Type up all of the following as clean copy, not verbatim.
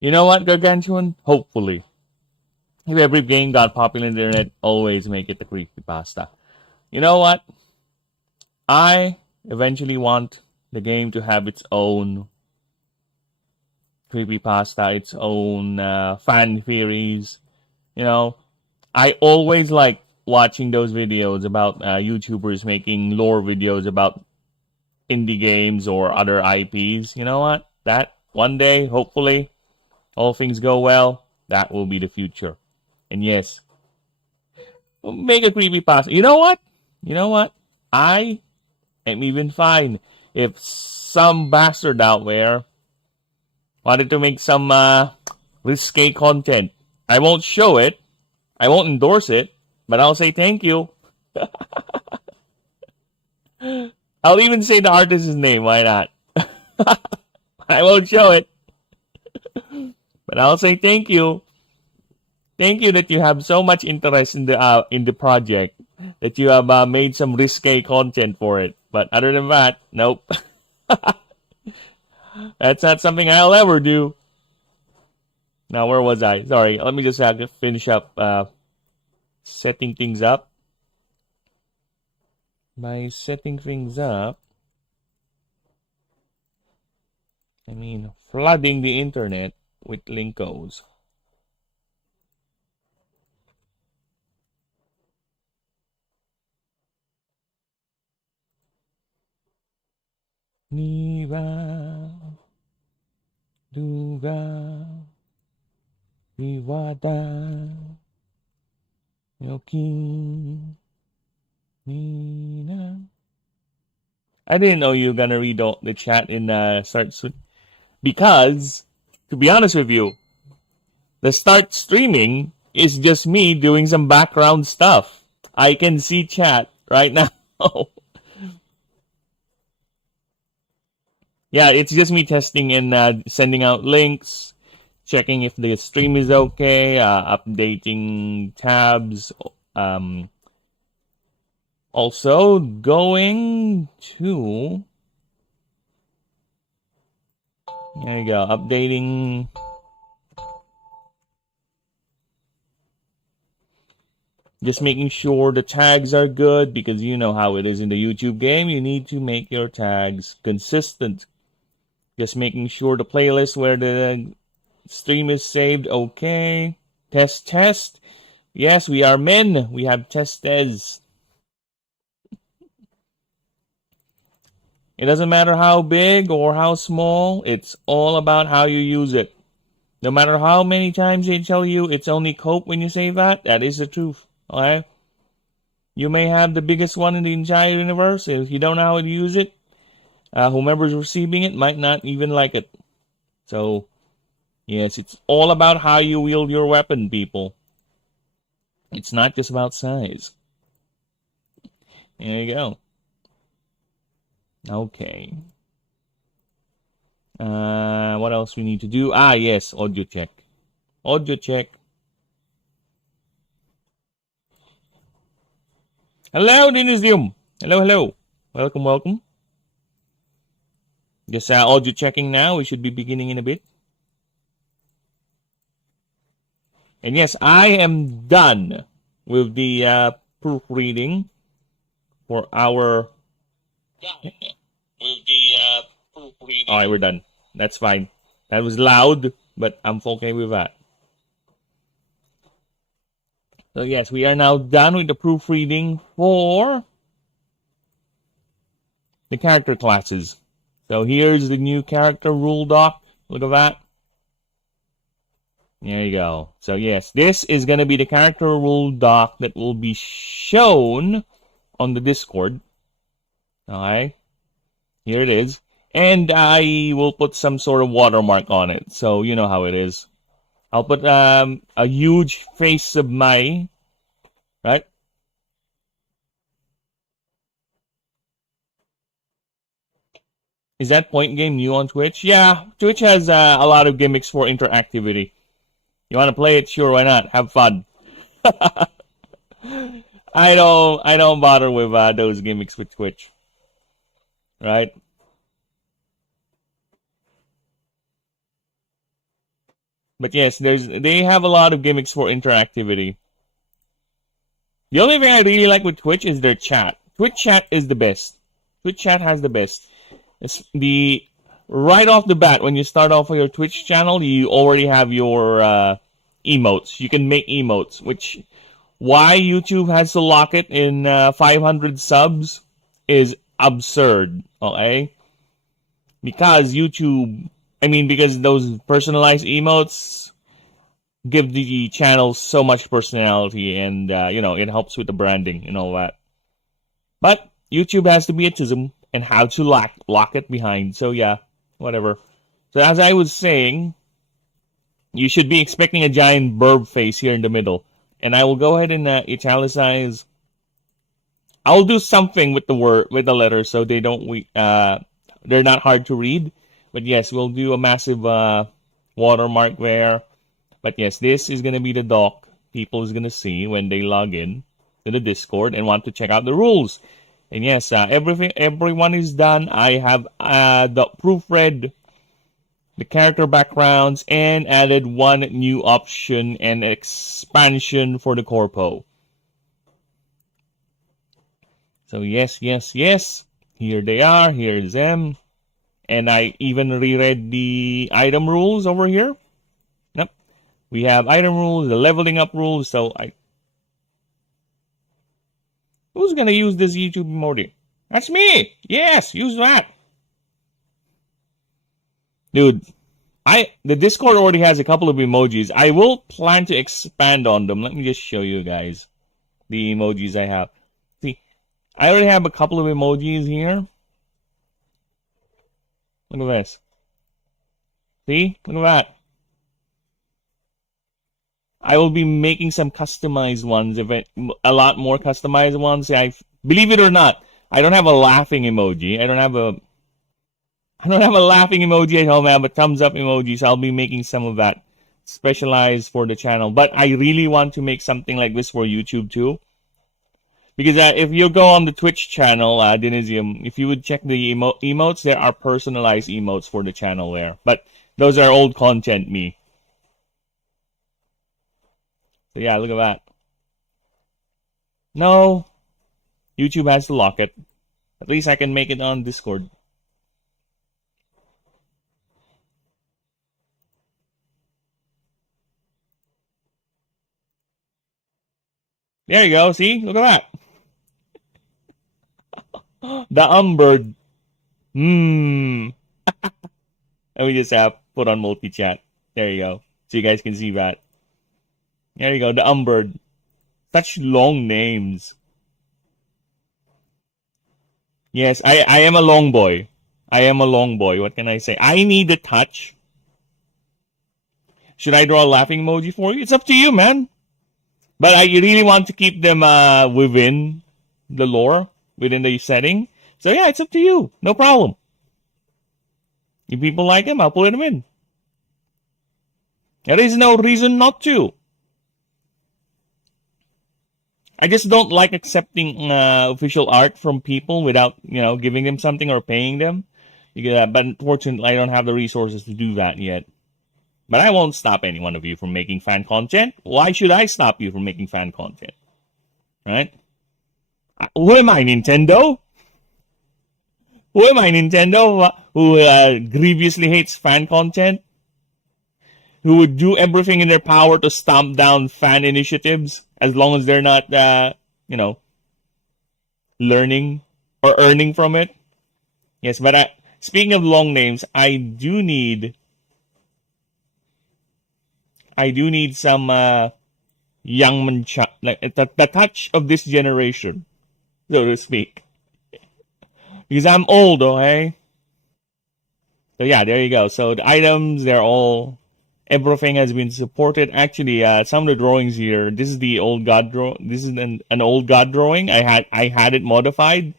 You know what, Gargantuan? Hopefully. If every game got popular on the internet, always make it a creepypasta. You know what? I eventually want the game to have its own creepypasta, its own fan theories. You know, I always like watching those videos about YouTubers making lore videos about indie games or other IPs. You know what? That one day, hopefully, all things go well, that will be the future. And yes, make a creepypasta. You know what? You know what? I am even fine if some bastard out there wanted to make some risque content. I won't show it. I won't endorse it, but I'll say thank you. I'll even say the artist's name. Why not? I won't show it, but I'll say thank you. Thank you that you have so much interest in the project that you have made some risque content for it. But other than that, nope. That's not something I'll ever do. Now, where was I? Sorry, let me just finish up setting things up. By setting things up, I mean flooding the internet with linkos. Niva, Duga, Viwada, Yoki, Nina. I didn't know you were gonna read the chat in start soon. Because, to be honest with you, the start streaming is just me doing some background stuff. I can see chat right now. Yeah, it's just me testing and sending out links, checking if the stream is okay, updating tabs. Also, going to... There you go, updating... Just making sure the tags are good, because you know how it is in the YouTube game. You need to make your tags consistent. Just making sure the playlist where the stream is saved, okay. Test, test. Yes, we are men. We have testes. It doesn't matter how big or how small. It's all about how you use it. No matter how many times they tell you it's only cope when you say that, that is the truth. Okay? You may have the biggest one in the entire universe. If you don't know how to use it, whomever's receiving it might not even like it. So, yes, it's all about how you wield your weapon, people. It's not just about size. There you go. Okay. What else we need to do? Ah, yes, audio check. Audio check. Hello, Dinisium. Hello, hello. Welcome, welcome. Just audio checking now. We should be beginning in a bit. And yes, I am done with the proofreading for our... Alright, we're done. That's fine. That was loud, but I'm okay with that. So yes, we are now done with the proofreading for the character classes. So here's the new character rule doc. Look at that. There you go. So yes, this is going to be the character rule doc that will be shown on the Discord. Alright. Here it is. And I will put some sort of watermark on it. So you know how it is. I'll put a huge face of my... Right? Is that point game new on Twitch? Yeah, Twitch has a lot of gimmicks for interactivity. You want to play it? Sure, why not? Have fun. I don't bother with those gimmicks with Twitch. Right? But yes, they have a lot of gimmicks for interactivity. The only thing I really like with Twitch is their chat. Twitch chat is the best. Twitch chat has the best. It's the right off the bat when you start off with your Twitch channel, you already have your emotes. You can make emotes, which why YouTube has to lock it in 500 subs is absurd. Okay, because because those personalized emotes give the channel so much personality, and it helps with the branding and all that. But YouTube has to be a tism and how to lock it behind. So yeah, whatever. So as I was saying, you should be expecting a giant burb face here in the middle, and I will go ahead and italicize. I'll do something with the letters so they don't they're not hard to read. But yes, we'll do a massive watermark there. But yes, this is gonna be the doc people is gonna see when they log in to the Discord and want to check out the rules. And yes, everyone is done. I have proofread the character backgrounds and added one new option and expansion for the corpo. So yes. Here they are. Here's them. And I even reread the item rules over here. Yep. We have item rules, the leveling up rules. So who's gonna use this YouTube emoji? That's me. Yes, use that. Dude, the Discord already has a couple of emojis. I will plan to expand on them. Let me just show you guys the emojis I have. See, I already have a couple of emojis here. Look at this. See? Look at that. I will be making some customized ones, a lot more customized ones. Believe it or not, I don't have a laughing emoji. I don't have a laughing emoji at home. I have a thumbs up emoji, so I'll be making some of that specialized for the channel. But I really want to make something like this for YouTube too. Because if you go on the Twitch channel, Denisium, if you would check the emotes, there are personalized emotes for the channel there. But those are old content, me. So yeah, look at that. No, YouTube has to lock it. At least I can make it on Discord. There you go. See? Look at that. The Umbird. And we just have put on multi-chat. There you go. So you guys can see that. There you go. The Umbird. Such long names. Yes, I am a long boy. I am a long boy. What can I say? I need a touch. Should I draw a laughing emoji for you? It's up to you, man. But I really want to keep them within the lore, within the setting. So yeah, it's up to you. No problem. If people like them, I'll put them in. There is no reason not to. I just don't like accepting official art from people without, giving them something or paying them. But unfortunately, I don't have the resources to do that yet. But I won't stop any one of you from making fan content. Why should I stop you from making fan content? Right? Who am I, Nintendo? Who am I, Nintendo? Who grievously hates fan content? Who would do everything in their power to stomp down fan initiatives as long as they're not, learning or earning from it? Yes, but speaking of long names, I do need some young mancha, like the touch of this generation, so to speak. Because I'm old, okay? So yeah, there you go. So the items, everything has been supported. Actually, some of the drawings here, this is the old god this is an old god drawing. I had it modified,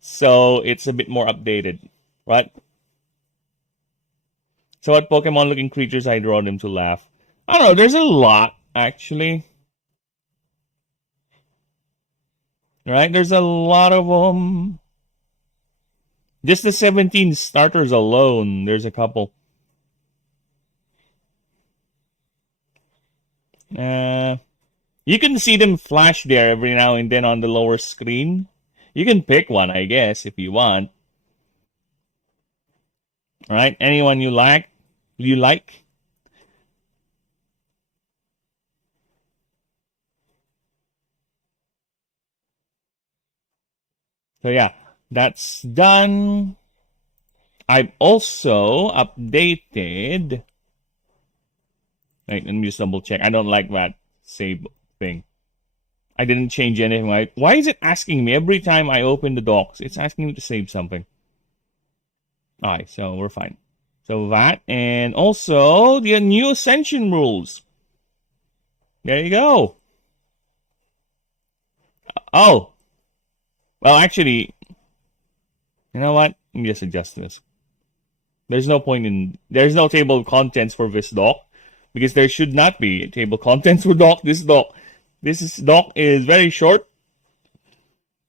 so it's a bit more updated, right? So what Pokemon looking creatures I draw them to laugh? I don't know, there's a lot, actually. Right? There's a lot of them. Just the 17 starters alone, there's a couple. You can see them flash there every now and then on the lower screen. You can pick one, I guess, if you want. All right, anyone you like? So yeah, that's done. I've also updated. Wait, let me just double check. I don't like that save thing. I didn't change anything, right? Why is it asking me every time I open the docs? It's asking me to save something. Alright, so we're fine. So that, and also the new Ascension rules. There you go. Oh. Well, actually, you know what? Let me just adjust this. There's no table of contents for this doc, because there should not be a table of contents for this doc. This doc is very short,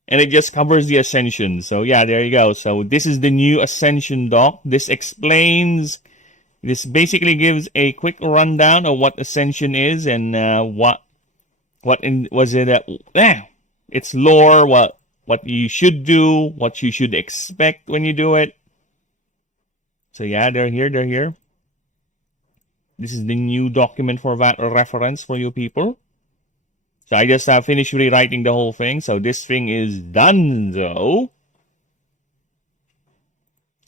and it just covers the Ascension. So yeah, there you go. So this is the new Ascension doc. This basically gives a quick rundown of what Ascension is and its lore, what you should do, what you should expect when you do it. So yeah, they're here. This is the new document for that reference for you people. So I just finished rewriting the whole thing. So this thing is done, though.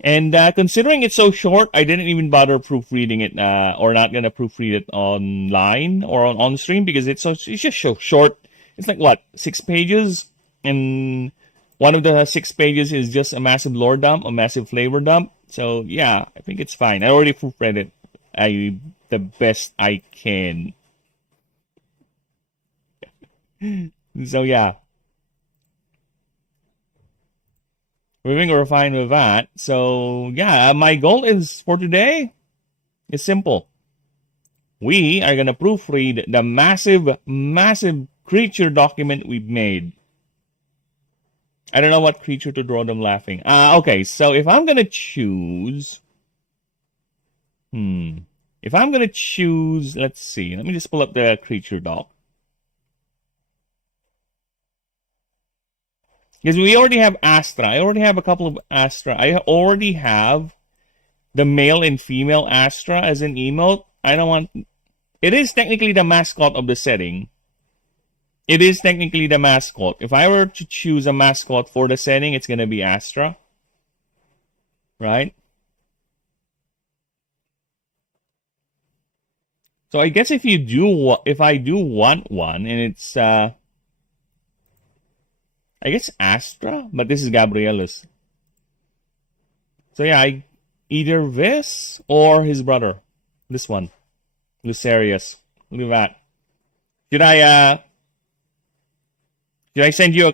And considering it's so short, I didn't even bother proofreading it, or not gonna proofread it online or on stream, because it's just so short. It's like what, 6 pages, and one of the 6 pages is just a massive lore dump, a massive flavor dump. So yeah, I think it's fine. I already proofread it the best I can. So yeah, we think we're fine with that. So yeah, my goal is for today is simple. We are gonna proofread the massive creature document we've made. I don't know what creature to draw them laughing. Okay, so if I'm gonna choose, let's see. Let me just pull up the creature doc. Because we already have Astra. I already have a couple of Astra. I already have the male and female Astra as an emote. I don't want... It is technically the mascot of the setting. It is technically the mascot. If I were to choose a mascot for the setting, it's going to be Astra. Right? So I guess if I do want one, and it's... I guess Astra, but this is Gabrielis. So yeah, either this or his brother. This one. Lucerius. Look at that. Should I send you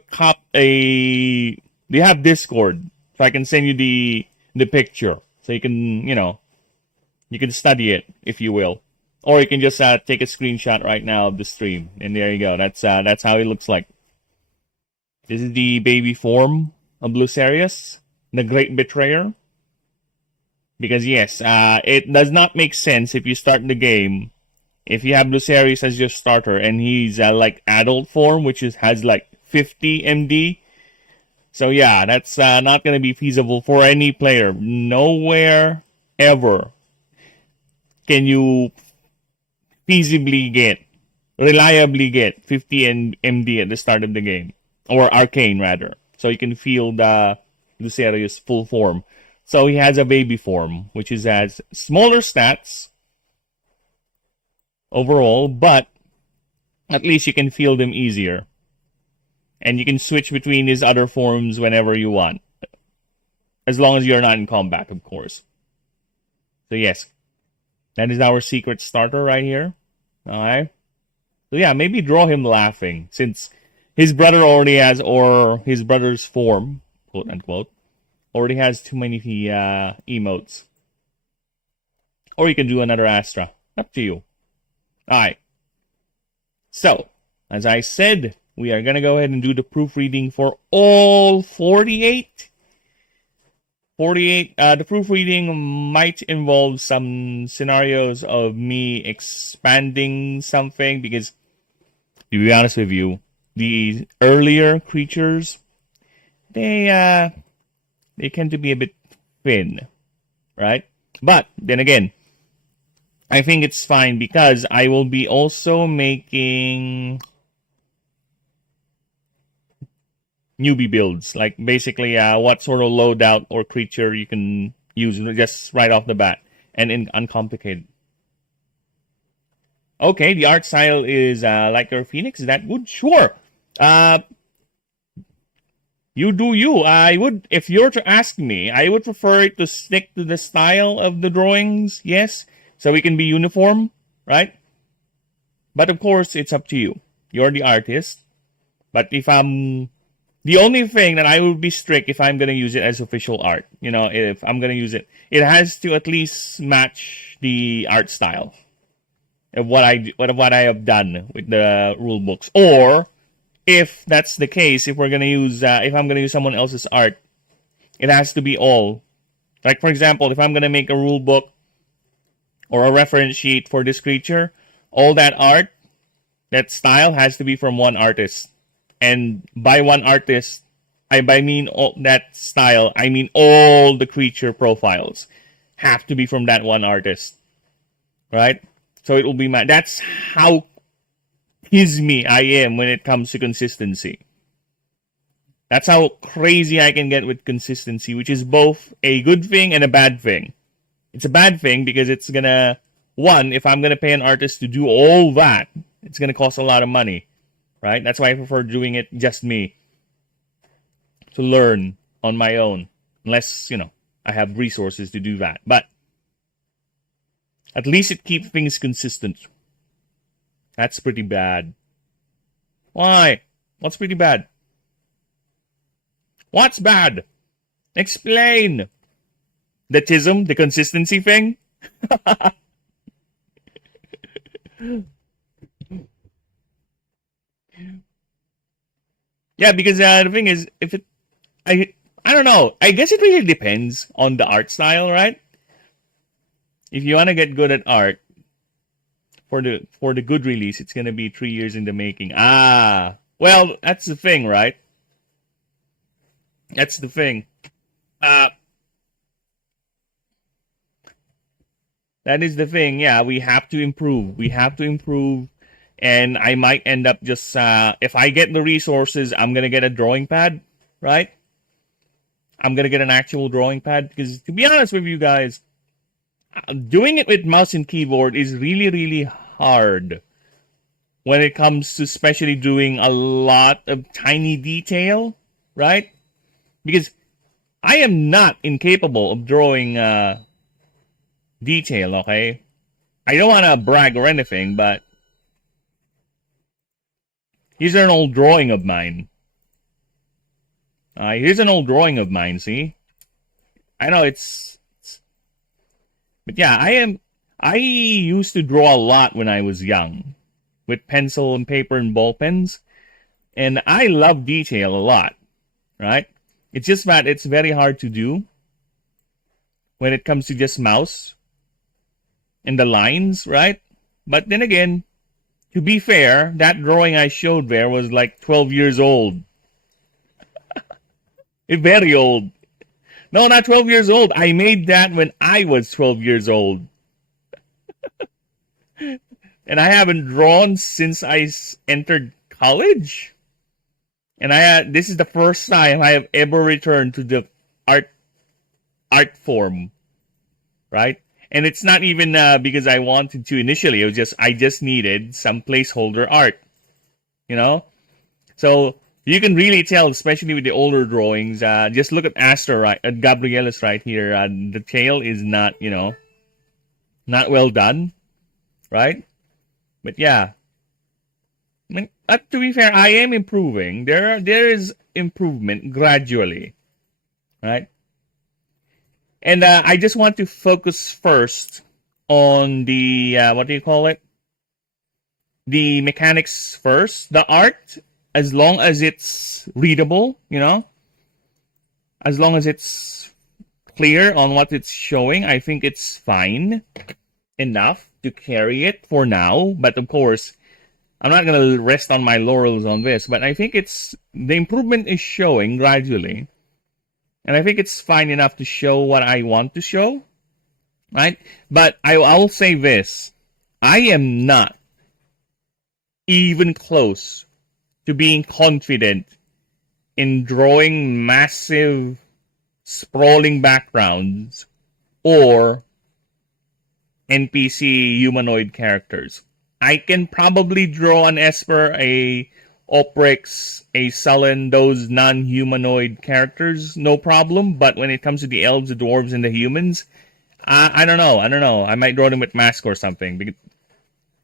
do you have Discord? So I can send you the picture. So you can, you can study it, if you will. Or you can just take a screenshot right now of the stream. And there you go. That's how it looks like. This is the baby form of Lucerius, the Great Betrayer. Because yes, it does not make sense if you start the game, if you have Lucerius as your starter, and he's like adult form, which has like 50 MD. So yeah, that's not going to be feasible for any player. Nowhere ever can you reliably get 50 MD at the start of the game. Or arcane, rather. So you can feel the Lucerius full form. So he has a baby form, which has smaller stats overall, but at least you can feel them easier. And you can switch between his other forms whenever you want. As long as you're not in combat, of course. So yes, that is our secret starter right here. Alright. So yeah, maybe draw him laughing, since his brother already has, or his brother's form, quote unquote, already has too many emotes. Or you can do another Astra. Up to you. Alright. So, as I said, we are going to go ahead and do the proofreading for all 48 48. The proofreading might involve some scenarios of me expanding something because, to be honest with you, the earlier creatures, they tend to be a bit thin, right? But then again, I think it's fine because I will be also making newbie builds, like basically what sort of loadout or creature you can use just right off the bat and uncomplicated. Okay, the art style is like your Phoenix. Is that good? Sure. You do you. I would, if you're to ask me, I would prefer it to stick to the style of the drawings. Yes, so we can be uniform, right? But of course, it's up to you. You're the artist. But if I'm the only thing that I would be strict if I'm going to use it as official art. You know, if I'm going to use it, it has to at least match the art style of what I have done with the rule books. Or if that's the case, if we're going to use, if I'm going to use someone else's art, it has to be all. Like, for example, if I'm going to make a rule book or a reference sheet for this creature, all that art, that style has to be from one artist. And by one artist, mean all that style, I mean all the creature profiles have to be from that one artist. Right? So it will be that's how me I am when it comes to consistency. That's how crazy I can get with consistency, which is both a good thing and a bad thing. It's a bad thing because it's gonna, one, if I'm gonna pay an artist to do all that, it's gonna cost a lot of money. Right? That's why I prefer doing it just me. To learn on my own. Unless, I have resources to do that. But at least it keeps things consistent. That's pretty bad. Why? What's pretty bad? What's bad? Explain. The tism, the consistency thing? Yeah, because the thing is, if it, I don't know. I guess it really depends on the art style, right? If you want to get good at art, for the good release, it's gonna be 3 years in the making. Well, that's the thing, right? That's the thing. That is the thing. Yeah, we have to improve. We have to improve. And I might end up just, if I get the resources, I'm going to get a drawing pad, right? I'm going to get an actual drawing pad. Because to be honest with you guys, doing it with mouse and keyboard is really, really hard. When it comes to especially doing a lot of tiny detail, right? Because I am not incapable of drawing detail, okay? I don't want to brag or anything, but here's an old drawing of mine. Here's an old drawing of mine, see? I know but yeah, I used to draw a lot when I was young. With pencil and paper and ball pens. And I love detail a lot. Right? It's just that it's very hard to do. When it comes to just mouse. And the lines, right? But then again, to be fair, that drawing I showed there was like 12 years old. Very old. No, not 12 years old. I made that when I was 12 years old. And I haven't drawn since I entered college. And this is the first time I have ever returned to the art form. Right? And it's not even because I wanted to initially. It was just, I just needed some placeholder art. You know? So, you can really tell, especially with the older drawings. Just look at Astor, right? At Gabrielis right here. The tail is not, not well done. Right? But yeah. I mean, to be fair, I am improving. There is improvement gradually. Right? And I just want to focus first on the, what do you call it? The mechanics first. The art, as long as it's readable, as long as it's clear on what it's showing. I think it's fine enough to carry it for now. But of course, I'm not going to rest on my laurels on this. But I think the improvement is showing gradually. And I think it's fine enough to show what I want to show. Right? But I'll say this. I am not even close to being confident in drawing massive sprawling backgrounds or NPC humanoid characters. I can probably draw an Esper, a Oprix, a Sullen, those non-humanoid characters, no problem. But when it comes to the elves, the dwarves, and the humans, I don't know. I might draw them with mask or something.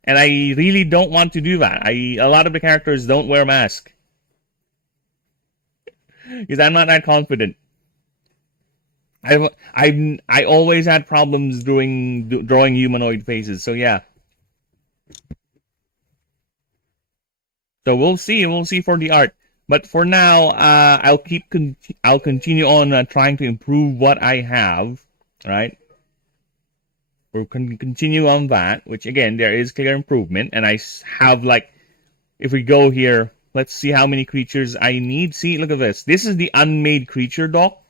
And I really don't want to do that. A lot of the characters don't wear mask. Because I'm not that confident. I always had problems drawing humanoid faces. So yeah. So we'll see for the art. But for now, I'll continue on trying to improve what I have, right? We'll continue on that, which again, there is clear improvement. And I have if we go here, let's see how many creatures I need. See, look at this. This is the unmade creature doc.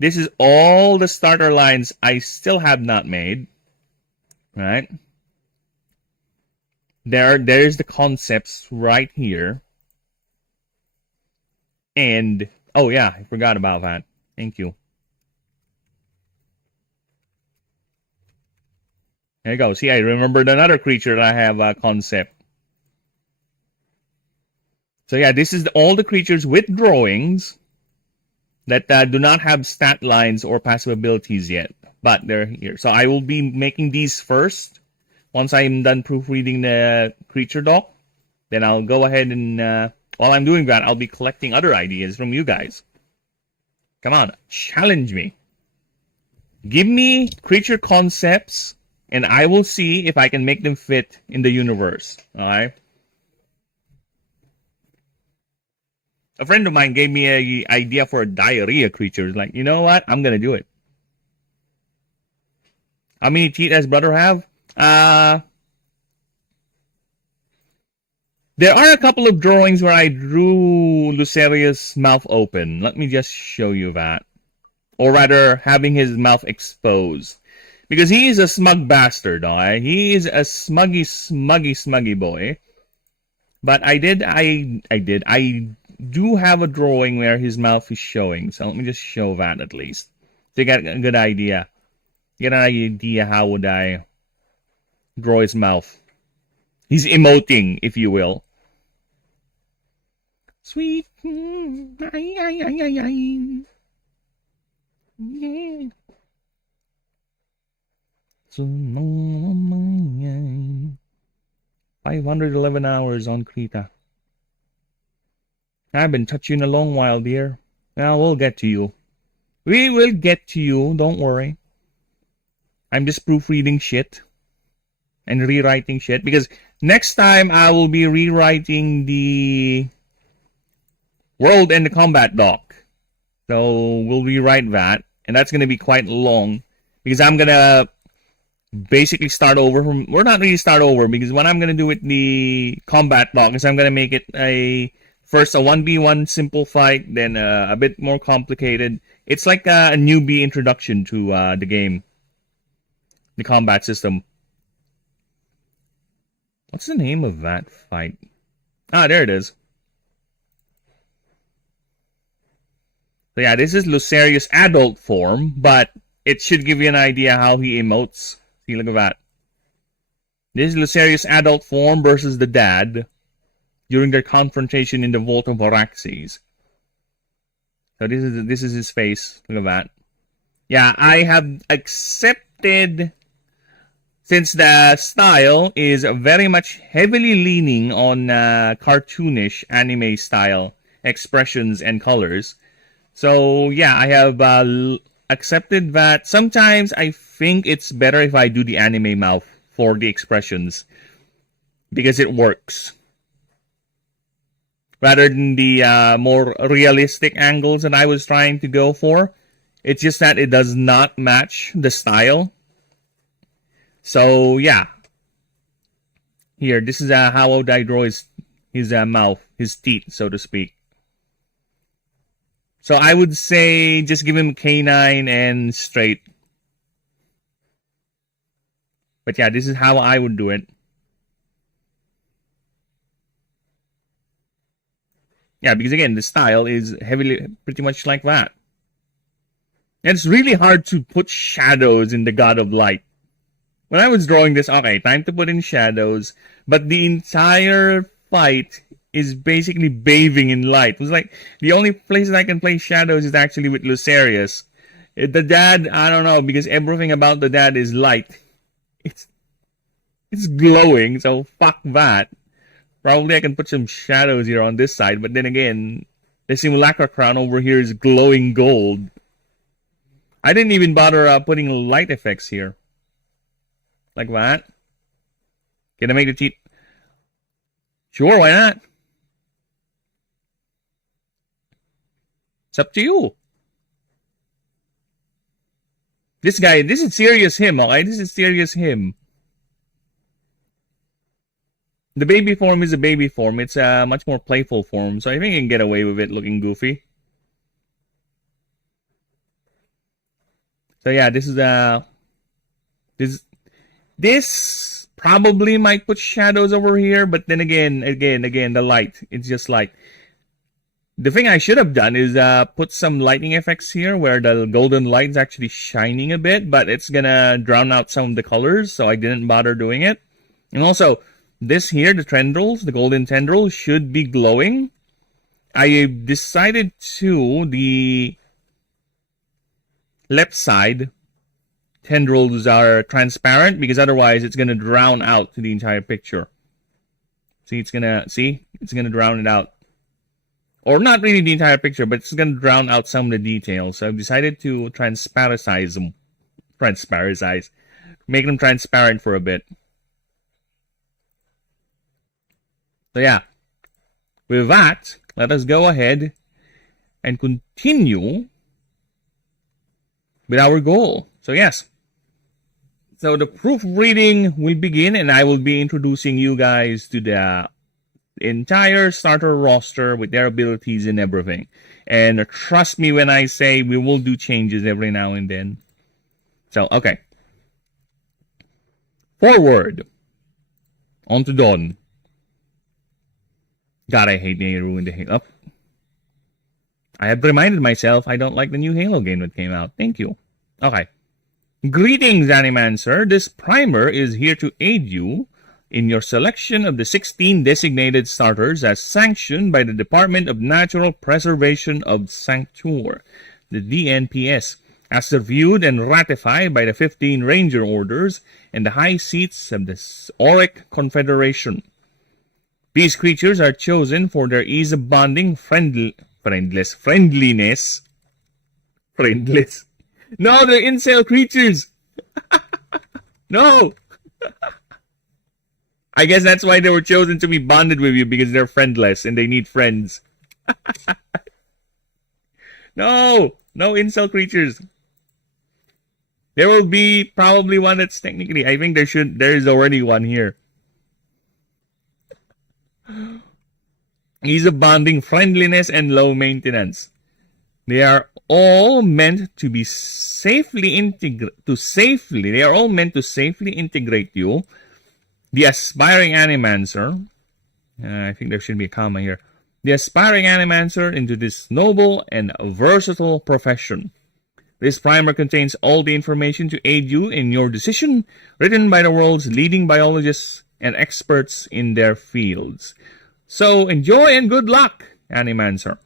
This is all the starter lines I still have not made, right? There's the concepts right here. And, oh yeah, I forgot about that. Thank you. There you go. See, I remembered another creature that I have a concept. So yeah, this is all the creatures with drawings that do not have stat lines or passive abilities yet. But they're here. So I will be making these first. Once I'm done proofreading the creature doc, then I'll go ahead and, while I'm doing that, I'll be collecting other ideas from you guys. Come on, challenge me. Give me creature concepts, and I will see if I can make them fit in the universe. Alright? A friend of mine gave me an idea for a diarrhea creature. Like, you know what? I'm gonna do it. How many teeth does brother have? There are a couple of drawings where I drew Lucerius' mouth open. Let me just show you that. Or rather, having his mouth exposed. Because he is a smug bastard, alright? He is a smuggy boy. But I do have a drawing where his mouth is showing. So let me just show that at least. So you get a good idea. Get an idea how would I draw his mouth. He's emoting, if you will. Sweet. Yeah. So, 511 hours on Krita. I've been touching a long while, dear. Now we'll get to you. We will get to you, don't worry. I'm just proofreading shit. And rewriting shit. Because next time I will be rewriting the World and the Combat doc. So we'll rewrite that. And that's going to be quite long. Because I'm going to basically start over from... Well, not really start over. Because what I'm going to do with the combat doc is I'm going to make it first a 1v1 simple fight. Then a bit more complicated. It's like a newbie introduction to the game. The combat system. What's the name of that fight? Ah, there it is. So yeah, this is Lucerius' adult form, but it should give you an idea how he emotes. See, look at that. This is Lucerius' adult form versus the dad during their confrontation in the Vault of Varaxes. So this is his face. Look at that. Yeah, I have accepted... Since the style is very much heavily leaning on cartoonish anime style expressions and colors. So yeah, I have accepted that sometimes I think it's better if I do the anime mouth for the expressions. Because it works. Rather than the more realistic angles that I was trying to go for. It's just that it does not match the style. So yeah. Here, this is how would I draw his mouth, his teeth, so to speak. So I would say just give him canine and straight. But yeah, this is how I would do it. Yeah, because again, the style is heavily pretty much like that. And it's really hard to put shadows in the God of Light. When I was drawing this, okay, time to put in shadows, but the entire fight is basically bathing in light. It was like, the only place that I can play shadows is actually with Lucerius. The dad, I don't know, because everything about the dad is light. It's glowing, so fuck that. Probably I can put some shadows here on this side, but then again, the simulacra crown over here is glowing gold. I didn't even bother putting light effects here. Like that. Can I make the teeth? Sure, why not? It's up to you. This guy, this is serious him, okay? This is serious him. The baby form is a baby form. It's a much more playful form, so I think I can get away with it looking goofy. So yeah, this is this probably might put shadows over here, but then again, the light. It's just like, the thing I should have done is put some lightning effects here where the golden light is actually shining a bit, but it's gonna drown out some of the colors, so I didn't bother doing it. And also, this here, the tendrils, the golden tendrils, should be glowing. I decided to, the left side tendrils are transparent because otherwise it's going to drown out the entire picture. It's going to drown it out. Or not really the entire picture, but it's going to drown out some of the details. So I've decided to transparentize them. Make them transparent for a bit. So yeah, with that, let us go ahead and continue with our goal. So yes, so the proofreading will begin, and I will be introducing you guys to the entire starter roster with their abilities and everything. And trust me when I say we will do changes every now and then. So, okay. Forward. On to Dawn. God, I hate they ruined the Halo. I have reminded myself I don't like the new Halo game that came out. Thank you. Okay. Greetings, Animancer. This primer is here to aid you in your selection of the 16 designated starters as sanctioned by the Department of Natural Preservation of Sanctuary, the DNPS, as reviewed and ratified by the 15 Ranger Orders and the High Seats of the Auric Confederation. These creatures are chosen for their ease of bonding, friendliness. No, they're incel creatures. No. I guess that's why they were chosen to be bonded with you, because they're friendless and they need friends. No incel creatures. There will be probably one that's technically, I think there is already one here. Ease of bonding, friendliness, and low maintenance. They are all meant to be safely integrate you, the aspiring Animancer. I think there should be a comma here. The aspiring Animancer into this noble and versatile profession. This primer contains all the information to aid you in your decision, written by the world's leading biologists and experts in their fields. So enjoy and good luck, Animancer.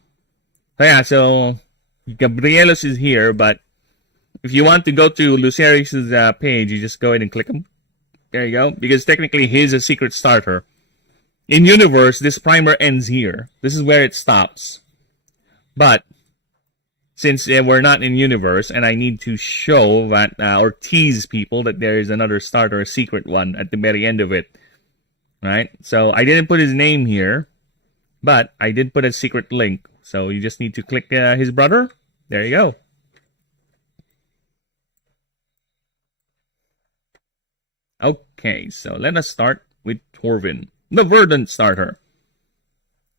So yeah, so Gabrielos is here, but if you want to go to Lucerius' page, you just go ahead and click him. There you go, because technically he's a secret starter. In universe, this primer ends here. This is where it stops. But since we're not in universe, and I need to show that or tease people that there is another starter, a secret one at the very end of it. Right? So I didn't put his name here, but I did put a secret link. So you just need to click his brother. There you go. Okay, so let us start with Torvin, the verdant starter.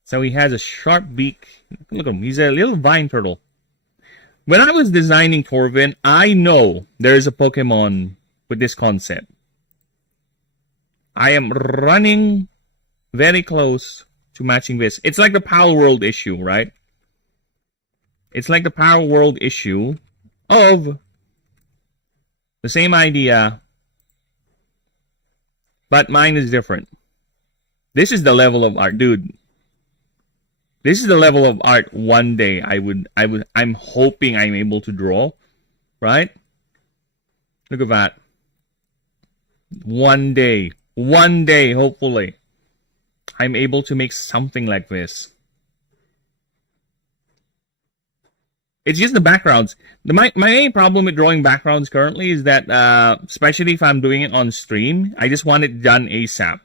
So he has a sharp beak. Look at him, he's a little vine turtle. When I was designing Torvin, I know there's a Pokemon with this concept. I am running very close to matching this. It's like the Power World issue, right? It's like the Power World issue of the same idea, but mine is different. This is the level of art, dude. This is the level of art one day I'm hoping I'm able to draw, right? Look at that. One day, hopefully, I'm able to make something like this. It's just the backgrounds. My main problem with drawing backgrounds currently is that, especially if I'm doing it on stream, I just want it done ASAP.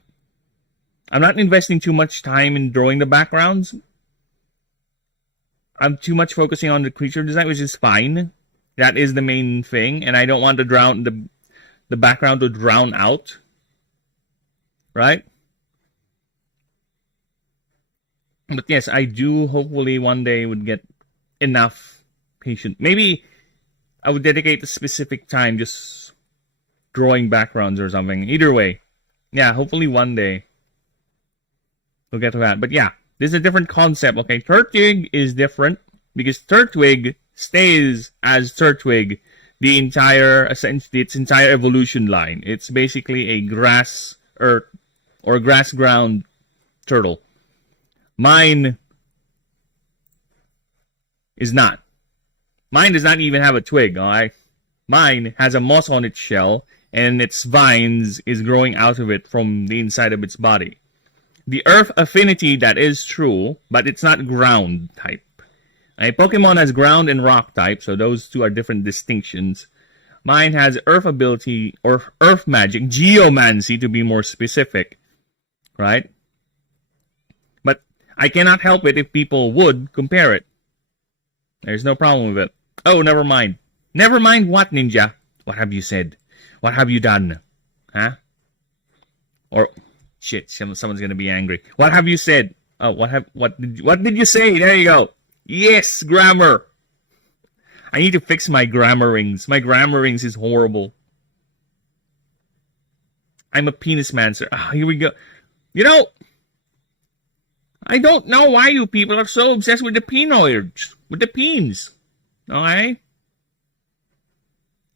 I'm not investing too much time in drawing the backgrounds. I'm too much focusing on the creature design, which is fine. That is the main thing, and I don't want to drown the background to drown out. Right? But yes, I do hopefully one day would get enough patience. Maybe I would dedicate a specific time just drawing backgrounds or something. Either way. Yeah, hopefully one day we'll get to that. But yeah, this is a different concept, okay? Turtwig is different because Turtwig stays as Turtwig the entire, essentially, its entire evolution line. It's basically a grass earth or grass ground turtle. Mine is not. Mine does not even have a twig, alright? Mine has a moss on its shell, and its vines is growing out of it from the inside of its body. The earth affinity, that is true, but it's not ground type. A Pokemon has ground and rock type, so those two are different distinctions. Mine has earth ability, or earth magic, geomancy to be more specific. Right? But I cannot help it if people would compare it. There's no problem with it. Oh, never mind. Never mind what, Ninja? What have you said? What have you done? Huh? Or... shit, someone's gonna be angry. What have you said? Oh, what did you say? There you go. Yes, grammar. I need to fix my grammar rings. My grammar rings is horrible. I'm a penis mancer. Ah, here we go. You know, I don't know why you people are so obsessed with the penoids, with the peens. Okay?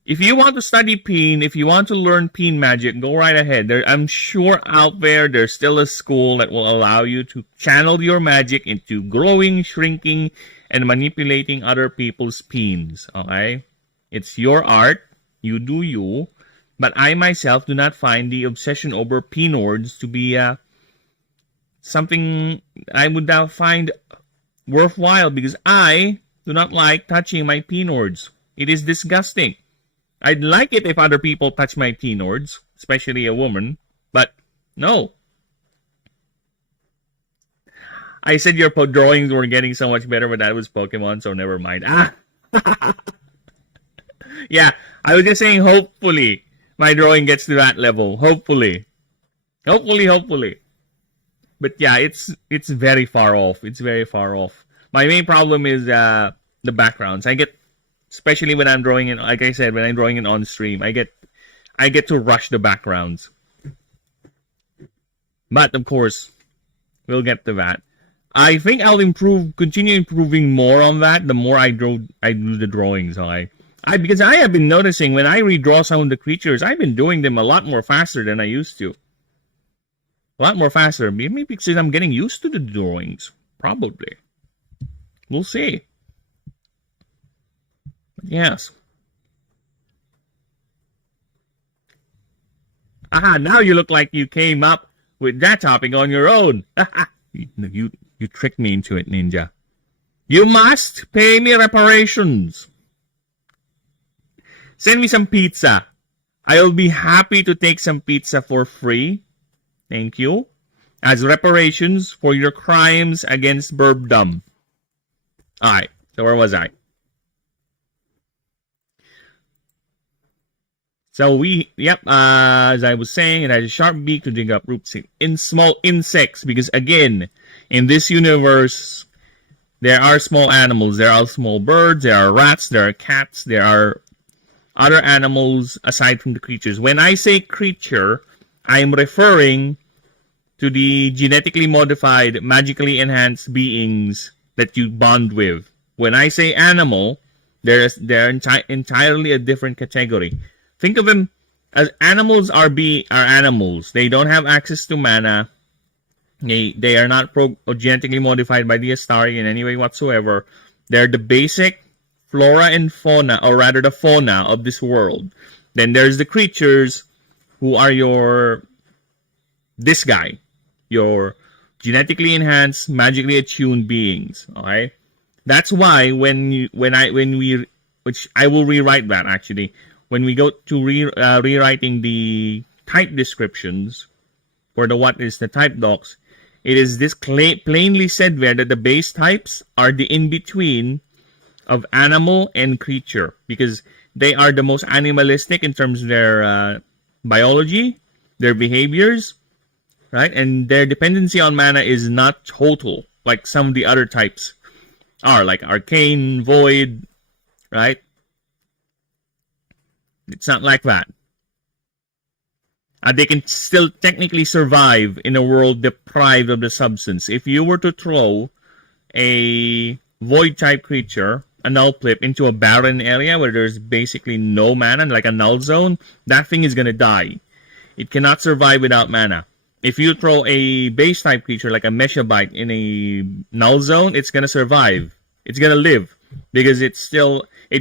If you want to study peen, if you want to learn peen magic, go right ahead. I'm sure out there's still a school that will allow you to channel your magic into growing, shrinking, and manipulating other people's peens. Okay? It's your art. You do you. But I myself do not find the obsession over peenords to be something I would find worthwhile because I do not like touching my peenords. It is disgusting. I'd like it if other people touch my peenords, especially a woman, but no. I said your drawings were getting so much better, but that was Pokemon, so never mind. Ah! Yeah, I was just saying hopefully my drawing gets to that level. Hopefully. Hopefully. But yeah, it's very far off. It's very far off. My main problem is the backgrounds. Especially when I'm drawing it, like I said, when I'm drawing it on stream, I get to rush the backgrounds. But of course, we'll get to that. I think I'll continue improving more on that the more I do the drawings. Because I have been noticing when I redraw some of the creatures, I've been doing them a lot more faster than I used to. A lot more faster. Maybe because I'm getting used to the drawings. Probably. We'll see. Yes. Aha, now you look like you came up with that topic on your own. You tricked me into it, Ninja. You must pay me reparations. Send me some pizza. I'll be happy to take some pizza for free. Thank you. As reparations for your crimes against Burbdom. Alright, so where was I? So as I was saying, it has a sharp beak to dig up roots in small insects, because again, in this universe, there are small animals, there are small birds, there are rats, there are cats, there are other animals aside from the creatures. When I say creature, I'm referring to the genetically modified, magically enhanced beings that you bond with. When I say animal, they're entirely a different category. Think of them as animals are animals. They don't have access to mana. They are not genetically modified by the Astari in any way whatsoever. They're the basic flora and fauna, or rather the fauna of this world. Then there's the creatures, who are your genetically enhanced, magically attuned beings. Okay, that's why which I will rewrite that actually. When we go to rewriting the type descriptions for the type docs, it is this plainly said there that the base types are the in-between of animal and creature, because they are the most animalistic in terms of their biology, their behaviors, right? And their dependency on mana is not total, like some of the other types are, like arcane, void, right? It's not like that. They can still technically survive in a world deprived of the substance. If you were to throw a void type creature, a null plip, into a barren area where there's basically no mana, like a null zone, that thing is going to die. It cannot survive without mana. If you throw a base type creature like a Meshabite in a null zone, it's going to survive. It's going to live, because it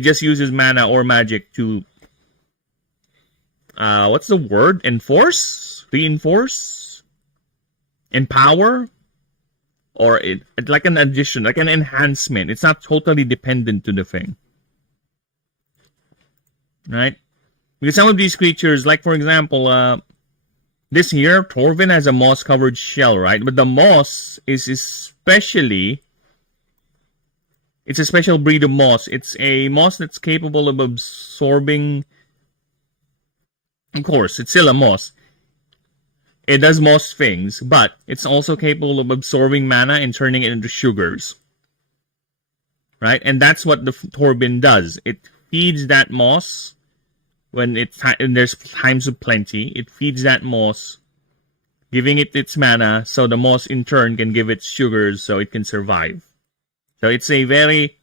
just uses mana or magic to what's the word? Enforce? Reinforce? Empower? Or it's like an addition, like an enhancement. It's not totally dependent to the thing. Right? Because some of these creatures, like for example, this here, Torvin has a moss-covered shell, right? But the moss is especially... It's a special breed of moss. It's a moss that's capable of absorbing... Of course, it's still a moss. It does moss things, but it's also capable of absorbing mana and turning it into sugars. Right? And that's what the Torvin does. It feeds that moss when there's times of plenty. It feeds that moss, giving it its mana, so the moss in turn can give it sugars so it can survive. So it's a very,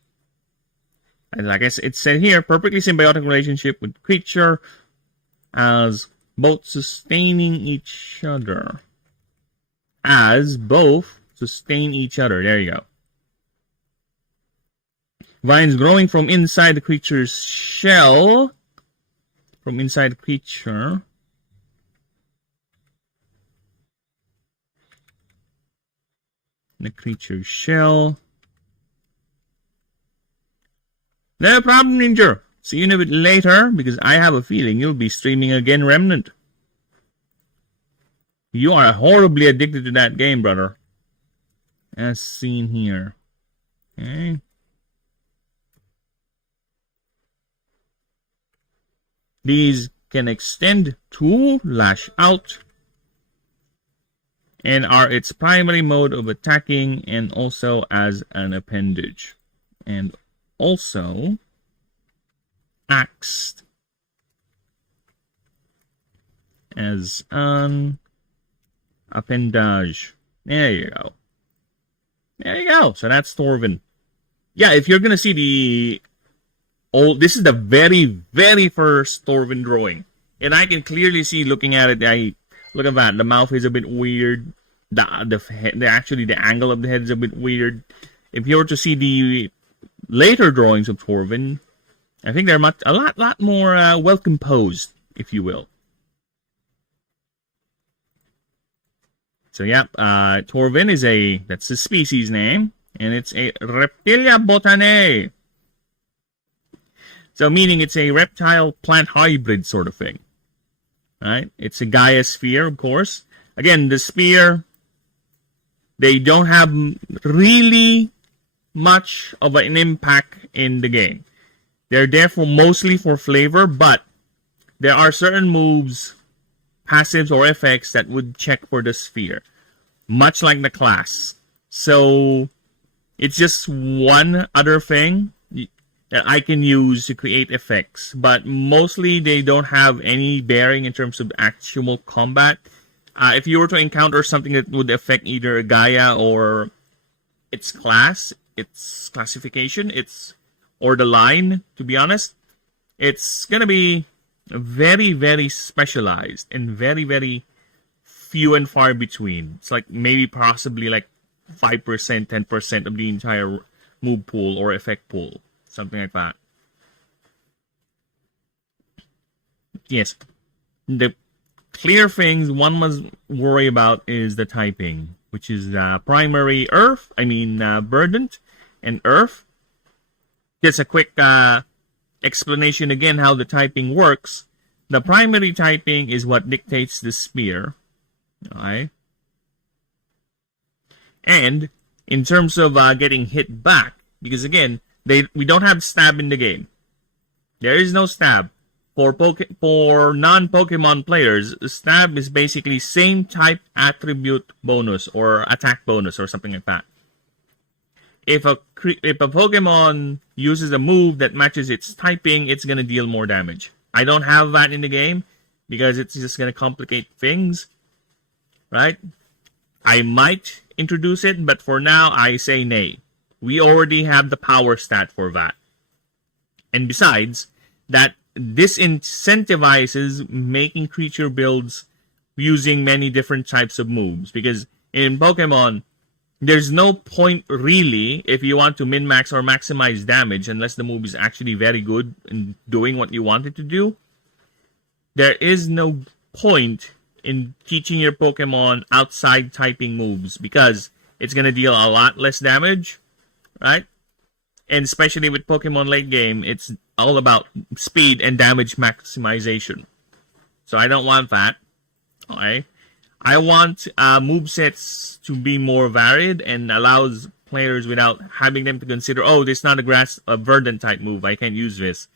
like I said, it said here, perfectly symbiotic relationship with creature, as both sustaining each other. There you go. Vines growing from inside the creature's shell. From inside the creature. The creature's shell. No problem, Ninja. See you in a bit later, because I have a feeling you'll be streaming again, Remnant. You are horribly addicted to that game, brother. As seen here. Okay. These can extend to lash out, and are its primary mode of attacking, and also as an appendage. And also axed as an appendage. There you go. There you go. So that's Torvin. Yeah, if you're gonna see the old, this is the very, very first Torvin drawing, and I can clearly see, looking at it, look at that. The mouth is a bit weird. The angle of the head is a bit weird. If you were to see the later drawings of Torvin, I think they're a lot more well composed, if you will. So yeah, Torvin that's the species name, and it's a Reptilia botanae. So meaning it's a reptile plant hybrid sort of thing. Right? It's a Gaia sphere, of course. Again, the sphere, they don't have really much of an impact in the game. They're there mostly for flavor, but there are certain moves, passives, or effects that would check for the sphere, much like the class. So it's just one other thing that I can use to create effects, but mostly they don't have any bearing in terms of actual combat. If you were to encounter something that would affect either Gaia or its class, its classification, or the line, to be honest, it's gonna be very, very specialized and very, very few and far between. It's like maybe possibly like 5%, 10% of the entire move pool or effect pool. Something like that. Yes. The clear things one must worry about is the typing, which is primary earth, verdant and earth. Just a quick explanation again how the typing works. The primary typing is what dictates the sphere. Alright. And in terms of getting hit back, because again, we don't have stab in the game. There is no stab. For non-Pokemon players, stab is basically same type attribute bonus or attack bonus or something like that. If a Pokemon uses a move that matches its typing, it's going to deal more damage. I don't have that in the game because it's just going to complicate things. Right? I might introduce it, but for now, I say nay. We already have the power stat for that. And besides, that disincentivizes making creature builds using many different types of moves. Because in Pokemon, there's no point really if you want to min-max or maximize damage unless the move is actually very good in doing what you want it to do. There is no point in teaching your Pokemon outside typing moves because it's going to deal a lot less damage, right? And especially with Pokemon late game, it's all about speed and damage maximization. So I don't want that. Okay? I want movesets to be more varied and allows players without having them to consider, oh, this is not a verdant type move. I can't use this.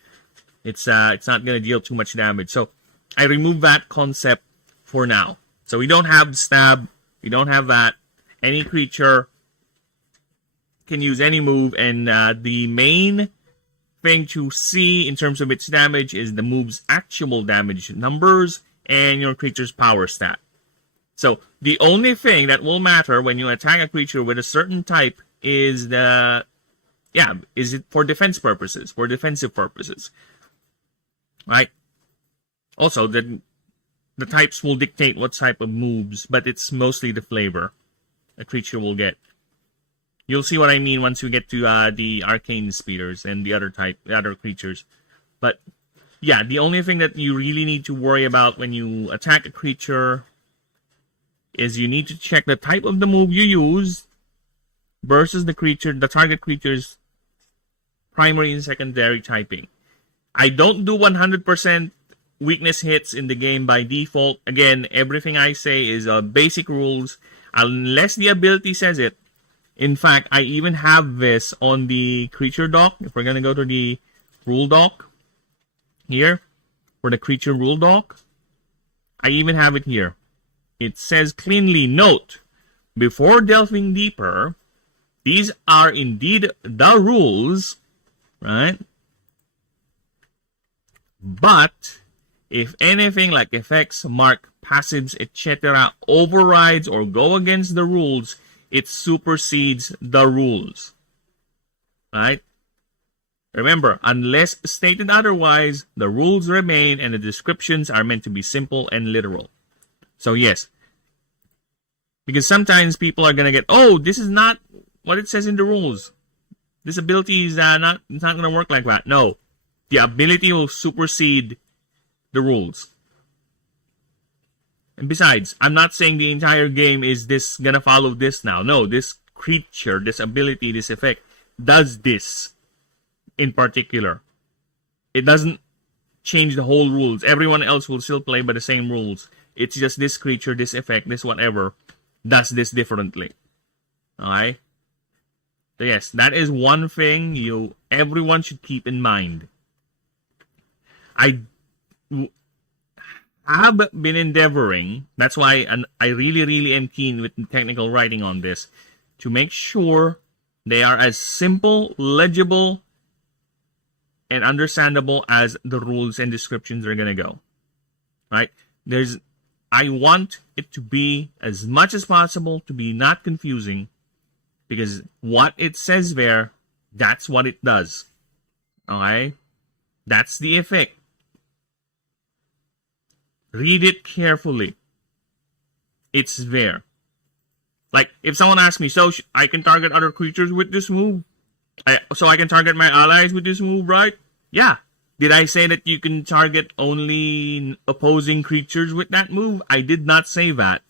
It's not going to deal too much damage. So I remove that concept for now. So we don't have stab. We don't have that. Any creature can use any move, and the main thing to see in terms of its damage is the move's actual damage numbers and your creature's power stat. So the only thing that will matter when you attack a creature with a certain type is is it for defense purposes, for defensive purposes, right? Also, the types will dictate what type of moves, but it's mostly the flavor a creature will get. You'll see what I mean once we get to the arcane speeders and the other creatures. But yeah, the only thing that you really need to worry about when you attack a creature is you need to check the type of the move you use versus the target creature's primary and secondary typing. I don't do 100% weakness hits in the game by default. Again, everything I say is basic rules unless the ability says it. In fact, I even have this on the creature doc. If we're going to go to the rule doc here, for the creature rule doc, I even have it here. It says cleanly, note, before delving deeper, these are indeed the rules, right? But if anything like effects, mark, passives, etc. overrides or go against the rules, it supersedes the rules, right? Remember, unless stated otherwise, the rules remain and the descriptions are meant to be simple and literal. So yes, because sometimes people are going to get, oh, this is not what it says in the rules. This ability is not going to work like that. No, the ability will supersede the rules. And besides, I'm not saying the entire game is this going to follow this now. No, this creature, this ability, this effect does this in particular. It doesn't change the whole rules. Everyone else will still play by the same rules. It's just this creature, this effect, this whatever does this differently. Alright? So yes, that is one thing everyone should keep in mind. have been endeavoring, that's why I really, really am keen with technical writing on this, to make sure they are as simple, legible, and understandable as the rules and descriptions are going to go. Right? I want it to be as much as possible to be not confusing, because what it says there, that's what it does. Okay? That's the effect. Read it carefully. It's there. Like, if someone asks me, so I can target other creatures with this move? So I can target my allies with this move, right? Yeah. Did I say that you can target only opposing creatures with that move? I did not say that.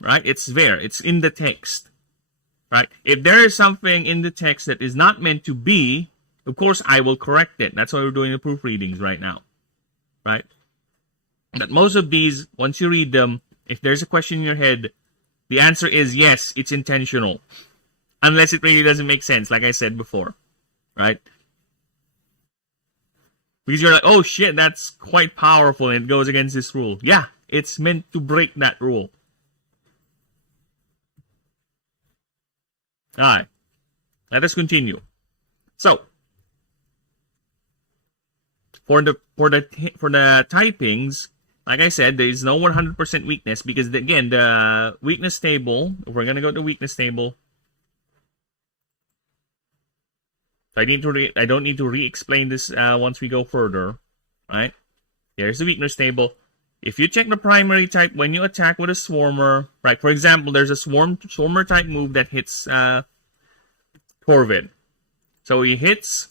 Right? It's there. It's in the text. Right? If there is something in the text that is not meant to be, of course I will correct it. That's why we're doing the proofreadings right now. Right? But most of these, once you read them, if there's a question in your head, the answer is yes, it's intentional. Unless it really doesn't make sense, like I said before. Right? Because you're like, oh shit, that's quite powerful and it goes against this rule. Yeah, it's meant to break that rule. Alright. Let us continue. So, for the typings, like I said, there is no 100% weakness because, again, the weakness table, if we're going to go to weakness table, I don't need to re-explain this once we go further, right? Here's the weakness table. If you check the primary type when you attack with a swarmer, right? For example, there's a swarmer type move that hits Torvid. So he hits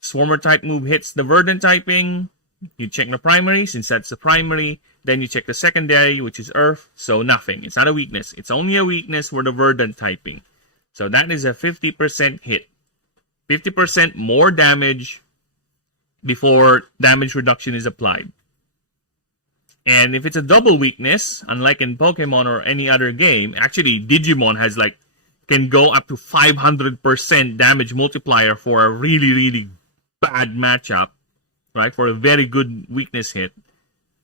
swarmer type move hits the verdant typing. You check the primary, since that's the primary. Then you check the secondary, which is earth. So nothing. It's not a weakness. It's only a weakness for the verdant typing. So that is a 50% hit. 50% more damage before damage reduction is applied. And if it's a double weakness, unlike in Pokemon or any other game, actually Digimon has can go up to 500% damage multiplier for a really, really bad matchup, right? For a very good weakness hit.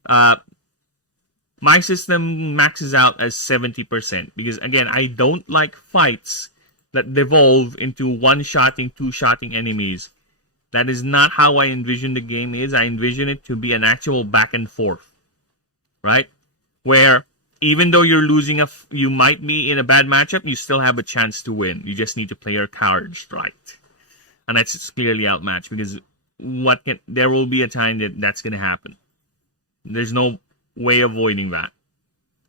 My system maxes out as 70% because, again, I don't like fights that devolve into one-shotting, two-shotting enemies. That is not how I envision the game is. I envision it to be an actual back and forth, right? Where even though you're losing, you might be in a bad matchup, you still have a chance to win. You just need to play your cards right. And that's clearly outmatched because there will be a time that's going to happen. There's no way avoiding that.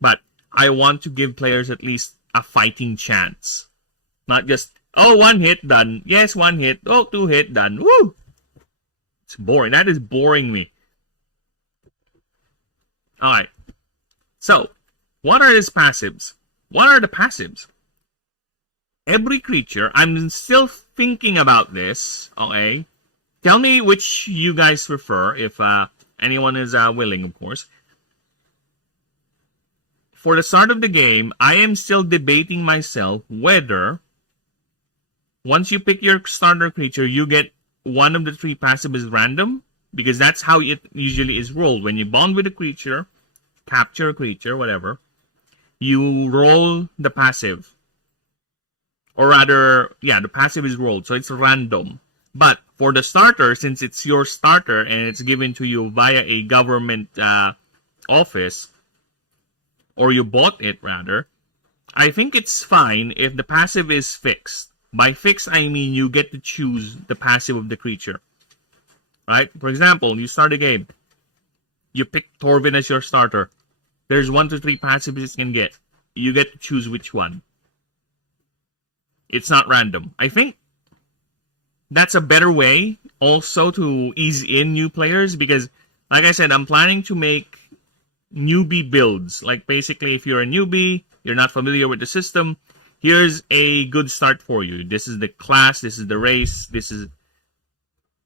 But I want to give players at least a fighting chance. Not just, oh, one hit, done. Yes, one hit. Oh, two hit, done. Woo! It's boring. That is boring me. Alright. So, what are his passives? What are the passives? Every creature, I'm still thinking about this, okay? Tell me which you guys prefer, if anyone is willing, of course. For the start of the game, I am still debating myself whether once you pick your starter creature, you get one of the three passive is random, because that's how it usually is rolled. When you bond with a creature, capture a creature, whatever, you roll the passive. Or rather, yeah, the passive is rolled, so it's random. But for the starter, since it's your starter and it's given to you via a government office, or you bought it rather, I think it's fine if the passive is fixed. By fixed, I mean you get to choose the passive of the creature. Right? For example, you start a game. You pick Torvin as your starter. There's 1 to 3 passives it can get. You get to choose which one. It's not random. I think that's a better way also to ease in new players because, like I said, I'm planning to make newbie builds. Like basically, if you're a newbie, you're not familiar with the system, here's a good start for you. This is the class, this is the race, this is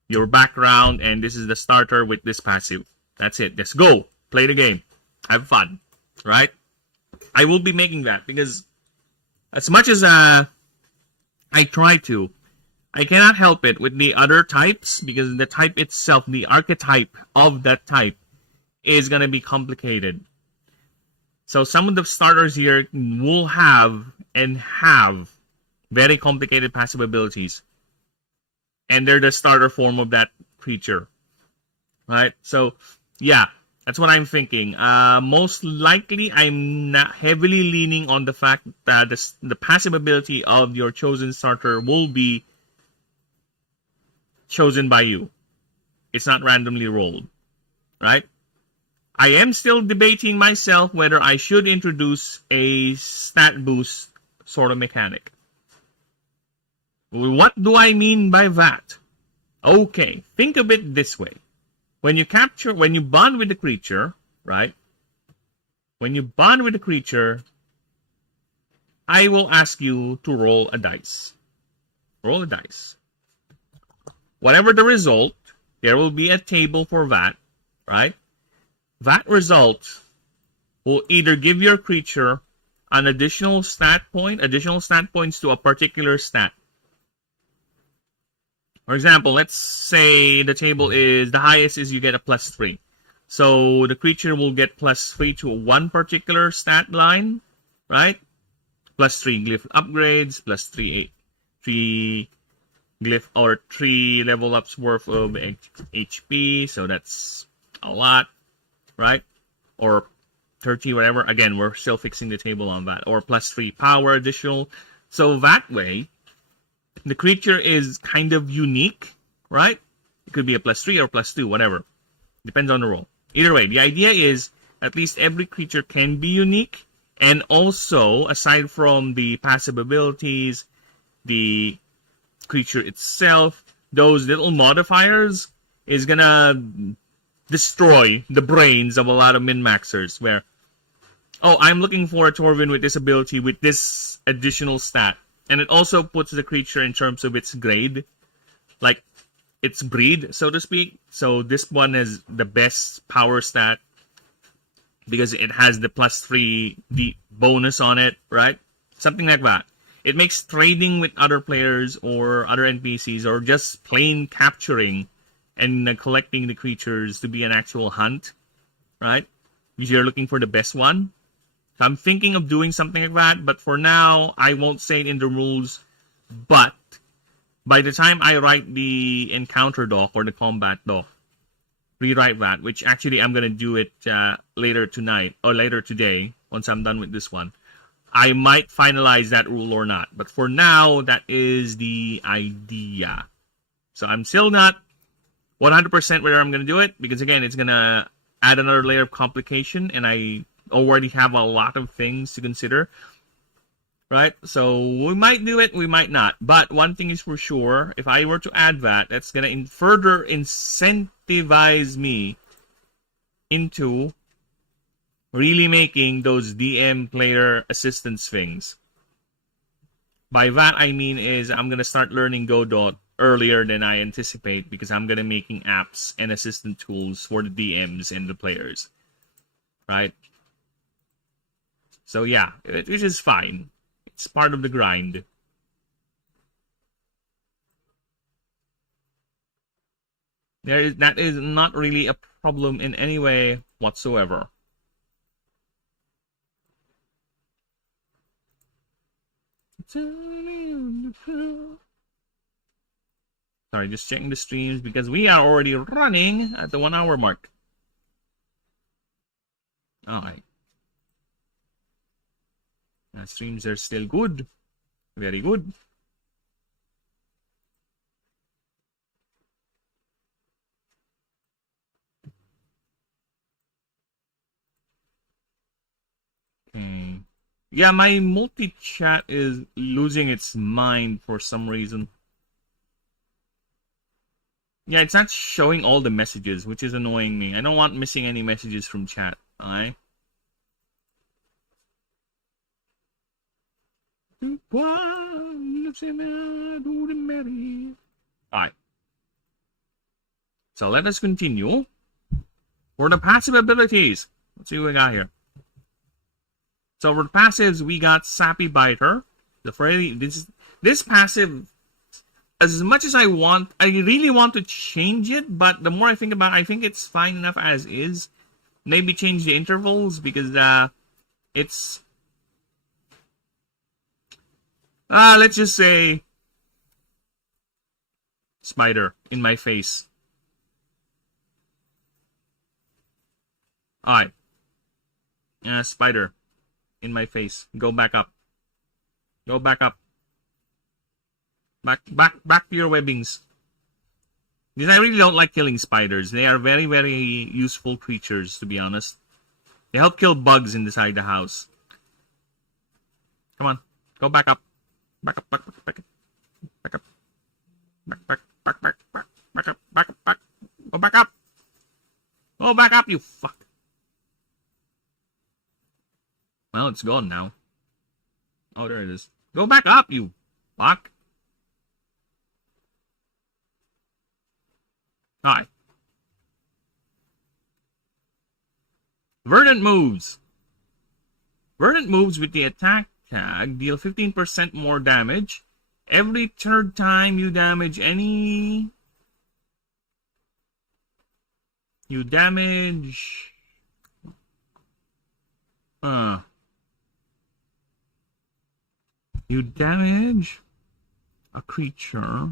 your background, and this is the starter with this passive. That's it. Just go. Play the game. Have fun. Right? I will be making that because as much as I try to, I cannot help it with the other types because the type itself, the archetype of that type, is going to be complicated. So some of the starters here will have very complicated passive abilities. And they're the starter form of that creature. Right? So, yeah, that's what I'm thinking. Most likely, I'm not heavily leaning on the fact that the passive ability of your chosen starter will be chosen by you. It's not randomly rolled. Right? I am still debating myself whether I should introduce a stat boost sort of mechanic. What do I mean by that? Okay, think of it this way. When you bond with the creature, right? When you bond with the creature, I will ask you to roll a dice. Roll a dice. Whatever the result, there will be a table for that, right? That result will either give your creature an additional stat points to a particular stat. For example, let's say the table is, the highest is you get a +3. So the creature will get +3 to one particular stat line, right? +3 glyph upgrades, +3 glyph or 3 level ups worth of HP. So that's a lot, right? Or 30, whatever. Again, we're still fixing the table on that. Or +3 power additional. So that way, the creature is kind of unique, right? It could be a +3 or +2, whatever. Depends on the roll. Either way, the idea is at least every creature can be unique. And also, aside from the passive abilities, the creature itself, those little modifiers is gonna destroy the brains of a lot of min-maxers where, oh, I'm looking for a Torvin with this ability with this additional stat. And it also puts the creature in terms of its grade, like its breed, so to speak. So this one is the best power stat because it has the +3 bonus on it, right? Something like that. It makes trading with other players or other NPCs or just plain capturing and collecting the creatures to be an actual hunt, right? Because you're looking for the best one. So I'm thinking of doing something like that, but for now, I won't say it in the rules. But by the time I write the encounter doc or the combat doc, rewrite that, which actually I'm going to do it later tonight or later today once I'm done with this one. I might finalize that rule or not. But for now, that is the idea. So I'm still not 100% whether I'm going to do it because, again, it's going to add another layer of complication and I already have a lot of things to consider, right? So we might do it, we might not. But one thing is for sure, if I were to add that, that's going to further incentivize me into really making those DM player assistance things. By that I mean is I'm going to start learning Godot earlier than I anticipate because I'm going to making apps and assistant tools for the DMs and the players, right? So yeah, which is fine. It's part of the grind. That is not really a problem in any way whatsoever. Sorry, just checking the streams because we are already running at the 1 hour mark. Alright. Streams are still good. Very good. Okay. Yeah, my multi-chat is losing its mind for some reason. Yeah, it's not showing all the messages, which is annoying me. I don't want missing any messages from chat. Alright? Alright. So let us continue. For the passive abilities, let's see what we got here. So for the passives, we got Sappy Biter. This passive as much as I really want to change it, but the more I think about it, I think it's fine enough as is. Maybe change the intervals because it's let's just say spider in my face. Alright. Spider in my face. Go back up. Go back up. Back to your webbings. Because I really don't like killing spiders. They are very, very useful creatures, to be honest. They help kill bugs inside the house. Come on. Go back up. Back up, back up, back up. Back up. Back up, back up. Go back up. Go back up, you fuck. Well, it's gone now. Oh, there it is. Go back up, you fuck. Alright. Verdant moves. Verdant moves with the attack tag deal 15% more damage. Every third time you damage any... You damage... You damage a creature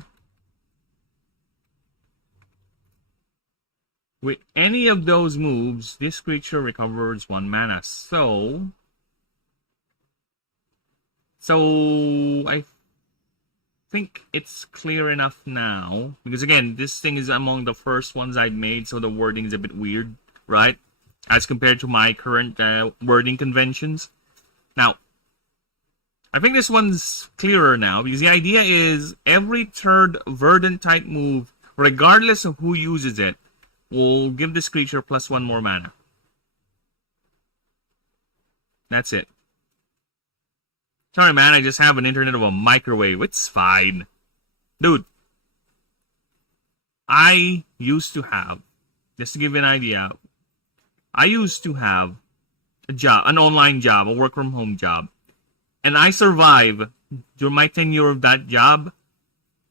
with any of those moves. This creature recovers 1 mana. So I think it's clear enough now. Because again, this thing is among the first ones I've made, so the wording is a bit weird, right? As compared to my current wording conventions. Now, I think this one's clearer now, because the idea is every third verdant type move, regardless of who uses it, will give this creature +1 more mana. That's it. Sorry, man, I just have an internet of a microwave. It's fine. Dude, I used to have, just to give you an idea, I used to have a job, an online job, a work from home job. And I survived during my tenure of that job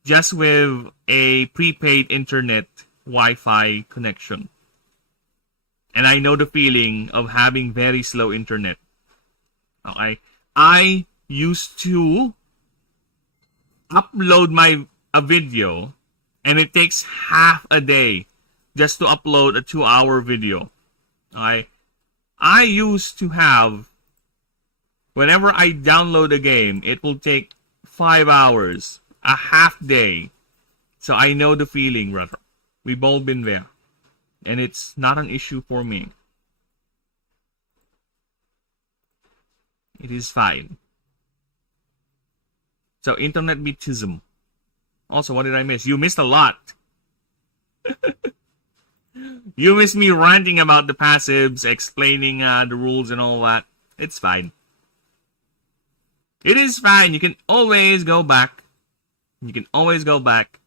just with a prepaid internet Wi-Fi connection. And I know the feeling of having very slow internet. Okay? I used to upload a video, and it takes half a day just to upload a 2-hour video. Okay? I used to have, whenever I download a game, it will take 5 hours, a half day. So I know the feeling, brother. We've all been there. And it's not an issue for me. It is fine. So, internet beatism. Also, what did I miss? You missed a lot. You missed me ranting about the passives, explaining the rules and all that. It's fine. It is fine. You can always go back. You can always go back.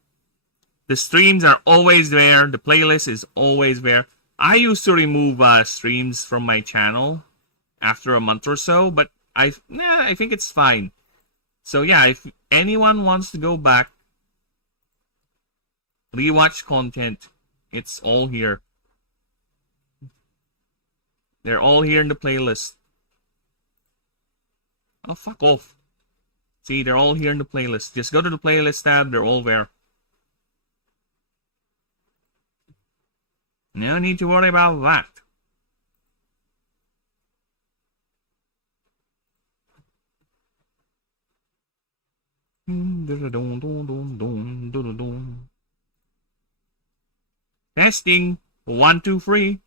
The streams are always there. The playlist is always there. I used to remove streams from my channel after a month or so, but I think it's fine. So yeah, if anyone wants to go back, rewatch content, it's all here. They're all here in the playlist. Oh, fuck off. See, they're all here in the playlist. Just go to the playlist tab, they're all there. No need to worry about that. Testing. 1, 2, 3.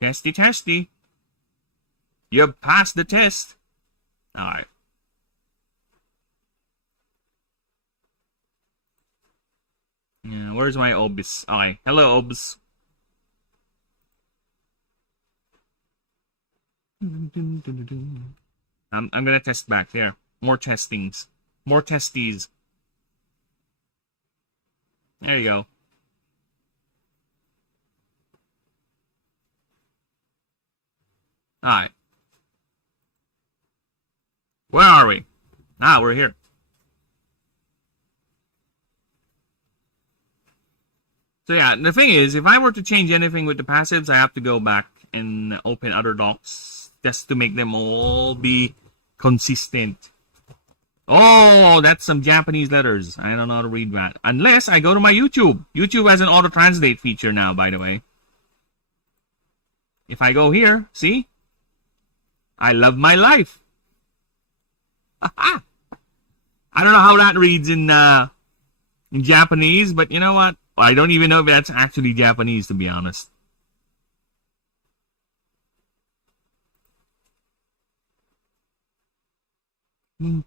Testy, testy. You passed the test. Alright. Yeah, where's my obis? Okay. Hello, obis. I'm gonna test back there. More testings. More testes. There you go. Alright. Where are we? Ah, we're here. So yeah, the thing is, if I were to change anything with the passives, I have to go back and open other docs just to make them all be consistent. Oh, that's some Japanese letters. I don't know how to read that. Unless I go to my YouTube. YouTube has an auto-translate feature now, by the way. If I go here, see? I love my life. I don't know how that reads in Japanese, but you know what? I don't even know if that's actually Japanese, to be honest. We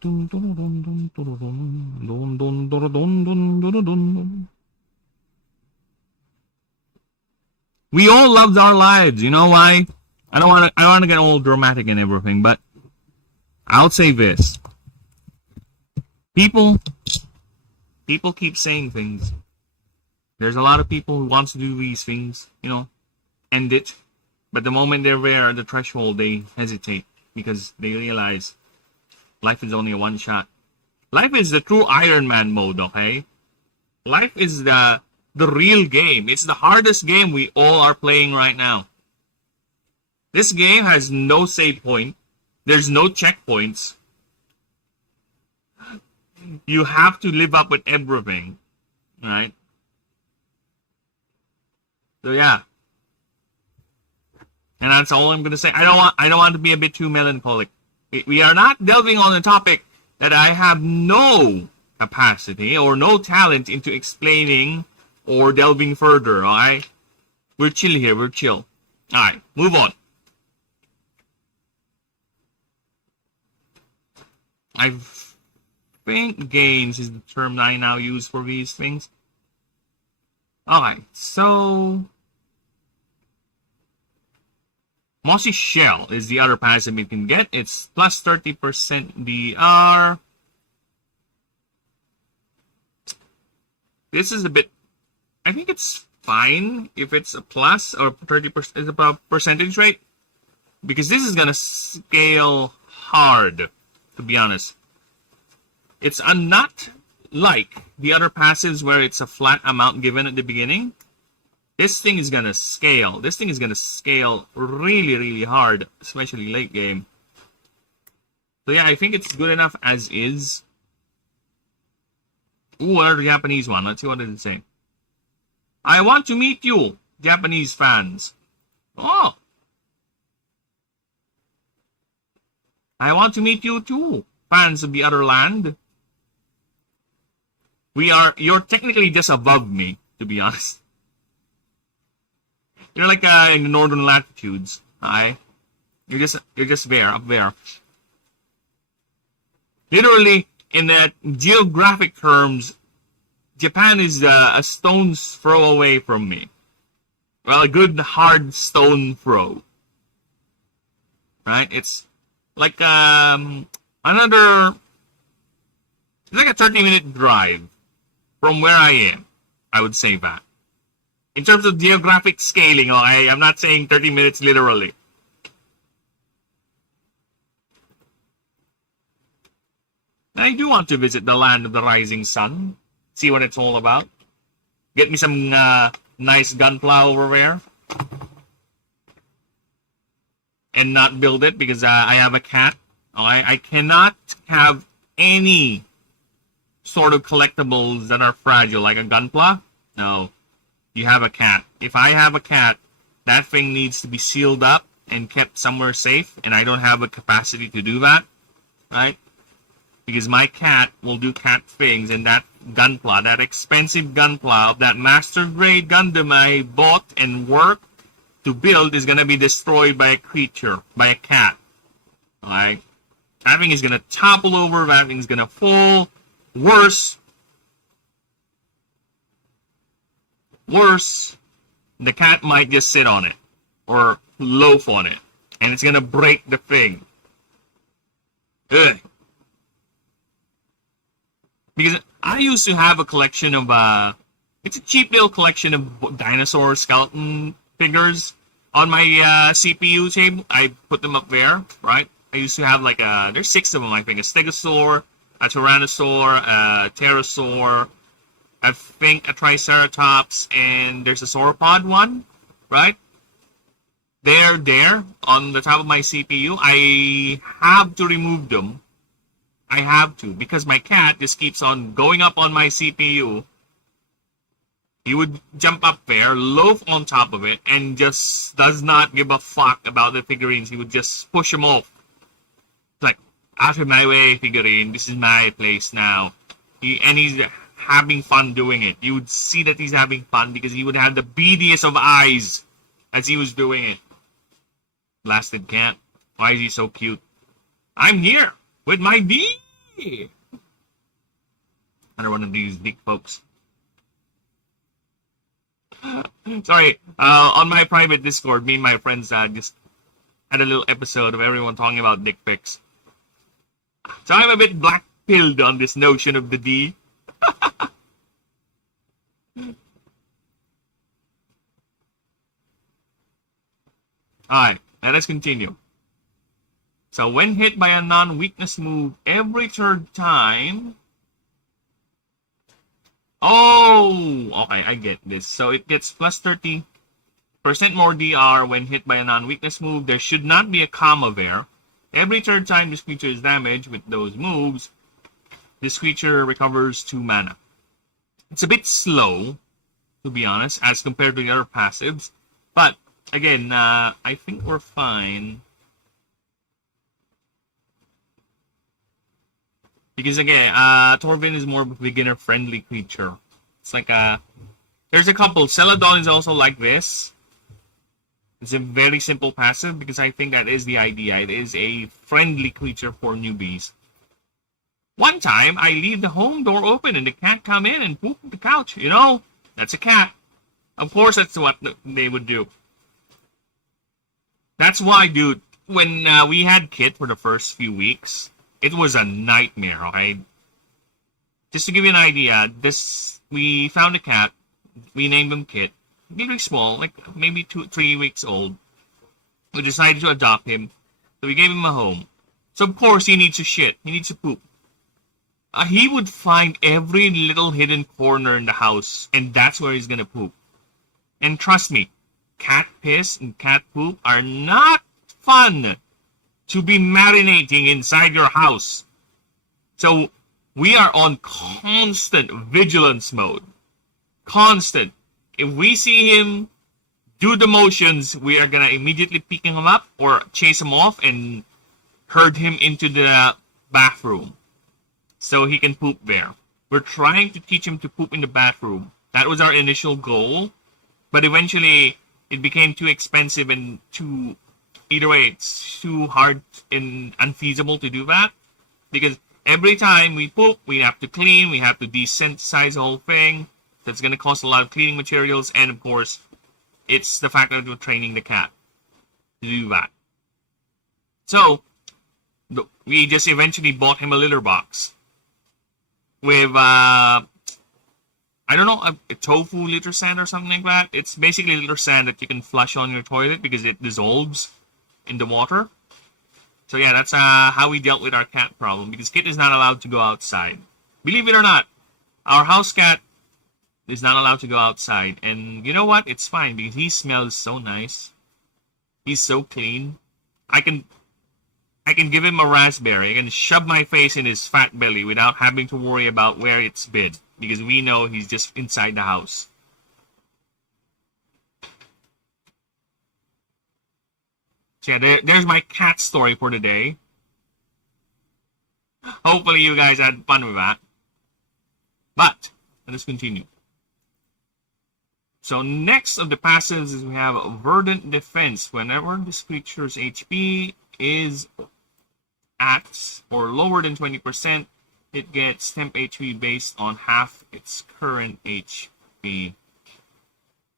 all loved our lives. You know why? I don't want to get all dramatic and everything, but I'll say this. People keep saying things. There's a lot of people who want to do these things, you know, end it. But the moment they're there at the threshold, they hesitate because they realize life is only a one shot. Life is the true Iron Man mode, okay? Life is the real game. It's the hardest game we all are playing right now. This game has no save point. There's no checkpoints. You have to live up with everything, right? So yeah, and that's all I'm gonna say. I don't want to be a bit too melancholic. We are not delving on a topic that I have no capacity or no talent into explaining or delving further. All right, we're chill here. We're chill. All right, move on. I think gains is the term I now use for these things. Alright, so Mossy Shell is the other passive you can get. It's plus 30% DR. This is a bit, I think it's fine if it's a plus or 30% is a percentage rate, because this is gonna scale hard, to be honest. It's not like the other passives where it's a flat amount given at the beginning. This thing is gonna scale. This thing is gonna scale really, really hard, especially late game. So yeah, I think it's good enough as is. Ooh, another Japanese one. Let's see what it say. I want to meet you, Japanese fans. Oh. I want to meet you too, fans of the other land. You're technically just above me, to be honest. You're like in the northern latitudes. Alright? You're just there, up there. Literally, in the geographic terms, Japan is a stone's throw away from me. Well, a good hard stone throw. Right? It's like it's like a 30-minute drive from where I am. I would say that. In terms of geographic scaling, I'm not saying 30 minutes literally. I do want to visit the land of the rising sun. See what it's all about. Get me some nice gunpla over there. And not build it because I have a cat. I cannot have any sort of collectibles that are fragile, like a gunpla. No. You have a cat. If I have a cat, that thing needs to be sealed up and kept somewhere safe, and I don't have a capacity to do that, right? Because my cat will do cat things, and that gunpla, that expensive gunpla of that Master Grade Gundam I bought and worked to build is going to be destroyed by a creature, by a cat. Alright? That thing is going to topple over, that thing is going to fall. Worse, the cat might just sit on it or loaf on it, and it's going to break the thing. Ugh. Because I used to have a collection of, it's a cheap little collection of dinosaur skeleton figures on my CPU table. I put them up there, right? I used to have like there's 6 of them, I think. A Stegosaur, a Tyrannosaur, a Pterosaur, I think a Triceratops, and there's a Sauropod one, right? They're there on the top of my CPU. I have to remove them. I have to, because my cat just keeps on going up on my CPU. He would jump up there, loaf on top of it, and just does not give a fuck about the figurines. He would just push them off. It's like, out of my way, figurine. This is my place now. He's having fun doing it. You would see that he's having fun because he would have the beadiest of eyes as he was doing it. Blasted cat. Why is he so cute? I'm here with my D. Another one of these big folks. Sorry, on my private Discord, me and my friends just had a little episode of everyone talking about dick pics. So I'm a bit black-pilled on this notion of the D. Alright, let us continue. So when hit by a non-weakness move every third time... Oh, okay, I get this. So it gets plus 30% more DR when hit by a non-weakness move. There should not be a comma there. Every third time this creature is damaged with those moves, this creature recovers 2 mana. It's a bit slow, to be honest, as compared to the other passives. But, again, I think we're fine. Because again, Torvin is more of a beginner-friendly creature. It's like there's a couple. Celadon is also like this. It's a very simple passive because I think that is the idea. It is a friendly creature for newbies. One time, I leave the home door open and the cat come in and poop the couch. You know, that's a cat. Of course, that's what they would do. That's why, dude, when we had Kit for the first few weeks, it was a nightmare, okay? Just to give you an idea, we found a cat. We named him Kit. Really small, like maybe 2-3 weeks old. We decided to adopt him. So we gave him a home. So of course he needs to shit. He needs to poop. He would find every little hidden corner in the house, and that's where he's gonna poop. And trust me, cat piss and cat poop are not fun to be marinating inside your house. So we are on constant vigilance mode. Constant. If we see him do the motions, we are gonna immediately pick him up or chase him off and herd him into the bathroom so he can poop there. We're trying to teach him to poop in the bathroom. That was our initial goal, but eventually it became too expensive and either way, it's too hard and unfeasible to do that. Because every time we poop, we have to clean, we have to desensitize the whole thing. That's going to cost a lot of cleaning materials. And of course, it's the fact that we're training the cat to do that. So, we just eventually bought him a litter box. With, I don't know, a tofu litter sand or something like that. It's basically litter sand that you can flush on your toilet because it dissolves in the water. So yeah, that's how we dealt with our cat problem, because Kit is not allowed to go outside. Believe it or not, our house cat is not allowed to go outside. And you know what? It's fine because he smells so nice. He's so clean. I can give him a raspberry. I can shove my face in his fat belly without having to worry about where it's been, because we know he's just inside the house. So yeah, there's my cat story for today. Hopefully you guys had fun with that. But, let us continue. So next of the passives is we have Verdant Defense. Whenever this creature's HP is at or lower than 20%, it gets temp HP based on half its current HP.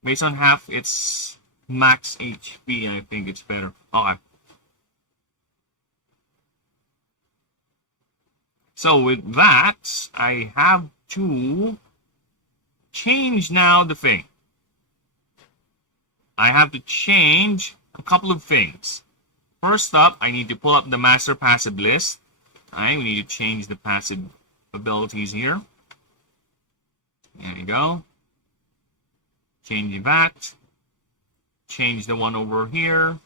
Based on half its max HP, I think it's better. Okay. So with that, I have to change now the thing. I have to change a couple of things. first up, I need to pull up the master passive list. Alright, we need to change the passive abilities here. There you go. Change that. Change the one over here.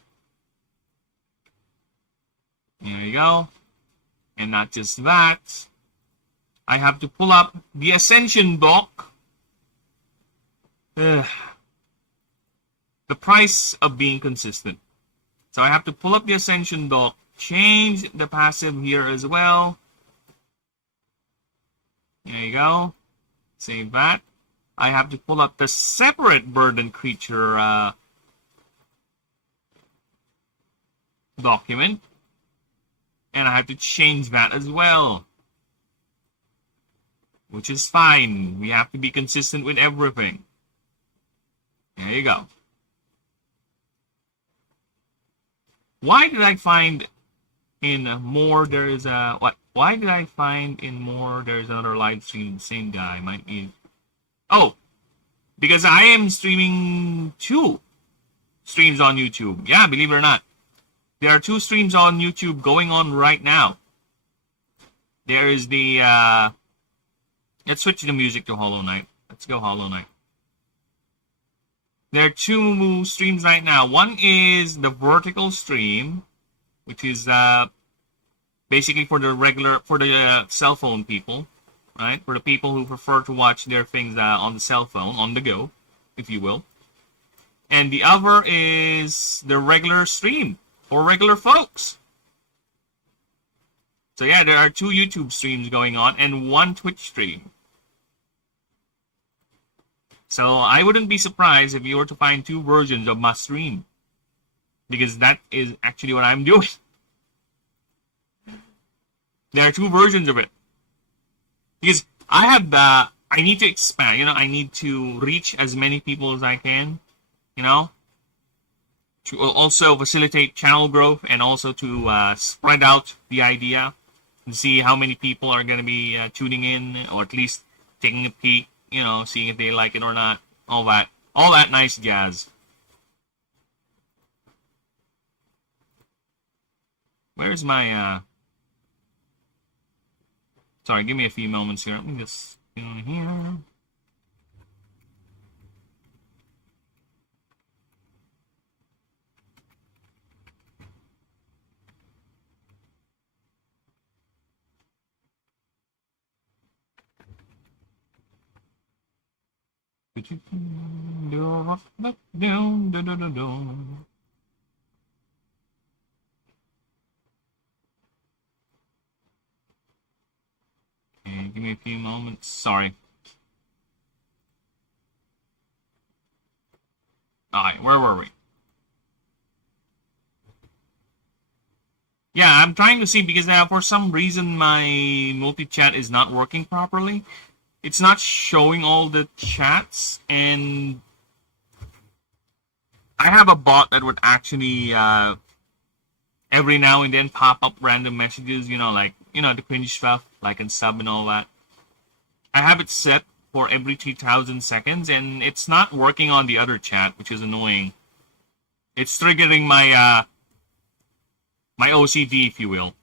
There you go. And not just that. I have to pull up the Ascension book. The price of being consistent. So I have to pull up the Ascension dock, change the passive here as well. There you go. Save that. I have to pull up the separate burden creature document. And I have to change that as well. Which is fine. We have to be consistent with everything. There you go. Why did I find in more there's a what? Why did I find in more there's another live stream? Same guy might be. Oh, because I am streaming 2 streams on YouTube. Yeah, believe it or not, there are 2 streams on YouTube going on right now. There is the let's switch the music to Hollow Knight. Let's go Hollow Knight. There are 2 streams right now. One is the vertical stream, which is basically for the cell phone people, right? For the people who prefer to watch their things on the cell phone, on the go, if you will. And the other is the regular stream for regular folks. So yeah, there are 2 YouTube streams going on and 1 Twitch stream. So I wouldn't be surprised if you were to find 2 versions of my stream. Because that is actually what I'm doing. There are 2 versions of it. Because I have I need to expand, you know, I need to reach as many people as I can, you know. To also facilitate channel growth and also to spread out the idea. And see how many people are going to be tuning in, or at least taking a peek. You know, seeing if they like it or not. All that nice jazz. Where's my, sorry, give me a few moments here. Let me just go in here. Okay, give me a few moments. Sorry. Alright, where were we? Yeah, I'm trying to see because for some reason my multi-chat is not working properly. It's not showing all the chats, and I have a bot that would actually every now and then pop up random messages, you know, like, you know, the cringe stuff, like and sub and all that. I have it set for every 2,000 seconds, and it's not working on the other chat, which is annoying. It's triggering my my OCD, if you will.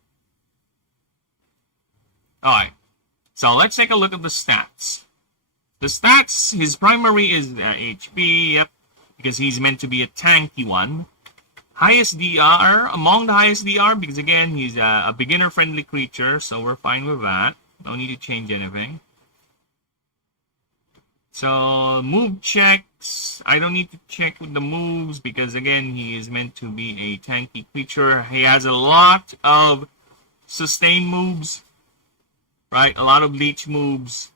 Alright. So let's take a look at the stats. The stats, his primary is HP, yep, because he's meant to be a tanky one. Highest DR, among the highest DR, because again, he's a beginner-friendly creature, so we're fine with that. No need to change anything. So, move checks, I don't need to check with the moves, because again, he is meant to be a tanky creature. He has a lot of sustain moves. Right, a lot of leech moves,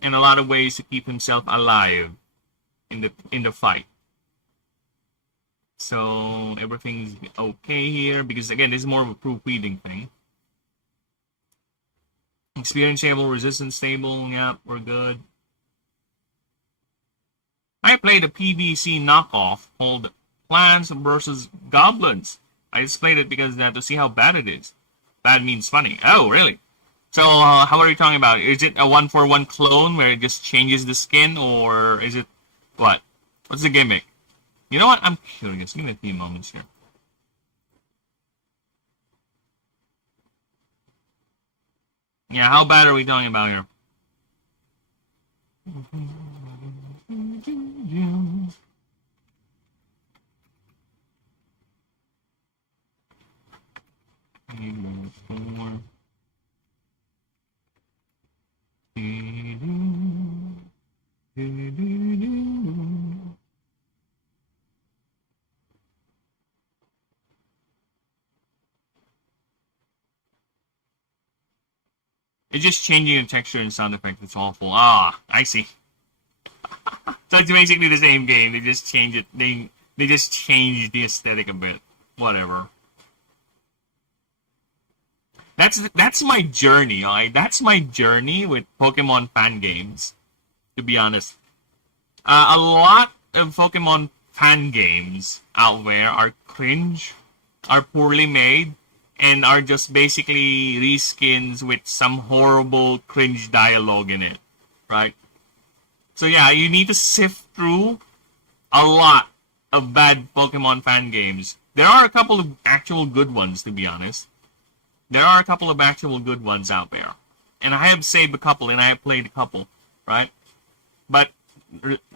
and a lot of ways to keep himself alive in the fight. So everything's okay here because again, this is more of a proofreading thing. Experience stable, resistance stable. Yeah, we're good. I played a PVC knockoff called Plants vs. Goblins. I just played it because to see how bad it is. Bad means funny. Oh, really? So, how are you talking about? Is it a 1-for-1 clone where it just changes the skin, or is it what? What's the gimmick? You know what? I'm curious. Give me a few moments here. Yeah, how bad are we talking about here? It's just changing the texture and sound effect. It's awful. Ah, I see. So it's basically the same game. They just change it. They just change the aesthetic a bit. Whatever. That's my journey. Alright, that's my journey with Pokemon fan games. To be honest, a lot of Pokemon fan games out there are cringe, are poorly made, and are just basically reskins with some horrible cringe dialogue in it, right? So yeah, you need to sift through a lot of bad Pokemon fan games. There are a couple of actual good ones, to be honest. There are a couple of actual good ones out there. And I have saved a couple, and I have played a couple, right? But,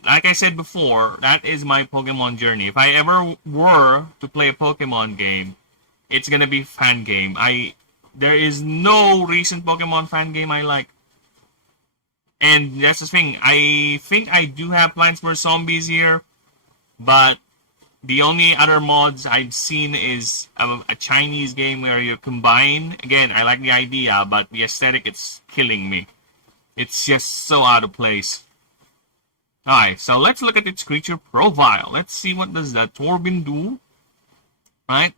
like I said before, that is my Pokemon journey. If I ever were to play a Pokemon game, it's gonna be fan game. There is no recent Pokemon fan game I like. And that's the thing. I think I do have Plants vs. Zombies here, but the only other mods I've seen is a Chinese game where you combine. Again, I like the idea, but the aesthetic, it's killing me. It's just so out of place. Alright, so let's look at its creature profile. Let's see what does that Torbin do. Right?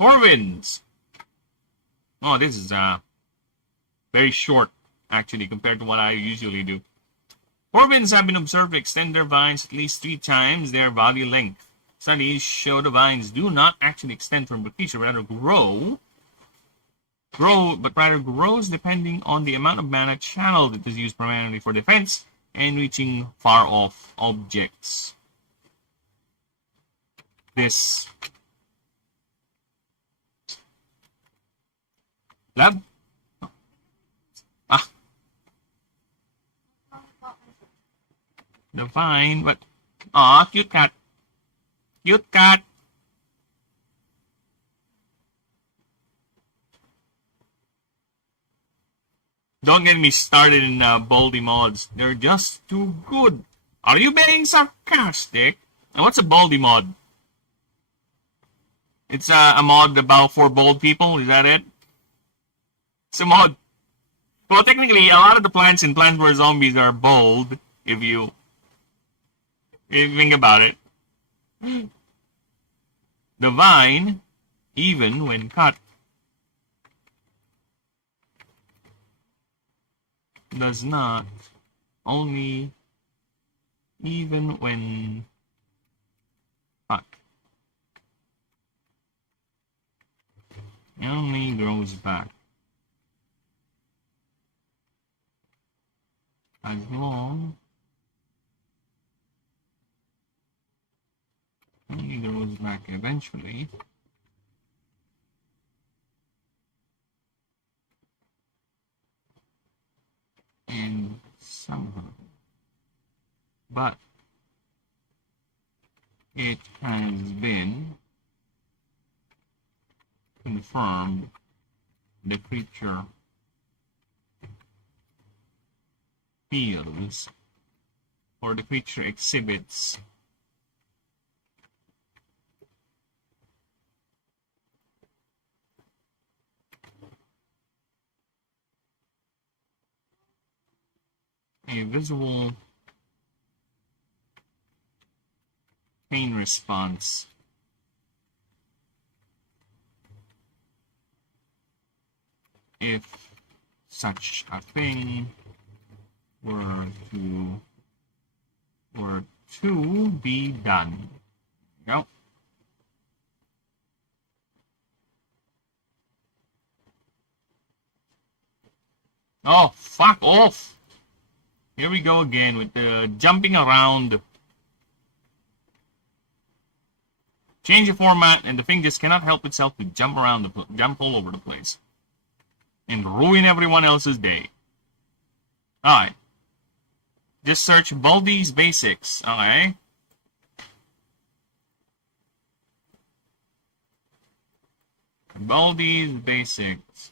Torbins! Oh, this is very short, actually, compared to what I usually do. Torbins have been observed to extend their vines at least 3 times their body length. Studies show the vines do not actually extend from the creature, rather but rather grows depending on the amount of mana channeled. It is used primarily for defense and reaching far-off objects. This lab. The vine, but aw, cute cat. Cute cat. Don't get me started in Baldy mods. They're just too good. Are you being sarcastic? And what's a Baldy mod? It's a mod about for bald people. Is that it? It's a mod. Well, technically, a lot of the plants in Plants vs. Zombies are bald. If you think about it. The vine, even when cut, does not, only even when cut. It only grows back. As long only grows back eventually. And somehow. But it has been confirmed the creature feels or the creature exhibits a visual pain response if such a thing were to be done. Go. Oh, fuck off! Here we go again with the jumping around. Change the format, and the thing just cannot help itself to jump all over the place, and ruin everyone else's day. Alright. Just search Baldi's Basics. Okay. Baldi's Basics.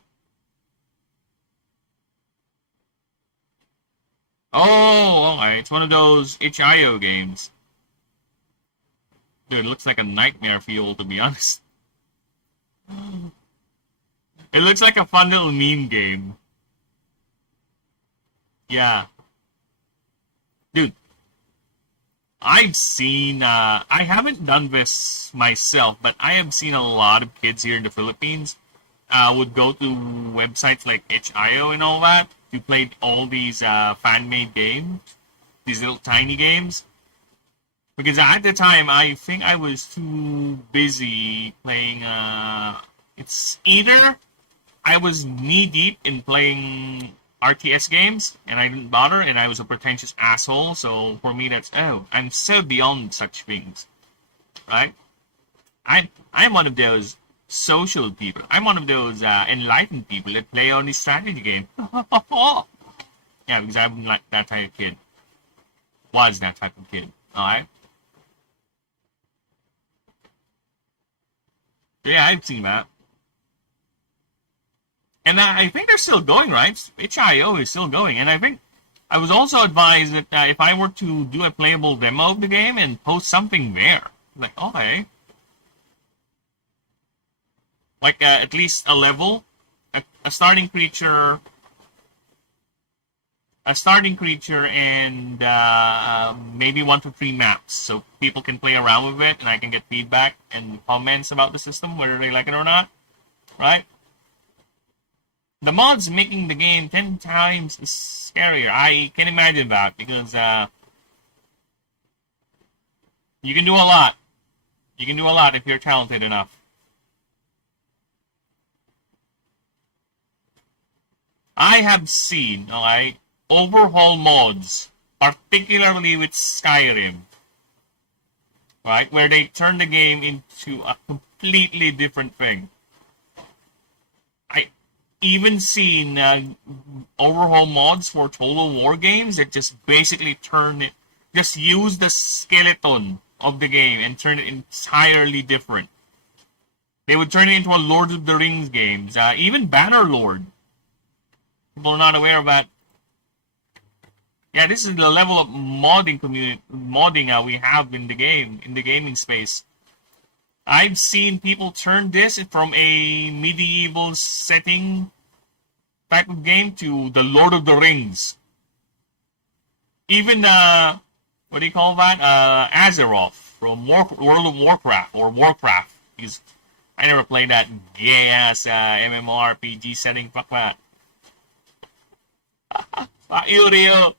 Oh, okay. It's one of those itch.io games. Dude, it looks like a nightmare fuel, to be honest. It looks like a fun little meme game. Yeah. Dude, I've seen, I haven't done this myself, but I have seen a lot of kids here in the Philippines would go to websites like itch.io and all that to play all these fan-made games, these little tiny games. Because at the time, I think I was too busy playing, it's either I was knee-deep in playing RTS games, and I didn't bother, and I was a pretentious asshole, so for me that's, oh, I'm so beyond such things, right? I'm one of those social people. I'm one of those enlightened people that play on this strategy game. Yeah, because I'm like that type of kid. Was that type of kid, alright? Yeah, I've seen that. And I think they're still going, right? itch.io is still going. And I think I was also advised that if I were to do a playable demo of the game and post something there, like, okay. Like at least a level, a starting creature, and maybe 1 to 3 maps, so people can play around with it, and I can get feedback and comments about the system, whether they like it or not, right? The mods making the game 10 times scarier. I can imagine that, because you can do a lot. You can do a lot if you're talented enough. I have seen, alright, overhaul mods, particularly with Skyrim, right, where they turn the game into a completely different thing. I even seen overhaul mods for Total War games that just basically turn it, just use the skeleton of the game and turn it entirely different. They would turn it into a Lord of the Rings games, even Bannerlord. People are not aware of that. Yeah, this is the level of modding we have in the game, in the gaming space. I've seen people turn this from a medieval setting type of game to the Lord of the Rings. Even, what do you call that? Azeroth from World of Warcraft, or Warcraft. Because I never played that gay-ass MMORPG setting. Fuck that. Fuck you, Rio.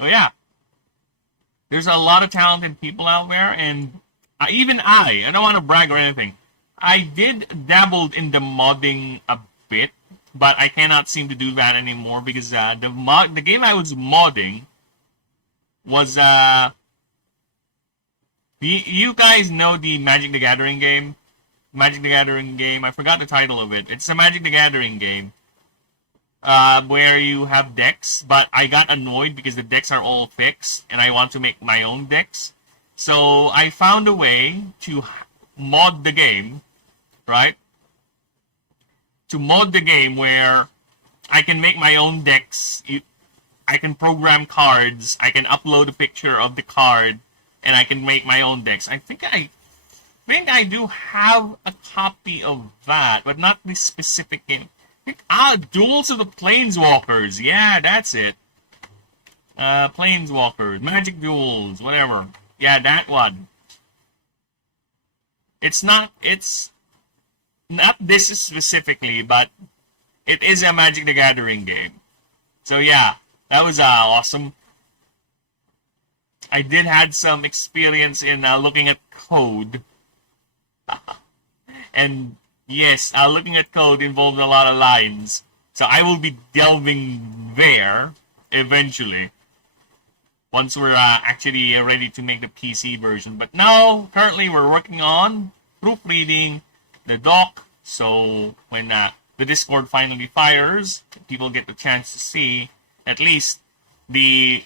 Oh yeah, there's a lot of talented people out there, and even I don't want to brag or anything. I did dabbled in the modding a bit, but I cannot seem to do that anymore because the game I was modding was you guys know the Magic the Gathering game? Magic the Gathering game. I forgot the title of it. It's a Magic the Gathering game where you have decks, but I got annoyed because the decks are all fixed, and I want to make my own decks. So I found a way to mod the game, right? To mod the game where I can make my own decks. I can program cards. I can upload a picture of the card, and I can make my own decks. I think I do have a copy of that, but not this specific game. Duels of the Planeswalkers. Yeah, that's it. Planeswalkers, Magic Duels, whatever. Yeah, that one. It's not this specifically, but it is a Magic the Gathering game. So yeah, that was awesome. I did had some experience in looking at code. And yes, looking at code involved a lot of lines. So I will be delving there eventually. once we're actually ready to make the PC version. But now, currently, we're working on proofreading the doc. So when the Discord finally fires, people get the chance to see at least the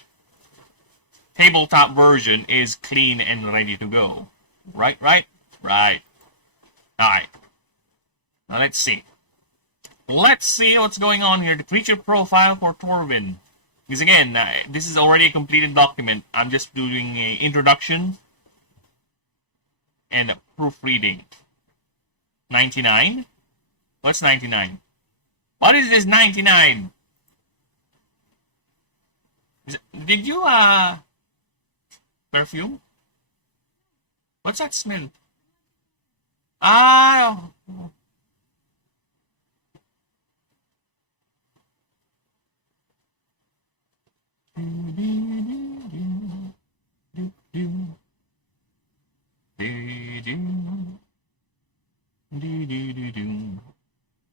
tabletop version is clean and ready to go. Right. Alright. Now let's see. Let's see what's going on here. The creature profile for Torvin. Because again, this is already a completed document. I'm just doing an introduction and a proofreading. 99? What's 99? What is this 99? Did you, perfume? What's that smell? Ah!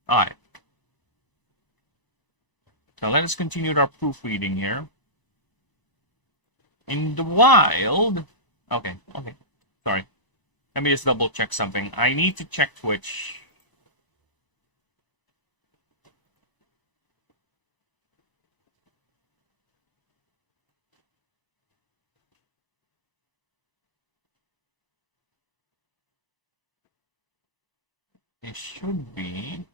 Alright. So let us continue our proofreading here. In the wild... Okay. Sorry. Let me just double check something. I need to check Twitch. It should be...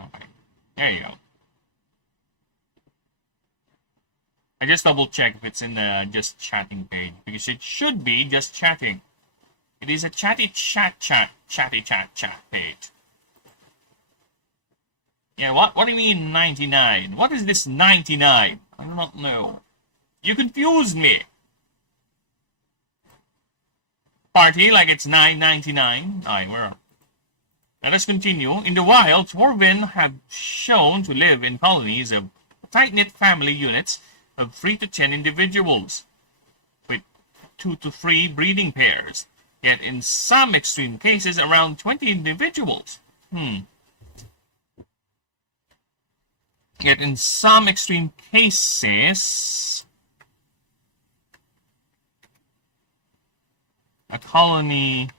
Okay. There you go. I just double check if it's in the just chatting page, because it should be just chatting. It is a chatty chat page. Yeah, what do you mean 99? What is this 99? I do not know. You confused me. Party like it's 9.99. Alright, where? Let us continue. In the wild, Torvin have shown to live in colonies of tight-knit family units of 3 to 10 individuals, with 2 to 3 breeding pairs. Yet in some extreme cases, around 20 individuals. Yet in some extreme cases, a colony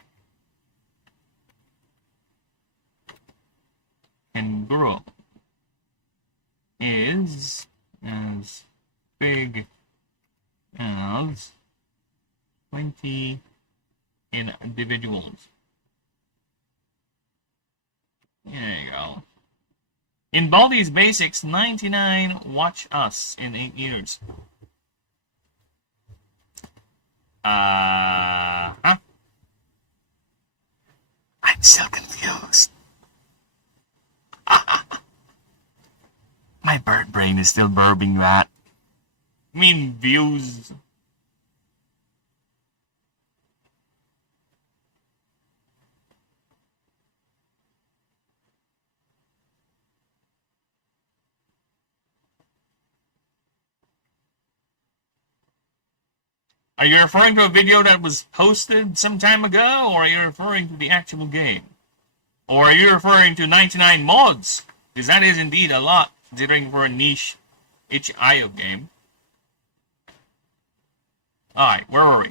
can grow is as big as 20 individuals. There you go. In Baldi's Basics 99, watch us in 8 years. I'm still confused. My bird brain is still burping that. I mean, views. Are you referring to a video that was posted some time ago, or are you referring to the actual game? Or are you referring to 99 mods? Because that is indeed a lot, considering for a niche itch.io game. Alright, where were we?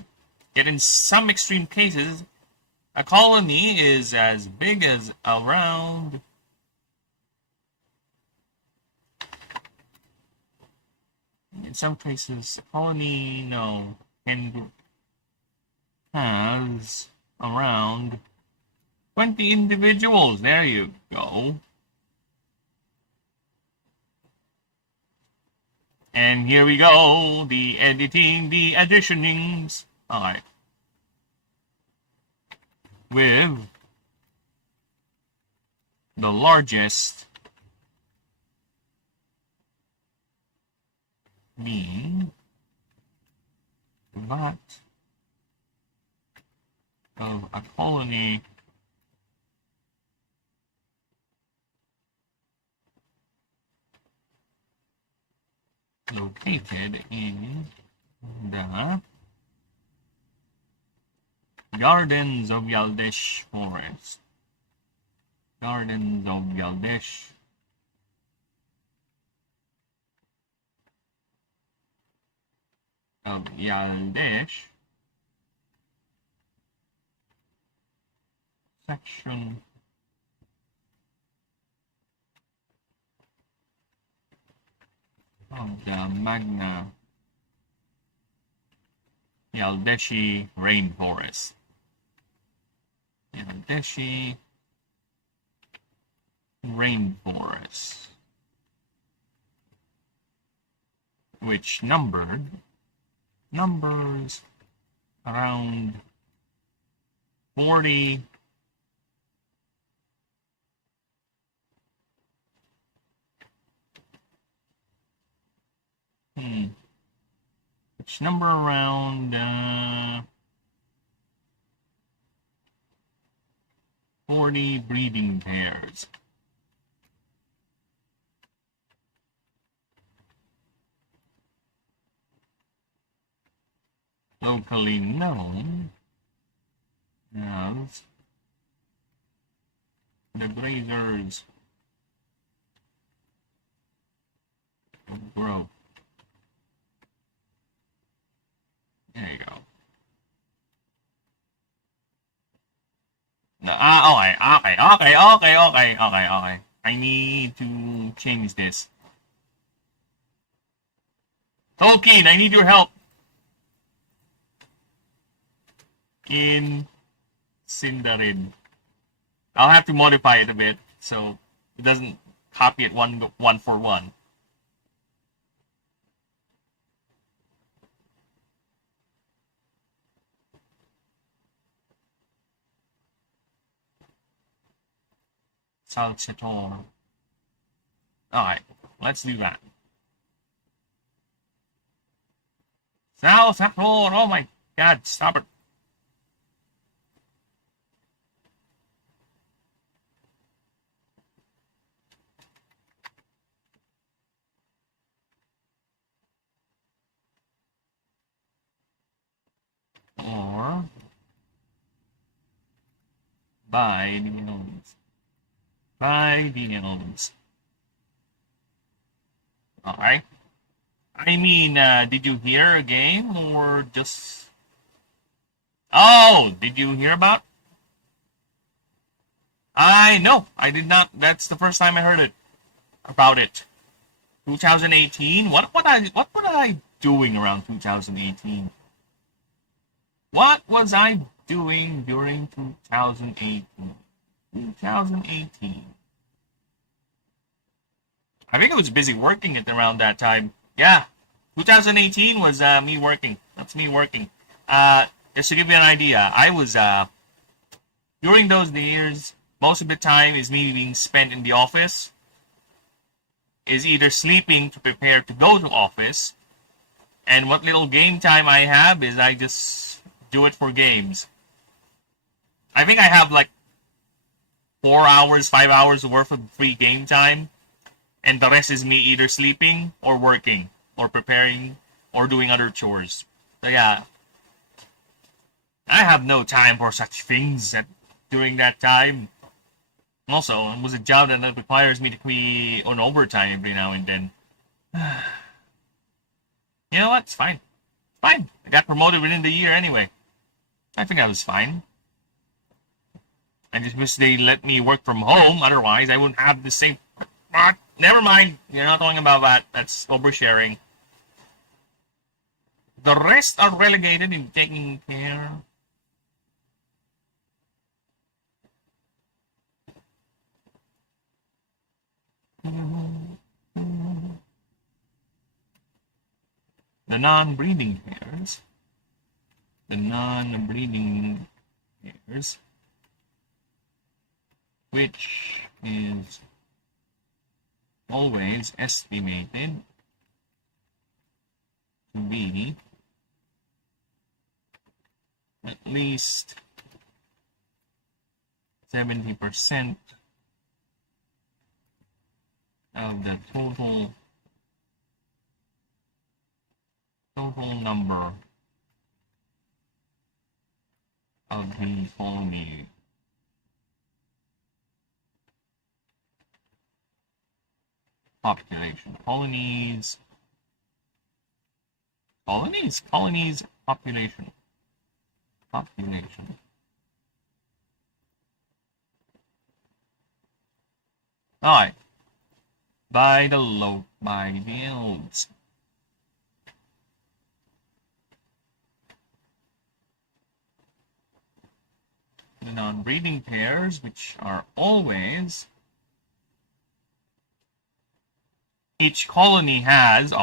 Yet in some extreme cases, a colony is as big as around... In some cases, a colony, no, has around 20 individuals. There you go. And here we go, the editing, the additionings. Alright. With the largest being that of a colony located in the Gardens of Yaldesh Forest. Gardens of Yaldesh. Of Yaldesh. Section of the Magna Yaldeshi Rainforest. Yaldeshi Rainforest, which numbers around 40 which number around 40 breeding pairs. Locally known as the Blazers Grove. There you go. No, okay. I need to change this. Tolkien, I need your help. In Sindarin. I'll have to modify it a bit so it doesn't copy it one for one. Salchator. Alright, let's do that. Salchator, oh my god, stop it. Or by the elves. By the elves. Alright. I mean, did you hear a game or just... Oh, did you hear about? No, I did not. That's the first time I heard it. About it. 2018? What was I doing around 2018? What was I doing during 2018? 2018. I think I was busy working at around that time. Yeah, 2018 was me working. That's me working. Just to give you an idea, I was during those years, most of the time is me being spent in the office. Is either sleeping to prepare to go to office, and what little game time I have is I just do it for games. I think I have like 4 hours, 5 hours worth of free game time, and the rest is me either sleeping or working or preparing or doing other chores. So yeah, I have no time for such things during that time. Also, it was a job that requires me to be on overtime every now and then. You know what? It's fine. It's fine. I got promoted within the year anyway. I think I was fine. I just wish they let me work from home. Otherwise, I wouldn't have the same... Never mind. You're not talking about that. That's oversharing. The rest are relegated in taking care. The non-breeding pairs. The non-breeding pairs. Which is always estimated to be at least 70% of the total total number of the colony population. Colonies, population. Alright. By the odds. The non-breeding pairs, which are always, each colony has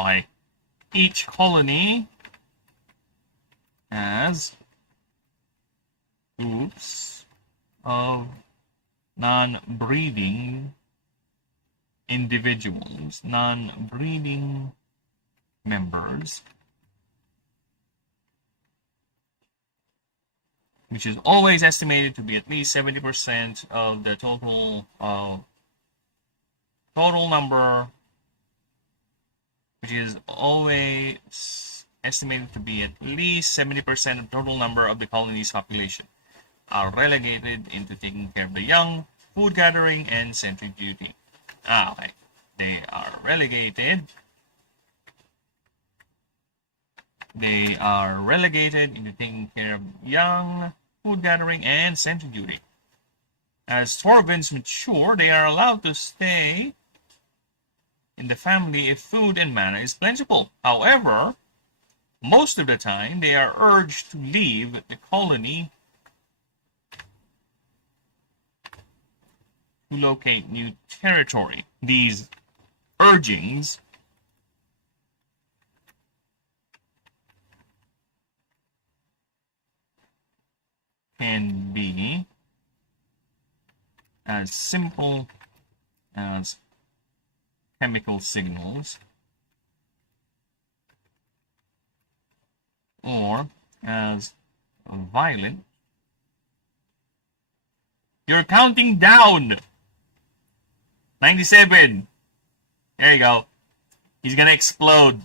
groups of non-breeding individuals, non-breeding members, which is always estimated to be at least 70% of the total number, which is always estimated to be at least 70% of the total number of the colony's population, are relegated into taking care of the young, food gathering, and sentry duty. Okay. They are relegated into taking care of young, food gathering, and sentry duty. As Thorvins mature, they are allowed to stay in the family if food and mana is plentiful. However, most of the time, they are urged to leave the colony to locate new territory. These urgings can be as simple as chemical signals or as violent. You're counting down. 97. There you go. He's gonna explode.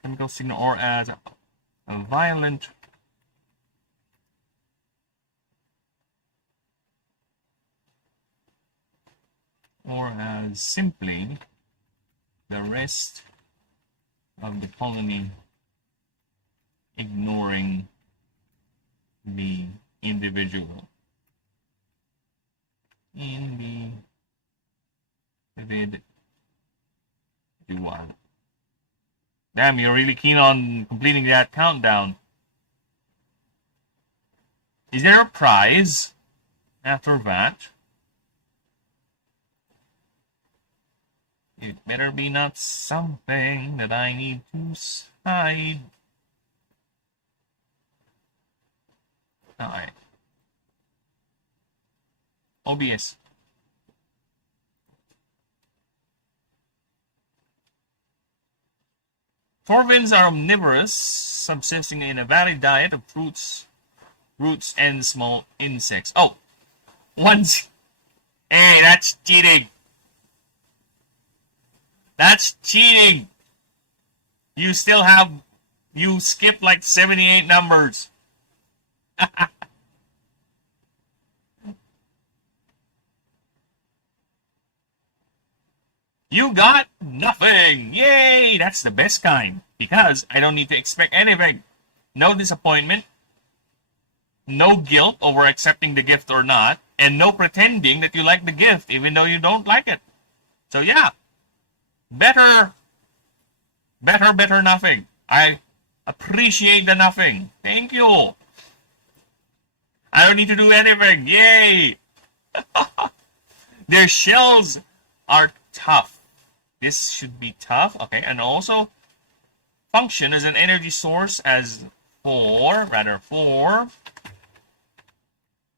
Chemical signal or as a violent or as simply the rest of the colony ignoring the individual. Damn, you're really keen on completing that countdown. Is there a prize after that? It better be not something that I need to hide. Alright. OBS. Thorvins are omnivorous, subsisting in a varied diet of fruits, roots, and small insects. Oh! Once. Hey, that's cheating! That's cheating! You still have... You skipped like 78 numbers. You got nothing! Yay! That's the best kind. Because I don't need to expect anything. No disappointment. No guilt over accepting the gift or not. And no pretending that you like the gift even though you don't like it. So yeah. Better nothing. I appreciate the nothing. Thank you. I don't need to do anything. Yay! Their shells are tough. This should be tough. Okay, and also function as an energy source for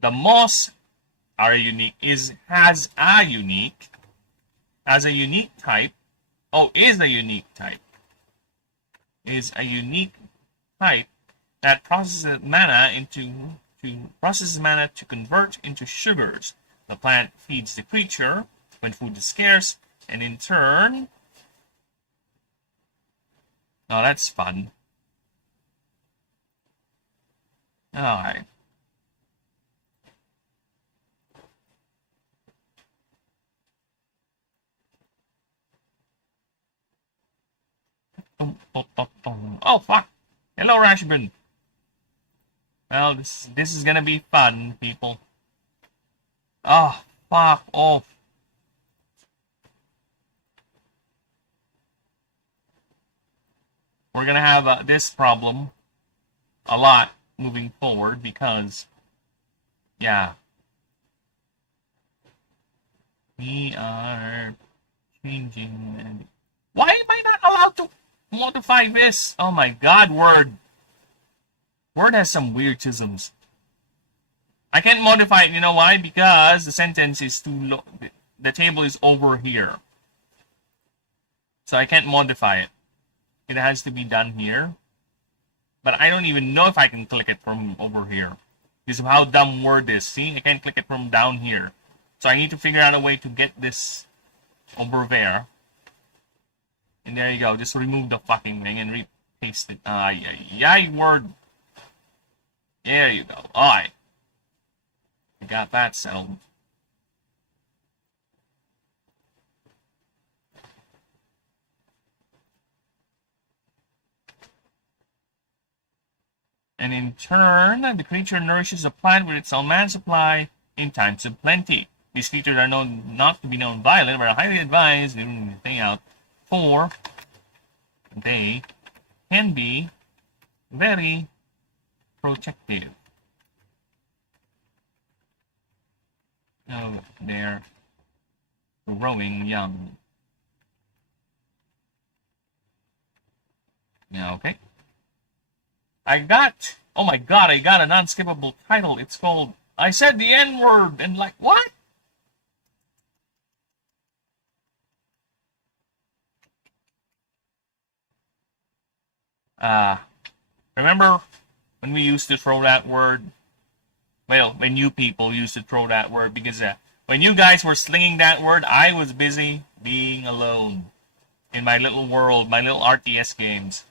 the moss are unique has a unique type. Oh, is a unique type that processes mana to convert into sugars. The plant feeds the creature when food is scarce And in turn... Oh, that's fun. Alright. Oh, fuck. Hello, Rashburn. Well, this is gonna be fun, people. Oh, fuck off. We're gonna have this problem a lot moving forward because, yeah. We are changing. Why am I not allowed to modify this? Oh my god, Word. Word has some weird chisms. I can't modify it, you know why? Because the sentence is too low. The table is over here. So I can't modify it. It has to be done here. But I don't even know if I can click it from over here. Because of how dumb Word is. See? I can't click it from down here. So I need to figure out a way to get this over there. And there you go. Just remove the fucking thing and repaste it. Yay, Word. There you go. Alright. I got that settled. And in turn, the creature nourishes the plant with its own mana supply in times of plenty. These creatures are known not to be known violent, but are highly advised in the thing out, for they can be very protective. Oh, they're growing young. Yeah, okay. Oh my god, I got an unskippable title. It's called I Said the N-Word, and like, what? Remember when we used to throw that word? Well, when you people used to throw that word, because when you guys were slinging that word, I was busy being alone in my little world, my little RTS games.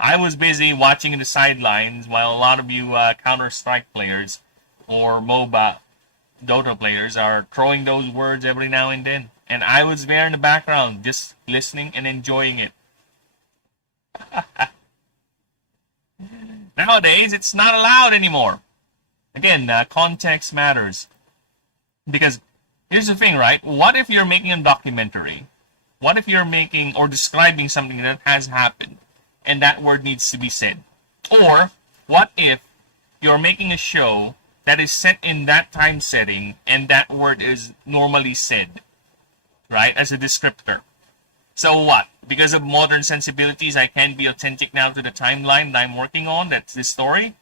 I was busy watching in the sidelines while a lot of you Counter-Strike players or MOBA Dota players are throwing those words every now and then. And I was there in the background, just listening and enjoying it. Nowadays, it's not allowed anymore. Again, context matters. Because here's the thing, right? What if you're making a documentary? What if you're making or describing something that has happened and that word needs to be said? Or what if you're making a show that is set in that time setting and that word is normally said, right, as a descriptor? So what? Because of modern sensibilities, I can't be authentic now to the timeline that I'm working on. That's the story.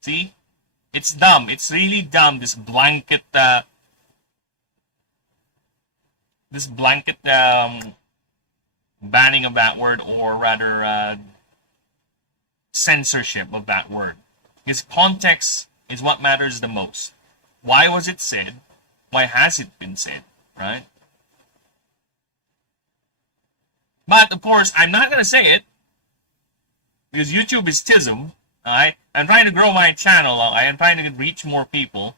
See? It's dumb. It's really dumb. This blanket banning of that word, or rather censorship of that word. Because context is what matters the most. Why was it said? Why has it been said? Right? But, of course, I'm not going to say it, because YouTube is TISM. Alright? I'm trying to grow my channel. I'm trying to reach more people.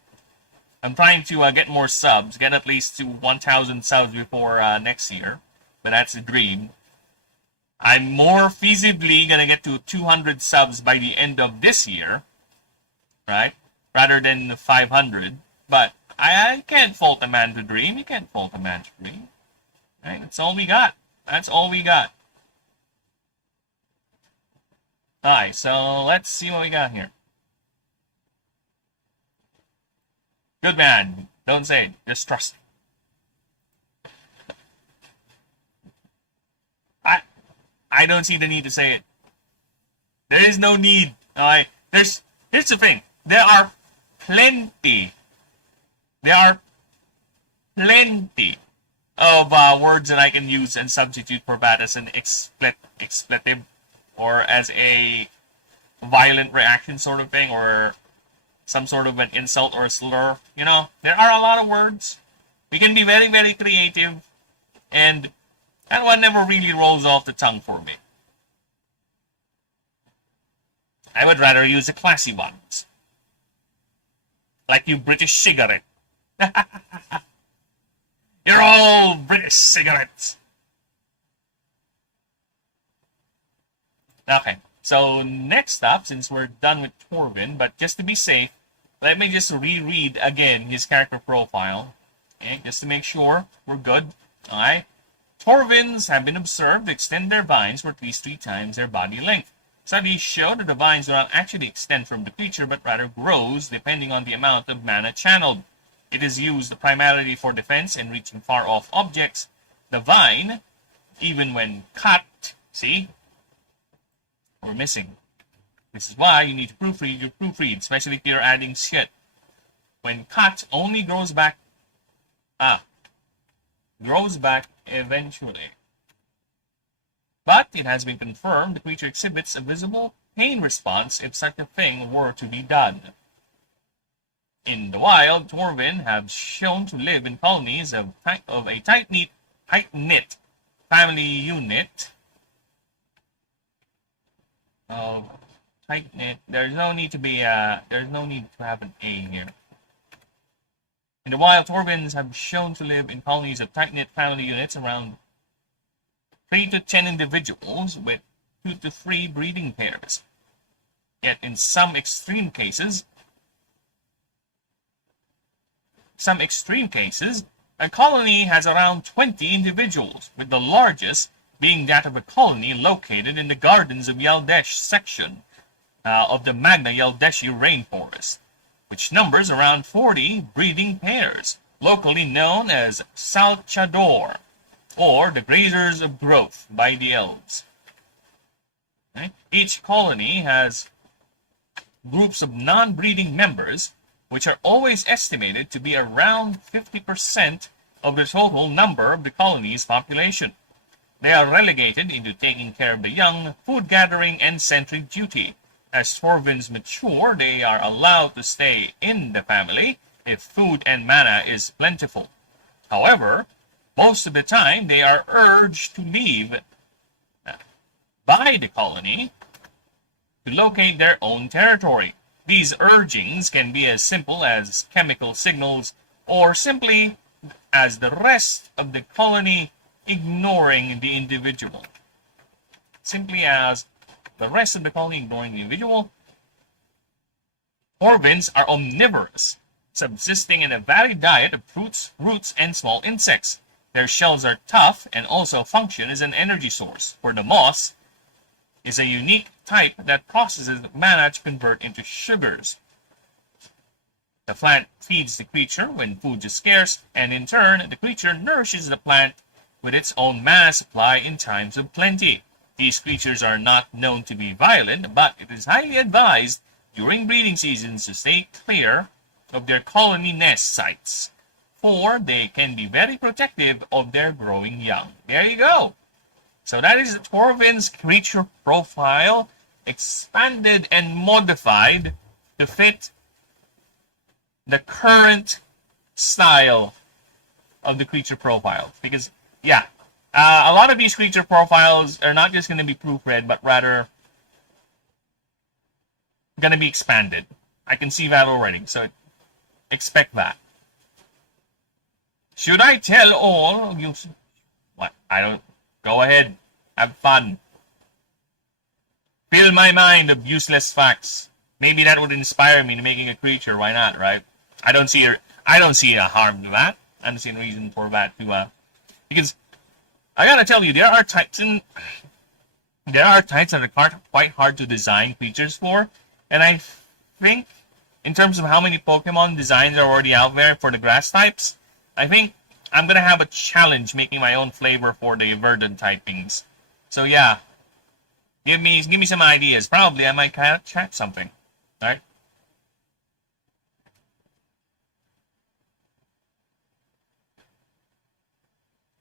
I'm trying to get more subs, get at least to 1,000 subs before next year. But that's a dream. I'm more feasibly going to get to 200 subs by the end of this year. Right? Rather than 500. But I can't fault a man to dream. You can't fault a man to dream. Right? That's all we got. That's all we got. Alright, so let's see what we got here. Good man. Don't say it. Just trust me. I don't see the need to say it. There is no need. Alright. Here's the thing. There are plenty of words that I can use and substitute for that as an expletive or as a violent reaction sort of thing, or some sort of an insult or a slur. You know, there are a lot of words. We can be very, very creative. And that one never really rolls off the tongue for me. I would rather use the classy ones. Like you British cigarette. You're all British cigarettes. Okay, so next up, since we're done with Torvin, but just to be safe, let me just reread again his character profile. Okay, just to make sure we're good. Alright. Torvins have been observed to extend their vines for at least 3 times their body length. Studies show that the vines do not actually extend from the creature, but rather grows depending on the amount of mana channeled. It is used primarily for defense and reaching far-off objects. The vine, even when cut, see? We're missing. This is why you need to proofread your proofread, especially if you're adding shit. When cut, only grows back. Grows back eventually. But it has been confirmed the creature exhibits a visible pain response if such a thing were to be done. In the wild, Torvin have shown to live in colonies of a tight-knit family unit. Tight-knit. There's no need to have an A here. In the wild, Torvins have shown to live in colonies of tight-knit family units around 3 to 10 individuals with 2 to 3 breeding pairs. Yet in some extreme cases, a colony has around 20 individuals, with the largest being that of a colony located in the Gardens of Yaldesh section of the Magna Yaldeshi rainforest, which numbers around 40 breeding pairs, locally known as Salchador, or the Grazers of Growth by the elves. Okay? Each colony has groups of non-breeding members, which are always estimated to be around 50% of the total number of the colony's population. They are relegated into taking care of the young, food gathering, and sentry duty. As Torvins mature, they are allowed to stay in the family if food and mana is plentiful. However, most of the time they are urged to leave by the colony to locate their own territory. These urgings can be as simple as chemical signals or simply as the rest of the colony ignoring the individual. Simply as the rest of the colony ignoring the individual. Torvins are omnivorous, subsisting in a varied diet of fruits, roots, and small insects. Their shells are tough and also function as an energy source, where the moss is a unique type that processes mana to convert into sugars. The plant feeds the creature when food is scarce, and in turn, the creature nourishes the plant with its own mana supply in times of plenty. These creatures are not known to be violent, but it is highly advised during breeding seasons to stay clear of their colony nest sites, for they can be very protective of their growing young. There you go. So that is Torvin's creature profile, expanded and modified to fit the current style of the creature profile. Because, yeah, a lot of these creature profiles are not just going to be proofread, but rather going to be expanded. I can see that already, so expect that. Should I tell all you? What? I don't. Go ahead. Have fun. Fill my mind of useless facts. Maybe that would inspire me to making a creature. Why not, right? I don't see a harm to that. I don't see a reason for that to because I gotta tell you, there are types that are quite hard to design creatures for, and I think in terms of how many Pokemon designs are already out there for the grass types, I think I'm gonna have a challenge making my own flavor for the verdant typings. So yeah, give me some ideas. Probably I might chat something. All right.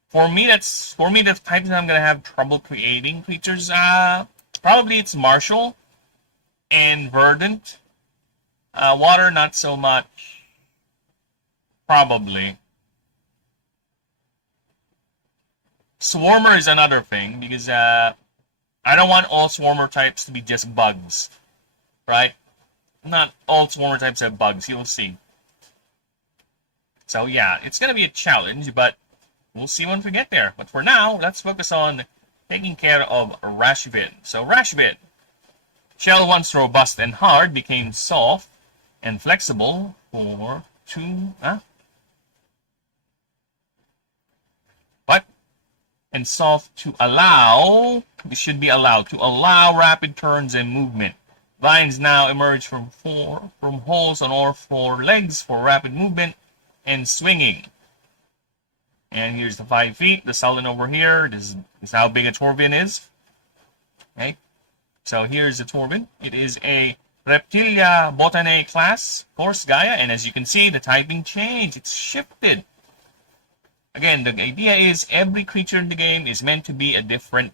For me, the types that I'm gonna have trouble creating creatures. Probably it's martial and verdant. Water, not so much. Probably. Swarmer is another thing, because I don't want all Swarmer types to be just bugs, right? Not all Swarmer types have bugs, you'll see. So yeah, it's going to be a challenge, but we'll see once we get there. But for now, let's focus on taking care of Rashbin. So Rashbin, shell once robust and hard became soft and flexible for what? And soft to allow, it should be allowed, to allow rapid turns and movement. Vines now emerge from holes on all four legs for rapid movement and swinging. And here's the 5 feet, the Sullen over here. This is how big a Torvin is. Okay, so here's the Torvin. It is a Reptilia Botanae class, Force Gaia, and as you can see, the typing changed. It's shifted. Again, the idea is every creature in the game is meant to be a different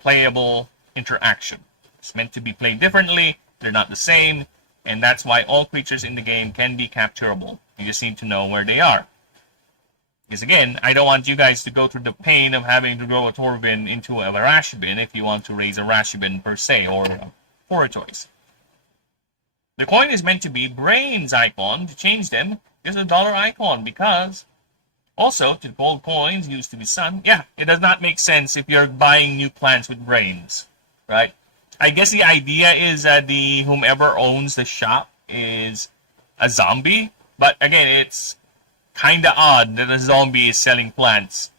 playable interaction. It's meant to be played differently. They're not the same, and that's why all creatures in the game can be capturable. You just need to know where they are. Because again, I don't want you guys to go through the pain of having to grow a Torvin into a Rashbin if you want to raise a Rashbin per se, or a Foratoise. The coin is meant to be Brains icon. To change them, just a dollar icon, because also, to gold coins used to be sun. Yeah, it does not make sense if you're buying new plants with brains, right? I guess the idea is that whomever owns the shop is a zombie, but again, it's kinda odd that a zombie is selling plants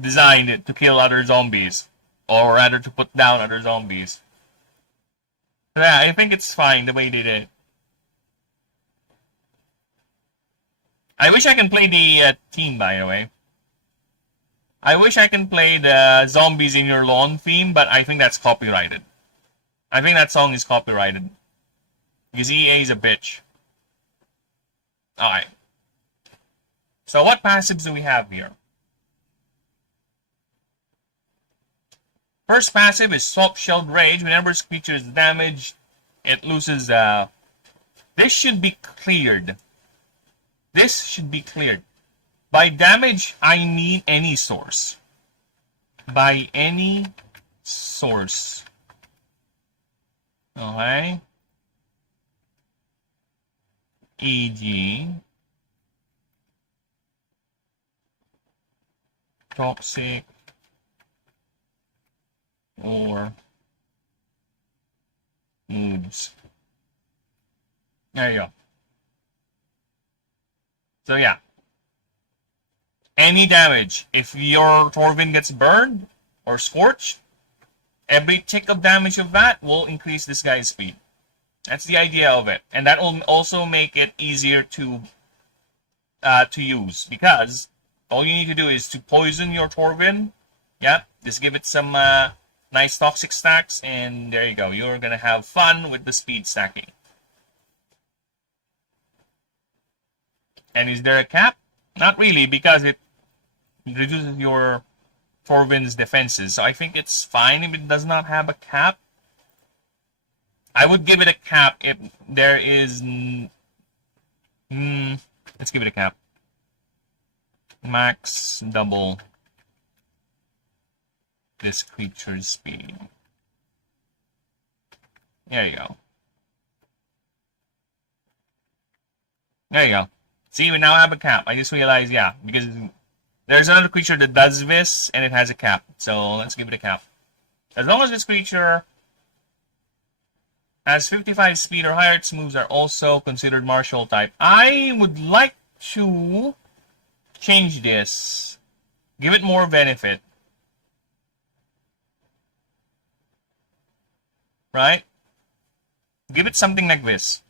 designed to kill other zombies, or rather to put down other zombies. Yeah, I think it's fine the way they did it. I wish I can play the theme, by the way. I wish I can play the Zombies in Your Lawn theme, but I think that's copyrighted. I think that song is copyrighted. Because EA is a bitch. Alright. So what passives do we have here? First passive is Soft Shelled Rage. Whenever this creature is damaged, it loses... This should be cleared. This should be cleared. By damage, I mean any source. By any source. Okay. E.g. toxic or moods. There you go. So yeah, any damage. If your Torvin gets burned or scorched, every tick of damage of that will increase this guy's speed. That's the idea of it, and that will also make it easier to use, because all you need to do is to poison your Torvin. Yeah, just give it some nice toxic stacks, and there you go. You're gonna have fun with the speed stacking. And is there a cap? Not really, because it reduces your Torvin's defenses. So I think it's fine if it does not have a cap. I would give it a cap if there is... let's give it a cap. Max double this creature's speed. There you go. There you go. See, we now have a cap. I just realized, yeah, because there's another creature that does this, and it has a cap. So let's give it a cap. As long as this creature has 55 speed or higher, its moves are also considered martial type. I would like to change this. Give it more benefit. Right? Give it something like this.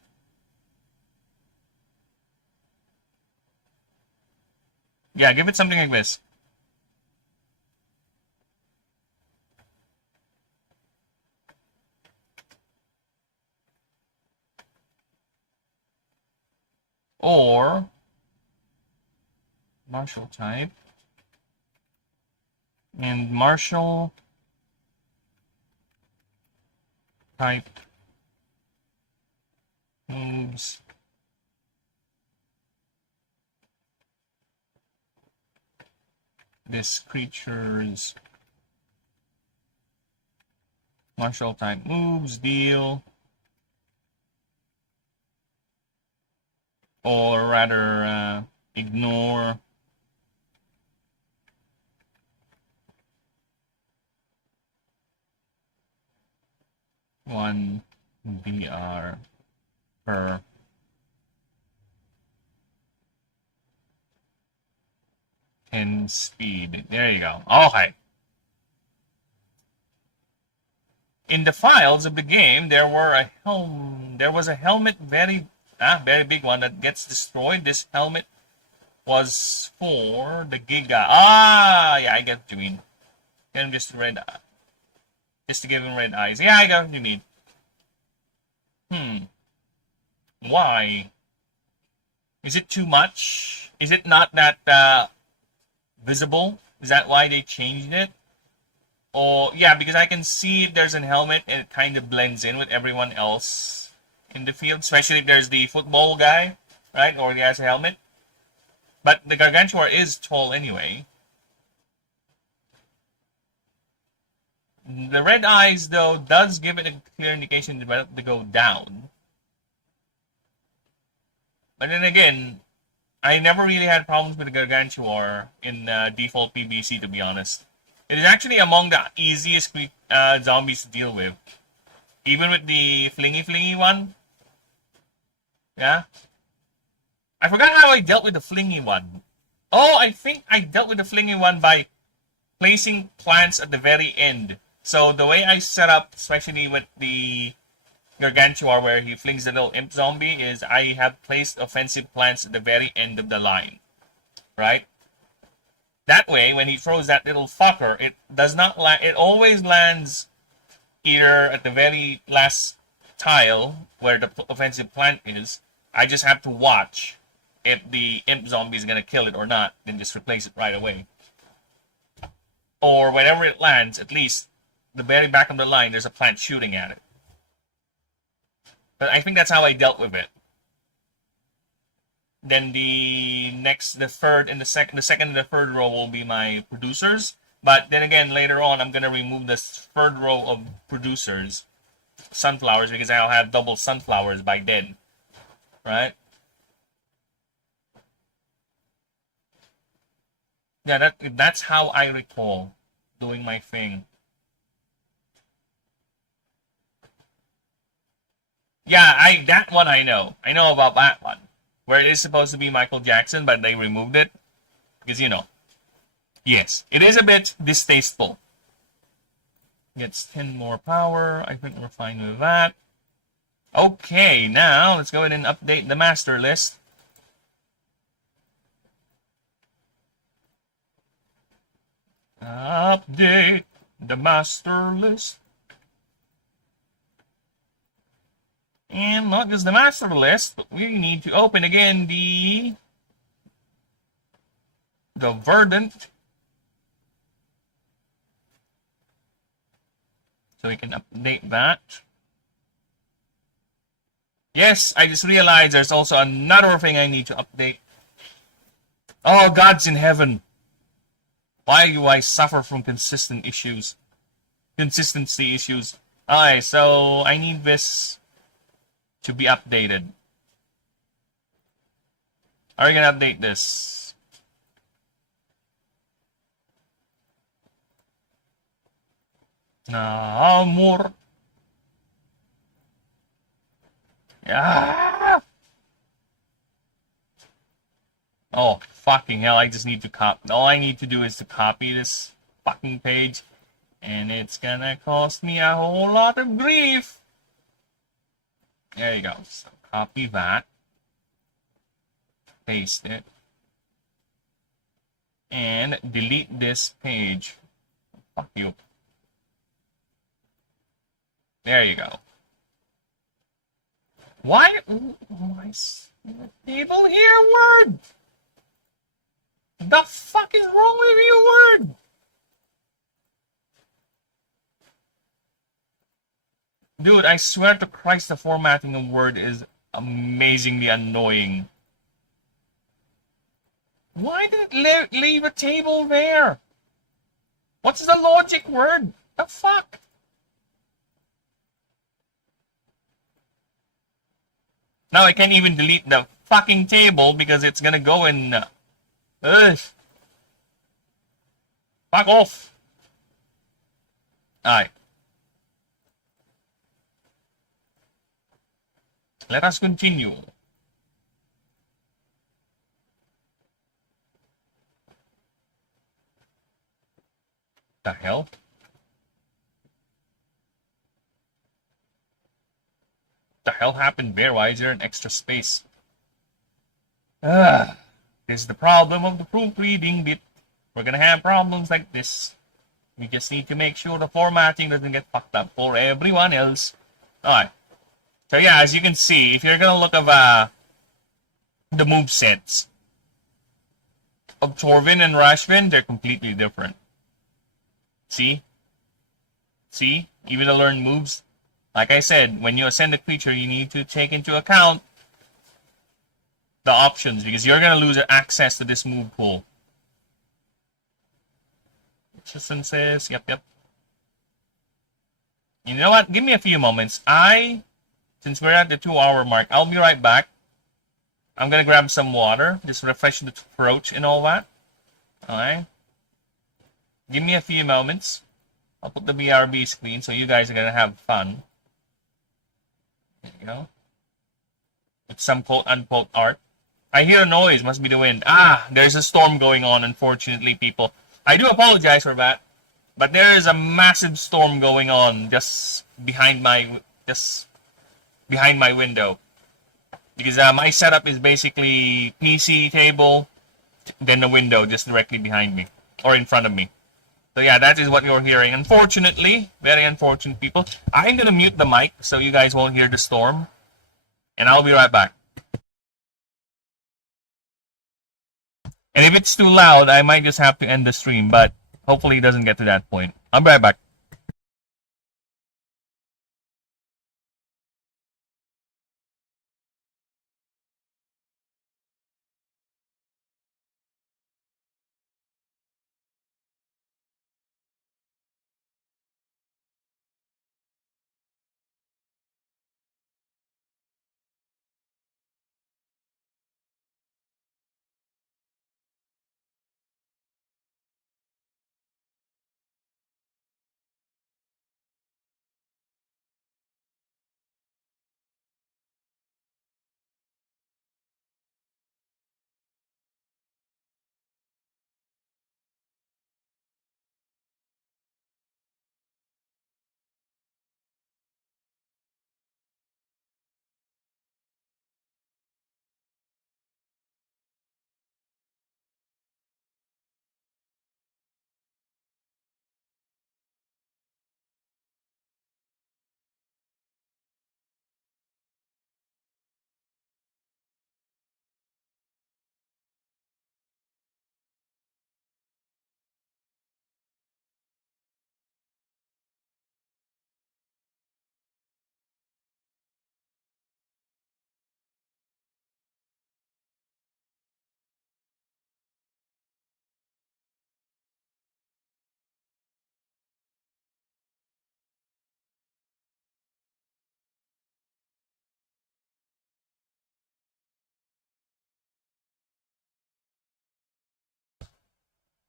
Yeah, give it something like this. Or martial type. And martial type moves this creature's martial type moves, deal, or rather ignore one BR per 10 speed. There you go. Okay. In the files of the game, there was a helmet, very big one that gets destroyed. This helmet was for the Giga. Yeah, I get what you mean. Get him just to give him red eyes. Yeah, I got what you mean. Why? Is it too much? Is it not that visible? Is that why they changed it? Or, yeah, because I can see if there's a helmet and it kind of blends in with everyone else in the field, especially if there's the football guy, right? Or he has a helmet. But the Gargantua is tall anyway. The red eyes, though, does give it a clear indication to go down. But then again, I never really had problems with the Gargantua in default PBC, to be honest. It is actually among the easiest zombies to deal with. Even with the flingy one. Yeah? I forgot how I dealt with the flingy one. Oh, I think I dealt with the flingy one by placing plants at the very end. So the way I set up, especially with the Gargantua where he flings the little imp zombie, is I have placed offensive plants at the very end of the line. Right? That way, when he throws that little fucker, it does not it always lands either at the very last tile where the offensive plant is. I just have to watch if the imp zombie is going to kill it or not, then just replace it right away. Or whenever it lands, at least the very back of the line, there's a plant shooting at it. But I think that's how I dealt with it. Then the second and the third row will be my producers. But then again, later on, I'm going to remove this third row of producers, sunflowers, because I'll have double sunflowers by then. Right? Yeah, that's how I recall doing my thing. Yeah, that one I know. I know about that one. Where it is supposed to be Michael Jackson, but they removed it. Because, yes, it is a bit distasteful. Gets 10 more power. I think we're fine with that. Okay, now let's go ahead and update the master list. Update the master list. And not just the master list, but we need to open again the Verdant. So we can update that. Yes, I just realized there's also another thing I need to update. Oh, God's in heaven. Why do I suffer from consistency issues? Alright, so I need this to be updated. Are we gonna update this? Amor. Yeah. Oh, fucking hell, I just need to copy. All I need to do is to copy this fucking page, and it's gonna cost me a whole lot of grief. There you go. So copy that. Paste it. And delete this page. Fuck you. There you go. Why? People hear word. The fuck is wrong with you, word? Dude, I swear to Christ, the formatting of Word is amazingly annoying. Why did it leave a table there? What's the logic word? The fuck? Now I can't even delete the fucking table because it's gonna go in... ugh. Fuck off. Alright. Let us continue. The hell? The hell happened there? Why is there an extra space? This is the problem of the proofreading bit. We're gonna have problems like this. We just need to make sure the formatting doesn't get fucked up for everyone else. Alright. So yeah, as you can see, if you're gonna look at the movesets of Torvin and Rashvin, they're completely different. See? See? Even the learned moves. Like I said, when you ascend a creature, you need to take into account the options, because you're going to lose access to this move pool. Says, yep. You know what? Give me a few moments. Since we're at the 2-hour mark, I'll be right back. I'm going to grab some water, just refresh the throat and all that. Alright? Give me a few moments. I'll put the BRB screen so you guys are going to have fun. There you go. With some quote-unquote art. I hear a noise. Must be the wind. There's a storm going on, unfortunately, people. I do apologize for that. But there is a massive storm going on just behind my window. Because my setup is basically PC table, then the window just directly behind me. Or in front of me. So yeah, that is what you're hearing. Unfortunately, very unfortunate, people. I'm going to mute the mic so you guys won't hear the storm. And I'll be right back. And if it's too loud, I might just have to end the stream, but hopefully it doesn't get to that point. I'll be right back.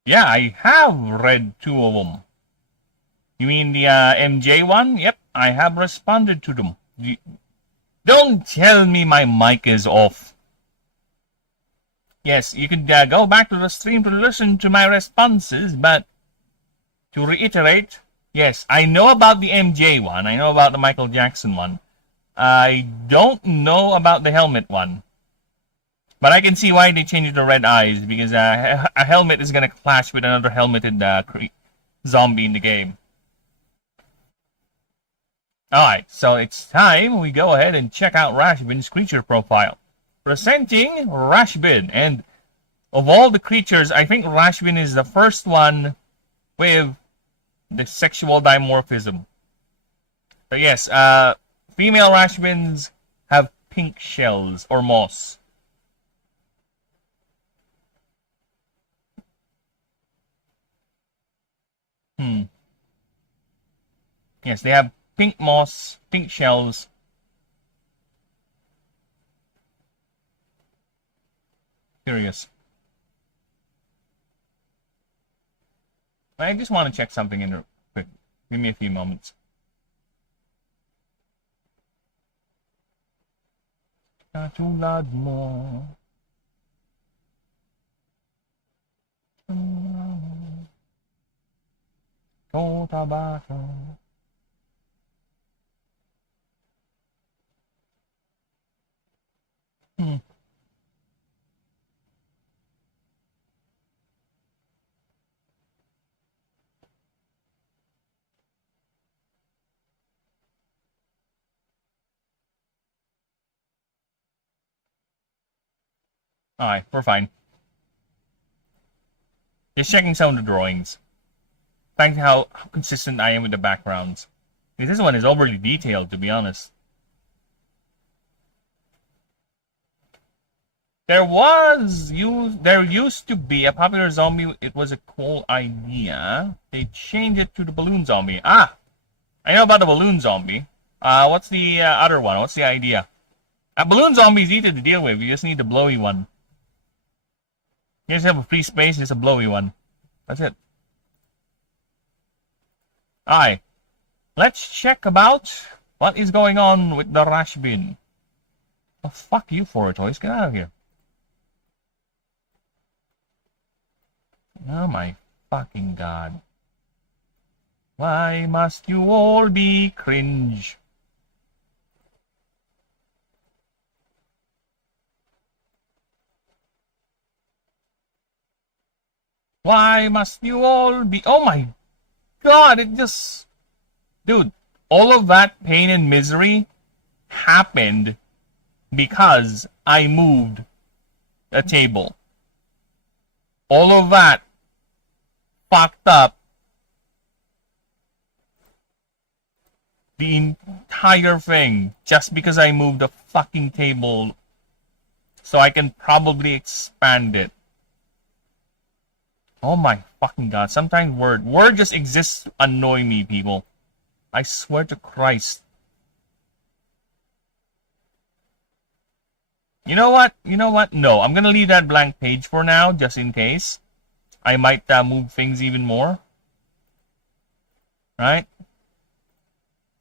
Yeah, I have read 2 of them. You mean the MJ one? Yep, I have responded to them. Don't tell me my mic is off. Yes, you could go back to the stream to listen to my responses, but to reiterate, yes, I know about the MJ one. I know about the Michael Jackson one. I don't know about the helmet one. But I can see why they changed the red eyes, because a helmet is going to clash with another helmeted zombie in the game. Alright, so it's time we go ahead and check out Rashbin's creature profile. Presenting Rashbin, and of all the creatures, I think Rashbin is the first one with the sexual dimorphism. So yes, female Rashbins have pink shells, or moss. Yes, they have pink moss, pink shells. Curious. I just want to check something in real quick. Give me a few moments. Katulad mo. Cotabato. Alright, we're fine. Just checking some of the drawings. Thanks how consistent I am with the backgrounds. This one is overly detailed, to be honest. There used to be a popular zombie. It was a cool idea. They changed it to the balloon zombie. Ah, I know about the balloon zombie. What's the other one? What's the idea? A balloon zombie is easy to deal with. You just need the blowy one. You just have a free space. Just a blowy one. That's it. Alright. Let's check about what is going on with the rash bin. Oh, fuck you, Four Toys. Get out of here. Oh my fucking god. Why must you all be cringe? Why must you all be... Oh my god, it just... Dude, all of that pain and misery happened because I moved a table. All of that fucked up the entire thing just because I moved a fucking table so I can probably expand it. Oh my fucking god, sometimes word just exists to annoy me, people. I swear to Christ. You know what? No, I'm gonna leave that blank page for now, just in case. I might move things even more. Right?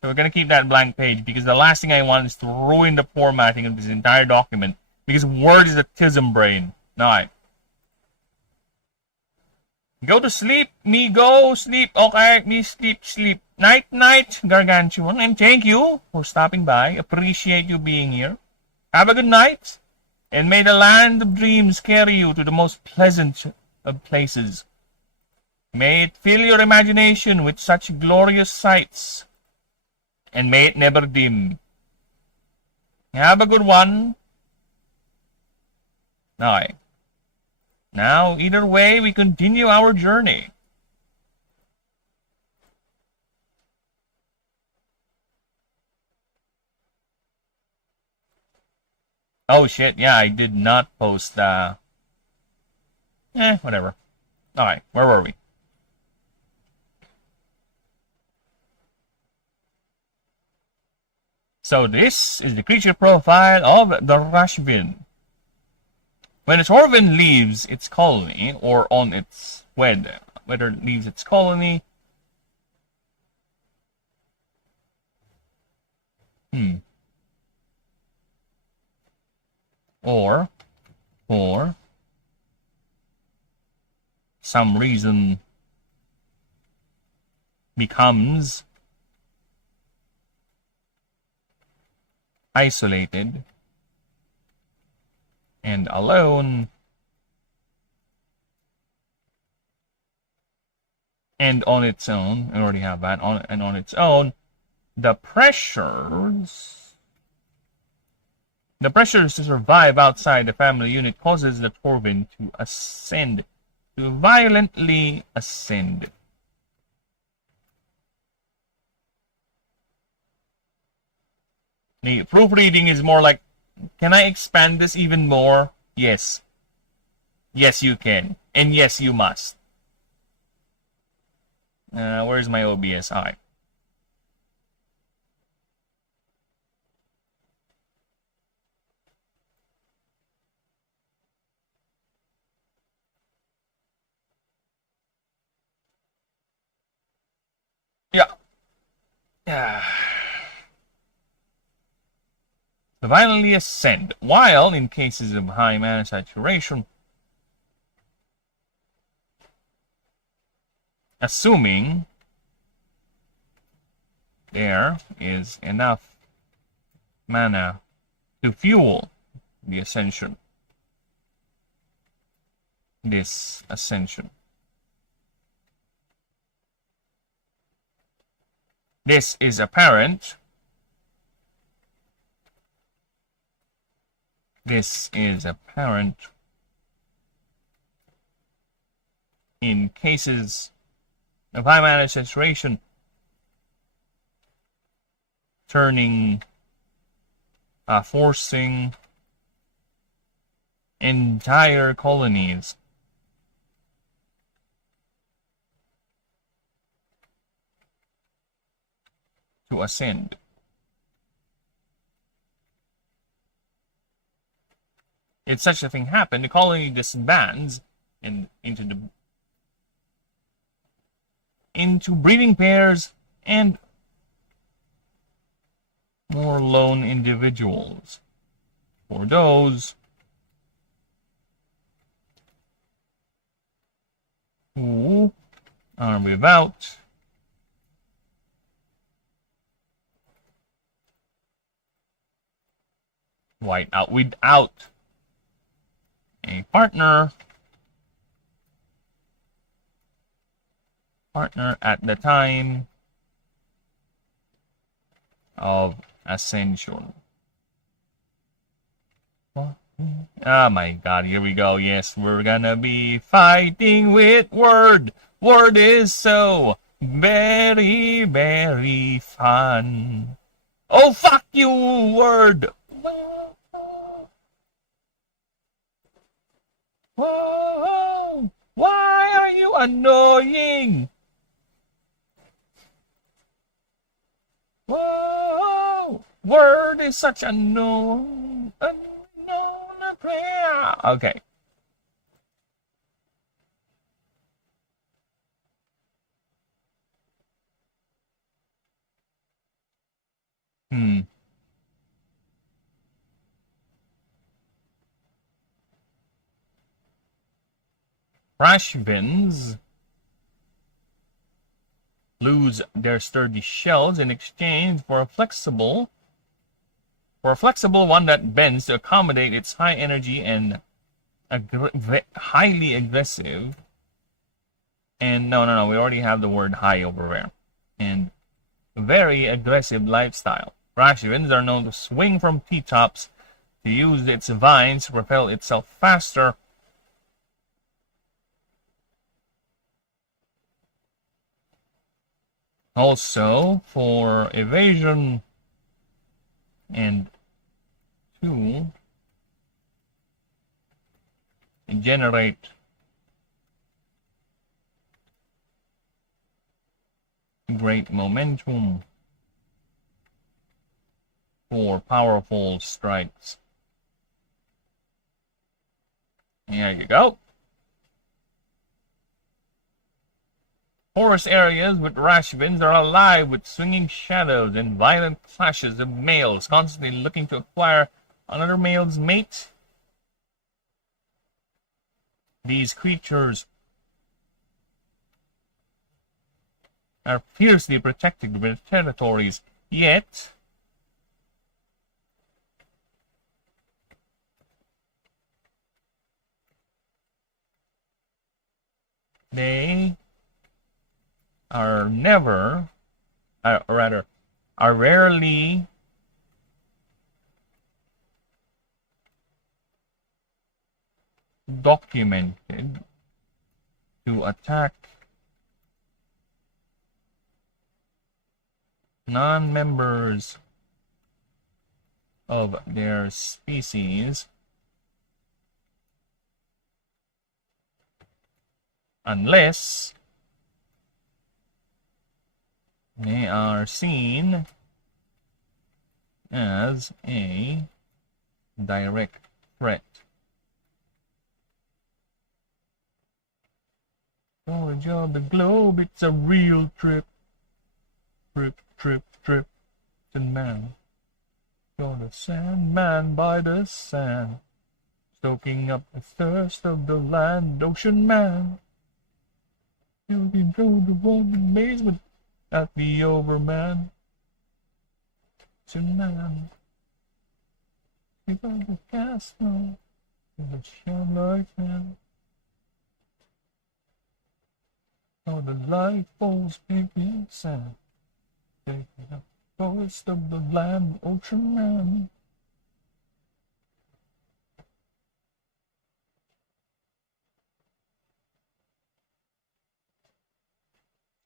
So we're gonna keep that blank page, because the last thing I want is to ruin the formatting of this entire document. Because Word is a tism brain. Alright. Go to sleep, me go sleep. Okay, me sleep. Night, Gargantuan. And thank you for stopping by. Appreciate you being here. Have a good night. And may the land of dreams carry you to the most pleasant of places. May it fill your imagination with such glorious sights. And may it never dim. Have a good one. Alright. Now, either way, we continue our journey. Oh shit, yeah, I did not post, whatever. Alright, where were we? So this is the creature profile of the Rashvin. When a Torvin leaves its colony, or on its whether it leaves its colony, or for some reason becomes isolated and alone, and on its own, I already have that, on its own, the pressures to survive outside the family unit causes the Torvin to ascend, to violently ascend. The proofreading is more like, can I expand this even more? Yes. Yes, you can. And yes, you must. Where's my OBS? Alright. Violently ascend, while in cases of high mana saturation, assuming there is enough mana to fuel the ascension. This ascension. This is apparent. This is apparent in cases of high mana saturation, forcing entire colonies to ascend. If such a thing happened, the colony disbands and into breeding pairs and more lone individuals. For those who are without without a partner at the time of ascension. Oh my god, here we go. Yes, we're gonna be fighting with Word. Word is so very, very fun. Oh, fuck you, Word! Whoa! Why are you annoying? Whoa! Word is such a known player. Okay. Crash bins lose their sturdy shells in exchange for a flexible one that bends to accommodate its high energy and highly aggressive. And no, we already have the word high over there. And very aggressive lifestyle. Rashivans are known to swing from T-tops to use its vines to propel itself faster. Also, for evasion and to generate great momentum for powerful strikes. There you go. Forest areas with Rashvins are alive with swinging shadows and violent clashes of males constantly looking to acquire another male's mate. These creatures are fiercely protected with territories, yet they are rarely documented to attack non-members of their species unless they are seen as a direct threat. Storage of the globe, it's a real trip. drip, drip, and man. You're the Sandman by the sand, stoking up the thirst of the land, ocean man. You can go to one amazement at the overman. Ocean man. You got the castle, the shine like man. Oh, the light falls big in sand, taking up the thirst of the land, ocean man.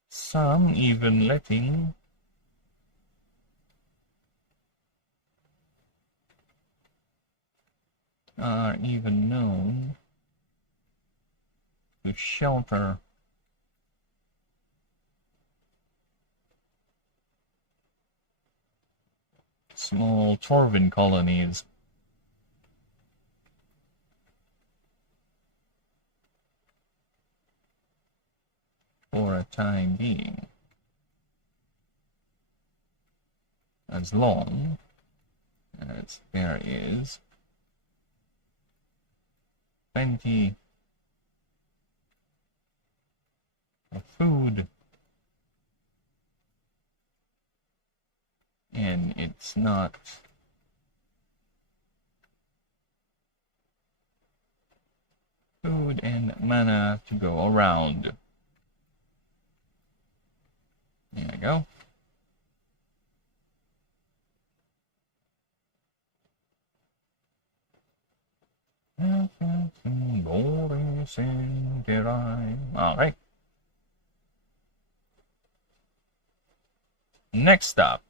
Some even letting are even known to shelter small Torvin colonies. For a time being. As long as there is plenty of food and it's not food and mana to go around. There we go. Alright. Next up.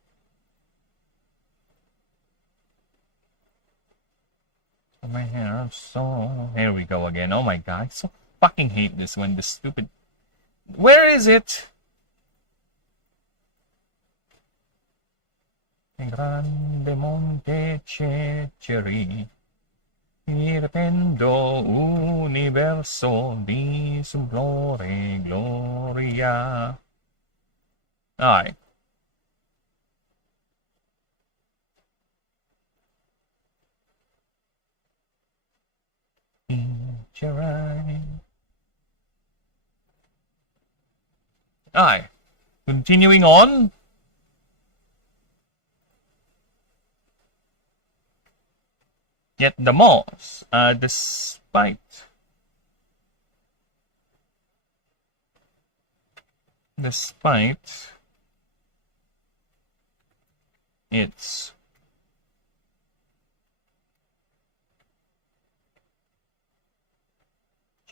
My hair, so here we go again. Oh my god, I so fucking hate this one. This stupid. Where is it? Grande monte Ceceri, irpendo universo di su gloria, gloria. Alright. Alright. Continuing on. Yet the moss, despite its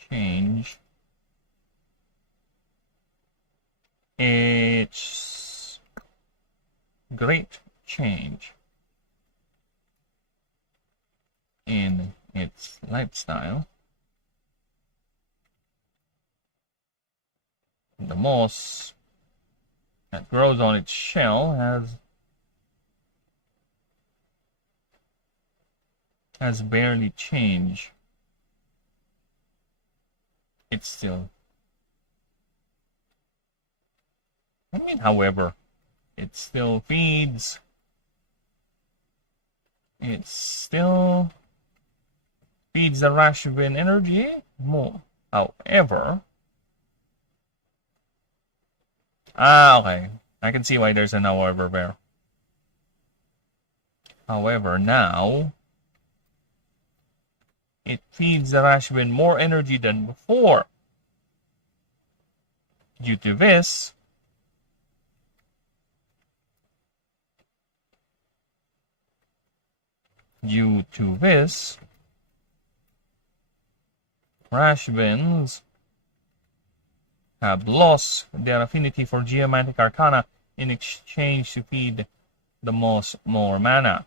change, its great change in its lifestyle, the moss that grows on its shell has barely changed. It's still, however, it still feeds. It still feeds the Rashvin energy more. However, okay. I can see why there's an however there. However, now it feeds the Rashvin more energy than before. Due to this, Rashvins have lost their affinity for geomantic arcana in exchange to feed the moss more mana.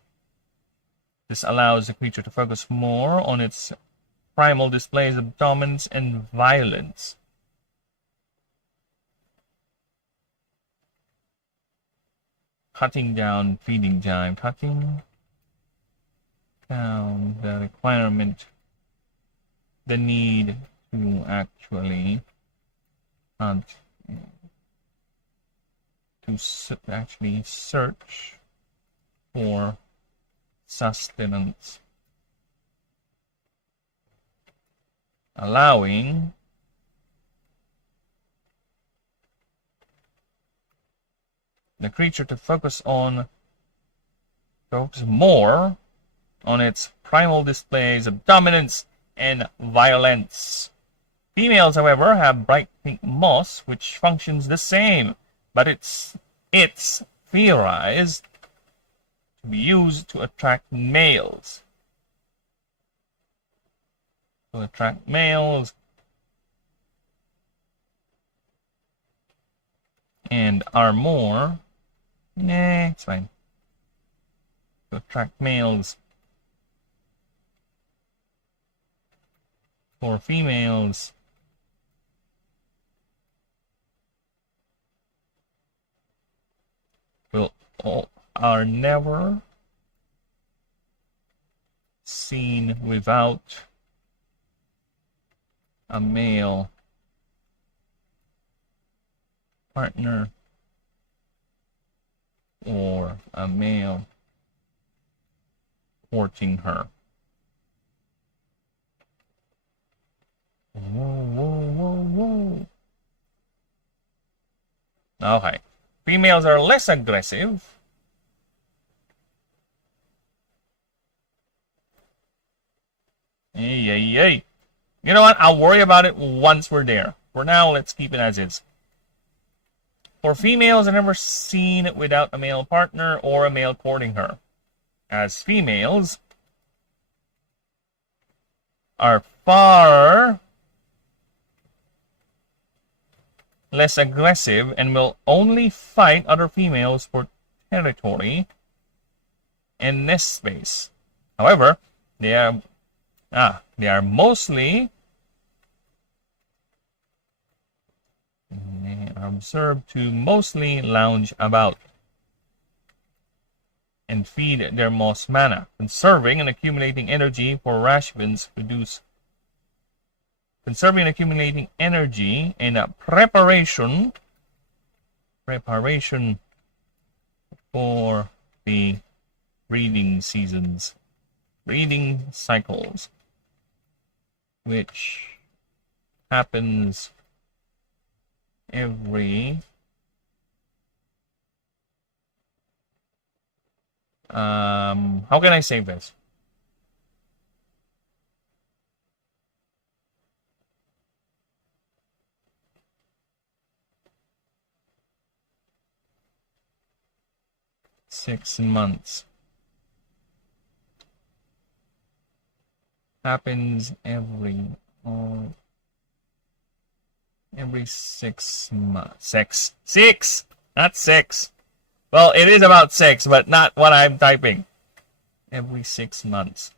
This allows the creature to focus more on its primal displays of dominance and violence. Cutting down feeding time. Cutting down the requirement, the need to actually hunt, to actually search for sustenance, allowing the creature to focus more on its primal displays of dominance and violence. Females, however, have bright pink moss, which functions the same, but it's theorized to be used to attract males. To attract males and are more... Nah, it's fine. To attract males. For females, are never seen without a male partner or a male courting her. Whoa. Okay. Females are less aggressive. Hey. You know what? I'll worry about it once we're there. For now, let's keep it as is. For females, are never seen without a male partner or a male courting her. As females are far less aggressive and will only fight other females for territory and nest space. However, they are mostly observed to mostly lounge about and feed their moss mana, conserving and accumulating energy for Rashbins produce. Conserving and accumulating energy in a preparation for the breeding cycles, which happens every how can I say this? Six months. Happens every 6 months. Six! Not 6. Well, it is about 6, but not what I'm typing. Every 6 months.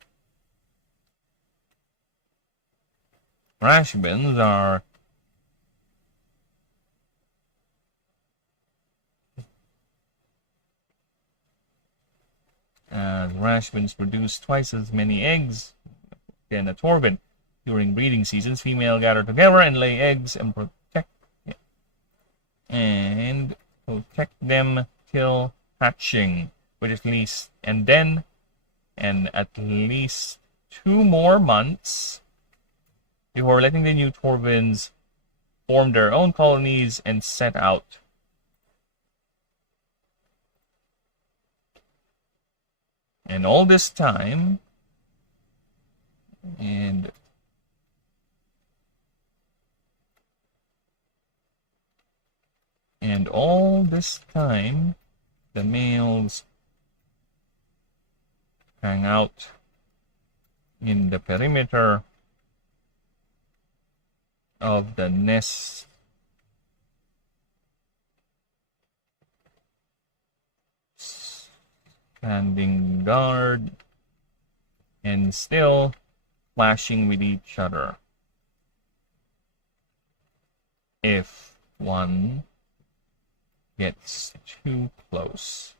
Rashbins are Rashbins produce twice as many eggs than a Torvin. During breeding seasons, females gather together and lay eggs and protect them till hatching, with at least at least 2 more months before letting the new Torvins form their own colonies and set out. And all this time, the males hang out in the perimeter of the nest, standing guard and still clashing with each other. If one gets too close.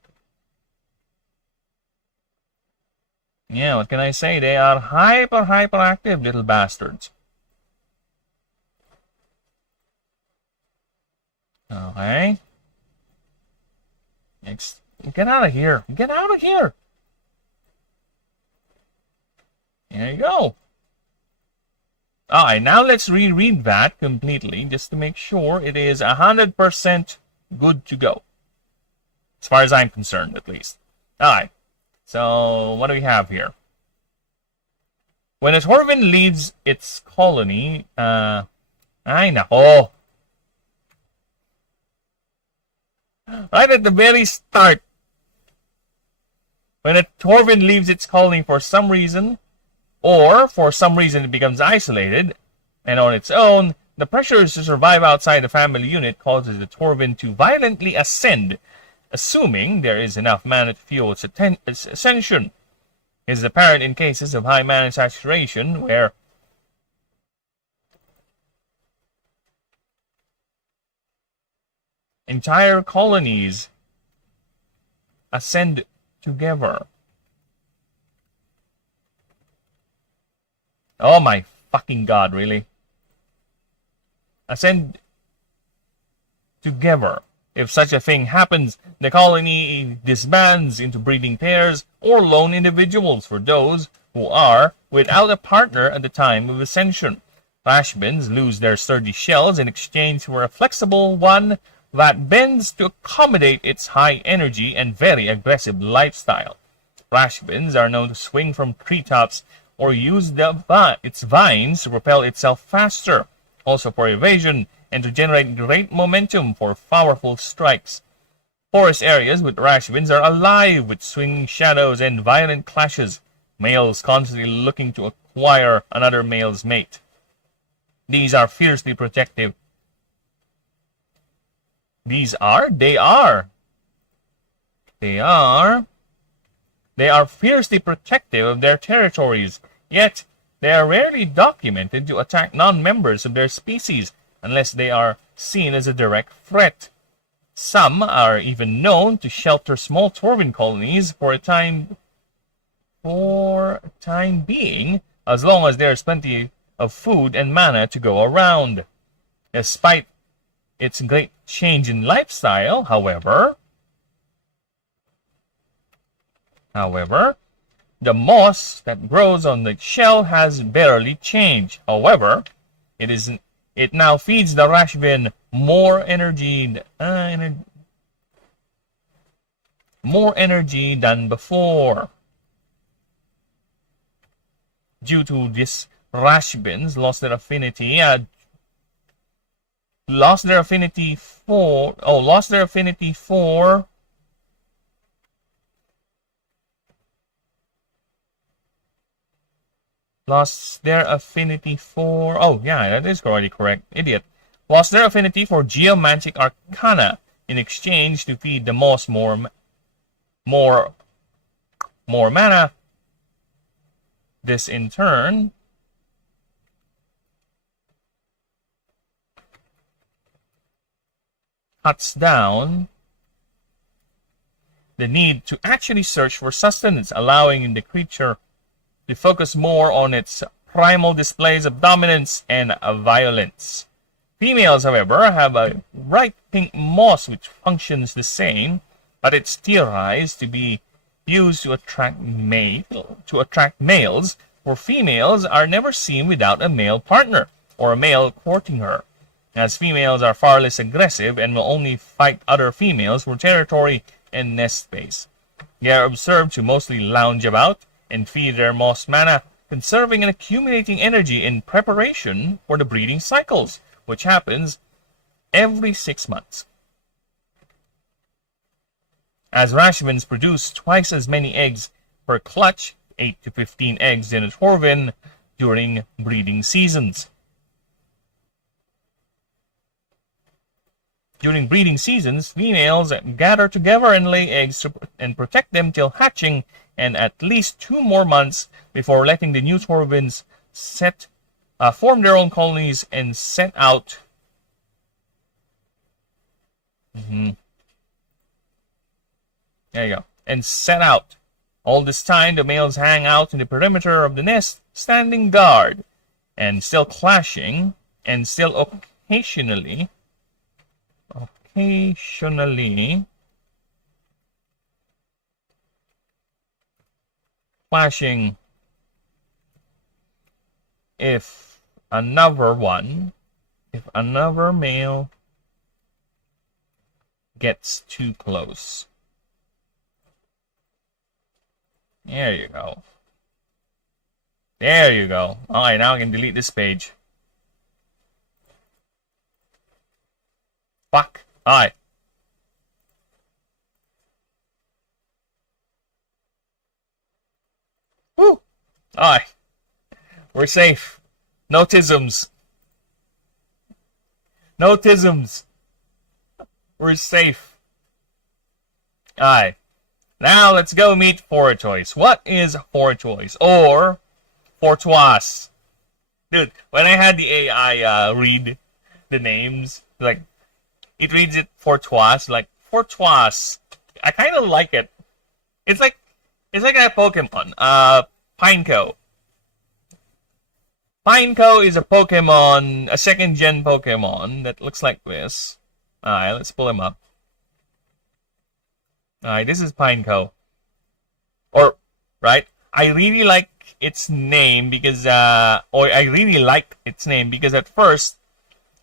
Yeah, what can I say? They are hyperactive little bastards. Okay. Get out of here. Get out of here. There you go. Alright, now let's reread that completely just to make sure it is 100% good to go. As far as I'm concerned, at least. Alright, so what do we have here? When a Torvin leaves its colony, ay nako. Right at the very start. When a Torvin leaves its colony for some reason, or for some reason it becomes isolated and on its own, the pressures to survive outside the family unit causes the Torvin to violently ascend, assuming there is enough mana to fuel its ascension. It is apparent in cases of high mana saturation where entire colonies ascend together. Oh my fucking god, really? Ascend together. If such a thing happens, the colony disbands into breeding pairs or lone individuals for those who are without a partner at the time of ascension. Rashbins lose their sturdy shells in exchange for a flexible one that bends to accommodate its high energy and very aggressive lifestyle. Rashbins are known to swing from treetops or use its vines to propel itself faster, also for evasion, and to generate great momentum for powerful strikes. Forest areas with Rashbins are alive with swinging shadows and violent clashes, males constantly looking to acquire another male's mate. These are fiercely protective. They are fiercely protective of their territories, yet they are rarely documented to attack non-members of their species unless they are seen as a direct threat. Some are even known to shelter small Torvin colonies for a time being, as long as there is plenty of food and mana to go around. Despite its great change in lifestyle, however, the moss that grows on the shell has barely changed. However, it now feeds the Rashbin more energy than before. Due to this, Rashbins lost their affinity for oh yeah, that is already correct, idiot. Lost their affinity for geomantic arcana in exchange to feed the moss more mana. This in turn cuts down the need to actually search for sustenance, allowing the creature to focus more on its primal displays of dominance and violence. Females, however, have a bright pink moss which functions the same, but it's theorized to be used to attract males, for females are never seen without a male partner or a male courting her, as females are far less aggressive and will only fight other females for territory and nest space. They are observed to mostly lounge about and feed their moss mana, conserving and accumulating energy in preparation for the breeding cycles, which happens every 6 months. As Rashbins produce twice as many eggs per clutch, 8 to 15 eggs in a Torvin, during breeding seasons. During breeding seasons, females gather together and lay eggs and protect them till hatching, and at least 2 more months before letting the new Torvins form their own colonies and set out. There you go. And set out. All this time, the males hang out in the perimeter of the nest, standing guard, and still clashing, and still occasionally flashing if another male gets too close. There you go. There you go. Alright, now I can delete this page. Fuck. Alright. Woo! Alright. We're safe. No tisms. No tisms. We're safe. Alright. Now let's go meet Fortoise. What is Fortoise? Or Fortoise? Dude, when I had the AI read the names, like, it reads it Fortoise, like, Fortoise. I kind of like it. It's like a Pokemon. Pineco. Pineco is a Pokemon, a second-gen Pokemon that looks like this. Alright, let's pull him up. Alright, this is Pineco. Or, right? I really like its name because, at first,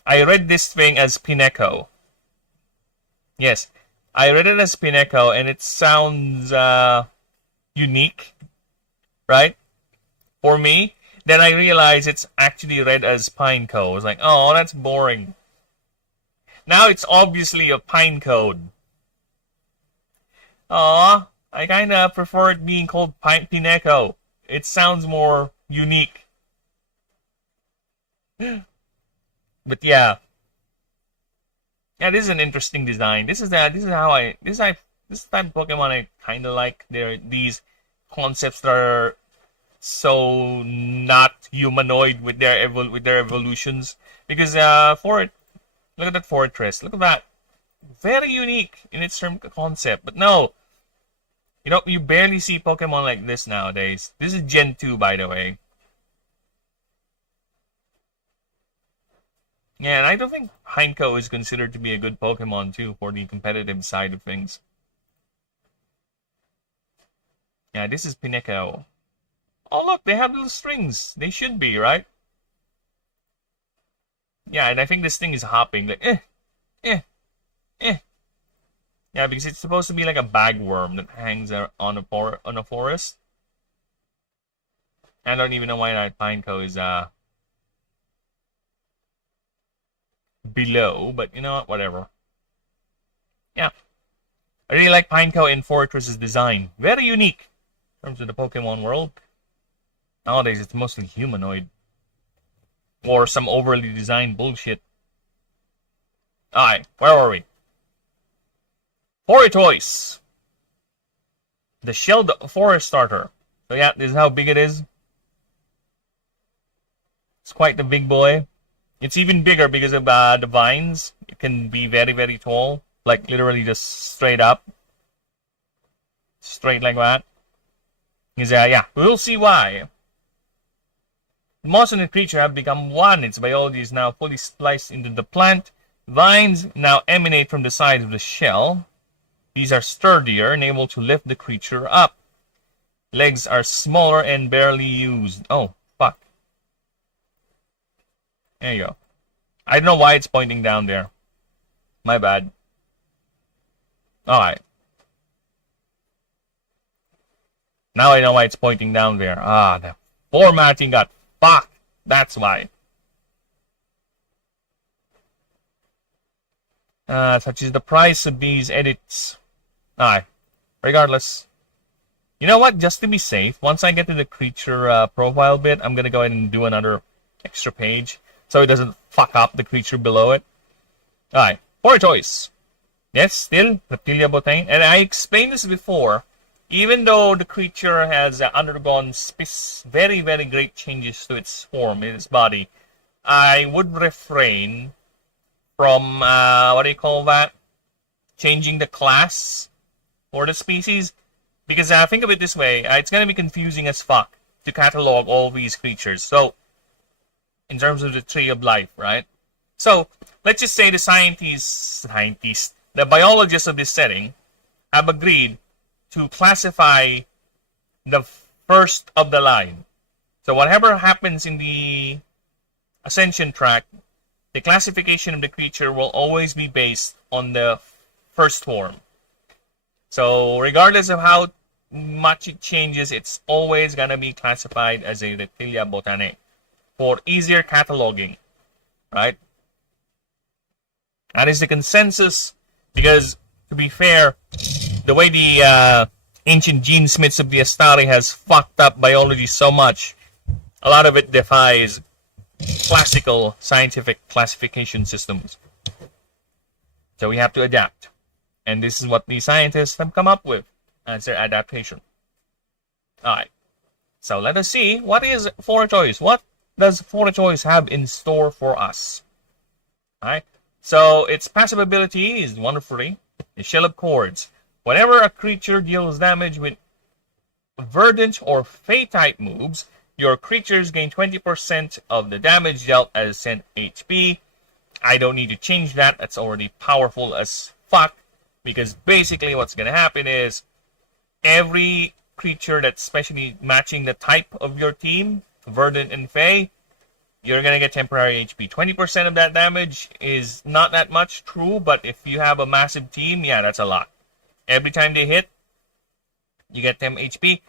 I read this thing as Pineco. Yes, I read it as Pineco, and it sounds, unique, right? For me. Then I realized it's actually read as Pineco. I was like, oh, that's boring. Now it's obviously a Pinecode. Aw, I kinda prefer it being called Pineco. It sounds more unique. But yeah. Yeah, this is an interesting design. This is type of Pokemon I kinda like. These concepts that are so not humanoid with their evolutions. Because look at that fortress. Look at that. Very unique in its term concept. But no. You know, you barely see Pokemon like this nowadays. This is Gen 2, by the way. Yeah, and I don't think Pineco is considered to be a good Pokemon, too, for the competitive side of things. Yeah, this is Pineco. Oh, look, they have little strings. They should be, right? Yeah, and I think this thing is hopping. Like, Yeah, because it's supposed to be like a bagworm that hangs on a forest. I don't even know why that Pineco is below, but you know what? Whatever. Yeah. I really like Pineco and Fortress's design. Very unique in terms of the Pokemon world. Nowadays, it's mostly humanoid. Or some overly designed bullshit. Alright, where are we? Fortoise. The shelled forest starter. So yeah, this is how big it is. It's quite the big boy. It's even bigger because of the vines. It can be very, very tall. Like literally just straight up. Straight like that. Yeah, we'll see why. The moss and the creature have become one. Its biology is now fully spliced into the plant. Vines now emanate from the sides of the shell. These are sturdier and able to lift the creature up. Legs are smaller and barely used. Oh, fuck. There you go. I don't know why it's pointing down there. My bad. Alright. Now I know why it's pointing down there. Ah, the formatting got fucked. That's why. Such is the price of these edits. Alright. Regardless. You know what? Just to be safe, once I get to the creature profile bit, I'm gonna go ahead and do another extra page. So it doesn't fuck up the creature below it. Alright. Fortoise. Yes, still Reptilia botane. And I explained this before. Even though the creature has undergone very, very great changes to its form, its body, I would refrain from, what do you call that? Changing the class for the species. Because think of it this way, it's going to be confusing as fuck to catalog all these creatures. So, in terms of the tree of life, right? So, let's just say the the biologists of this setting have agreed to classify the first of the line. So whatever happens in the Ascension track, the classification of the creature will always be based on the first form. So regardless of how much it changes, it's always going to be classified as a Reptilia botanic for easier cataloging, right? That is the consensus, because to be fair, the way the ancient gene smiths of the Astari has fucked up biology so much, a lot of it defies classical scientific classification systems. So we have to adapt. And this is what the scientists have come up with as their adaptation. Alright. So let us see, what is Foretoys? What does Foretoys have in store for us? Alright. So its passive ability is wonderfully a Shell of Chords. Whenever a creature deals damage with Verdant or Fey type moves, your creatures gain 20% of the damage dealt as sent HP. I don't need to change that. That's already powerful as fuck. Because basically what's going to happen is every creature that's specially matching the type of your team, Verdant and Fey, you're going to get temporary HP. 20% of that damage is not that much, true, but if you have a massive team, yeah, that's a lot. Every time they hit, you get 10 HP,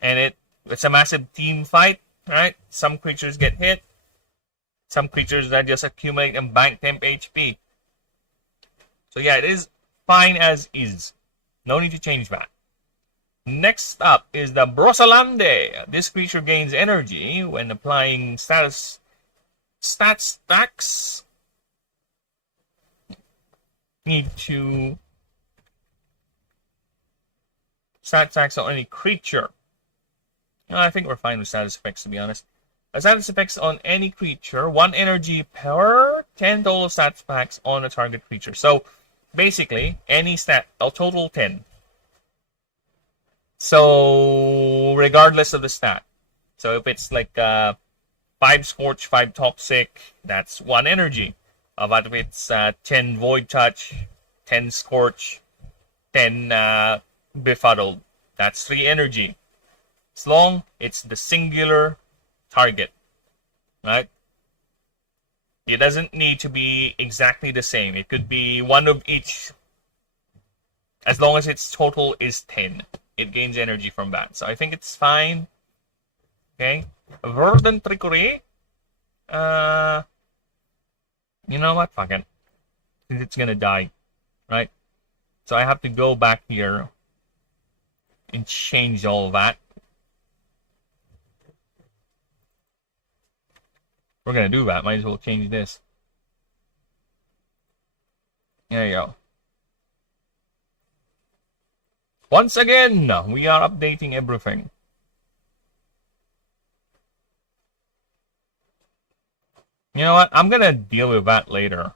and it's a massive team fight, right? Some creatures get hit, some creatures that just accumulate and bank temp HP. So yeah, it is fine as is. No need to change that. Next up is the Brosalande. This creature gains energy when applying stat stacks. Need to stat stacks on any creature. No, I think we're fine with status effects, to be honest. Status effects on any creature, 1 energy per 10 total stat packs on a target creature. So basically, any stat, a total 10. So, regardless of the stat. So, if it's like 5 Scorch, 5 Toxic, that's 1 energy. But if it's 10 Void Touch, 10 Scorch, 10 Befuddled, that's 3 energy. As long it's the singular target, right? It doesn't need to be exactly the same. It could be one of each. As long as its total is 10, it gains energy from that. So I think it's fine. Okay. Verdant Trickery. You know what? Fuck it. Since it's gonna die, right? So I have to go back here and change all that. We're gonna do that. Might as well change this. There you go. Once again, we are updating everything. You know what? I'm gonna deal with that later.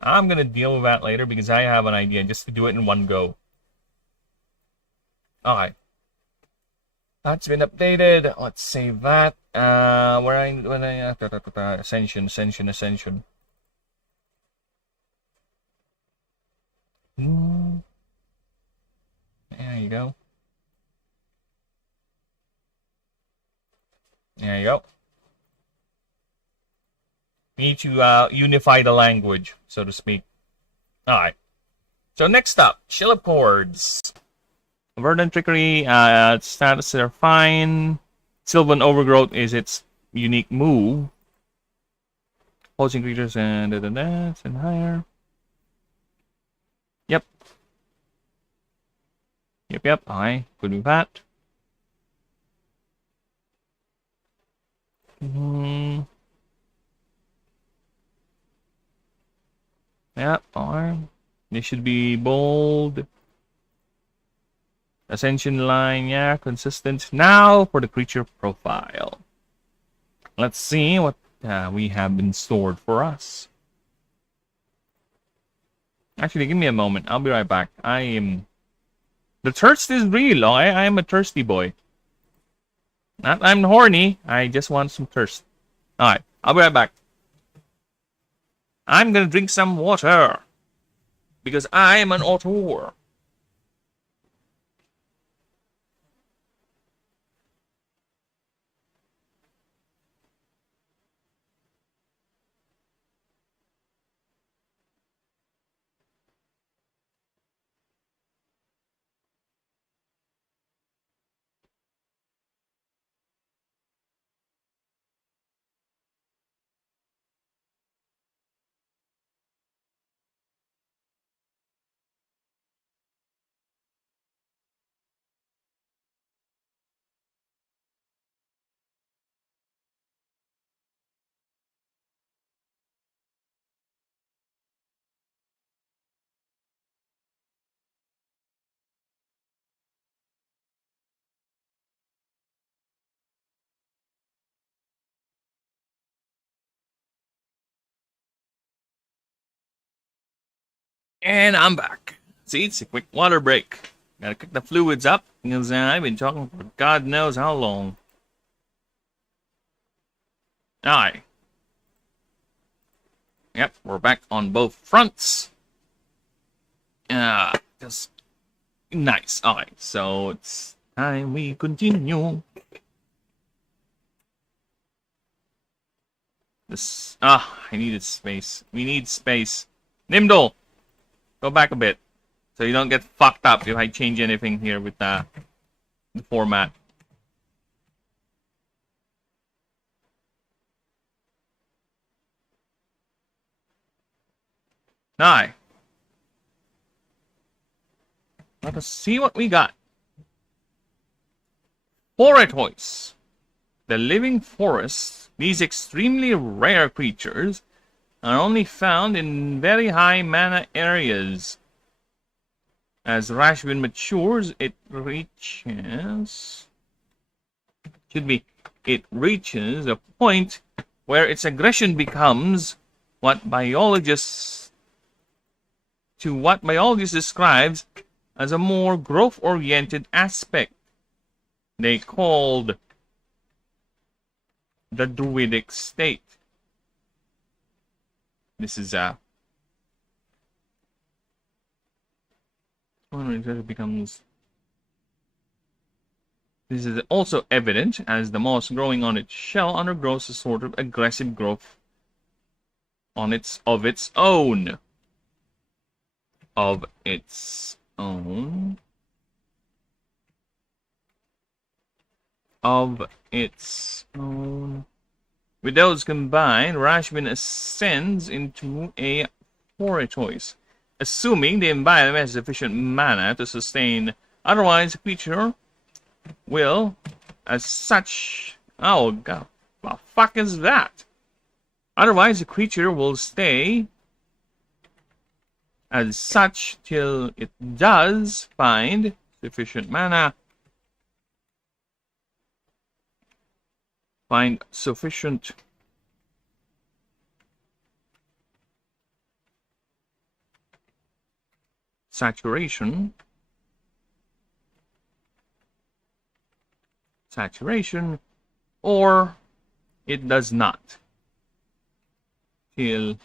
I'm gonna deal with that later because I have an idea just to do it in one go. Alright. That's been updated. Let's save that. Ascension. There you go. There you go. We need to unify the language, so to speak. Alright. So next up, Shell of Chords. Verdant Trickery, status are fine. Sylvan Overgrowth is its unique move. Pulsing creatures and and higher. Yep. Alright, good with that. Yep, alright. This should be bold. Ascension line, yeah, consistent. Now for the creature profile. Let's see what we have been stored for us. Actually, give me a moment. I'll be right back. The thirst is real. I am a thirsty boy. Not I'm horny. I just want some thirst. Alright, I'll be right back. I'm gonna drink some water. Because I am an auteur. And I'm back. See, it's a quick water break. Gotta cook the fluids up because I've been talking for God knows how long. Aye. Yep, we're back on both fronts. Just nice. Alright, so it's time we continue. This. I needed space. We need space. Nimdal, go back a bit. So you don't get fucked up if I change anything here with the format. Aye. Let us see what we got. Foretois. The living forests, these extremely rare creatures, are only found in very high mana areas. As Rashbin matures, it reaches a point where its aggression becomes what biologists describes as a more growth-oriented aspect. They called the druidic state. This is This is also evident as the moss growing on its shell undergoes a sort of aggressive growth of its own. With those combined, Rashbin ascends into a Foretois, assuming the environment has sufficient mana to sustain. Otherwise, the creature will, as such... Oh, God. What the fuck is that? Otherwise, the creature will stay as such till it does find sufficient mana. Find sufficient saturation, or it does not till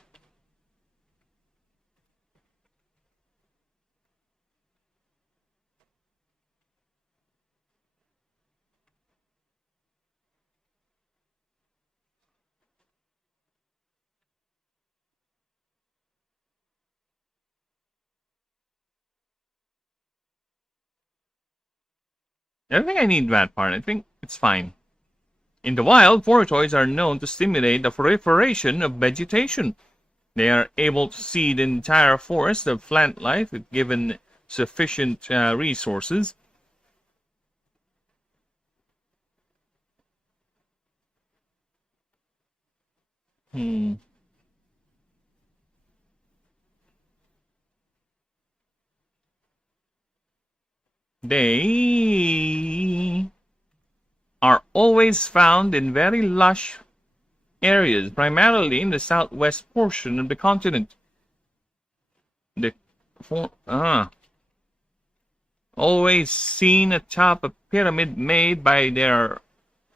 I don't think I need that part. I think it's fine. In the wild, foretoids are known to stimulate the proliferation of vegetation. They are able to seed the entire forest of plant life if given sufficient resources. They are always found in very lush areas, primarily in the southwest portion of the continent. Always seen atop a pyramid made by their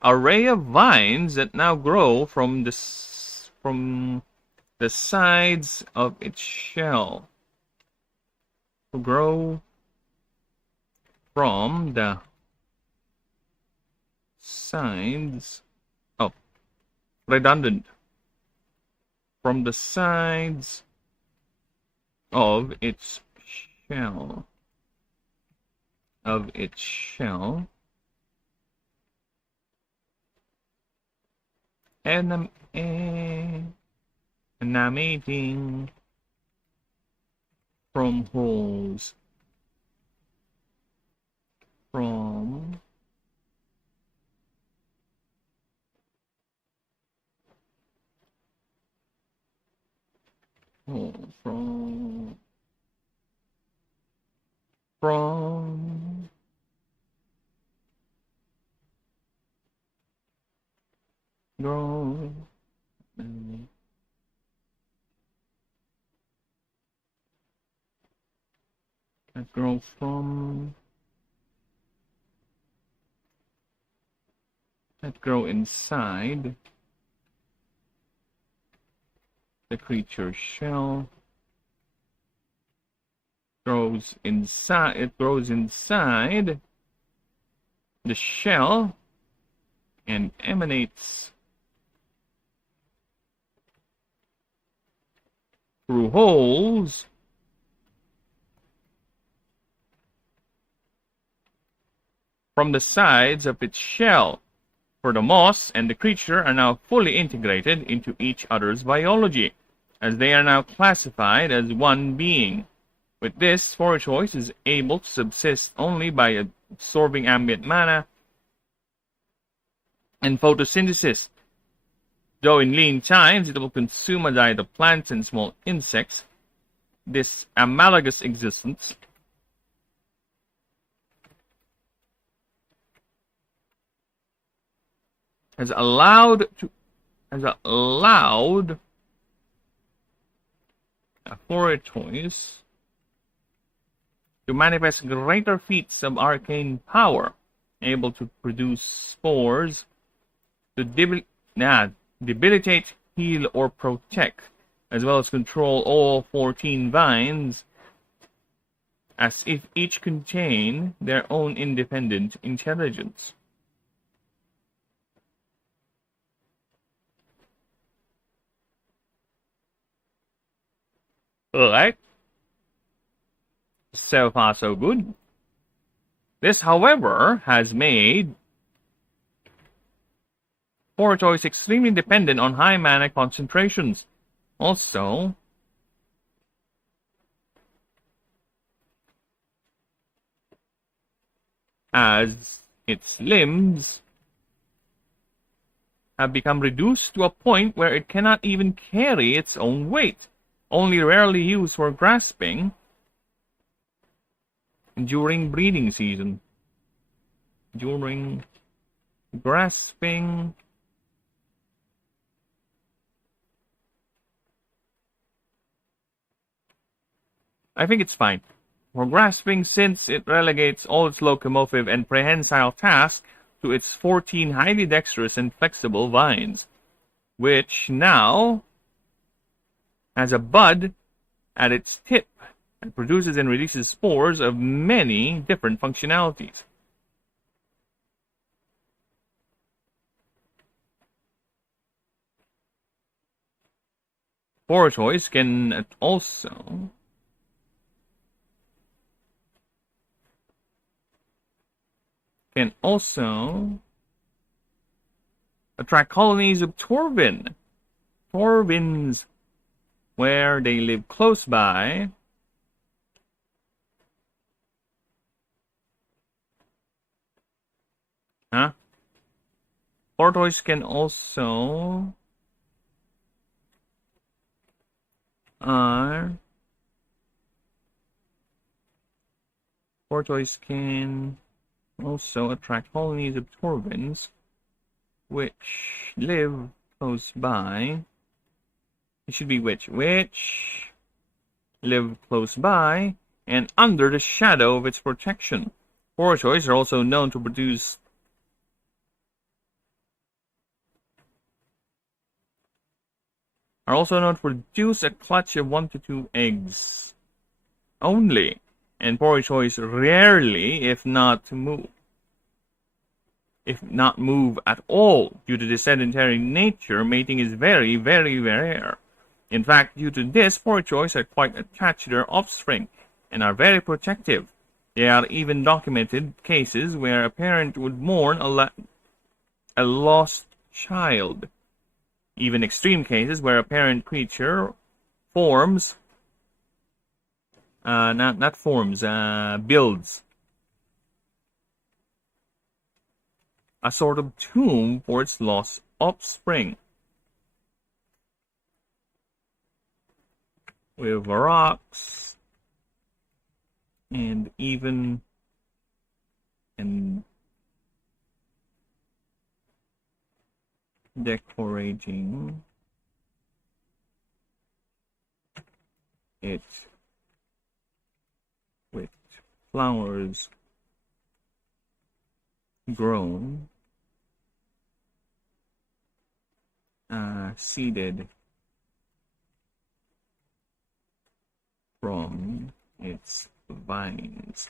array of vines that now grow from the sides of its shell. Grow from the sides. Oh, redundant. From the sides of its shell. Emanating from holes. From grow that grow from... that grow inside the creature's shell. Grows inside... it grows inside the shell and emanates through holes from the sides of its shell. For the moss and the creature are now fully integrated into each other's biology, as they are now classified as one being. With this, Choice is able to subsist only by absorbing ambient mana and photosynthesis. Though in lean times it will consume a diet of plants and small insects, this analogous existence has allowed Choice to manifest greater feats of arcane power, able to produce spores to debilitate, heal, or protect, as well as control all 14 vines, as if each contain their own independent intelligence. Alright. So far, so good. This, however, has made Choice extremely dependent on high mana concentrations. Also, as its limbs have become reduced to a point where it cannot even carry its own weight, only rarely used for grasping during breeding season. During grasping I think it's fine. For grasping, since it relegates all its locomotive and prehensile tasks to its 14 highly dexterous and flexible vines, which now has a bud at its tip and produces and releases spores of many different functionalities. Choice can also attract colonies of Torvins, where they live close by. Tortoise can also attract colonies of Torvins, which live close by. It should be which live close by and under the shadow of its protection. Choice are also known to produce a clutch of 1 to 2 eggs only, and Choice rarely, if not move at all. Due to the sedentary nature, mating is very, very rare. In fact, due to this, Choice are quite attached to their offspring and are very protective. There are even documented cases where a parent would mourn a lost child. Even extreme cases where a parent creature builds a sort of tomb for its lost offspring, with rocks and even decorating it with flowers grown, seeded from its vines.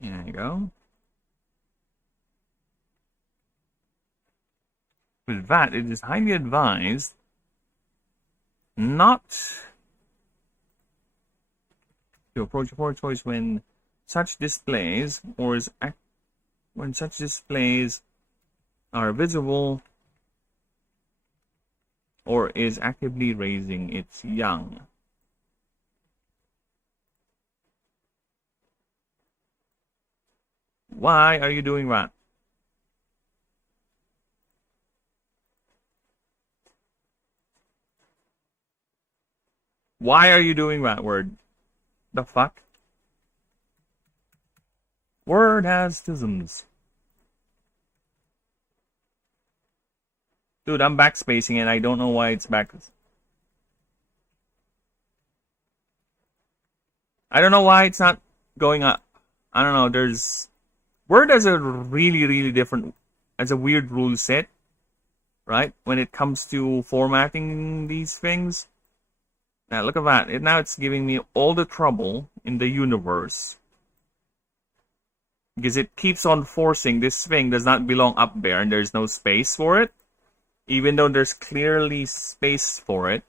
There you go. With that, it is highly advised not to approach a poor choice when such displays are visible or is actively raising its young. Why are you doing that? Why are you doing that, Word? The fuck? Word has tisms. Dude, I'm backspacing and I don't know why it's back. I don't know why it's not going up. I don't know, Word has a really different, has a weird rule set, right? When it comes to formatting these things. Now look at that. Now it's giving me all the trouble in the universe. Because it keeps on forcing this thing does not belong up there and there's no space for it. Even though there's clearly space for it.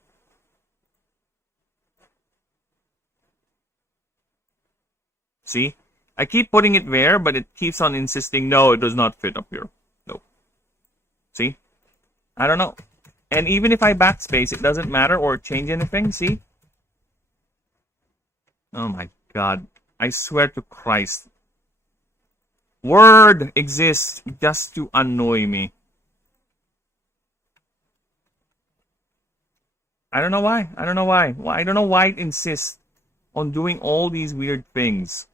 See? I keep putting it there, but it keeps on insisting, no, it does not fit up here. No. See? I don't know. And even if I backspace, it doesn't matter or change anything, see? Oh my god. I swear to Christ. Word exists just to annoy me. I don't know why. I don't know why. I don't know why it insists on doing all these weird things.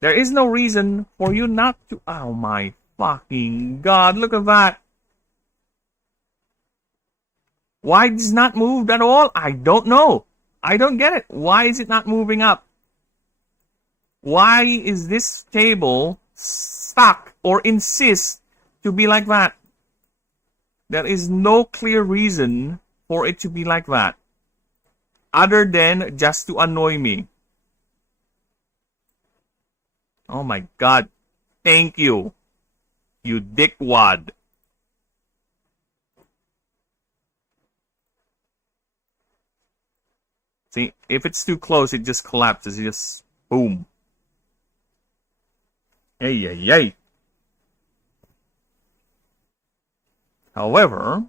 There is no reason for you not to... Oh my fucking god, look at that. Why is it not moved at all? I don't know. I don't get it. Why is it not moving up? Why is this table stuck or insists to be like that? There is no clear reason for it to be like that. Other than just to annoy me. Oh my god. Thank you. You dickwad. See, if it's too close, it just collapses. It just boom. Hey. However,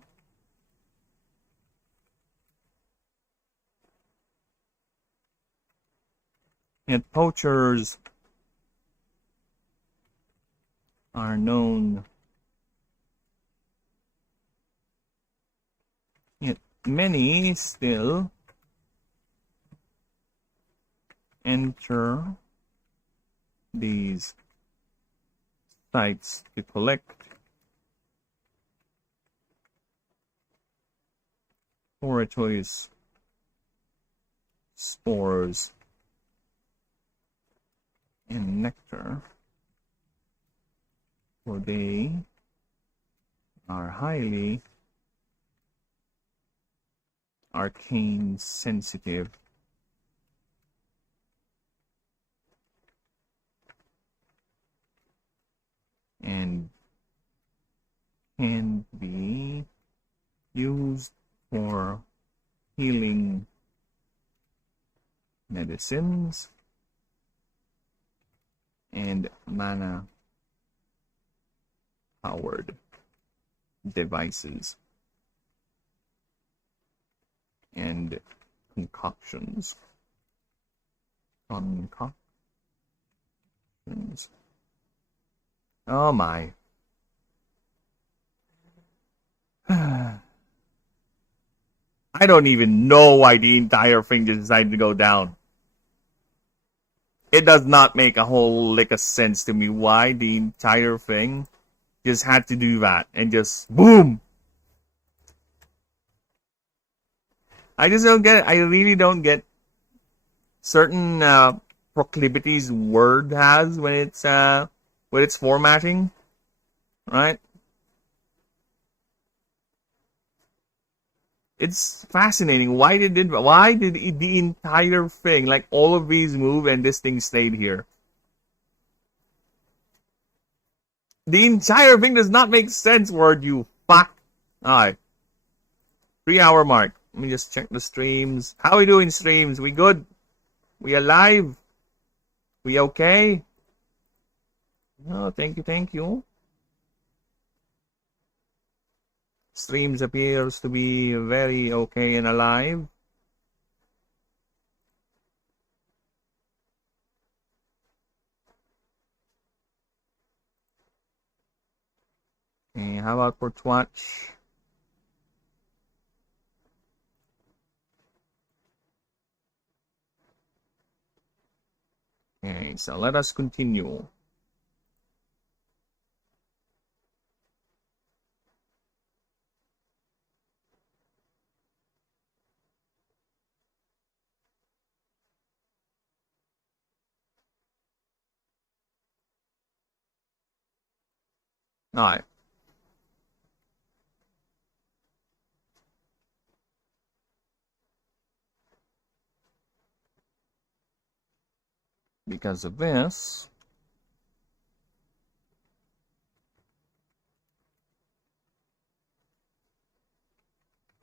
yet poachers are known, yet many still enter these sites to collect fortuitous spores and nectar, for they are highly arcane sensitive and can be used for healing medicines and mana powered devices and concoctions. Oh my. I don't even know why the entire thing just decided to go down. It does not make a whole lick of sense to me why the entire thing just had to do that and just boom. I just don't get it. I really don't get certain proclivities Word has when it's with its formatting, right? It's fascinating. Why did the entire thing, like all of these move and this thing stayed here? The entire thing does not make sense, Word, you fuck. Alright. 3 hour mark. Let me just check the streams. How we doing, streams? We good? We alive? We okay? Oh, thank you, thank you. Streams appears to be very okay and alive. Okay, how about for Twitch? Okay, so let us continue. Alright. Because of this,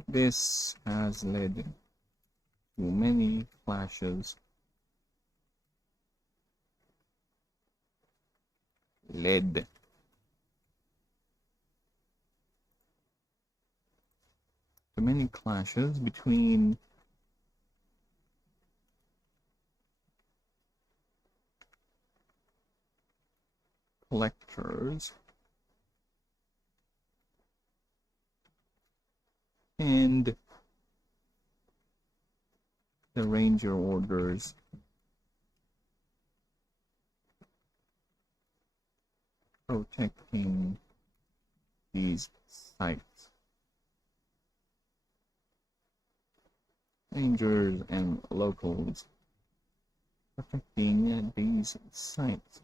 this has led to many clashes. Led to many clashes between collectors and the ranger orders protecting these sites. Rangers and locals protecting these sites.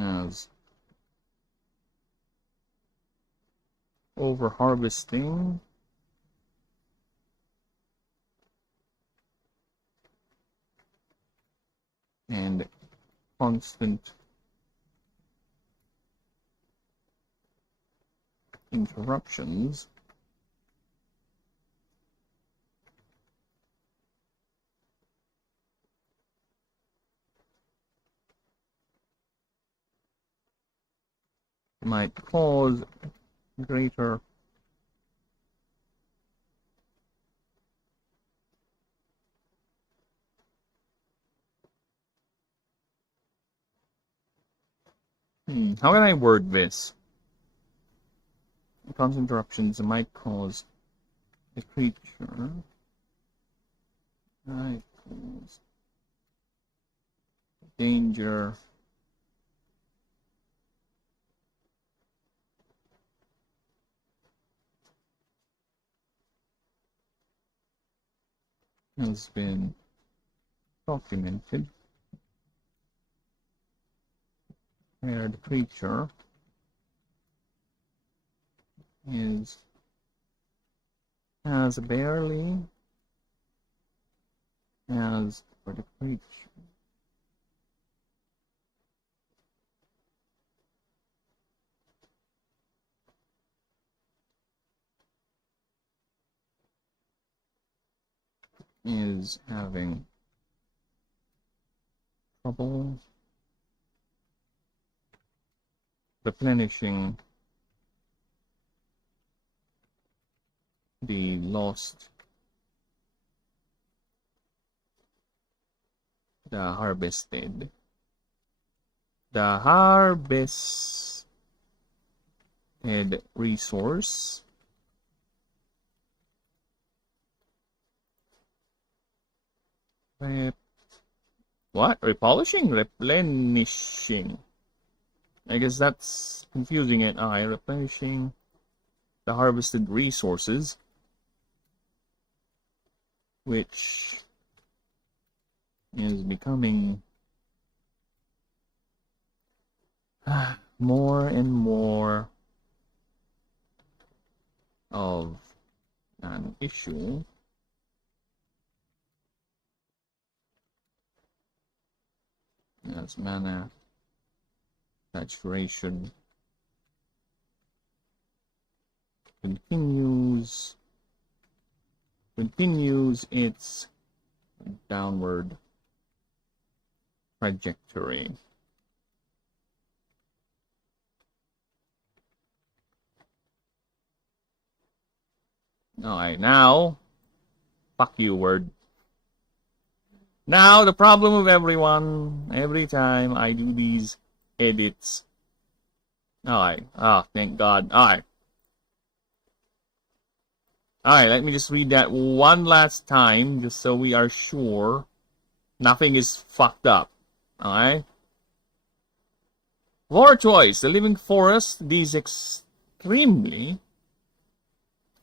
As over harvesting and constant interruptions might cause greater how can I word this? Constant interruptions might cause a creature might cause danger has been documented where the creature is as barely as for the creature is having trouble replenishing the lost the harvested the harvested resource what? Repolishing? Replenishing. I guess that's confusing it. Replenishing the harvested resources, which is becoming more and more of an issue. As mana saturation continues its downward trajectory. Alright, now, fuck you, word. Now, the problem of everyone, every time I do these edits. Alright, thank God. Alright, let me just read that one last time, just so we are sure nothing is fucked up. Alright? Lore choice, the living forest, these extremely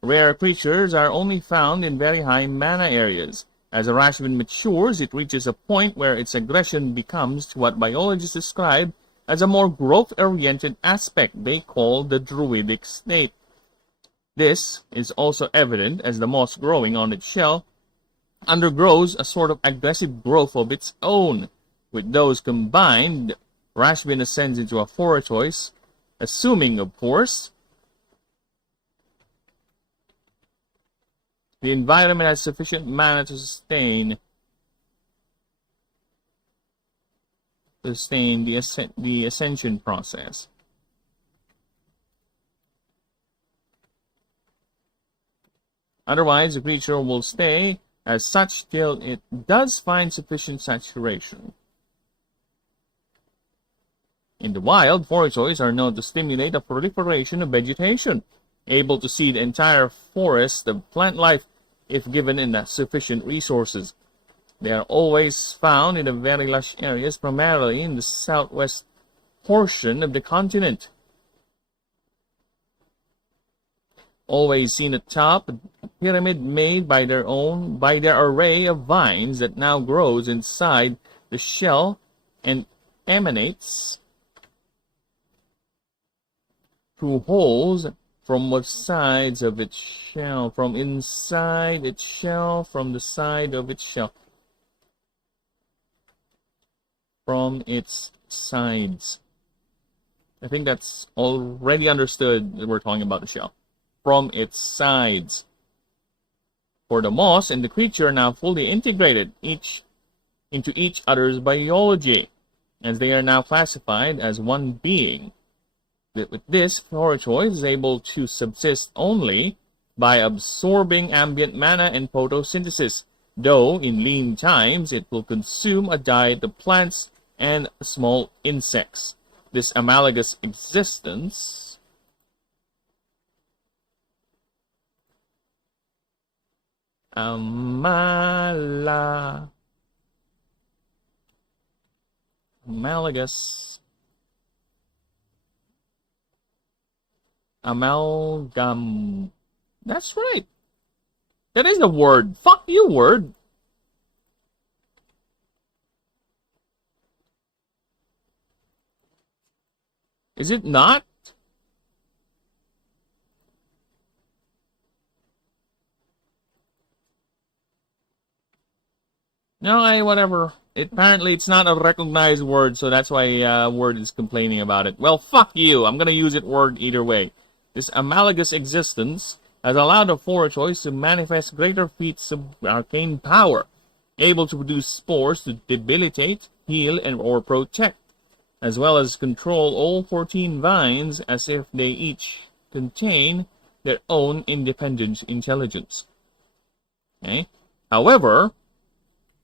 rare creatures are only found in very high mana areas. As a Rashman matures, it reaches a point where its aggression becomes what biologists describe as a more growth-oriented aspect they call the druidic state. This is also evident as the moss growing on its shell undergoes a sort of aggressive growth of its own. With those combined, Rashman ascends into a foretoise, assuming, of course, the environment has sufficient mana to sustain the ascension process. Otherwise, the creature will stay as such till it does find sufficient saturation. In the wild, foretoids are known to stimulate a proliferation of vegetation, able to seed entire forests of plant life if given enough sufficient resources. They are always found in the very lush areas, primarily in the southwest portion of the continent. Always seen atop a pyramid made by their array of vines that now grows inside the shell and emanates through holes from both sides of its shell, from inside its shell, from the side of its shell, from its sides. I think that's already understood that we're talking about the shell. From its sides. For the moss and the creature are now fully integrated into each other's biology, as they are now classified as one being. With this, foretoid is able to subsist only by absorbing ambient mana and photosynthesis, though in lean times it will consume a diet of plants and small insects. This analogous existence amalgam. That's right. That is the word. Fuck you, word. Is it not? No, whatever. Apparently, it's not a recognized word, so that's why Word is complaining about it. Well, fuck you. I'm gonna use it Word either way. This analogous existence has allowed the foretoids to manifest greater feats of arcane power, able to produce spores to debilitate, heal, or protect, as well as control all 14 vines as if they each contain their own independent intelligence. Okay? However,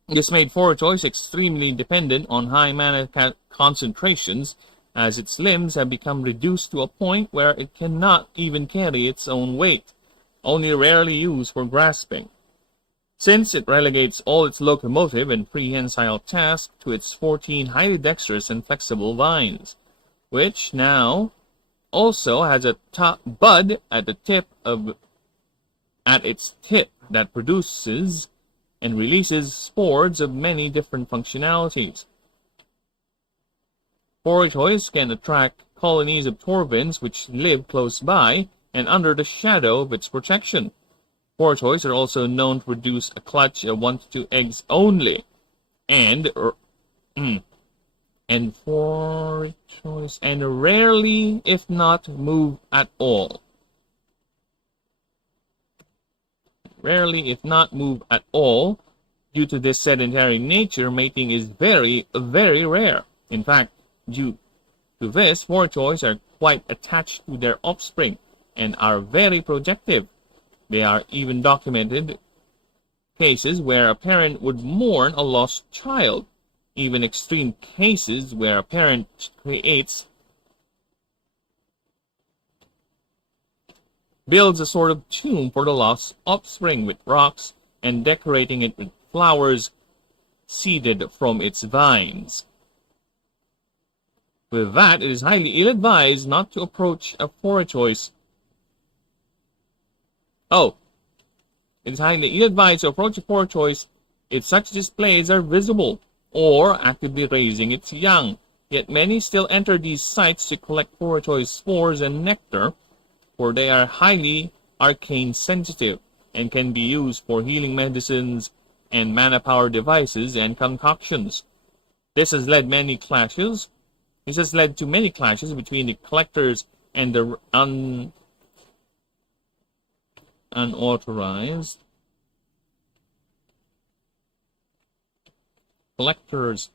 This made Forchoice extremely dependent on high mana concentrations, as its limbs have become reduced to a point where it cannot even carry its own weight, only rarely used for grasping. Since it relegates all its locomotive and prehensile tasks to its 14 highly dexterous and flexible vines, which now also has a top bud at its tip that produces and releases spores of many different functionalities. Forchoice can attract colonies of Torvins which live close by and under the shadow of its protection. Forchoice are also known to produce a clutch of 1 to 2 eggs only, and Forchoice and rarely, if not move at all. Rarely, if not move at all. Due to this sedentary nature, mating is very, very rare. In fact, due to this, Forchoice are quite attached to their offspring and are very protective. There are even documented cases where a parent would mourn a lost child, even extreme cases where a parent builds a sort of tomb for the lost offspring with rocks and decorating it with flowers seeded from its vines. With that, it is highly ill-advised not to approach a Forchoice. It is highly ill-advised to approach a Forchoice if such displays are visible or actively raising its young. Yet many still enter these sites to collect Forchoice spores and nectar, for they are highly arcane sensitive and can be used for healing medicines and mana power devices and concoctions. This has led to many clashes between the collectors and the unauthorized collectors.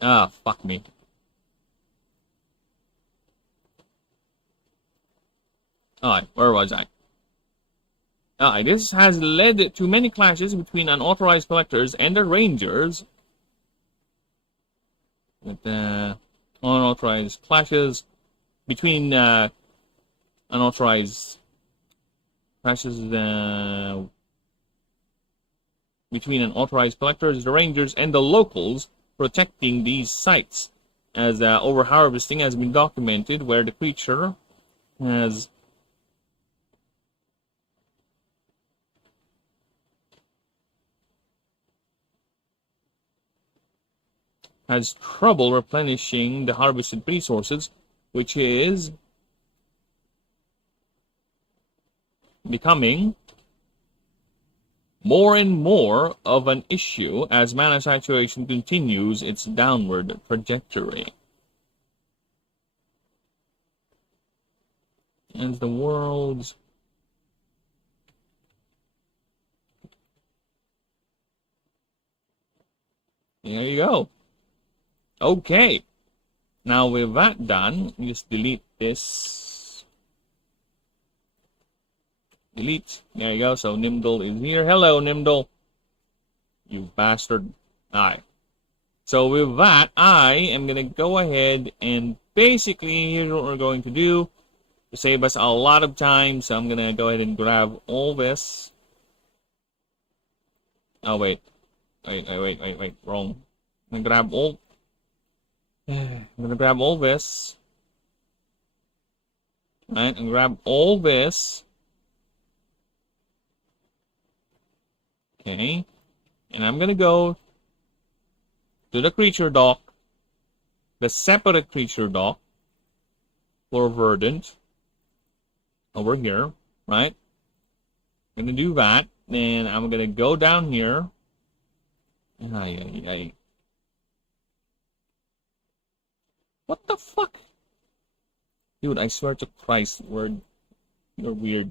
Fuck me. Alright, where was I? This has led to many clashes between unauthorized collectors and the rangers. With unauthorized clashes between unauthorized clashes between unauthorized collectors, the rangers, and the locals protecting these sites, as overharvesting has been documented where the creature has trouble replenishing the harvested resources, which is becoming more and more of an issue as mana saturation continues its downward trajectory. As the world's there you go. Okay. Now with that done, just delete this. Delete. There you go. So Nimdal is here. Hello, Nimdal. You bastard. Alright. So with that, I am going to go ahead and basically here's what we're going to do to save us a lot of time. So I'm going to go ahead and grab all this. Oh, wait. Wait. Wrong. I'm going to grab all... I'm going to grab all this. Right, and grab all this. Okay. And I'm going to go to the creature dock. The separate creature dock. For Verdant. Over here. Right. I'm going to do that. Then I'm going to go down here. What the fuck? Dude, I swear to Christ, you're weird.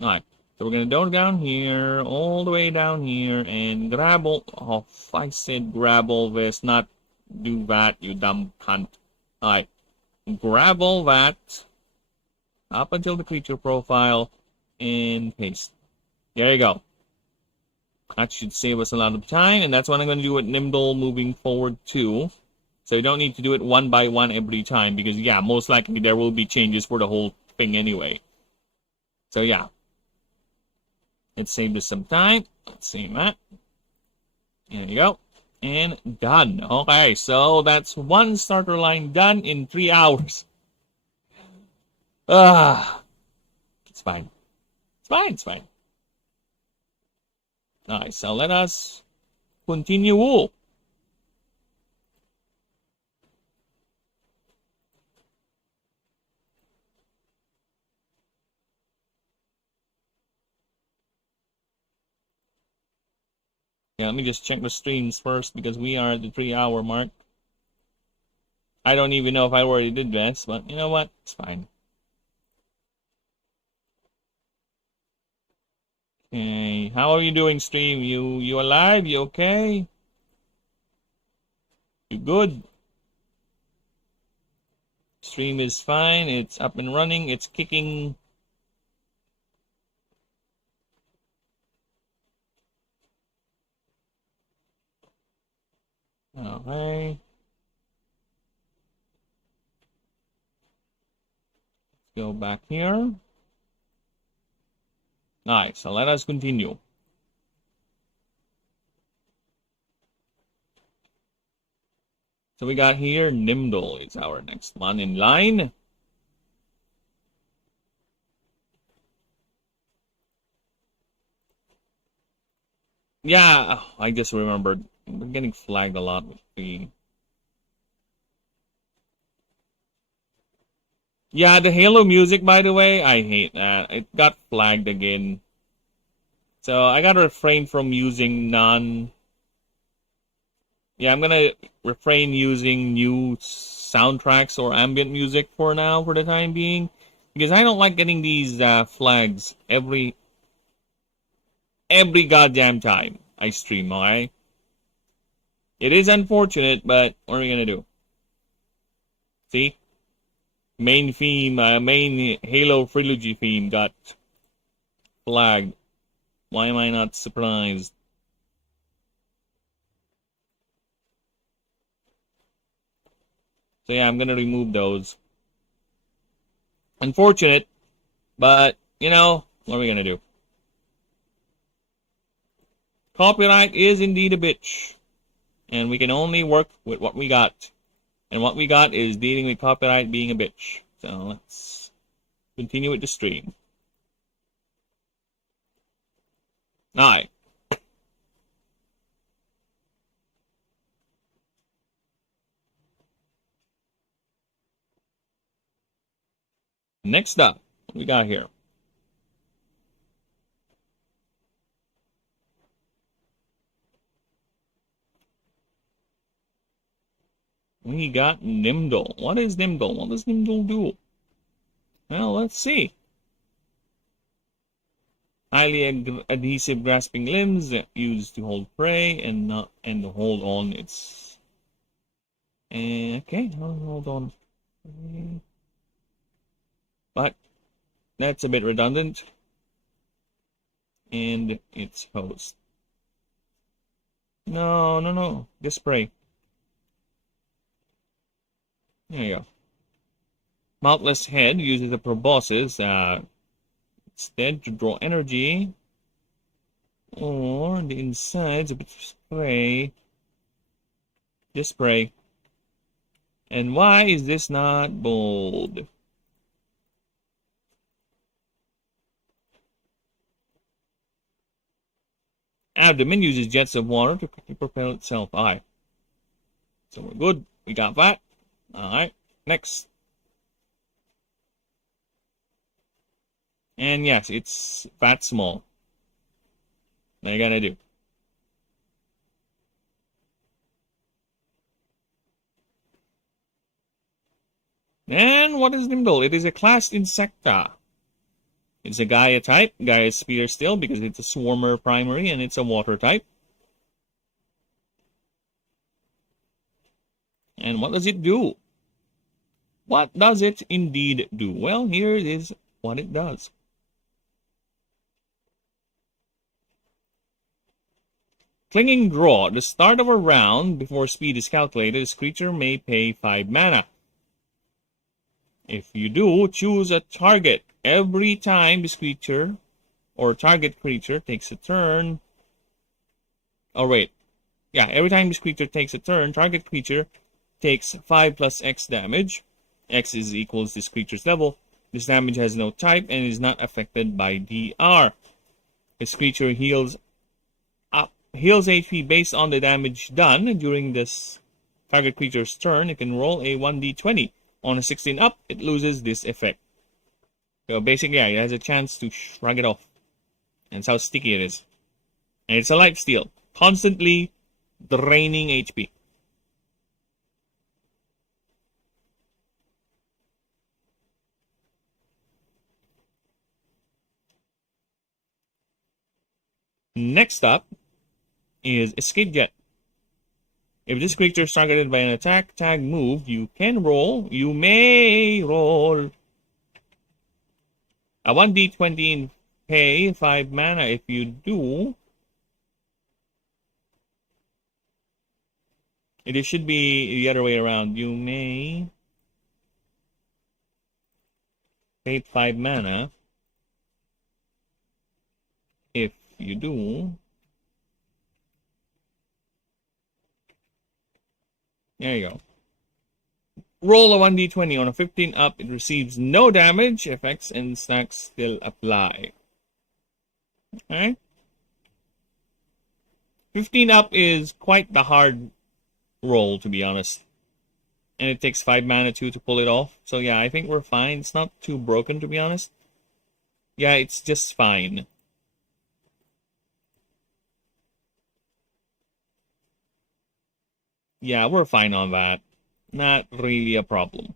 Alright, so we're gonna go down here, all the way down here, and grab all... Oh, I said grab all this, not do that, you dumb cunt. Alright. Grab all that up until the creature profile and paste. There you go. That should save us a lot of time, and that's what I'm going to do with Nimble moving forward too. So you don't need to do it one by one every time, because yeah, most likely there will be changes for the whole thing anyway. So yeah. Let's save this some time. Let's save that. There you go. And done. Okay, so that's one starter line done in 3 hours. It's fine. It's fine, it's fine. Alright, so let us continue. Yeah, let me just check the streams first because we are at the 3-hour mark. I don't even know if I already did this, but you know what? It's fine. Okay, how are you doing, stream? You alive? You okay? You good? Stream is fine. It's up and running. It's kicking. Okay. Let's go back here. Alright, so let us continue. So we got here, Nimble is our next one in line. Yeah, I just remembered. We're getting flagged a lot with the... Yeah, the Halo music, by the way, I hate that. It got flagged again. So I gotta refrain from using Yeah, I'm gonna refrain using new soundtracks or ambient music for now, for the time being. Because I don't like getting these flags every goddamn time I stream, alright? It is unfortunate, but what are we gonna do? See? Main theme, main Halo Trilogy theme got flagged. Why am I not surprised? So yeah, I'm gonna remove those. Unfortunate, but, you know, what are we gonna do? Copyright is indeed a bitch. And we can only work with what we got. And what we got is dealing with copyright being a bitch. So let's continue with the stream. Alright. Next up, what we got here? We got Nimble. What is Nimble? What does Nimble do? Well, let's see. Highly adhesive grasping limbs used to hold prey and hold on its. Okay, hold on. But that's a bit redundant. And its host. No. Just spray. There you go. Mouthless head uses the proboscis instead to draw energy, or the insides of its spray. Just spray. And why is this not bold? Abdomen uses jets of water to propel itself. Alright. So we're good. We got that. Alright. Next. And yes, it's fat small. What are you gonna do? And what is Nimble? It is a class Insecta. It's a Gaia type. Gaia Spear still because it's a Swarmer primary and it's a water type. And what does it do? What does it indeed do? Well, here it is what it does. Clinging Draw. At the start of a round, before speed is calculated, this creature may pay 5 mana. If you do, choose a target. Every time this creature or target creature takes a turn. Oh, wait. Yeah, every time this creature takes a turn, target creature takes 5 plus X damage. X is equals this creature's level. This damage has no type and is not affected by DR. This creature heals HP based on the damage done during this target creature's turn. It can roll a 1d20. On a 16 up, it loses this effect. So basically, yeah, it has a chance to shrug it off. And that's how sticky it is. And it's a life steal. Constantly draining HP. Next up is Escape Jet. If this creature is targeted by an attack tag move, you may roll a 1d20 and pay 5 mana. If you do, it should be the other way around. You may pay 5 mana. If you do, there you go. Roll a 1d20 on a 15 up. It receives no damage. Effects and stacks still apply. Okay. 15 up is quite the hard roll, to be honest. And it takes 5 mana too to pull it off. So yeah, I think we're fine. It's not too broken, to be honest. Yeah, it's just fine. Yeah, we're fine on that. Not really a problem.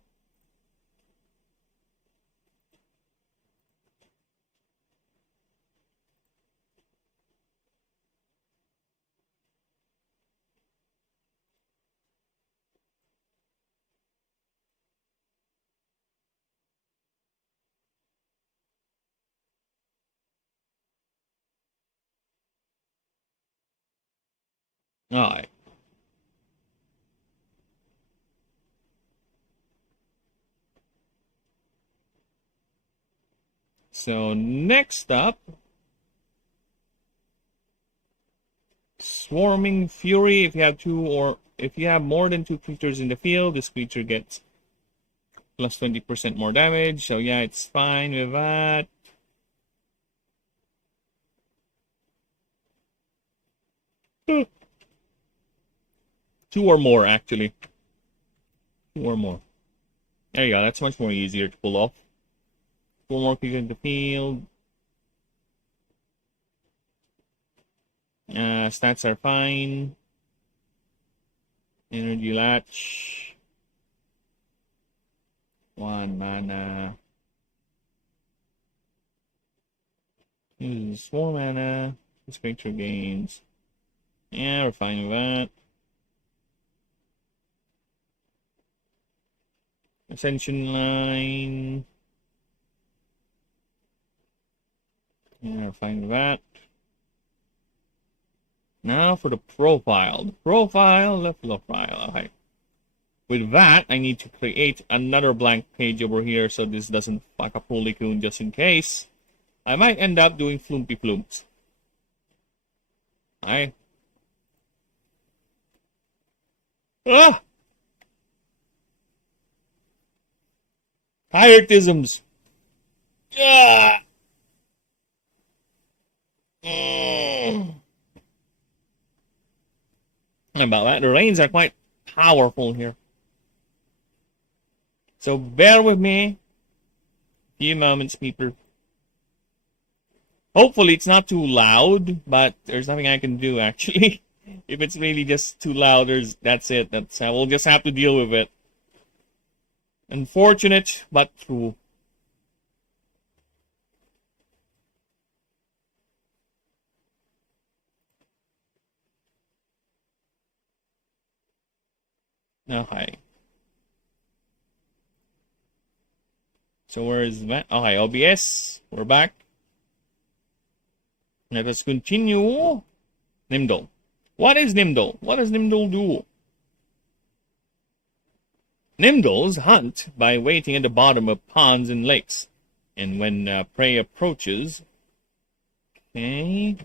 Alright. So next up, Swarming Fury. If you have more than 2 creatures in the field, this creature gets plus 20% more damage. So yeah, it's fine with that. Two or more, actually. 2 or more. There you go. That's much more easier to pull off. 4 more creatures in the field. Stats are fine. Energy Latch. 1 mana. Uses 4 mana. This creature gains. Yeah, we're fine with that. Ascension Line. Yeah, we're fine with that. Now for the profile. The profile. Okay. With that, I need to create another blank page over here so this doesn't fuck up Holy Coon just in case. I might end up doing Flumpy Flumps. Alright. Ah! Hierarchisms. Ah! About that. The rains are quite powerful here. So bear with me. A few moments, people. Hopefully it's not too loud, but there's nothing I can do actually. If it's really just too loud, that's it. We'll just have to deal with it. Unfortunate, but true. Okay. So where is that? Okay, OBS. We're back. Let us continue. Nimdal. What is Nimdal? What does Nimdal do? Nimdals hunt by waiting at the bottom of ponds and lakes. And when prey approaches... Okay.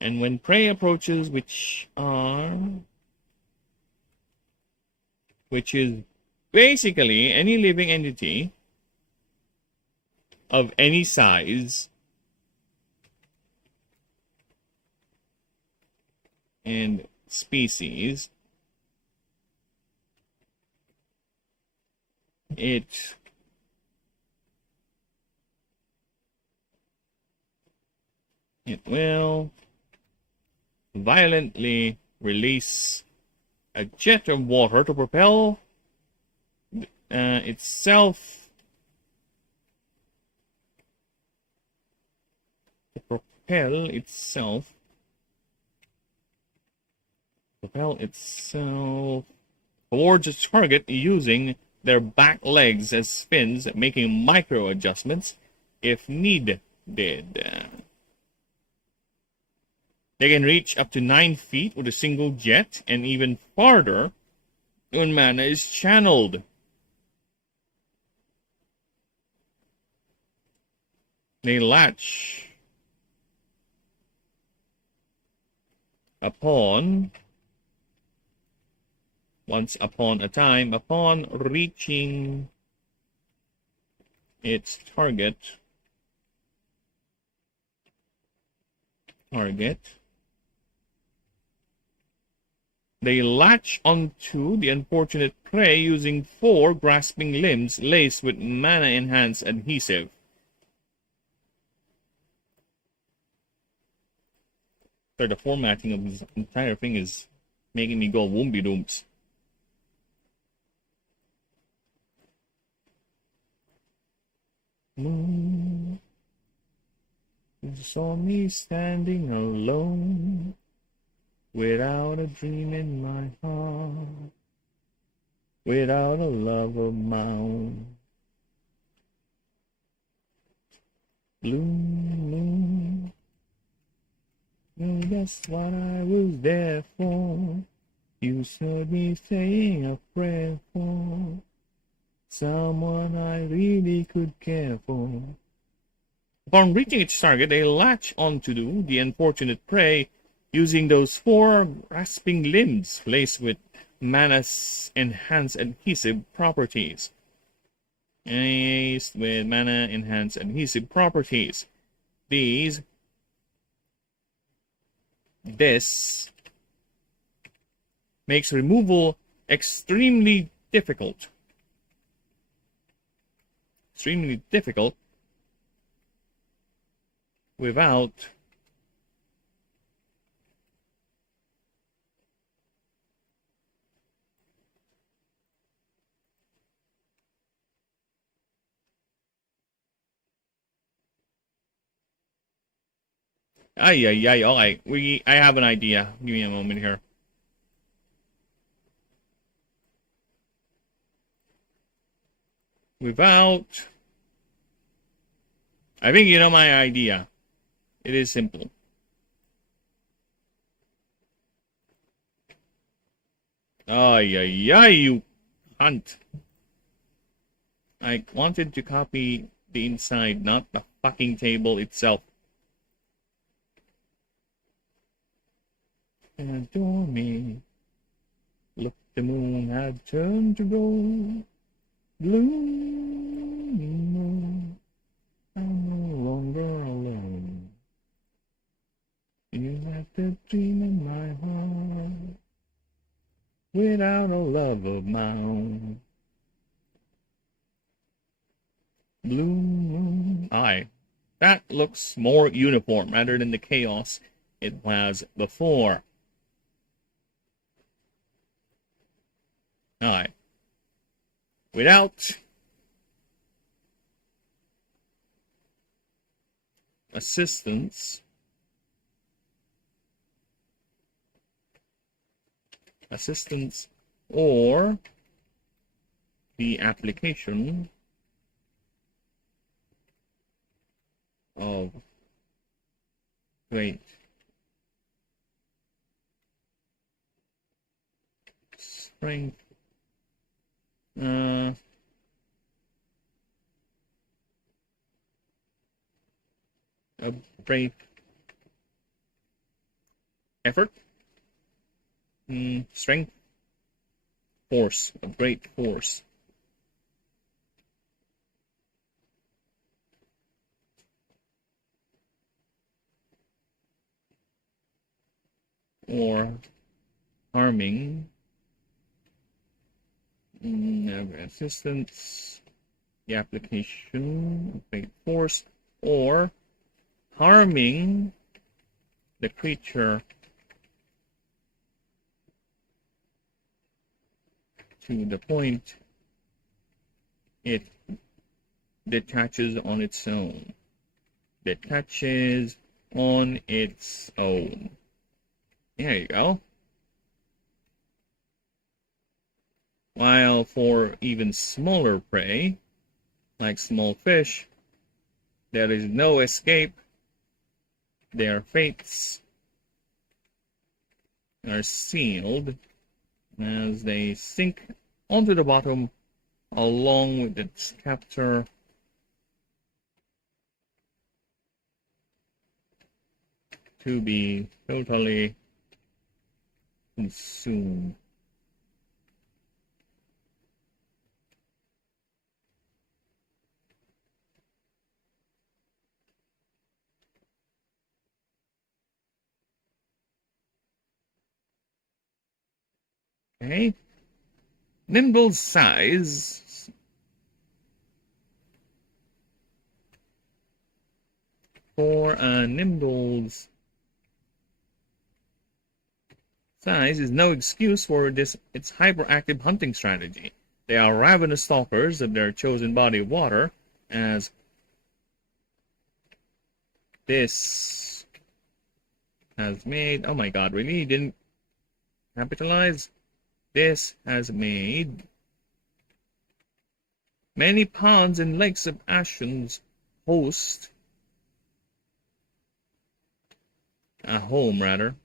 And when prey approaches, which is basically any living entity of any size and species, it will violently release a jet of water to propel itself towards its target using their back legs as fins, making micro adjustments if needed. They can reach up to 9 feet with a single jet, and even farther when mana is channeled. They latch upon once upon a time upon reaching its target. They latch onto the unfortunate prey using 4 grasping limbs laced with mana-enhanced adhesive. So the formatting of this entire thing is making me go woompy dooms. Moon, you saw me standing alone, without a dream in my heart, without a love of my own. Blue moon, that's what I was there for. You heard me saying a prayer for someone I really could care for. Upon reaching its target, they latch onto the unfortunate prey using those 4 grasping limbs laced with mana-enhanced adhesive properties. This makes removal extremely difficult. Without okay. I have an idea. Give me a moment here. I think you know my idea. It is simple. You cunt. I wanted to copy the inside, not the fucking table itself. And adore me. Look, the moon had turned to gold. Gloomy moon, I'm no longer alone. You have the dream in my heart, without a love of my own. Blue moon. Aye, that looks more uniform rather than the chaos it was before. Aye. Without assistance assistance or the application of great strength, a great effort, strength, force, a great force. Or harming assistance, the application of great force, or harming the creature to the point it detaches on its own. Detaches on its own. There you go. While for even smaller prey, like small fish, there is no escape. Their fates are sealed as they sink onto the bottom along with its captor. To be totally consumed. Okay. Nimble's size for Nimble's size is no excuse for its hyperactive hunting strategy. They are ravenous stalkers of their chosen body of water, as this has made. Oh my god, really? You didn't capitalize? This has made many ponds and lakes of Ashen's host. A home, rather.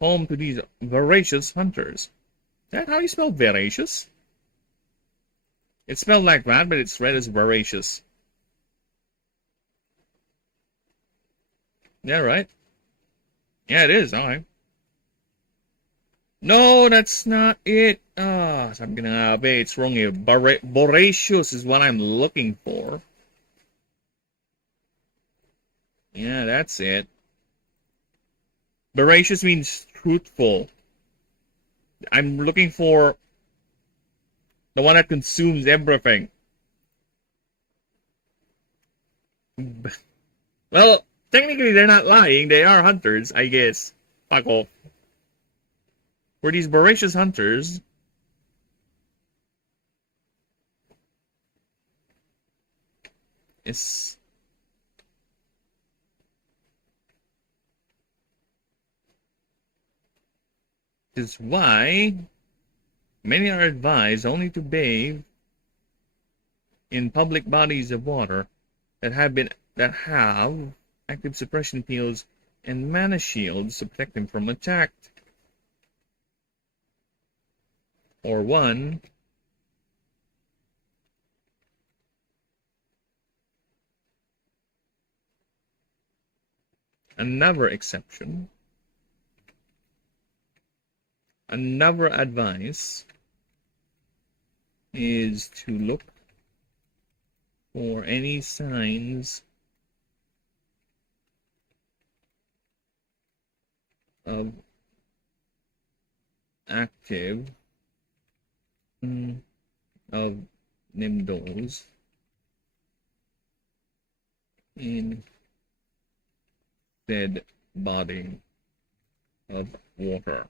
Home to these voracious hunters. Is that how you spell voracious? It's spelled like that, but it's read as voracious. Yeah, right? Yeah, it is. All right. No, that's not it. Ah, I'm gonna it's wrong here. Voracious is what I'm looking for. Yeah, that's it. Voracious means truthful. I'm looking for the one that consumes everything. Well, technically they're not lying. They are hunters, I guess. Fuck off. For these voracious hunters, this is why many are advised only to bathe in public bodies of water that have active suppression fields and mana shields to protect them from attack. Or one, another exception, another advice is to look for any signs of active of Nimdos in said body of water.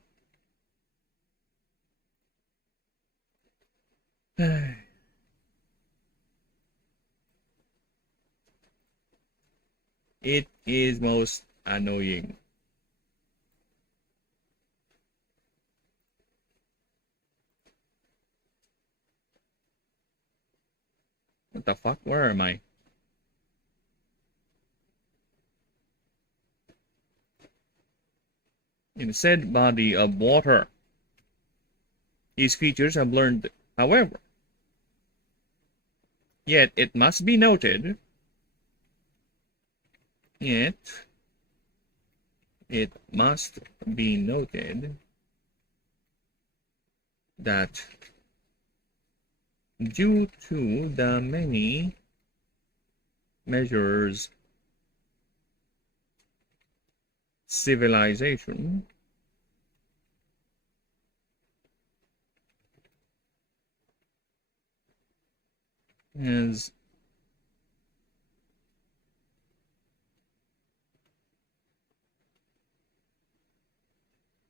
It is most annoying. What the fuck? Where am I? In the said body of water. These creatures have learned, however. Yet it must be noted. Yet it must be noted that due to the many measures civilization has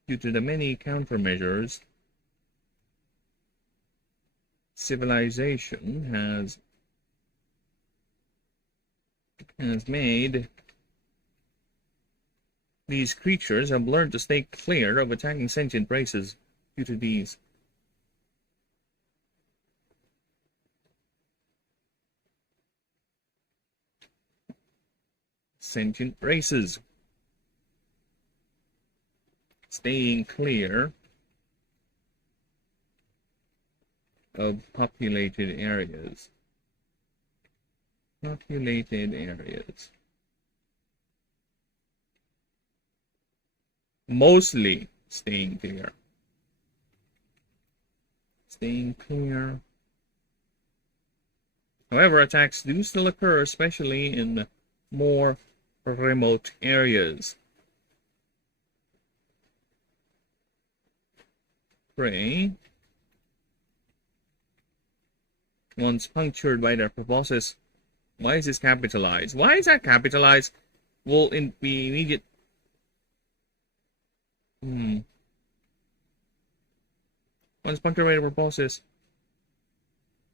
due to the many countermeasures civilization has made, these creatures have learned to stay clear of attacking sentient races due to these. Sentient races. Staying clear of populated areas. Populated areas. Mostly staying clear. Staying clear. However, attacks do still occur, especially in more remote areas. Prey, once punctured by their proboscis. Why is this capitalized? Why is that capitalized? Will be immediate. Once punctured by their proboscis,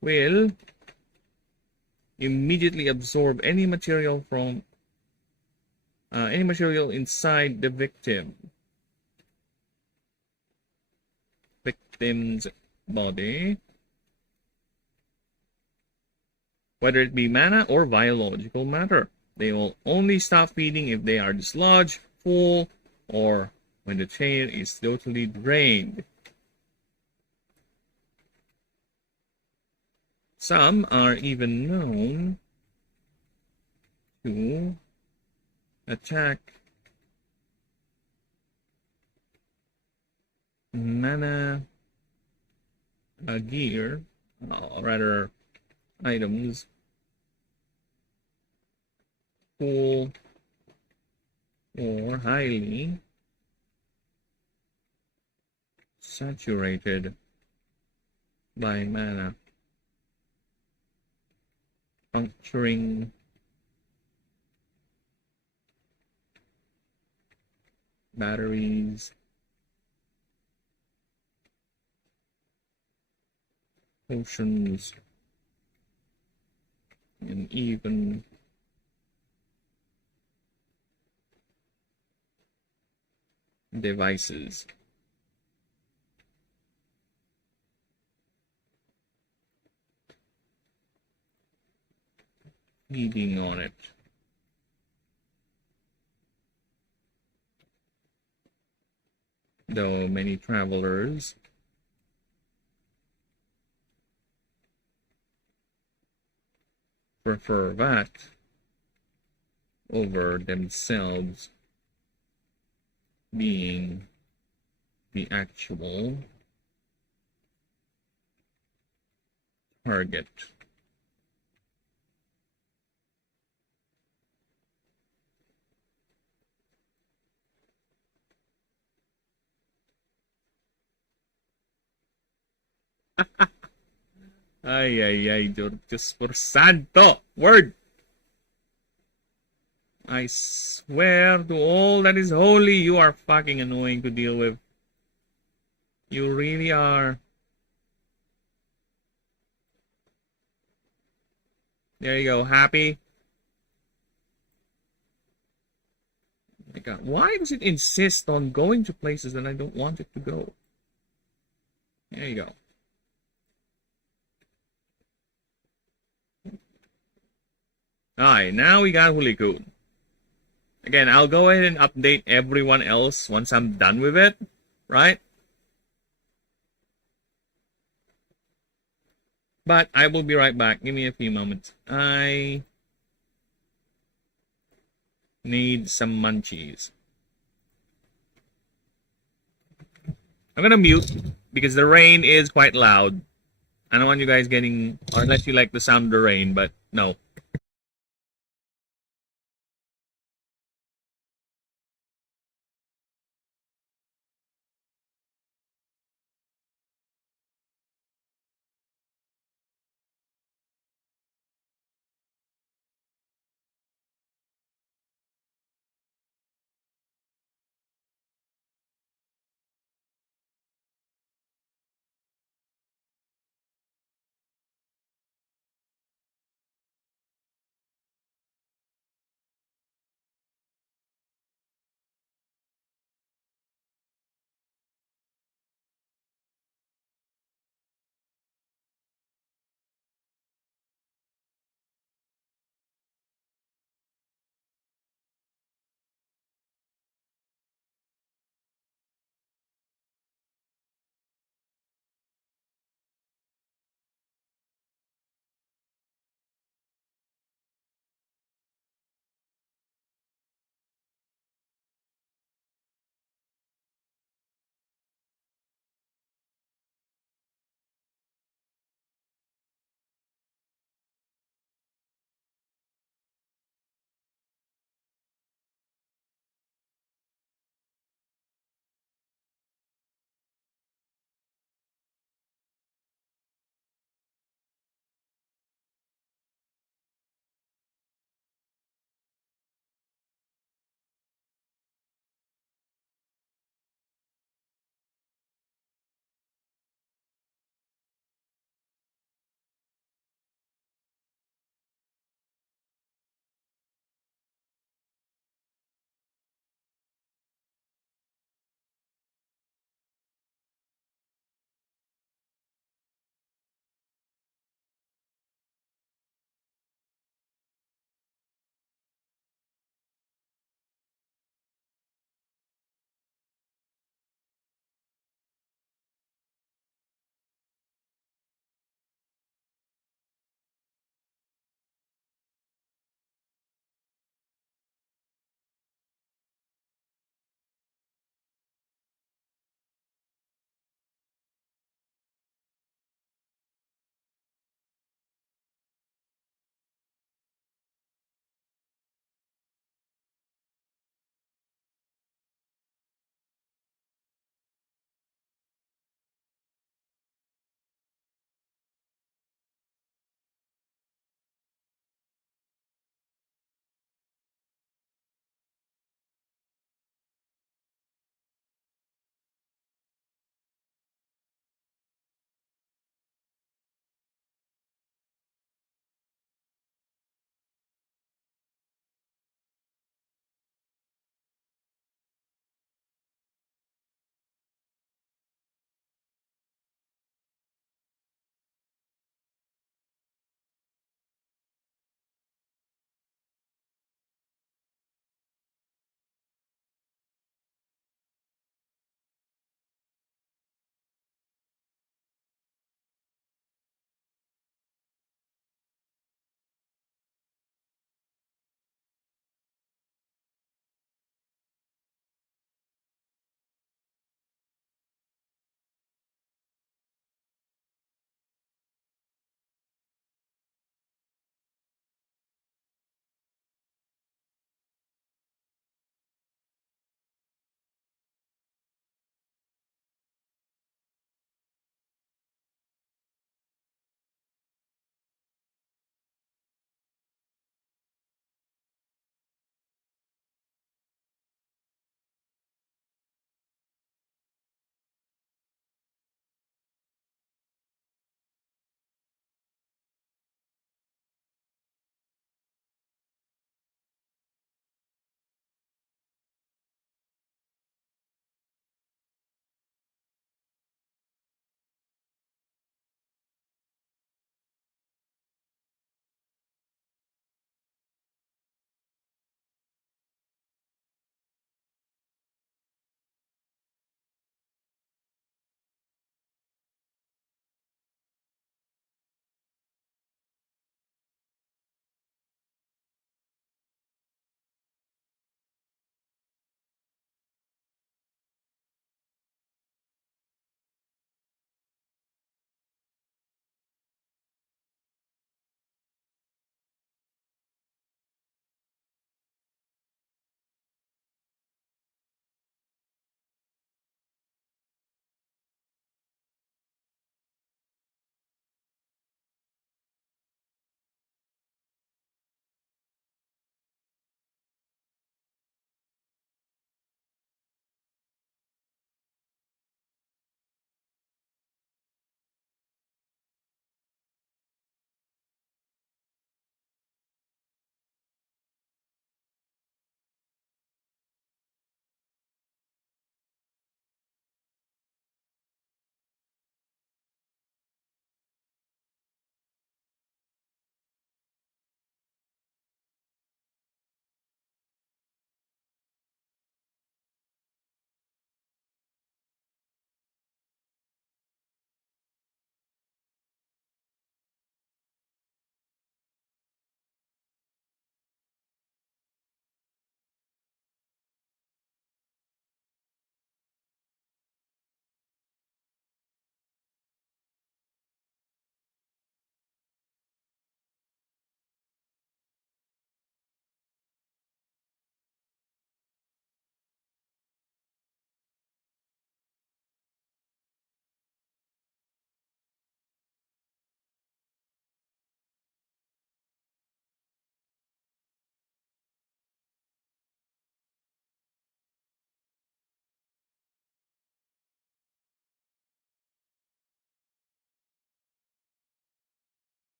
will immediately absorb any material from any material inside the victim's body, whether it be mana or biological matter. They will only stop feeding if they are dislodged, full, or when the chain is totally drained. Some are even known to attack mana gear, rather items, full or highly saturated by mana, puncturing batteries, potions, and even devices. Feeding on it. Though many travelers prefer that over themselves being the actual target. Ay, Diyos por santo! Word! I swear to all that is holy, you are fucking annoying to deal with. You really are. There you go, happy? Oh my God, why does it insist on going to places that I don't want it to go? There you go. Alright, now we got Huli Code. Again, I'll go ahead and update everyone else once I'm done with it, right? But I will be right back. Give me a few moments. I need some munchies. I'm gonna mute because the rain is quite loud. I don't want you guys getting, or unless you like the sound of the rain, but no.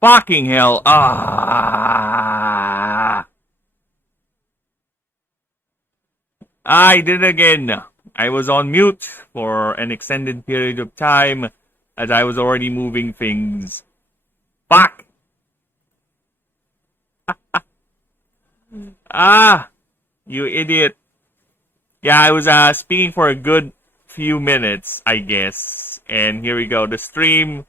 Fucking hell. Ah. I did it again. I was on mute for an extended period of time as I was already moving things. Fuck. Ah, you idiot. Yeah, I was speaking for a good few minutes, I guess. And here we go. The stream.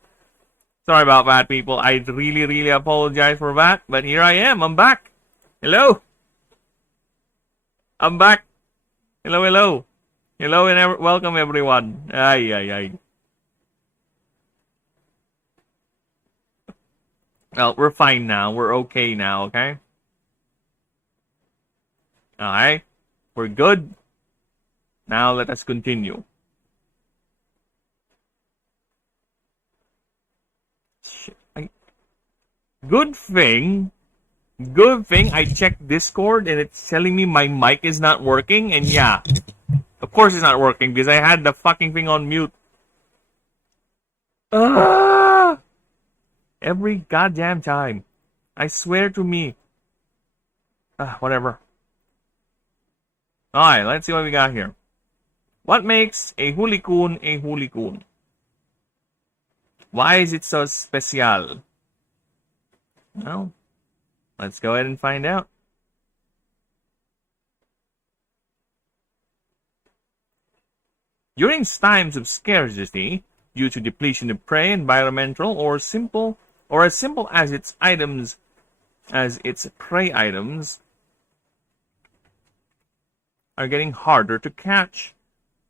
Sorry about that, people. I really, really apologize for that. But here I am. I'm back. Hello. I'm back. Hello, hello. Hello and welcome, everyone. Ay, ay, ay. Well, we're fine now. We're okay now, okay? Alright. We're good. Now let us continue. Good thing I checked Discord and it's telling me my mic is not working. And yeah, of course it's not working because I had the fucking thing on mute. Every goddamn time. I swear to me. Whatever. Alright, let's see what we got here. What makes a hulikun a hulikun? Why is it so special? Well, let's go ahead and find out. During times of scarcity, due to depletion of prey, environmental, or as simple as its prey items are getting harder to catch,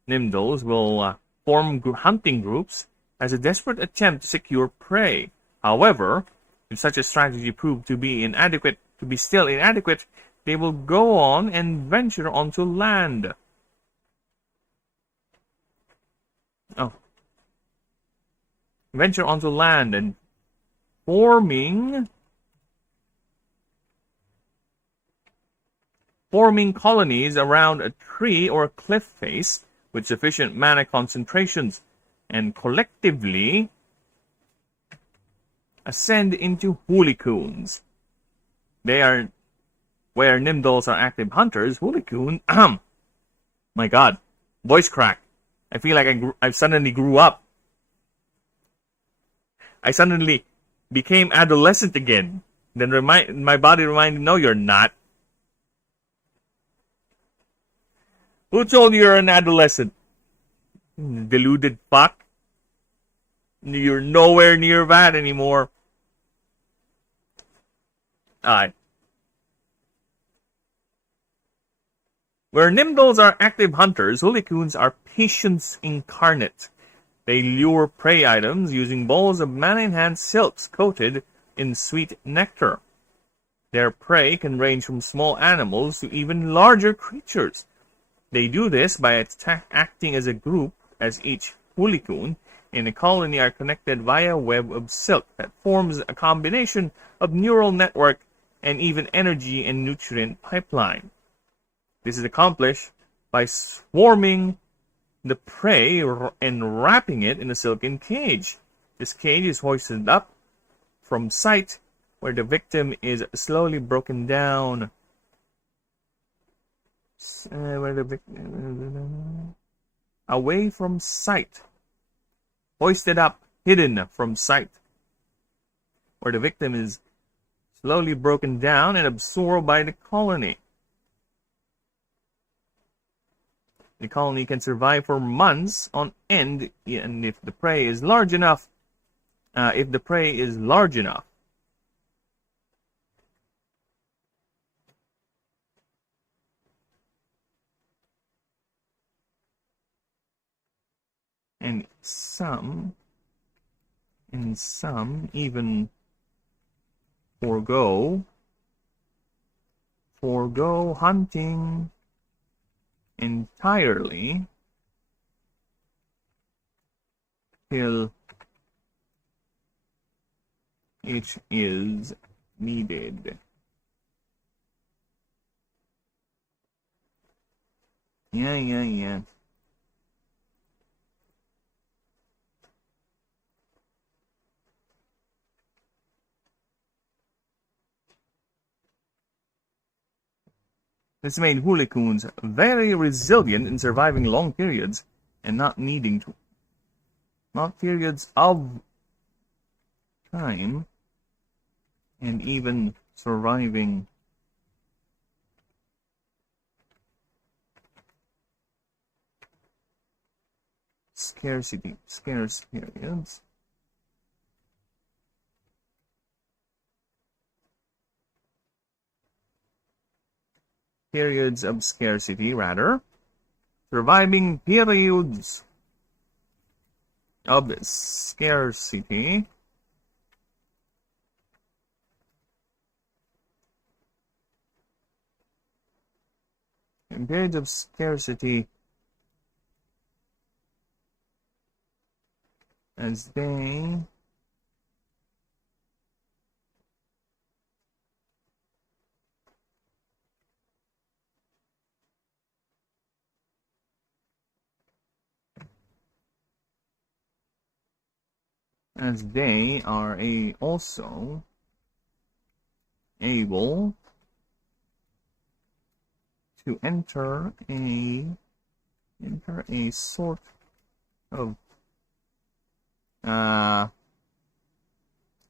Nimdos will form hunting groups as a desperate attempt to secure prey. However, if such a strategy proved to be still inadequate, they will go on and venture onto land. Venture onto land and forming colonies around a tree or a cliff face with sufficient mana concentrations, and collectively ascend into hulikuns. They are where Nimdals are active hunters. Hulikun, my god, voice crack. I feel like I suddenly grew up. I suddenly became adolescent again. Then my body reminded me, no, you're not. Who told you you're an adolescent? Deluded fuck. You're nowhere near that anymore. Alright. Where Nimdals are active hunters, Hulikuns are patience incarnate. They lure prey items using bowls of mana-enhanced silks coated in sweet nectar. Their prey can range from small animals to even larger creatures. They do this by acting as a group, as each Hulikun in a colony are connected via a web of silk that forms a combination of neural network and even energy and nutrient pipeline. This is accomplished by swarming the prey and wrapping it in a silken cage. This cage is hoisted up from sight, where the victim is slowly broken down. Away from sight. Hoisted up, hidden from sight, where the victim is slowly broken down and absorbed by the colony. The colony can survive for months on end, and if the prey is large enough, and some even forego hunting entirely till it is needed. Yeah. This made Hooligans very resilient in surviving long periods and not periods of time, and even surviving scarce periods. Periods of scarcity, rather. Surviving periods of scarcity in periods of scarcity as they are also able to enter a sort of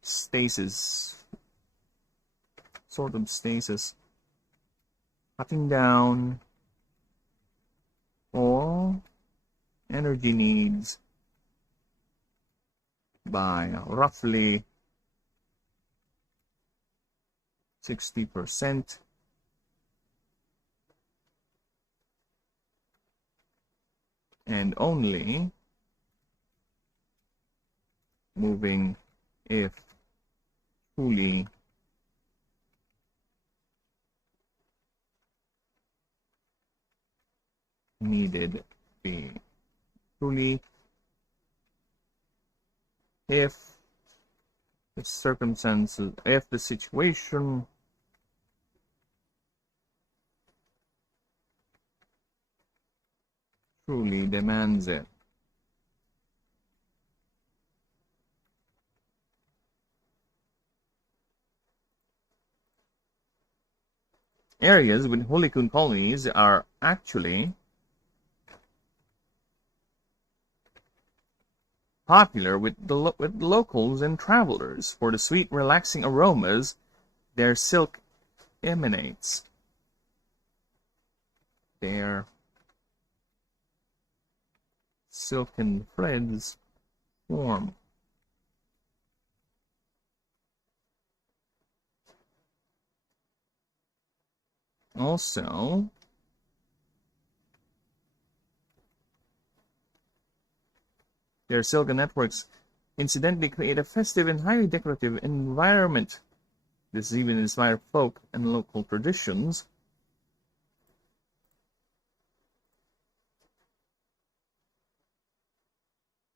stasis, cutting down all energy needs by roughly 60%, and only moving if truly needed be. If the circumstances, if the situation truly demands it. Areas with Hooligans colonies are actually popular with locals and travelers for the sweet, relaxing aromas their silk emanates. Their silken threads form. Also, their silken networks incidentally create a festive and highly decorative environment. This even inspired folk and local traditions.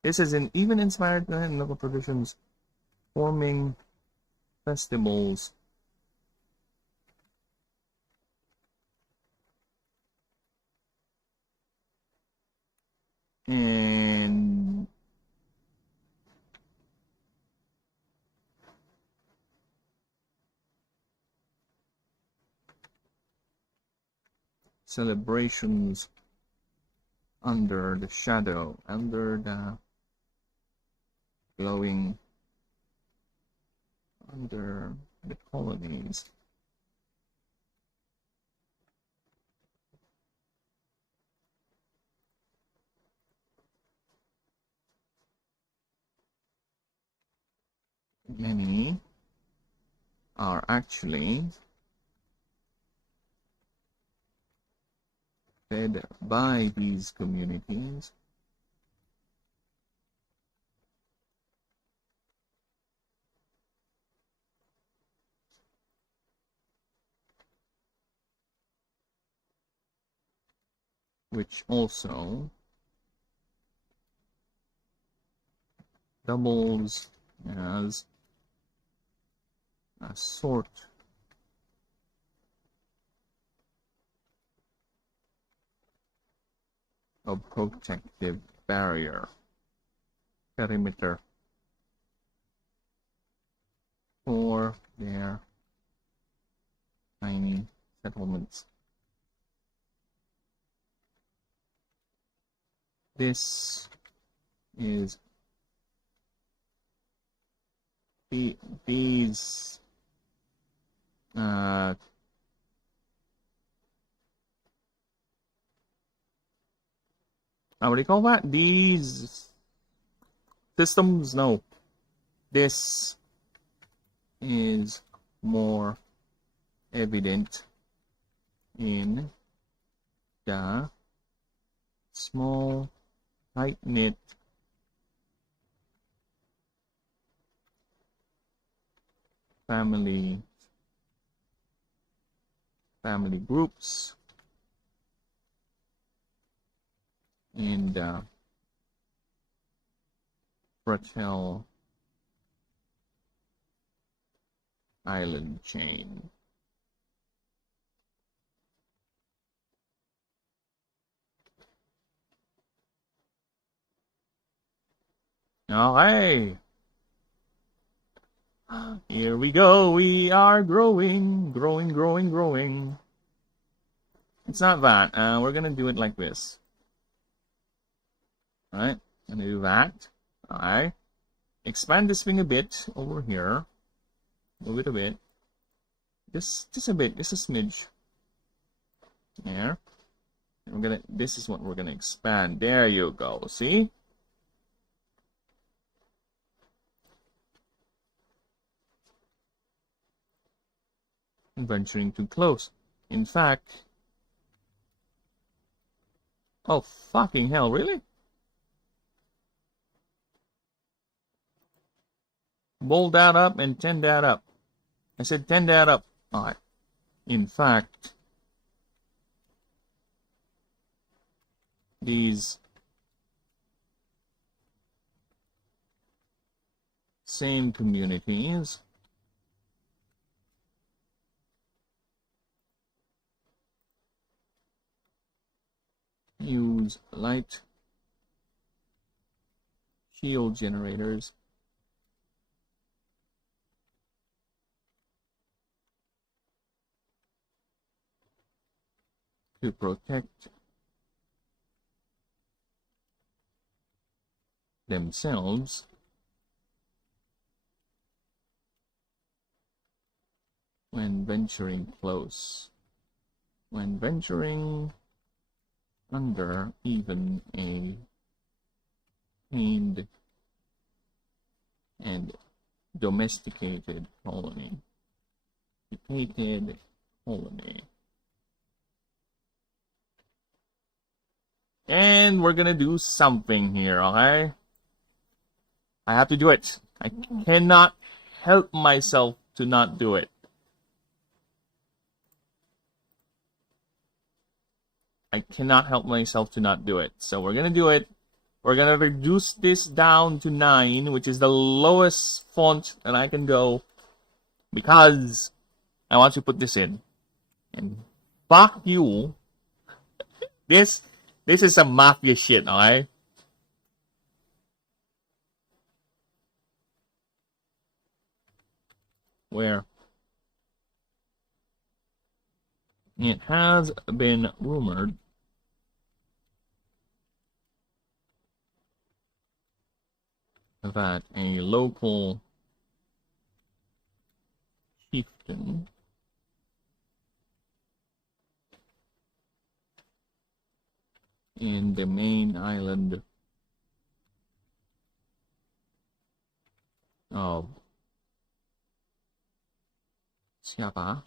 This has even inspired local traditions, forming festivals and celebrations under the shadow, under the glowing, under the colonies. Many are actually fed by these communities, which also doubles as a sort of protective barrier, perimeter for their tiny settlements. This is these what do you call that? These systems? No. This is more evident in the small, tight-knit family groups in the Fragile Island chain. Okay. Here we go. We are growing. It's not that. We're gonna do it like this. Alright, gonna do that. Alright. Expand this thing a bit over here. Move it a bit. Just a bit, just a smidge. There. And this is what we're gonna expand. There you go. See? I'm venturing too close. In fact, oh fucking hell, really? Bold that up and 10 that up. I said 10 that up. Alright. In fact, these same communities use light shield generators to protect themselves when venturing close. When venturing under even a tamed and domesticated colony. Domesticated colony. And we're gonna do something here, okay? I have to do it. I cannot help myself to not do it. I cannot help myself to not do it. So we're gonna do it. We're gonna reduce this down to 9, which is the lowest font that I can go, because I want to put this in. And fuck you. This is some mafia shit, alright? Where it has been rumored that a local chieftain in the main island of Siapa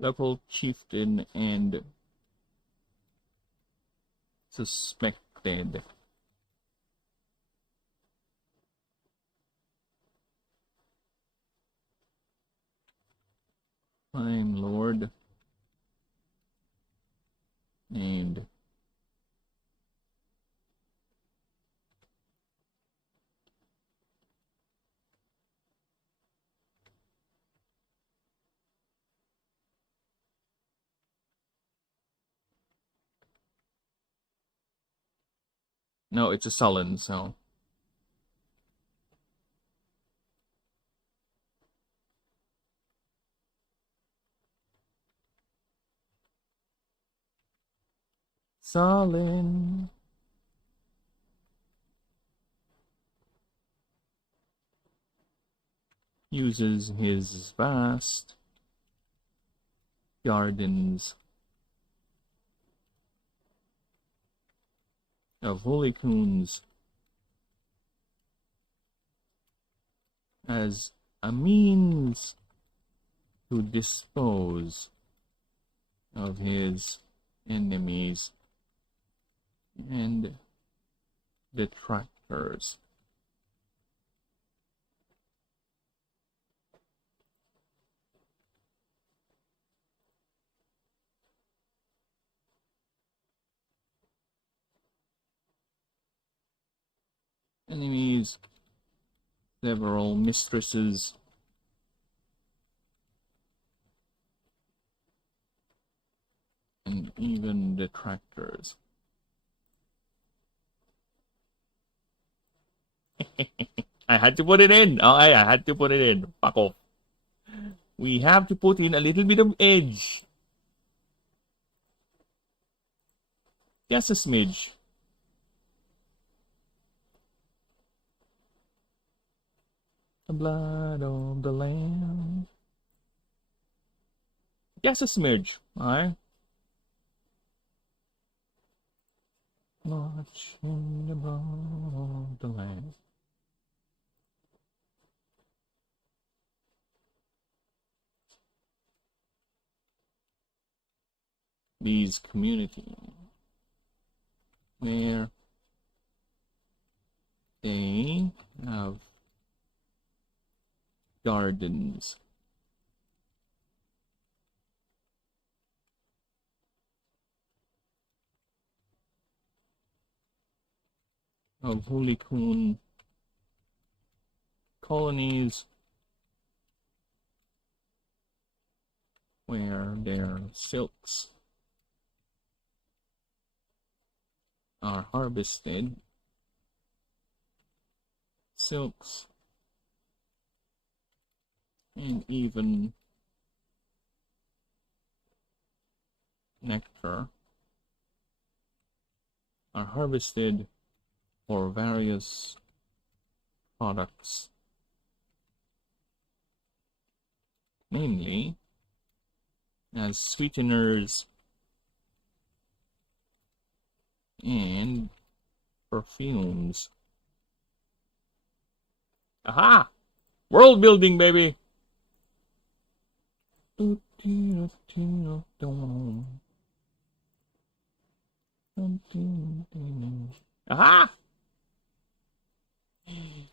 local chieftain and suspected Time Lord and No, it's a sullen, so. Sullen. Uses his vast gardens of holy coons as a means to dispose of his enemies and detractors. Enemies, several mistresses, and even detractors. I had to put it in. Oh, I had to put it in. Fuck off. We have to put in a little bit of edge. Just a smidge. The blood of the Lamb. Just a smidge, alright? Much in the blood of the Lamb. These communities where they have gardens of holy coon colonies where their silks are harvested. Silks and even nectar are harvested for various products, namely as sweeteners and perfumes. Aha! World building, baby! Aha!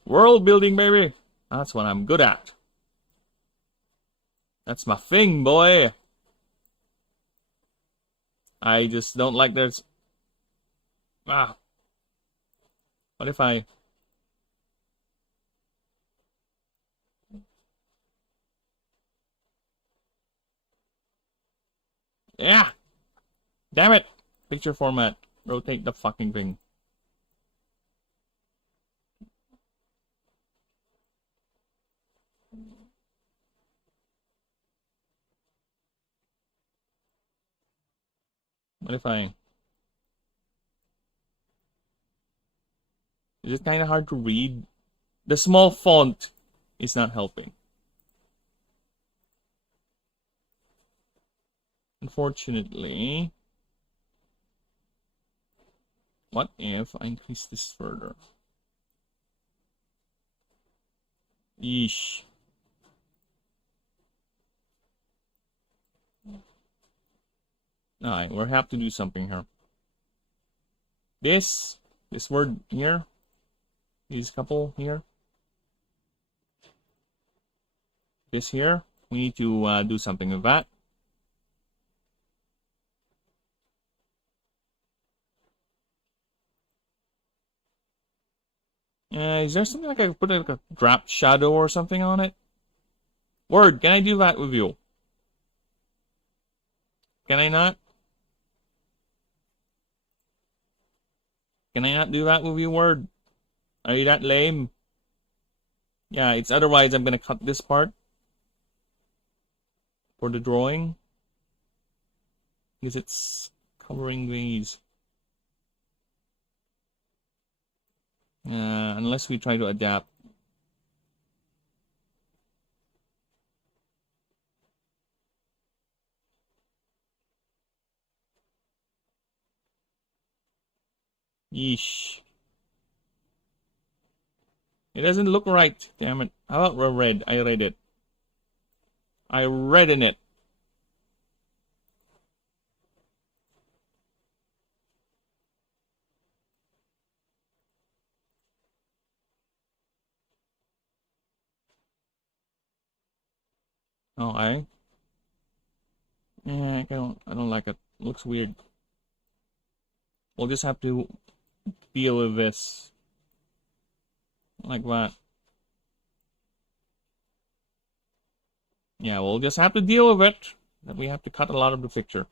World building, baby! That's what I'm good at. That's my thing, boy. I just don't like there's... Ah. What if I... Yeah! Damn it! Picture format. Rotate the fucking thing. What if I... Is it kind of hard to read? The small font is not helping. Unfortunately... What if I increase this further? Yeesh. Alright, we'll have to do something here. This word here, these couple here, this here, we need to do something with that. Is there something like I could put like a drop shadow or something on it? Word, can I do that with you? Can I not? Can I not do that with your word? Are you that lame? Yeah, it's otherwise I'm gonna cut this part for the drawing because it's covering these. Unless we try to adapt. Yeesh. It doesn't look right. Damn it. How about red? I read it. I read in it. Okay. Yeah, I don't like it. It looks weird. We'll just have to deal with this. Like that. Yeah, we'll just have to deal with it. That we have to cut a lot of the picture.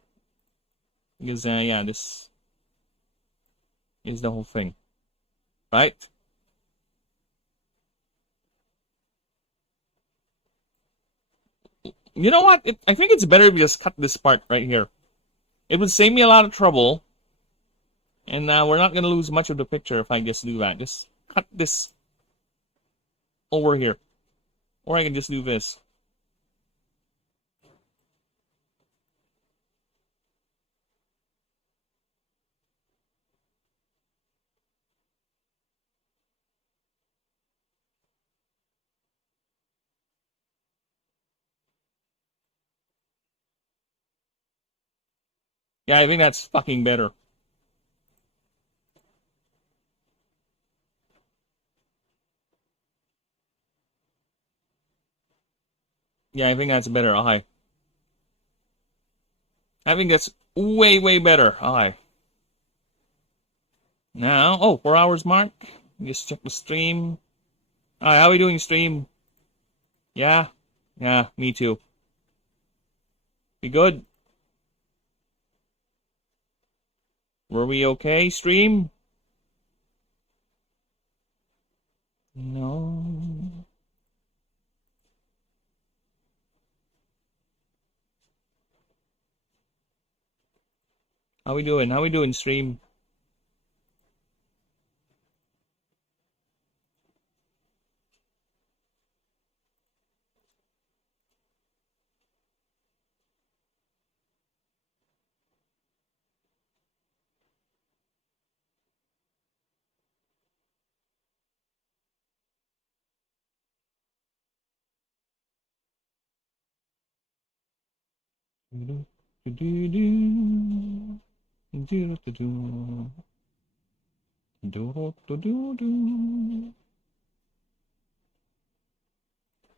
Because, yeah, this is the whole thing. Right? You know what? I think it's better if you just cut this part right here. It would save me a lot of trouble. And we're not going to lose much of the picture if I just do that. Just cut this over here. Or I can just do this. Yeah, I think that's fucking better. Yeah, I think that's better. I think that's way, way better. Now, 4 hours mark. Just check the stream. How are we doing, stream? Yeah? Yeah, me too. We good? Were we okay, stream? No. How we doing? How we doing, stream?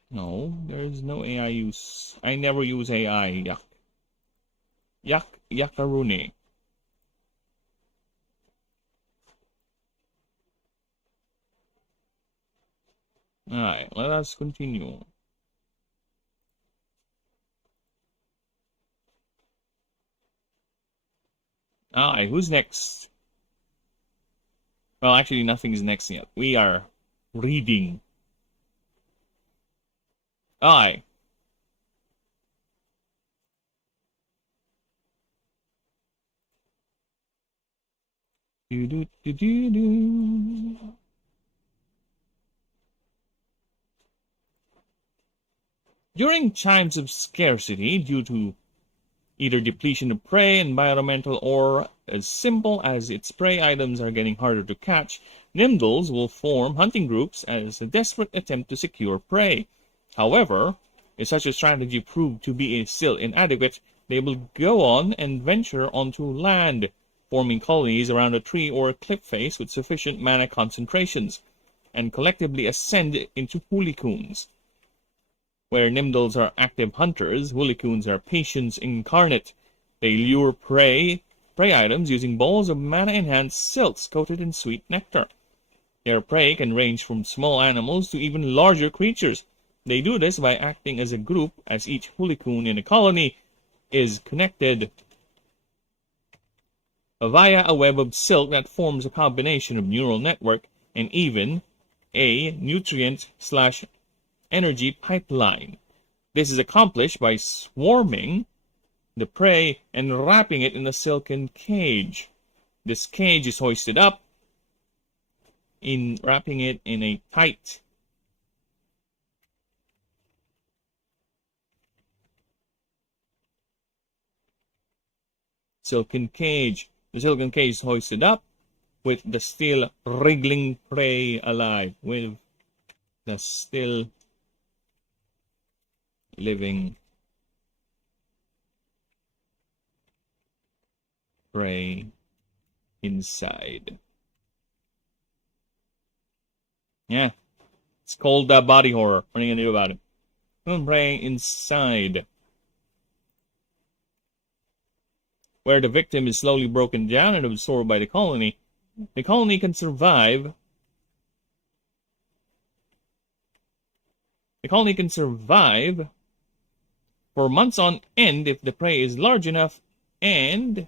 No, there is no AI use. I never use AI. Yuck. Yuck, yuckaroonie. Alright, let us continue. Alright, who's next? Well, actually, nothing's next yet. We are reading. Alright. During times of scarcity, due to either depletion of prey, environmental, or as simple as its prey items are getting harder to catch, Nimdals will form hunting groups as a desperate attempt to secure prey. However, if such a strategy proved to be still inadequate, they will go on and venture onto land, forming colonies around a tree or a cliff face with sufficient mana concentrations, and collectively ascend into hulikoons. Where Nimdals are active hunters, hulikoons are patients incarnate. They lure prey items using bowls of mana-enhanced silks coated in sweet nectar. Their prey can range from small animals to even larger creatures. They do this by acting as a group, as each hulikoon in a colony is connected via a web of silk that forms a combination of neural network and even a nutrient/energy pipeline. This is accomplished by swarming the prey and wrapping it in a silken cage. This cage is hoisted up in wrapping it in a tight silken cage. The silken cage is hoisted up with the still wriggling prey alive, with the still living prey inside. Yeah, it's called body horror. What are you gonna do about it? Prey inside, where the victim is slowly broken down and absorbed by the colony. The colony can survive. The colony can survive for months on end if the prey is large enough and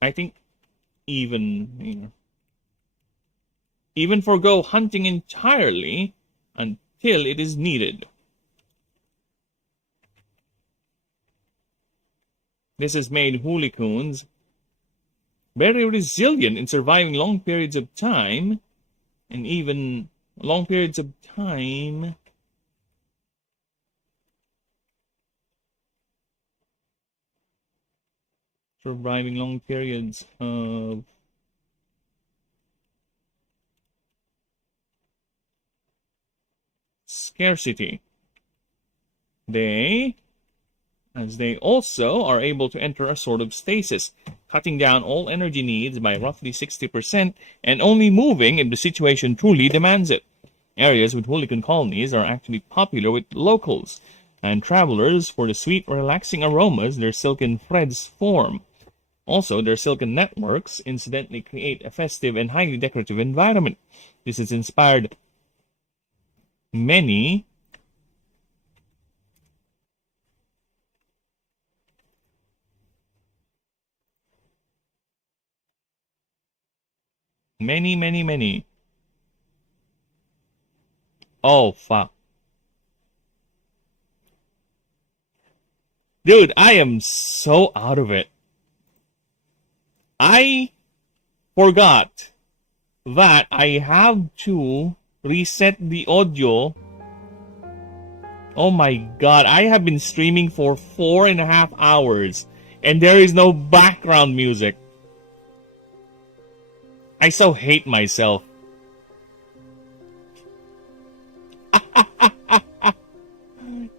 I think even forgo hunting entirely until it is needed. This has made hooligans very resilient in surviving long periods of time, and even long periods of time surviving long periods of scarcity. As they also are able to enter a sort of stasis, cutting down all energy needs by roughly 60% and only moving if the situation truly demands it. Areas with hooligan colonies are actually popular with locals and travelers for the sweet, relaxing aromas their silken threads form. Also, their silken networks incidentally create a festive and highly decorative environment. This has inspired many Oh, fuck. Dude, I am so out of it. I forgot that I have to reset the audio. Oh my god, I have been streaming for 4.5 hours and there is no background music. I so hate myself.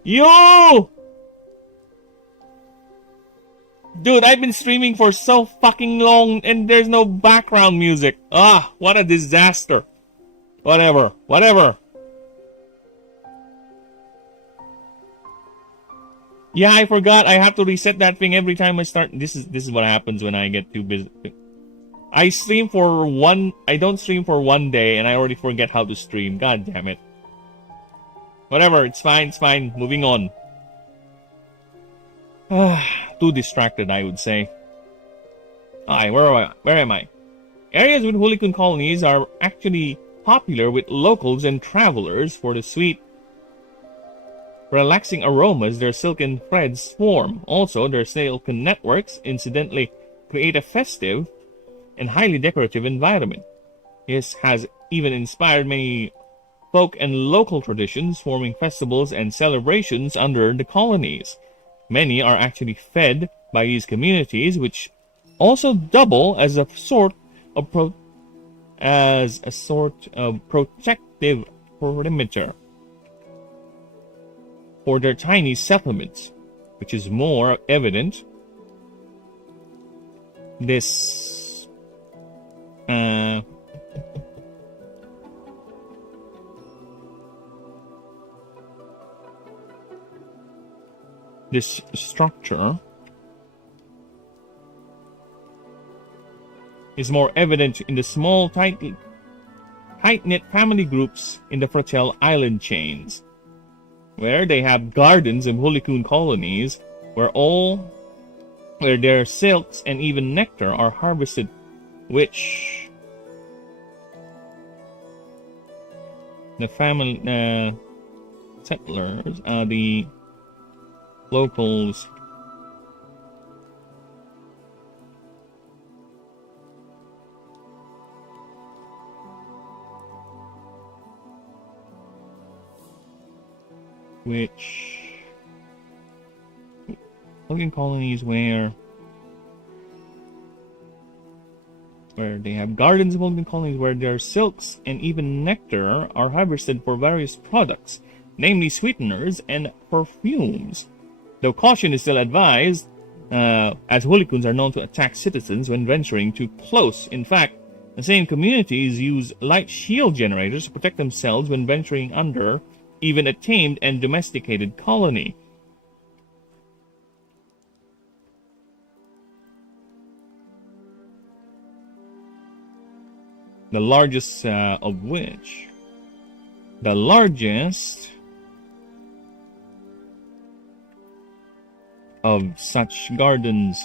Yo! Dude, I've been streaming for so fucking long and there's no background music. Ah, what a disaster. Whatever. Yeah, I forgot. I have to reset that thing every time I start. This is what happens when I get too busy. I don't stream for 1 day and I already forget how to stream. God damn it. Whatever, it's fine. Moving on. Too distracted, I would say. Alright, where am I? Areas with hooligan colonies are actually popular with locals and travelers for the sweet, relaxing aromas their silken threads form. Also, their silken networks incidentally create a festive and highly decorative environment. This has even inspired many folk and local traditions, forming festivals and celebrations under the colonies. Many are actually fed by these communities, which also double as a sort of protective perimeter for their tiny settlements, which is more evident this this structure is more evident in the small, tight-knit family groups in the Fragile Island chains. where they have gardens of Holycoon colonies, where their silks and even nectar are harvested, which the family settlers, the locals, which Holycoon colonies where they have gardens of Holycoon colonies where their silks and even nectar are harvested for various products, namely sweeteners and perfumes. Though caution is still advised, as Holycoons are known to attack citizens when venturing too close. In fact, the same communities use light shield generators to protect themselves when venturing under even a tamed and domesticated colony. The largest of such gardens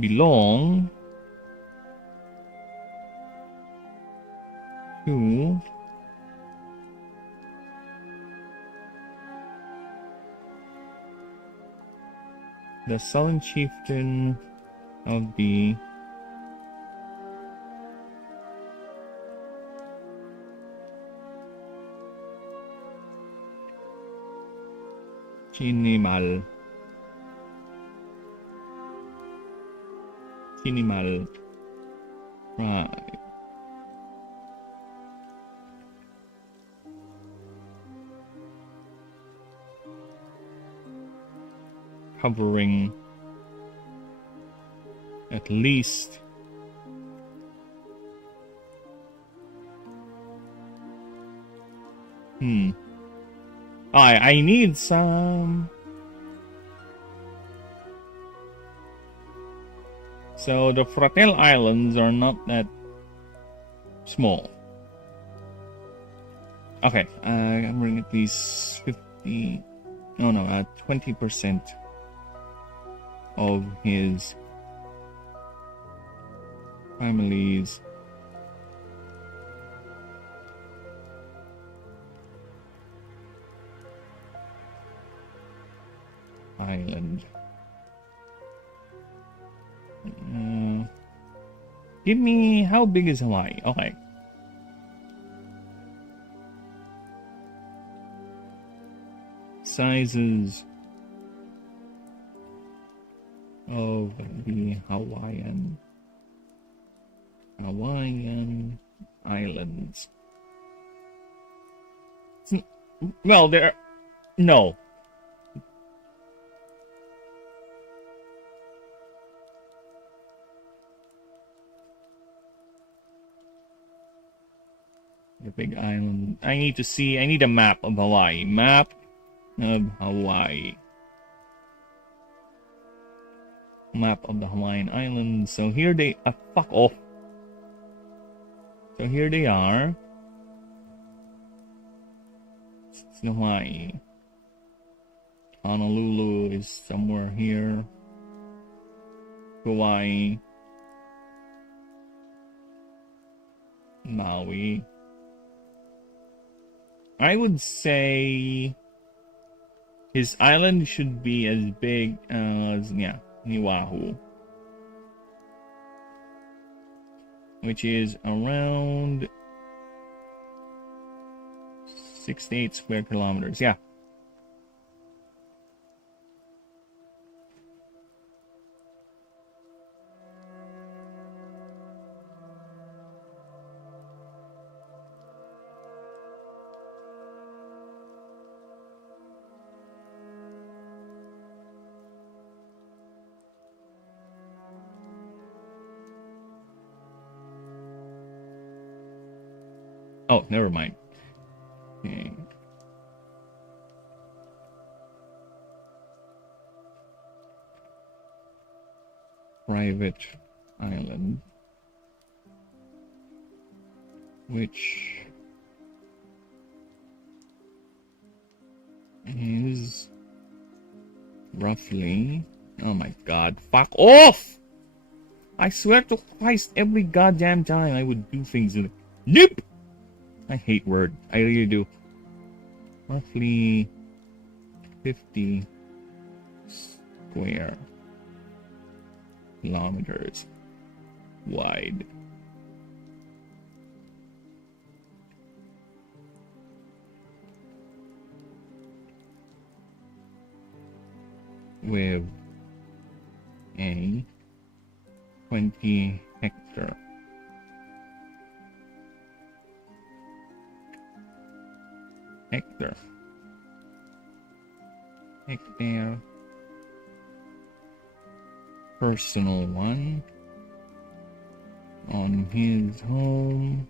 belong to the sullen chieftain of the Chinimal. Right. Covering at least I need some. So the Fratel Islands are not that small. Okay, I'm bringing at least 50. No, 20% of his family's island. Give me, how big is Hawaii? Okay. Sizes of the Hawaiian islands. Well, no. The big island. I need a map of Hawaii. Map of Hawaii. Map of the Hawaiian Islands. So here they fuck off. So here they are. It's Hawaii. Honolulu is somewhere here. Hawaii. Maui. I would say his island should be as big as, Niwahu, which is around 68 square kilometers. Yeah. Oh, never mind. Okay. Private island, which is roughly... Oh my god, fuck off! I swear to Christ, every goddamn time I would do things in... Nope! I hate Word. I really do. Roughly 50 square kilometers wide. With a 20 hectare personal one on his home.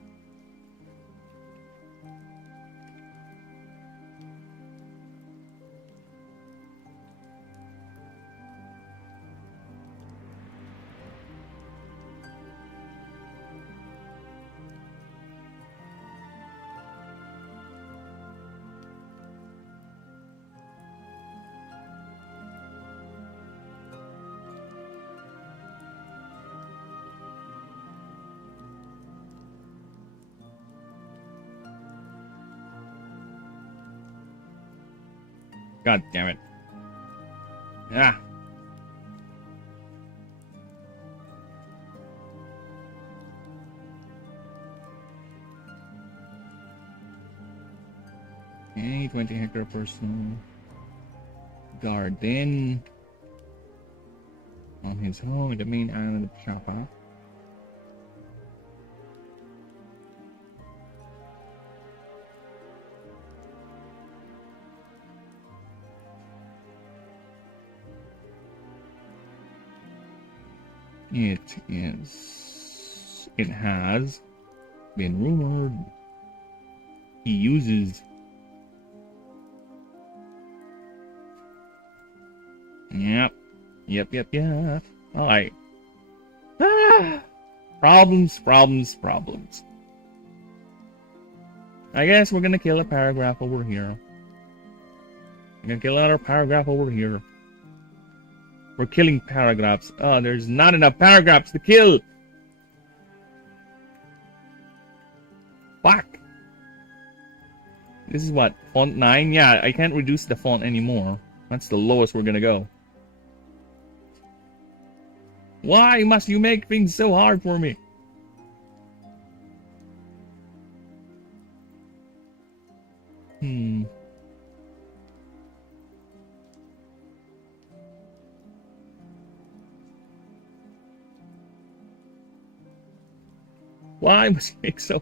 God damn it. Ah. Okay, 20 hectare personal garden on his home in the main island of Chapa. It has been rumored he uses Yep. Alright. Problems. I guess we're gonna kill a paragraph over here. I'm gonna kill another paragraph over here. We're killing paragraphs. Oh, there's not enough paragraphs to kill. Fuck. This is what? Font 9? Yeah, I can't reduce the font anymore. That's the lowest we're gonna go. Why must you make things so hard for me? Why must you make so...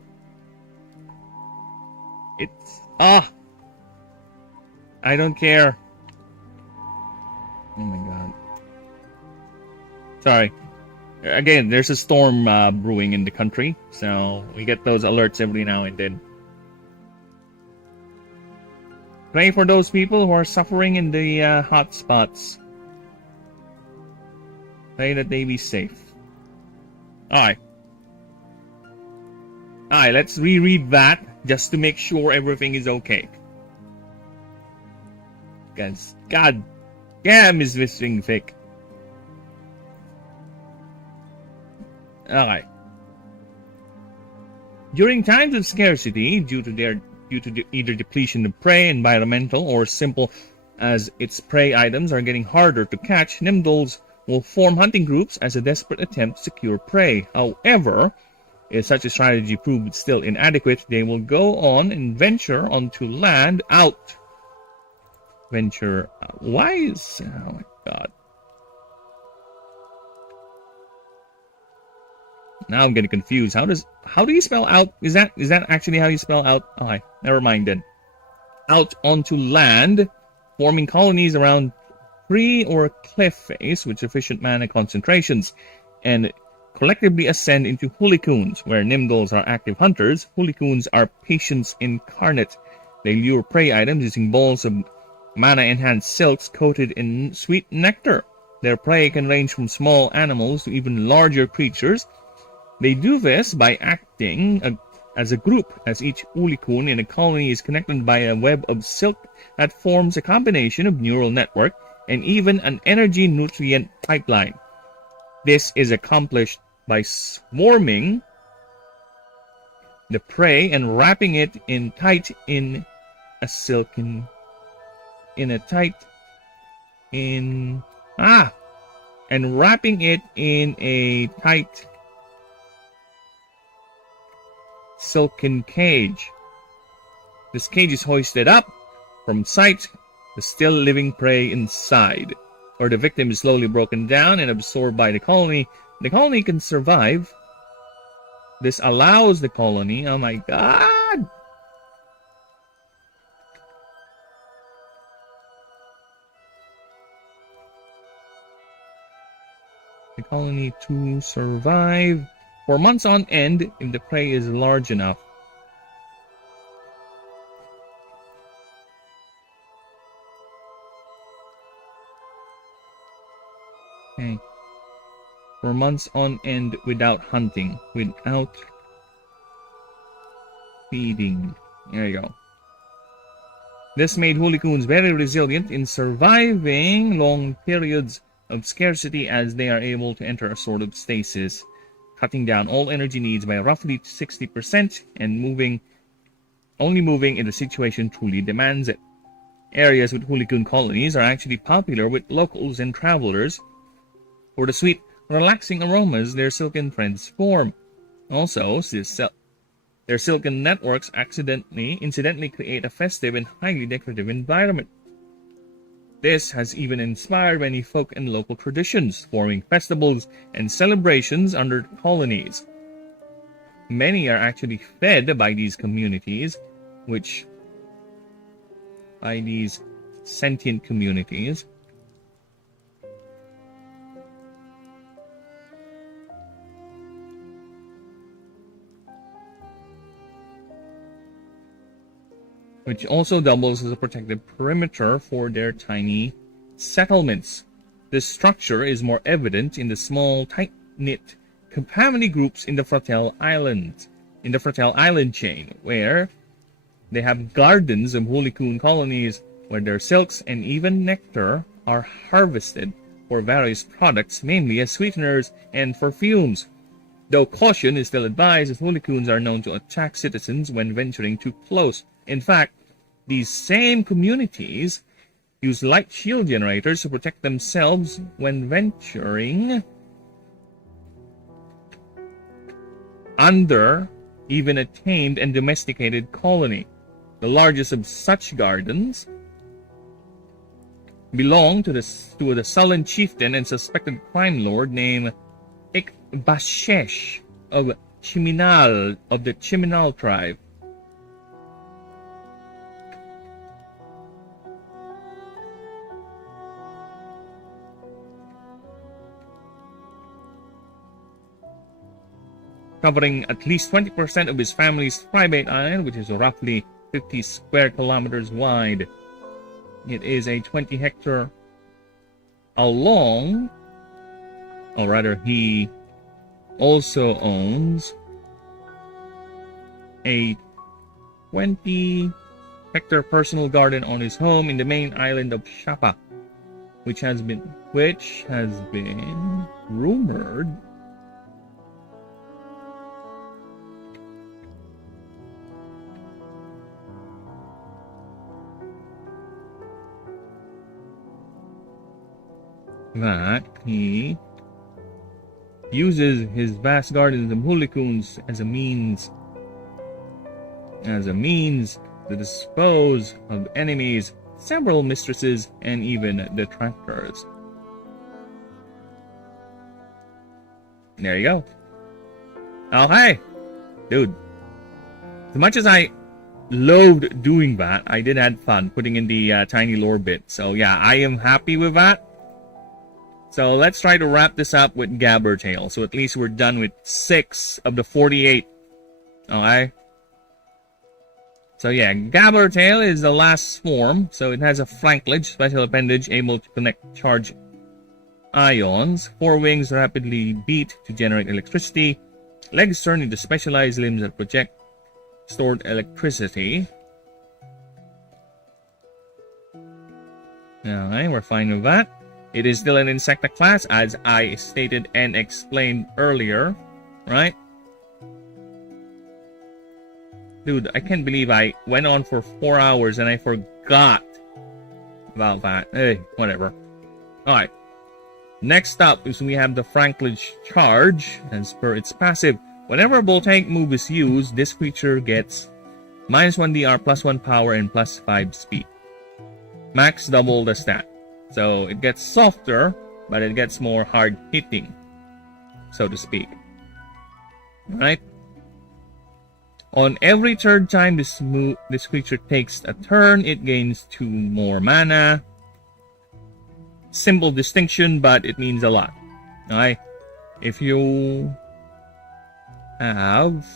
It's... I don't care. Oh my god. Sorry. Again, there's a storm brewing in the country, so we get those alerts every now and then. Pray for those people who are suffering in the hot spots. Pray that they be safe. Alright. Alright, let's reread that just to make sure everything is okay. Because, god damn, is this thing thick. Alright. During times of scarcity, due to either depletion of prey, environmental, or simple as its prey items are getting harder to catch, Nimdols will form hunting groups as a desperate attempt to secure prey. However, if such a strategy proves still inadequate, they will go on and venture onto land out. Why is... Oh my god. Now I'm getting confused. How do you spell out? Is that actually how you spell out? Oh, never mind then. Out onto land, forming colonies around tree or cliff face with sufficient mana concentrations, and collectively ascend into Hulikoons, where Nimdols are active hunters. Hulikoons are patience incarnate. They lure prey items using balls of mana-enhanced silks coated in sweet nectar. Their prey can range from small animals to even larger creatures. They do this by acting as a group, as each ulikun in a colony is connected by a web of silk that forms a combination of neural network and even an energy nutrient pipeline. This is accomplished by swarming the prey and wrapping it in tight in a silken and wrapping it in a tight silken cage. This cage is hoisted up from sight, the still living prey inside, or the victim is slowly broken down and absorbed by the colony. The colony can survive. This allows the colony, oh my god! The colony to survive for months on end if the prey is large enough. Okay. For months on end without hunting, without feeding. There you go. This made hulikuns very resilient in surviving long periods of scarcity, as they are able to enter a sort of stasis, cutting down all energy needs by roughly 60% and only moving if the situation truly demands it. Areas with hulikun colonies are actually popular with locals and travelers for the sweet, relaxing aromas their silken friends form. Also, their silken networks incidentally create a festive and highly decorative environment. This has even inspired many folk and local traditions, forming festivals and celebrations under colonies. Many are actually fed by these communities, which sentient communities. Which also doubles as a protective perimeter for their tiny settlements. This structure is more evident in the small, tight-knit family groups in the Fratello Island chain, where they have gardens of hulikun colonies where their silks and even nectar are harvested for various products, mainly as sweeteners and perfumes. Though caution is still advised, as hulikuns are known to attack citizens when venturing too close. In fact, these same communities use light shield generators to protect themselves when venturing under even a tamed and domesticated colony. The largest of such gardens belong to the sullen chieftain and suspected crime lord named Ikbashesh of the Chiminal tribe. Covering at least 20% of his family's private island, which is roughly 50 square kilometers wide. It is a 20-hectare long, or rather, he also owns a 20-hectare personal garden on his home in the main island of Shapa, which has been rumored that he uses his vast gardens of hulikuns as a means to dispose of enemies, several mistresses, and even detractors. There you go. Okay, dude. As much as I loathed doing that, I did have fun putting in the tiny lore bit. So yeah, I am happy with that. So let's try to wrap this up with Gabbertail. So at least we're done with 6 of the 48. Okay? So yeah, Gabbertail is the last form. So it has a flanklage, special appendage, able to connect charge ions. Four wings rapidly beat to generate electricity. Legs turn into specialized limbs that project stored electricity. Alright, we're fine with that. It is still an insecta class, as I stated and explained earlier. Right? Dude, I can't believe I went on for 4 hours and I forgot about that. Hey, whatever. Alright. Next up is we have the Franklin's Charge. As per its passive, whenever a voltaic move is used, this creature gets -1 DR, +1 power, and +5 speed. Max double the stat. So it gets softer, but it gets more hard hitting, so to speak. Right? On every third time this creature takes a turn, it gains 2 more mana. Simple distinction, but it means a lot. Alright? If you have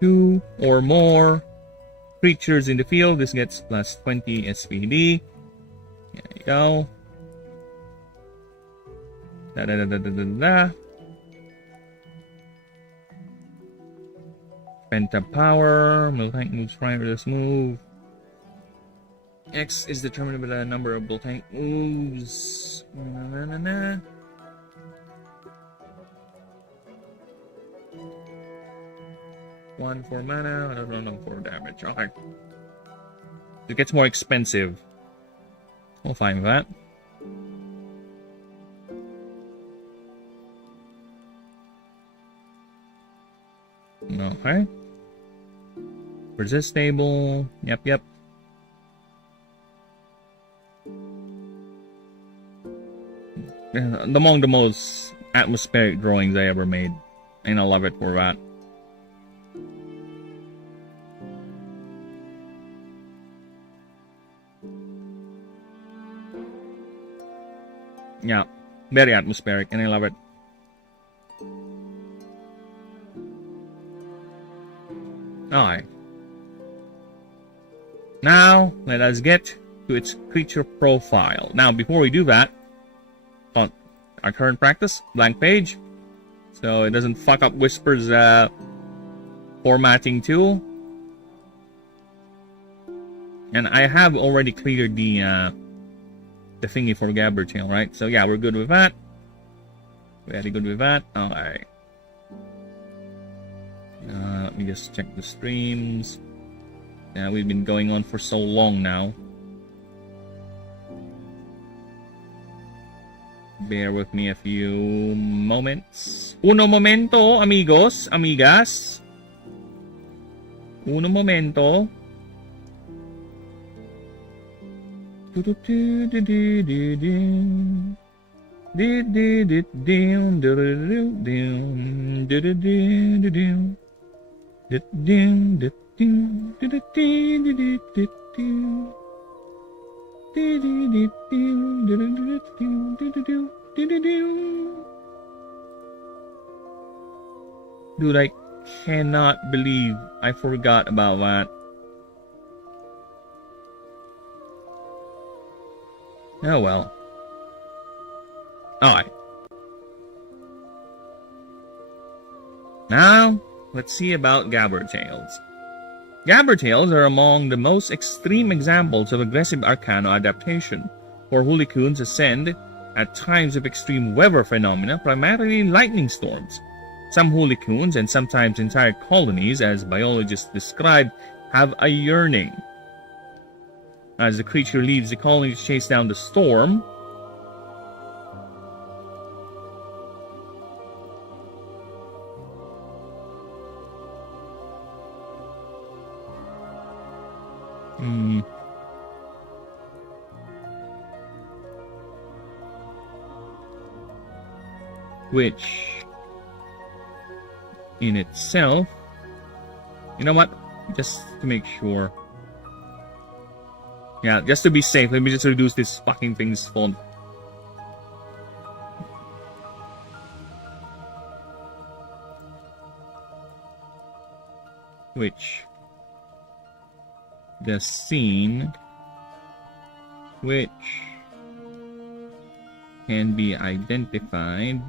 2 or more creatures in the field, this gets +20 SPD. There you go. Penta power. Tank moves prior to this move. X is determined by the number of tank moves. One for mana, I don't know, 4 damage. Okay. It gets more expensive. We'll fine with that. Okay. Resist stable. Yep. Among the most atmospheric drawings I ever made. And I love it for that. Yeah, very atmospheric, and I love it. Alright. Now, let us get to its creature profile. Now, before we do that, on our current practice, blank page, so it doesn't fuck up Whisper's formatting tool. And I have already cleared the thingy for Gabbertail, right? So yeah, we're good with that. Very good with that. Alright. Let me just check the streams. Yeah, we've been going on for so long now. Bear with me a few moments. Uno momento, amigos, amigas. Uno momento. Dude, I cannot believe I forgot about that. Oh well. Alright. Now, let's see about Gabbertails. Gabbertails are among the most extreme examples of aggressive Arcano adaptation, for Hoolicooons ascend at times of extreme weather phenomena, primarily lightning storms. Some Hoolicooons, and sometimes entire colonies, as biologists describe, have a yearning. As the creature leaves the colony to chase down the storm, which in itself, you know what, just to make sure, yeah, just to be safe, let me just reduce this fucking thing's font. Which the scene which can be identified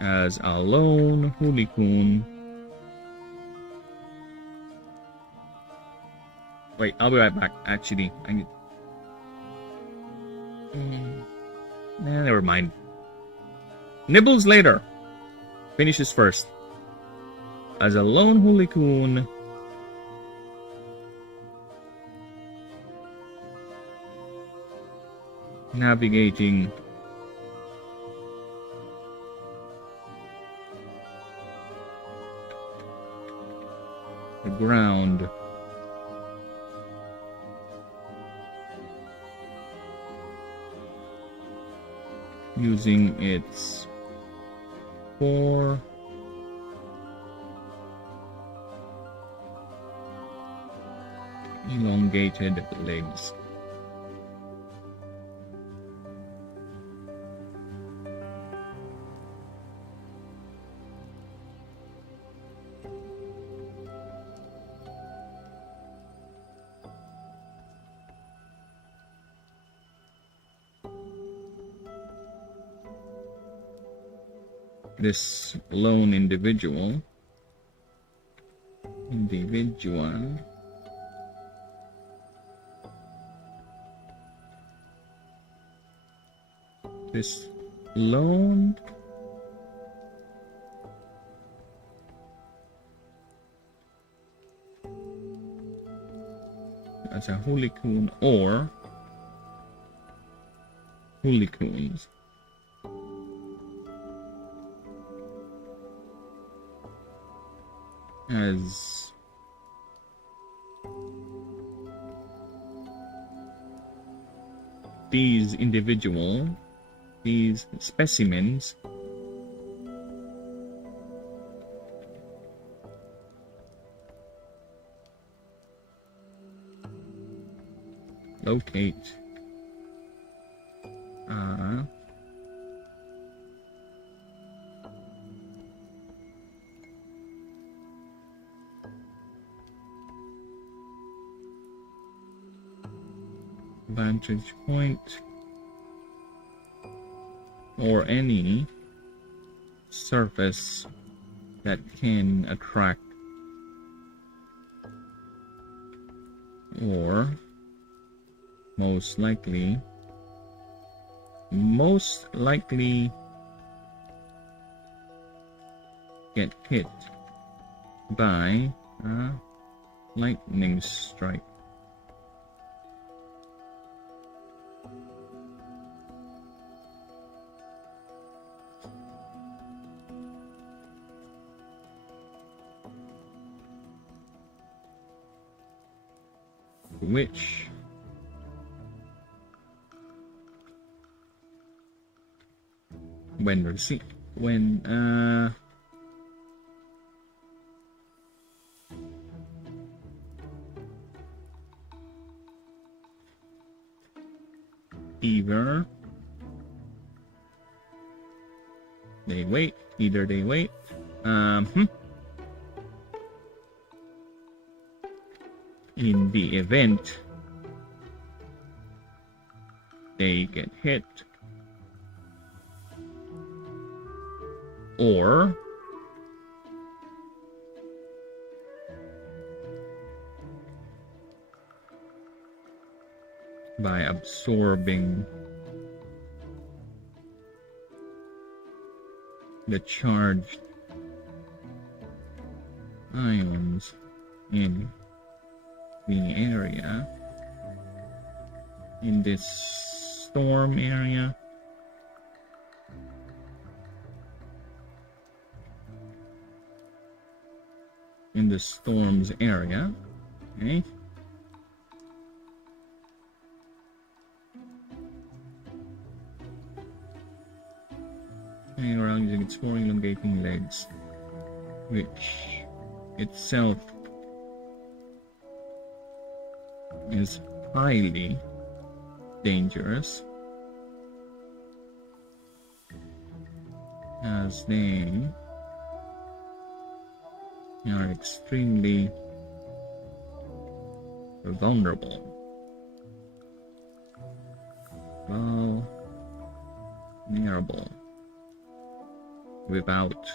as a lone hoolikun. Wait, I'll be right back. Actually, never mind. Nibbles later. Finishes first. As a lone hoolikun, navigating the ground using its 4 elongated legs. This lone individual this lone as a hoolikun or hoolikuns as these specimens locate vantage point or any surface that can attract or most likely get hit by a lightning strike. Which either they wait in the event they get hit or by absorbing the charged ions in the area, in this storm area, in the storm's area, okay? Hanging around using its 4 elongating legs, which itself is highly dangerous as they are extremely vulnerable vulnerable without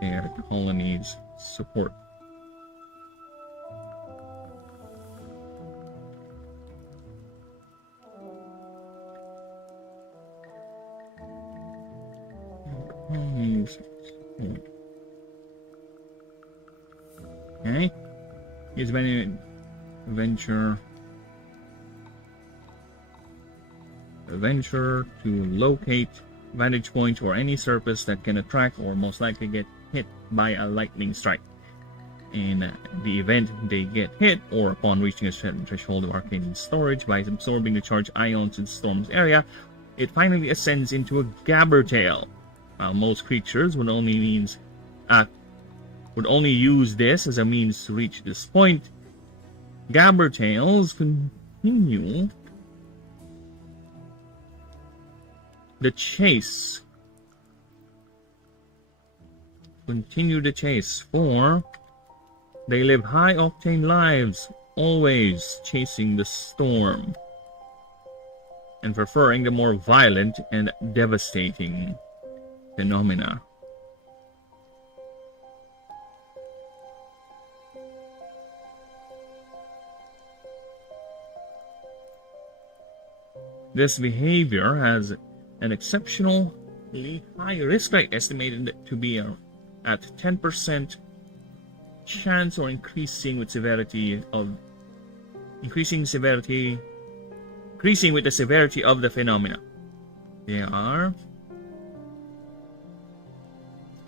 their colony's support. Okay. Use venture to locate vantage point or any surface that can attract or most likely get hit by a lightning strike. In the event they get hit, or upon reaching a threshold of arcane storage, by absorbing the charged ions in the storm's area, it finally ascends into a gabbertail. While most creatures would only use this as a means to reach this point, gabbertails continue the chase. For they live high-octane lives, always chasing the storm, and preferring the more violent and devastating phenomena. This behavior has an exceptionally high risk rate, estimated to be at 10% chance, or increasing with the severity of the phenomena. They are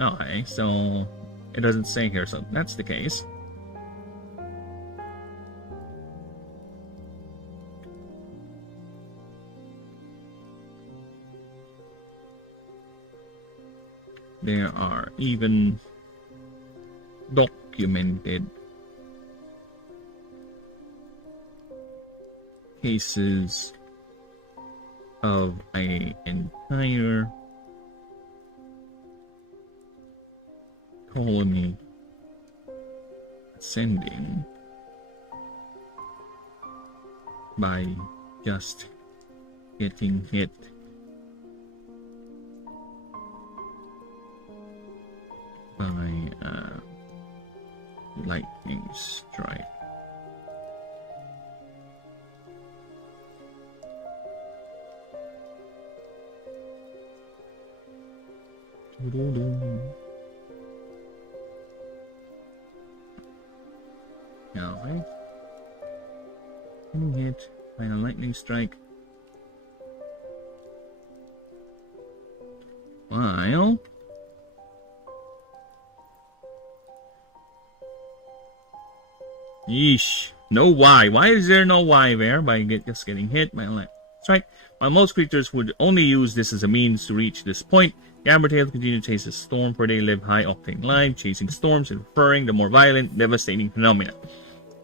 okay, so it doesn't say here, so that's the case. There are even documented cases of an entire colony ascending by just getting hit by a lightning strike. Alright. Getting hit by a lightning strike while yeesh. No why. Why is there no why there? By just getting hit by a lightning strike. While most creatures would only use this as a means to reach this point, Gabbertails continue to chase the storm, for they live high-octane lives, chasing storms and preferring the more violent, devastating phenomena.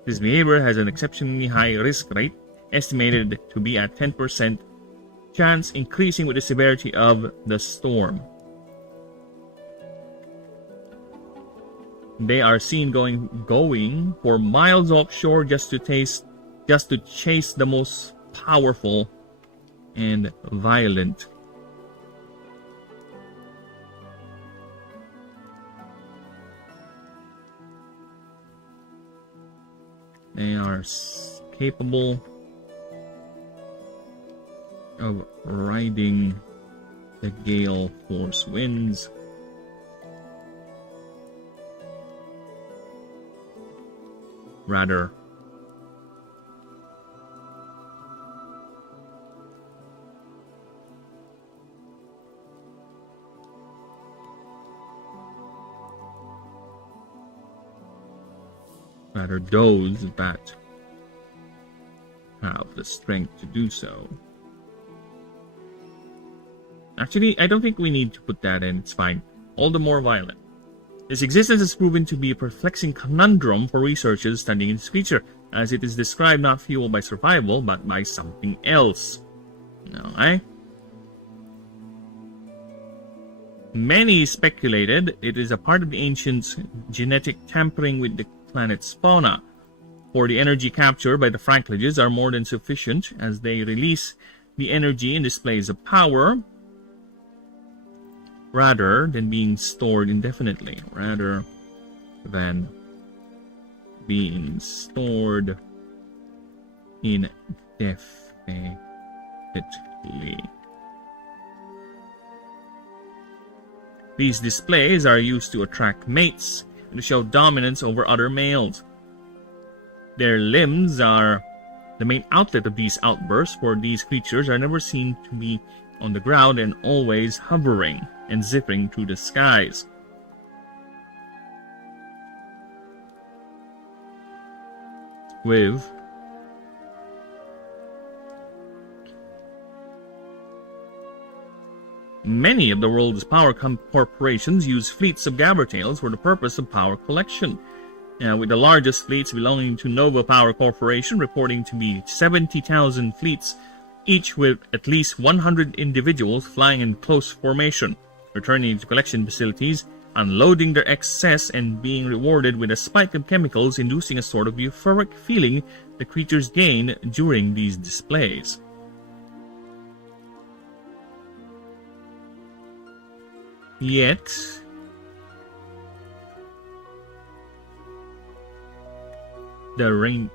This behavior has an exceptionally high risk rate, estimated to be at 10% chance, increasing with the severity of the storm. They are seen going for miles offshore just to chase the most powerful and violent. They are capable of riding the gale force winds, rather those that have the strength to do so. Actually, I don't think we need to put that in, it's fine. All the more violent. Its existence has proven to be a perplexing conundrum for researchers studying this creature, as it is described not fueled by survival, but by something else. Alright? Many speculated it is a part of the ancients' genetic tampering with the planet's fauna, for the energy captured by the franklages are more than sufficient, as they release the energy in displays of power rather than being stored indefinitely. Rather than being stored indefinitely. These displays are used to attract mates and to show dominance over other males. Their limbs are the main outlet of these outbursts, for these creatures are never seen to be on the ground and always hovering and zipping through the skies. With many of the world's power corporations use fleets of gabbertails for the purpose of power collection. With the largest fleets belonging to Nova Power Corporation reporting to be 70,000 fleets, each with at least 100 individuals flying in close formation, returning to collection facilities, unloading their excess, and being rewarded with a spike of chemicals inducing a sort of euphoric feeling the creatures gain during these displays. Yet, the rain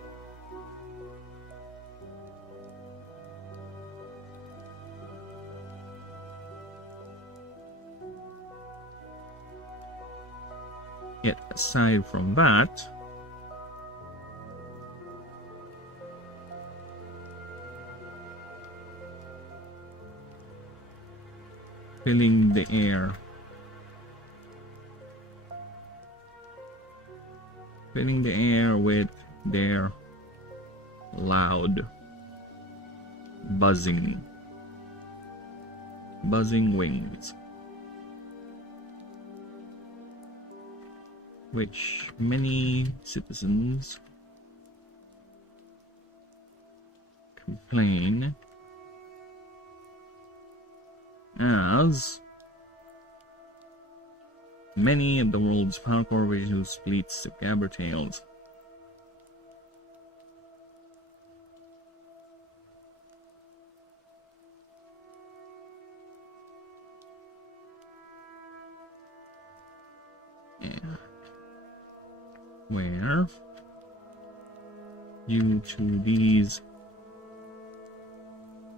Yet aside from that, filling the air with their loud buzzing wings, which many citizens complain as many of the world's power corporations fleets of gabbertails where, due to these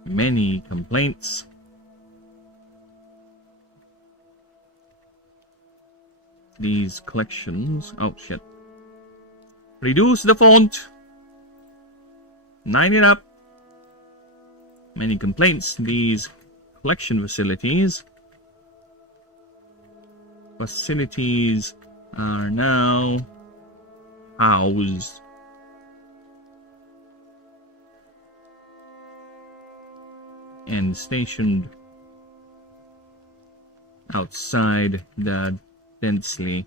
many complaints, these collections, reduce the font, 9 it up, many complaints, these collection facilities are now housed and stationed outside the densely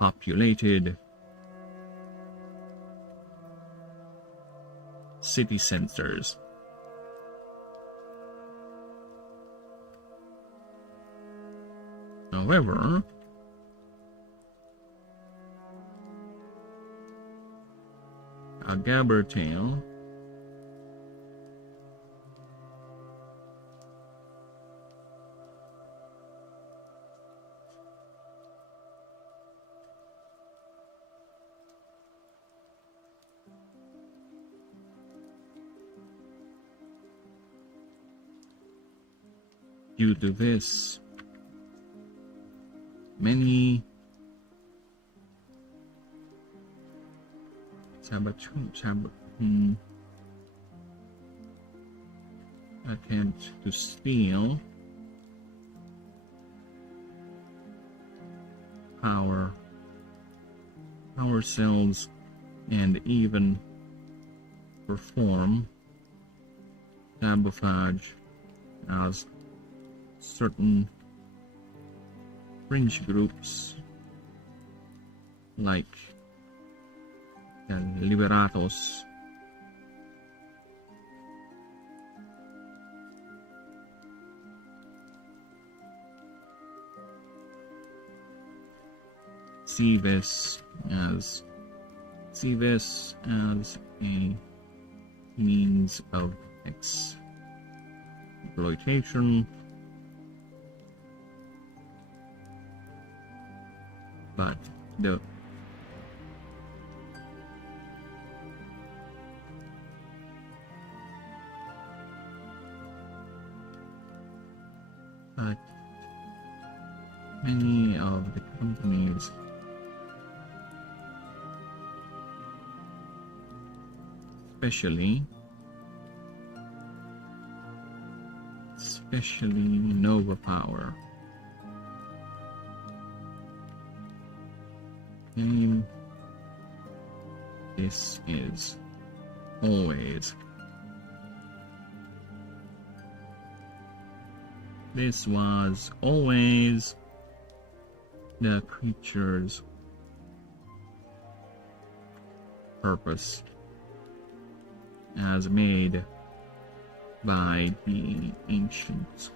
populated city centers. However, a gabbertail due to this, many attempt to steal power cells and even perform sabotage as certain fringe groups like the Liberatos see this as a means of exploitation. But the many of the companies especially Nova Power claim this is always this was always the creature's purpose as made by the ancients,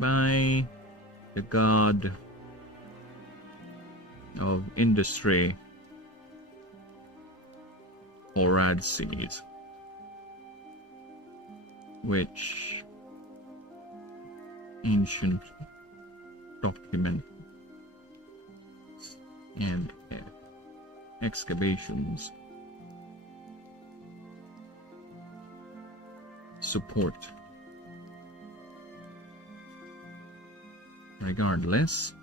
by the god of industry, Horadses, which ancient documents and excavations support. Regardless,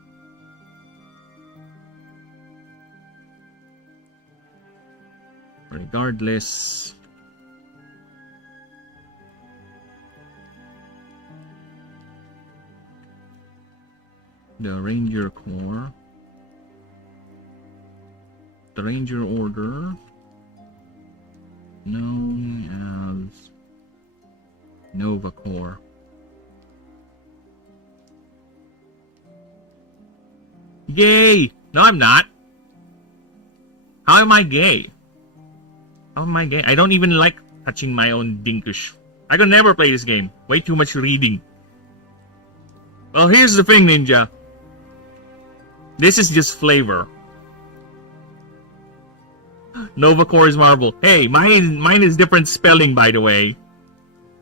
the Ranger Corps, the Ranger Order, known as Nova Corps, gay! No, I'm not. How am I gay? How am I gay? I don't even like touching my own dinkish. I could never play this game. Way too much reading. Well, here's the thing, Ninja. This is just flavor. Nova Corps is Marvel. Hey, mine is different spelling, by the way.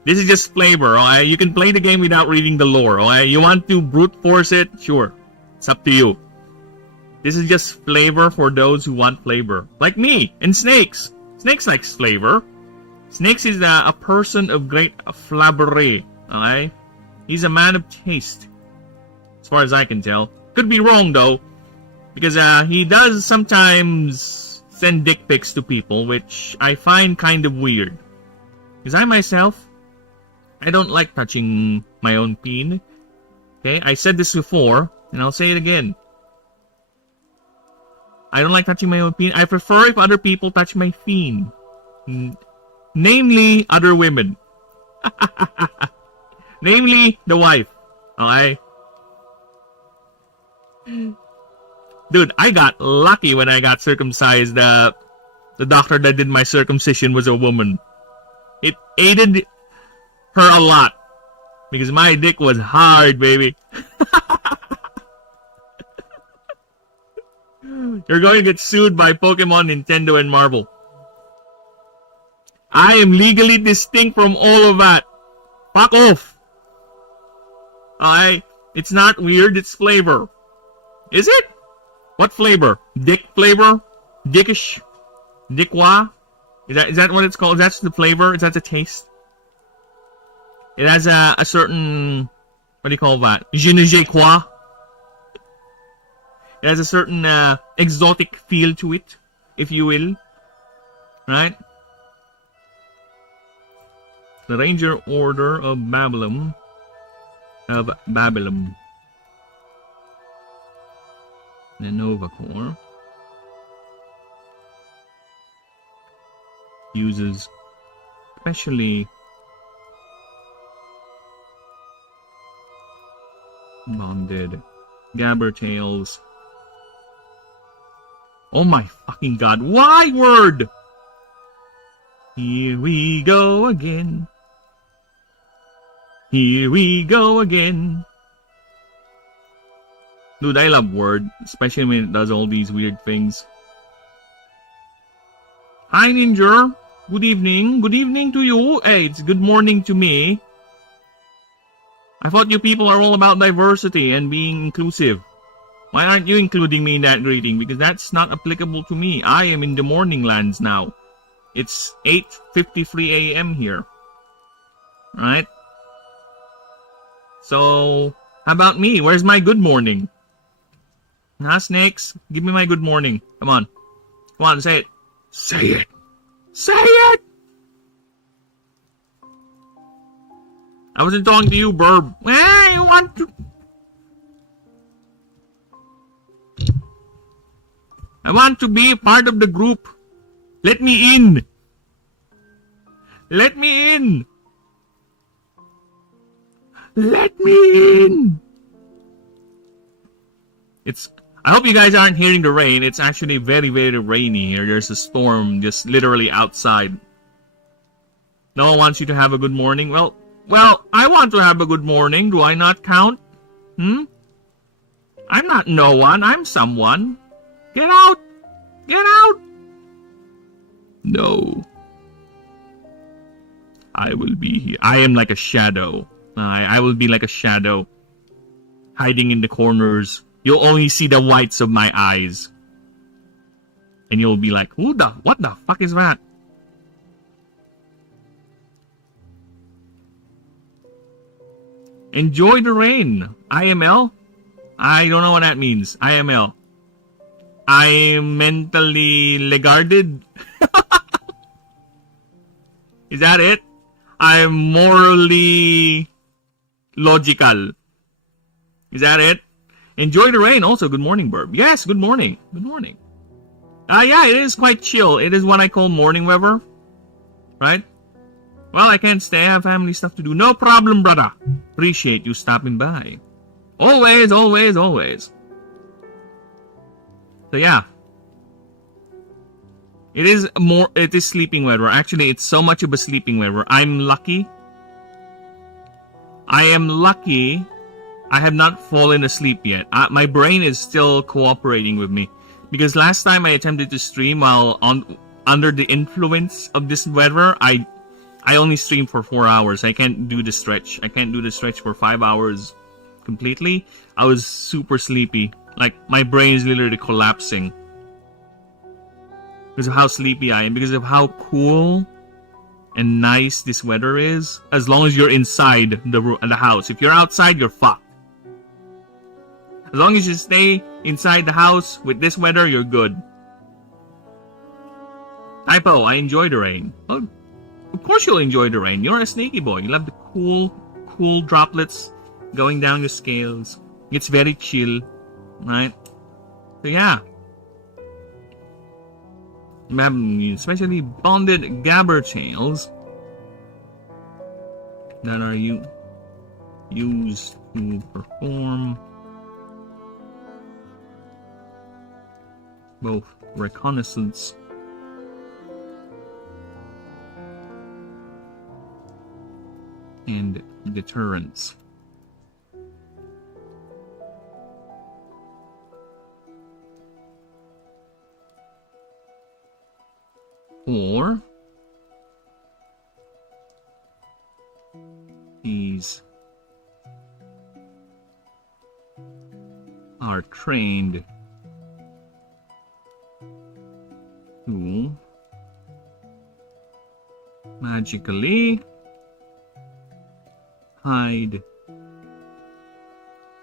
This is just flavor. Alright? You can play the game without reading the lore. Alright? You want to brute force it? Sure. It's up to you. This is just flavor for those who want flavor. Like me and Snakes. Snakes likes flavor. Snakes is a person of great flabbery. Alright? He's a man of taste. As far as I can tell. Could be wrong though. Because he does sometimes send dick pics to people, which I find kind of weird. Because I myself, I don't like touching my own peen. Okay, I said this before, and I'll say it again. I don't like touching my own peen. I prefer if other people touch my peen. Namely, other women. Namely, the wife. Okay? Dude, I got lucky when I got circumcised. The doctor that did my circumcision was a woman. It aided her a lot. Because my dick was hard, baby. You're going to get sued by Pokemon, Nintendo, and Marvel. I am legally distinct from all of that. Fuck off. It's not weird, it's flavor. Is it? What flavor? Dick flavor? Dickish? Dickwa? Is that what it's called? That's the flavor? Is that the taste? It has a certain... What do you call that? Je ne sais quoi? It has a certain exotic feel to it, if you will. Right? The Ranger Order of Babylon. The Nova Corps uses specially bonded gabber tails. Oh my fucking god, why word? Here we go again. Here we go again. Dude, I love Word, especially when it does all these weird things. Hi, Ninja. Good evening. Good evening to you. Hey, it's good morning to me. I thought you people are all about diversity and being inclusive. Why aren't you including me in that greeting? Because that's not applicable to me. I am in the morning lands now. It's 8:53 a.m. here. Right? So, how about me? Where's my good morning? Huh, snakes? Give me my good morning. Come on. Come on, say it. Say it. Say it! I wasn't talking to you, Burb. I want to... I want to be part of the group. Let me in. Let me in. Let me in. I hope you guys aren't hearing the rain. It's actually very, very rainy here. There's a storm just literally outside. No one wants you to have a good morning. Well, I want to have a good morning. Do I not count? I'm not no one. I'm someone. Get out. Get out. No. I will be here. I am like a shadow. I will be like a shadow. Hiding in the corners. You'll only see the whites of my eyes. And you'll be like, what the fuck is that? Enjoy the rain. IML? I don't know what that means. IML. I'm mentally legarded. Is that it? I'm morally logical. Is that it? Enjoy the rain. Also, good morning, Burb. Yes, good morning. Good morning. Yeah, it is quite chill. It is what I call morning weather. Right? Well, I can't stay. I have family stuff to do. No problem, brother. Appreciate you stopping by. Always, always, always. So, yeah. It is sleeping weather. Actually, it's so much of a sleeping weather. I'm lucky. I am lucky. I have not fallen asleep yet. My brain is still cooperating with me. Because last time I attempted to stream while under the influence of this weather, I only streamed for 4 hours. I can't do the stretch. I can't do the stretch for 5 hours completely. I was super sleepy. Like, my brain is literally collapsing. Because of how sleepy I am. Because of how cool and nice this weather is. As long as you're inside the house. If you're outside, you're fucked. As long as you stay inside the house with this weather, you're good. Typo, I enjoy the rain. Oh, of course you'll enjoy the rain. You're a sneaky boy. You love the cool droplets going down your scales. It's very chill, right? So yeah. Especially bonded gabber tails that are used to perform both reconnaissance and deterrence. Or these are trained to magically hide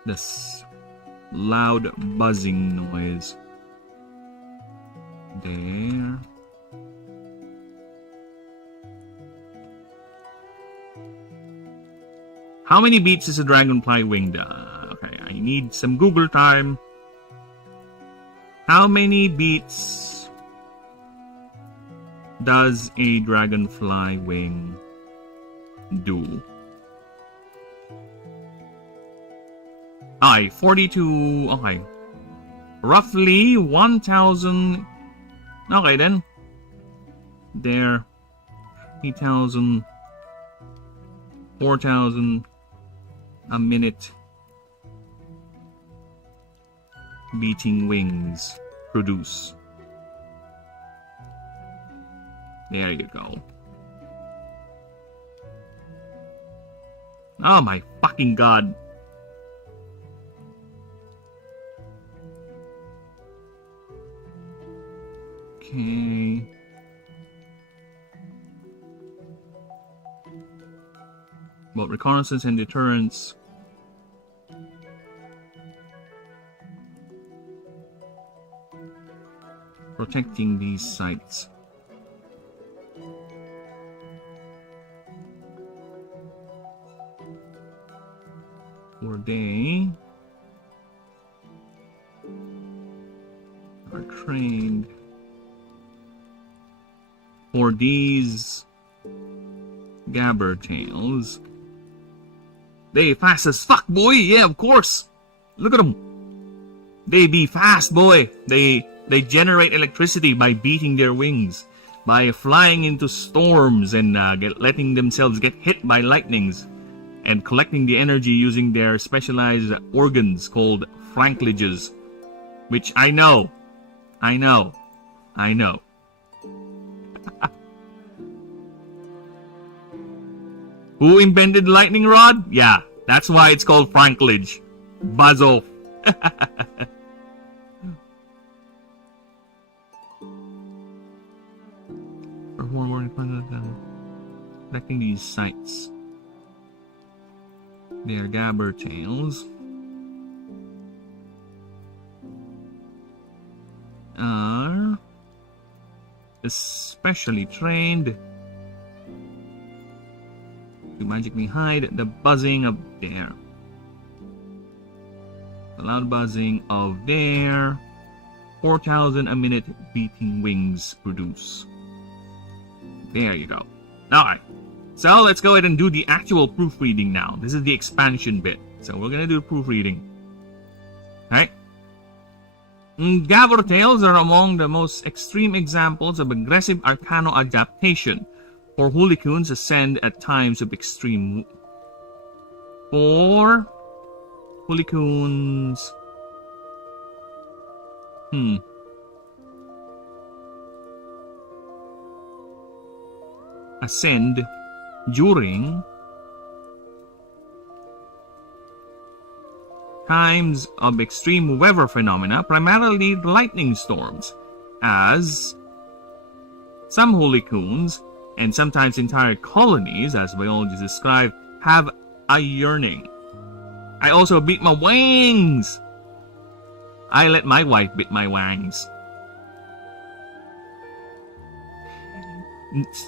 this loud buzzing noise. There. How many beats is a dragonfly wing? Okay, I need some Google time. How many beats does a dragonfly wing do? 42. Okay. Roughly 1,000. Okay then. There. 8,000. 4,000 a minute. Beating wings produce. There you go. Oh my fucking god. Okay. About reconnaissance and deterrence. Protecting these sites. For they are trained for these gabber tails. They fast as fuck, boy. Yeah, of course. Look at them. They be fast, boy. They generate electricity by beating their wings, by flying into storms and letting themselves get hit by lightnings, and collecting the energy using their specialized organs called franklages, which I know. Who invented the lightning rod? Yeah, that's why it's called franklage. Buzz off. Protecting these sites. Their gabber tails are especially trained to magically hide the buzzing of their loud buzzing of their 4,000 a minute beating wings produce. There you go. Alright, so let's go ahead and do the actual proofreading now. This is the expansion bit, so we're gonna do proofreading. Alright. Gabber tails are among the most extreme examples of aggressive arcano adaptation. For Hoolycoons ascend at times of extreme. For Hoolycoons. Ascend during times of extreme weather phenomena, primarily lightning storms, as some Hoolycoons and sometimes entire colonies, as biologists describe, have a yearning. I also beat my wings. I let my wife beat my wangs.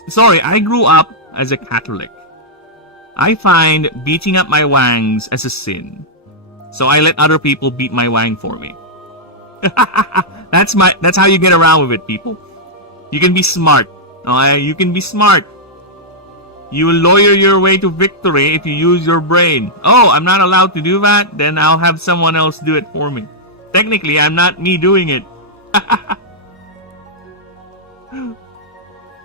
Sorry, I grew up as a Catholic. I find beating up my wangs as a sin. So I let other people beat my wang for me. That's how you get around with it, people. You can be smart. You can be smart. You will lawyer your way to victory if you use your brain. Oh, I'm not allowed to do that? Then I'll have someone else do it for me. Technically, I'm not me doing it.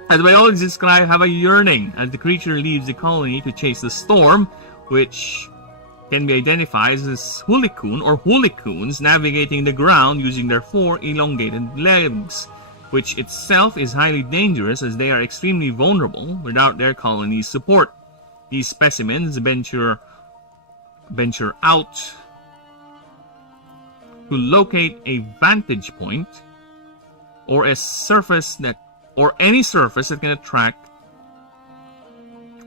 As biologists describe, have a yearning as the creature leaves the colony to chase the storm, which can be identified as Hoolycoon or Hoolycoons navigating the ground using their 4 elongated legs, which itself is highly dangerous as they are extremely vulnerable without their colony's support. These specimens venture out to locate a vantage point or a surface that or any surface that can attract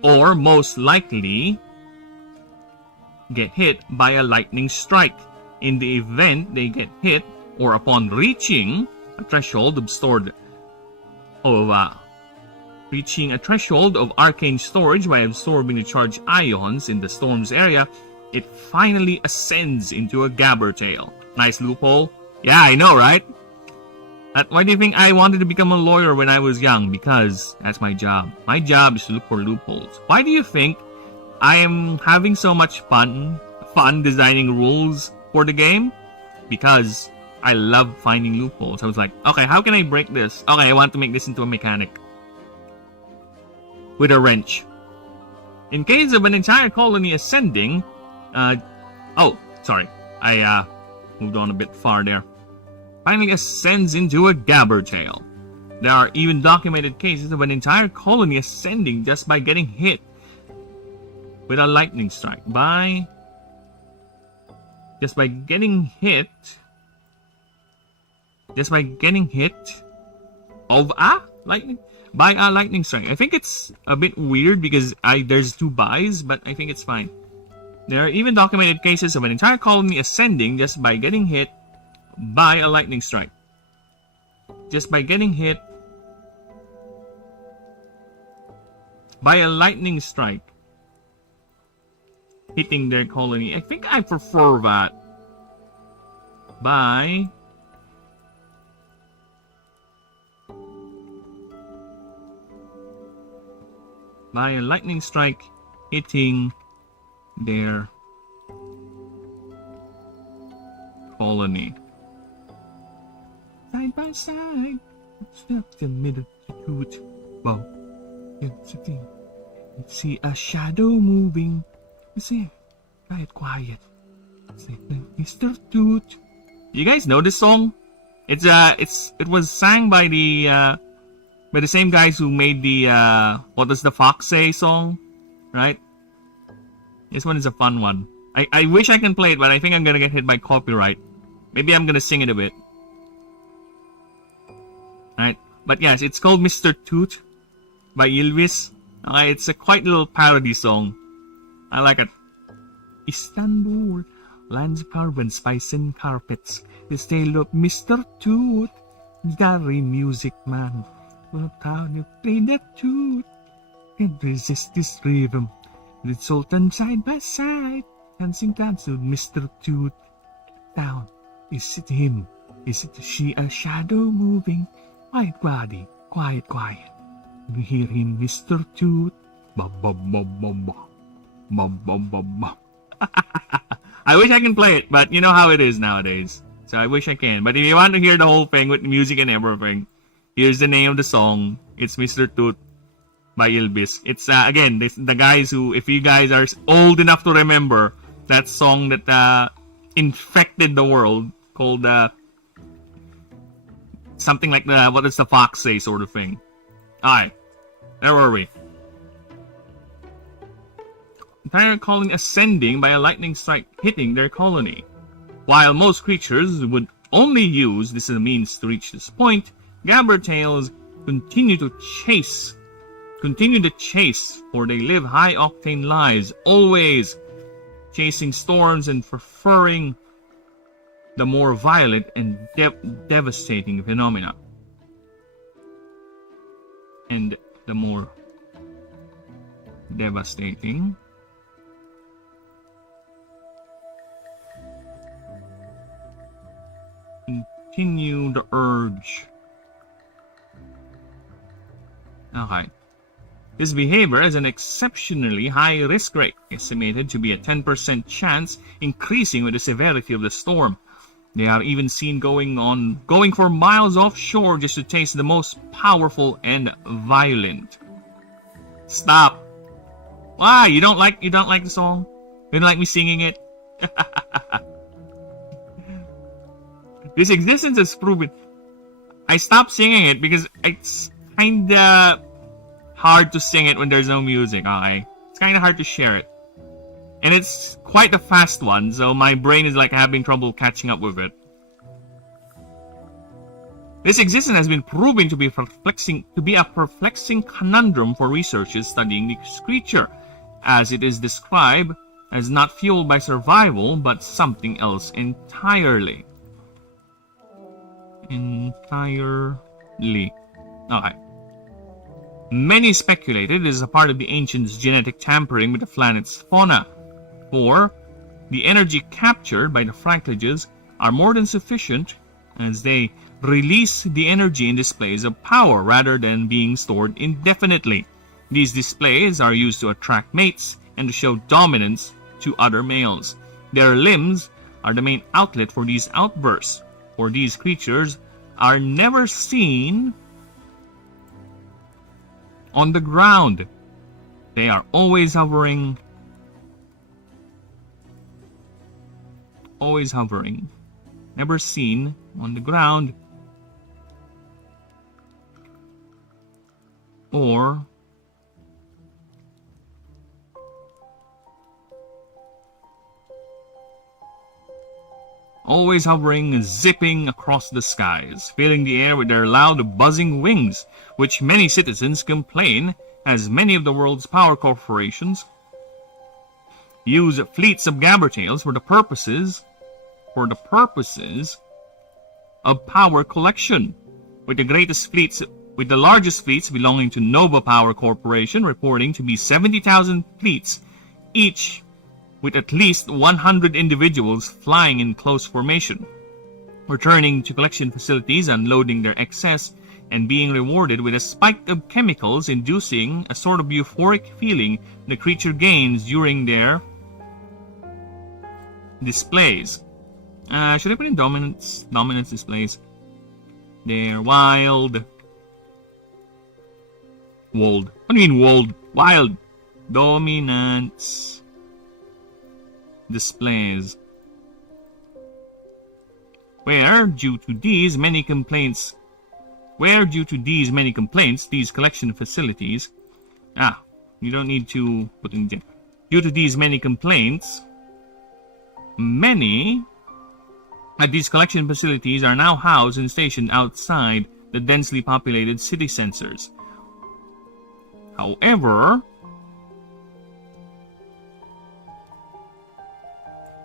or most likely get hit by a lightning strike. In the event they get hit or upon reaching a threshold of arcane storage by absorbing the charged ions in the storm's area, it finally ascends into a gabber tail. Nice loophole. Yeah, I know, right? Why do you think I wanted to become a lawyer when I was young? Because that's my job. My job is to look for loopholes. Why do you think I am having so much fun designing rules for the game? Because I love finding loopholes. I was like, okay, how can I break this? Okay, I want to make this into a mechanic. With a wrench. In case of an entire colony ascending, oh, sorry. I moved on a bit far there. Finally ascends into a gabber tail. There are even documented cases of an entire colony ascending just by getting hit with a lightning strike. Just by getting hit of a lightning strike. I think it's a bit weird because there's two buys, but I think it's fine. There are even documented cases of an entire colony ascending just by getting hit by a lightning strike. Just by getting hit by a lightning strike hitting their colony. I think I prefer that. By a lightning strike hitting their colony. Side by side, step the middle to wow. See a shadow moving. See, quiet. See, Mr. Toot. You guys know this song? It was sang by the same guys who made the What Does the Fox Say song, right? This one is a fun one. I wish I can play it, but I think I'm gonna get hit by copyright. Maybe I'm gonna sing it a bit. Right? But yes, it's called Mr. Toot by Ylvis. It's a quite little parody song. I like it. Istanbul, lands of carbon, spice and carpets. The tale of Mr. Toot, Gary Music Man. Well, town you play that toot and resist this rhythm. The Sultan side by side, dancing dance with Mr. Toot. Down, is it him? Is it she, a shadow moving? Quiet body, quiet. You hear him, Mr. Toot. Bum bum bum bum bum. Bum bum bum bum. I wish I can play it, but you know how it is nowadays. So I wish I can. But if you want to hear the whole thing with music and everything, here's the name of the song. It's Mr. Toot by Ylvis. It's again the guys who, if you guys are old enough to remember that song that infected the world, called something like the What Does the Fox Say sort of thing. Alright, where were we? Entire colony ascending by a lightning strike hitting their colony. While most creatures would only use this as a means to reach this point, Gabbertails continue to chase, for they live high-octane lives, always chasing storms and preferring the more violent and devastating phenomena. And the more devastating continue the urge. Okay. This behavior has an exceptionally high risk rate, estimated to be a 10% chance, increasing with the severity of the storm. They are even seen going for miles offshore just to taste the most powerful and violent. Stop. Why? You don't like the song? You don't like me singing it? This existence is proven. I stopped singing it because it's kinda hard to sing it when there's no music, okay? It's kinda hard to share it. And it's quite a fast one, so my brain is like having trouble catching up with it. This existence has been proven to be a perplexing conundrum for researchers studying this creature, as it is described as not fueled by survival, but something else entirely. Okay. Many speculated it is a part of the ancients' genetic tampering with the planet's fauna, for the energy captured by the franklages are more than sufficient, as they release the energy in displays of power rather than being stored indefinitely. These displays are used to attract mates and to show dominance to other males. Their limbs are the main outlet for these outbursts, for these creatures are never seen on the ground. They are always hovering. Never seen on the ground. or always hovering, zipping across the skies, filling the air with their loud, buzzing wings, which many citizens complain, as many of the world's power corporations use fleets of gabbertails for the purposes of power collection, with the largest fleets belonging to Nova Power Corporation reporting to be 70,000 fleets, each with at least 100 individuals flying in close formation, returning to collection facilities, unloading their excess, and being rewarded with a spike of chemicals inducing a sort of euphoric feeling the creature gains during their displays. Should I put in dominance? Dominance displays. They're wild. What do you mean wild? Wild. Dominance displays. Where, due to these many complaints, these collection facilities... you don't need to put in... Due to these many complaints, many of these collection facilities are now housed and stationed outside the densely populated city centers. However,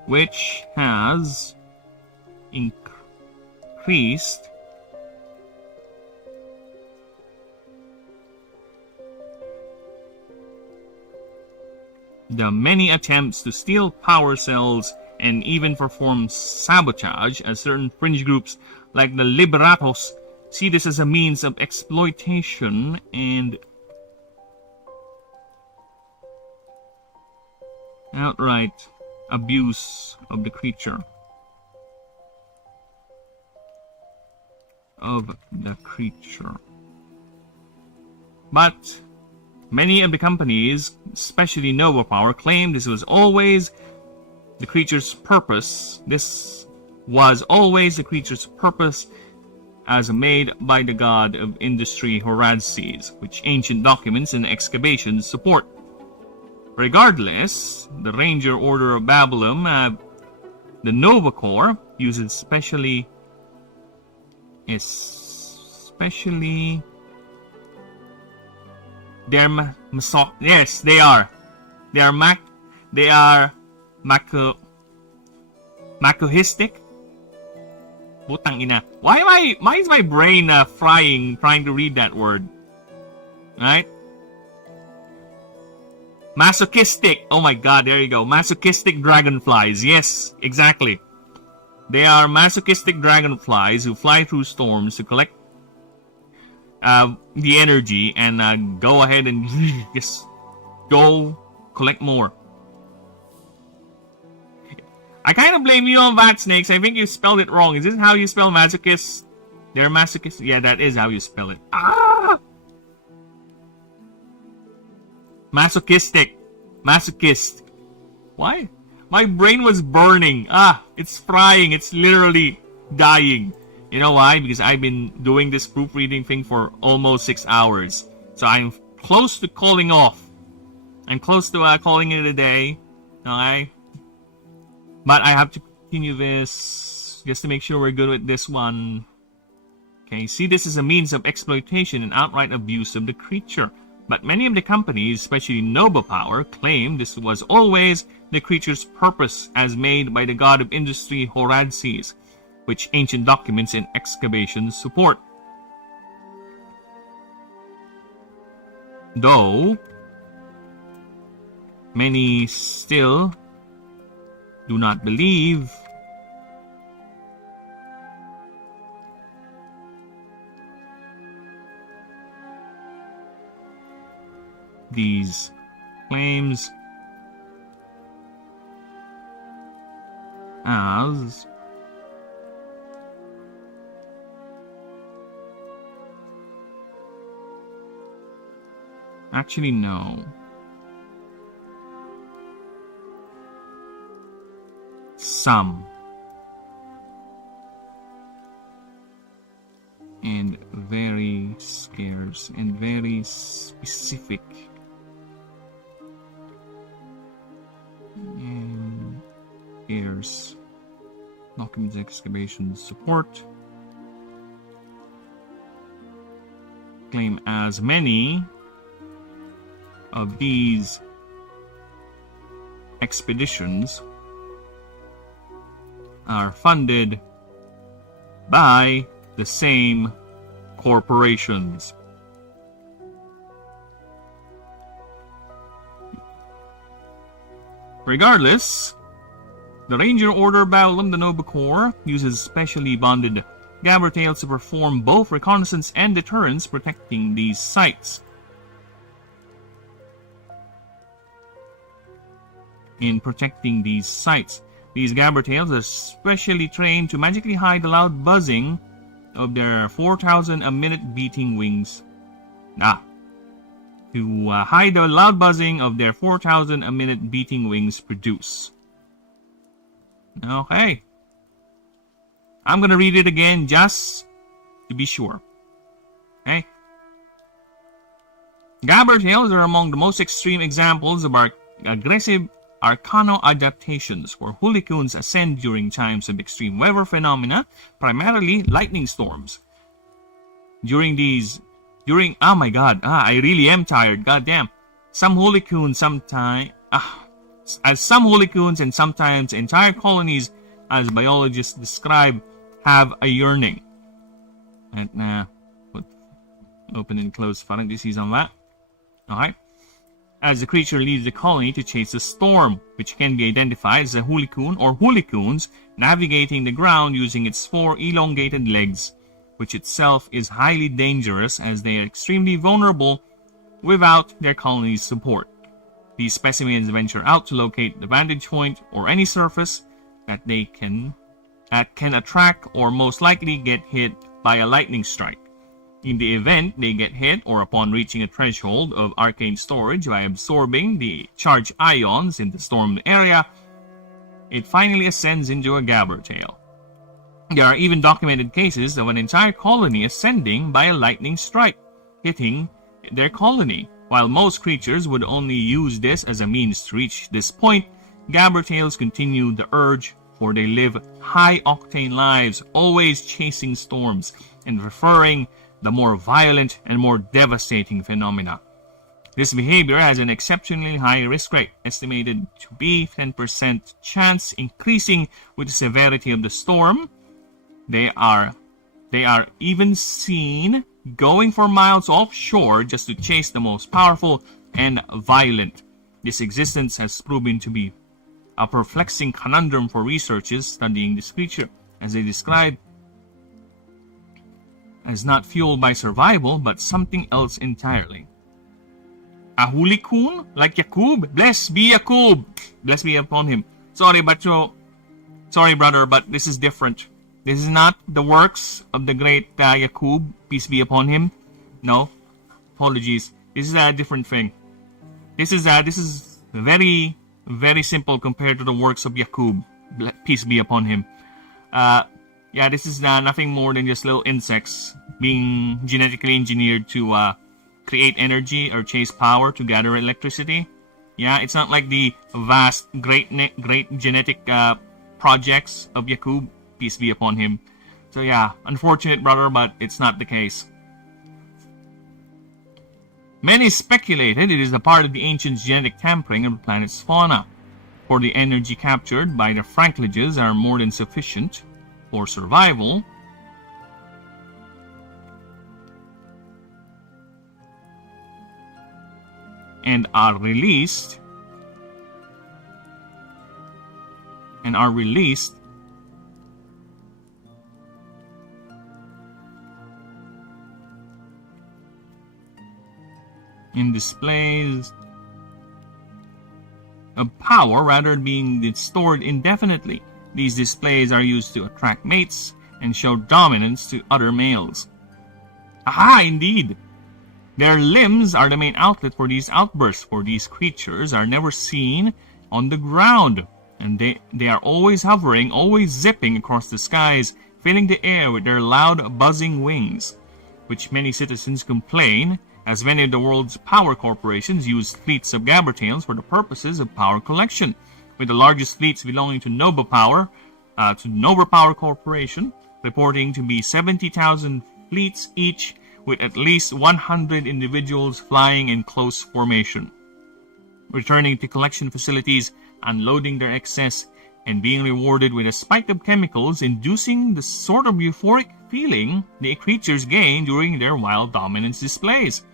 which has increased the many attempts to steal power cells and even perform sabotage, as certain fringe groups like the Liberatos see this as a means of exploitation and outright abuse of the creature. But many of the companies, especially Nova Power, claim this was always the creature's purpose. This was always the creature's purpose as made by the god of industry Horadses, which ancient documents and excavations support. Regardless, the Ranger Order of Babylon, the Nova Corps, uses especially their yes, they are macohistic. Putang ina. Why is my brain frying trying to read that word? Right? Masochistic. Oh my god, there you go. Masochistic dragonflies. Yes, exactly. They are masochistic dragonflies who fly through storms to collect the energy and go ahead and just go collect more. I kind of blame you on that, Snakes. I think you spelled it wrong. Is this how you spell masochist? They're masochist. Yeah, that is how you spell it. Masochistic. Masochist. Why? My brain was burning. It's frying. It's literally dying. You know why? Because I've been doing this proofreading thing for almost 6 hours. So I'm close to calling off. I'm close to calling it a day. Okay? But I have to continue this just to make sure we're good with this one. Okay, see, this is a means of exploitation and outright abuse of the creature. But many of the companies, especially Nova Power, claim this was always the creature's purpose as made by the god of industry Horadses, which ancient documents and excavations support. Though many still do not believe these claims as actually no. Some and very scarce and very specific. And scarce. Documents excavation support. Claim as many of these expeditions are funded by the same corporations. Regardless, the Ranger Order Battalion, the Nova Corps, uses specially bonded Gabbertails to perform both reconnaissance and deterrence, protecting these sites. These Gabbertails are specially trained to magically hide the loud buzzing of their 4,000 a minute beating wings. To hide the loud buzzing of their 4,000 a minute beating wings produce. Okay. I'm gonna read it again just to be sure. Okay. Gabbertails are among the most extreme examples of our aggressive Arcano adaptations, where Hoolycoons ascend during times of extreme weather phenomena, primarily lightning storms. Oh my god, I really am tired, goddamn. Some Hoolycoons and sometimes entire colonies, as biologists describe, have a yearning. And put open and close parentheses on that. Alright. As the creature leaves the colony to chase a storm, which can be identified as a Hoolycoon or Hoolycoons navigating the ground using its 4 elongated legs, which itself is highly dangerous as they are extremely vulnerable without their colony's support. These specimens venture out to locate the vantage point or any surface that can attract or most likely get hit by a lightning strike. In the event they get hit or upon reaching a threshold of arcane storage by absorbing the charged ions in the storm area, it finally ascends into a Gabbertail. There are even documented cases of an entire colony ascending by a lightning strike, hitting their colony. While most creatures would only use this as a means to reach this point, Gabbertails continue the urge, for they live high-octane lives, always chasing storms and preferring the more violent and more devastating phenomena. This behavior has an exceptionally high risk rate, estimated to be 10% chance, increasing with the severity of the storm. They are even seen going for miles offshore just to chase the most powerful and violent. This existence has proven to be a perplexing conundrum for researchers studying this creature, as they describe as not fueled by survival, but something else entirely. A Hoolycoon? Like Yakub? Blessed be Yakub! Blessed be upon him. Sorry, brother, but this is different. This is not the works of the great Yakub, peace be upon him. No, apologies. This is a different thing. This is very, very simple compared to the works of Yakub, peace be upon him. Yeah, this is nothing more than just little insects being genetically engineered to create energy or chase power to gather electricity. Yeah, it's not like the vast, great genetic projects of Yakub, peace be upon him. So yeah, unfortunate, brother, but it's not the case. Many speculated it is a part of the ancient genetic tampering of the planet's fauna, for the energy captured by the franklages are more than sufficient for survival. And are released in displays of power rather than being stored indefinitely. These displays are used to attract mates and show dominance to other males. Aha, indeed! Their limbs are the main outlet for these outbursts, for these creatures are never seen on the ground, and they are always hovering, always zipping across the skies, filling the air with their loud buzzing wings. which many citizens complain, as many of the world's power corporations use fleets of Gabbertails for the purposes of power collection, with the largest fleets belonging to Nova Power Corporation, reporting to be 70,000 fleets each, with at least 100 individuals flying in close formation, returning to collection facilities, unloading their excess, and being rewarded with a spike of chemicals, inducing the sort of euphoric feeling the creatures gain during their wild dominance displays.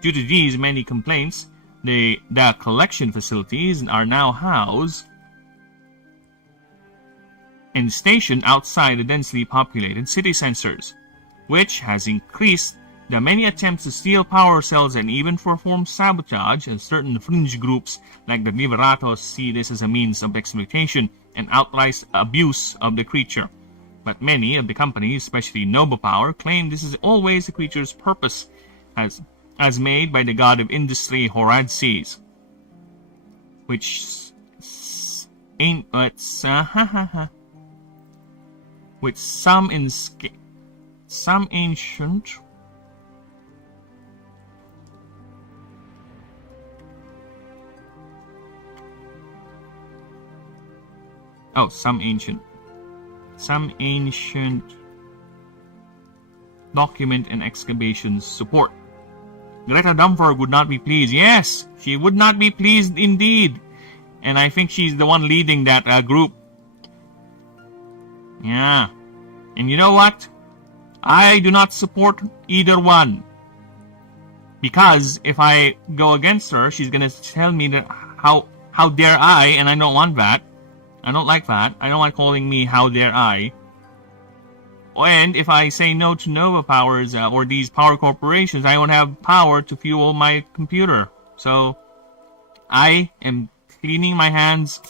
Due to these many complaints, the collection facilities are now housed and stationed outside the densely populated city centers, which has increased the many attempts to steal power cells and even perform sabotage, and certain fringe groups like the Liberatos see this as a means of exploitation and outright abuse of the creature. But many of the companies, especially Nova Power, claim this is always the creature's purpose, as made by the god of industry Horadses, which ain't with some ancient document and excavations support. Greta Dumford would not be pleased. Yes, she would not be pleased indeed. And I think she's the one leading that group. Yeah. And you know what? I do not support either one. Because if I go against her, she's going to tell me that how dare I, and I don't want that. I don't like that. I don't like calling me how dare I. And if I say no to Nova Powers or these power corporations, I won't have power to fuel my computer. So I am cleaning my hands.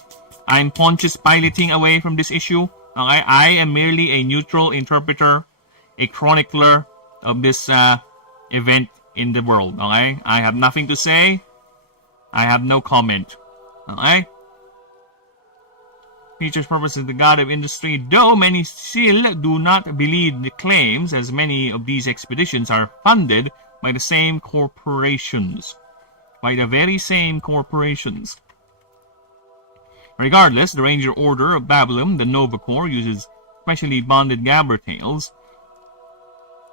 I'm Pontius Pilating away from this issue. Okay? I am merely a neutral interpreter, a chronicler of this event in the world. Okay? I have nothing to say. I have no comment. Okay? Features purpose is the god of industry, though many still do not believe the claims, as many of these expeditions are funded by the same corporations. By the very same corporations. Regardless, the Ranger Order of Babylon, the Nova Corps, uses specially bonded Gabbertails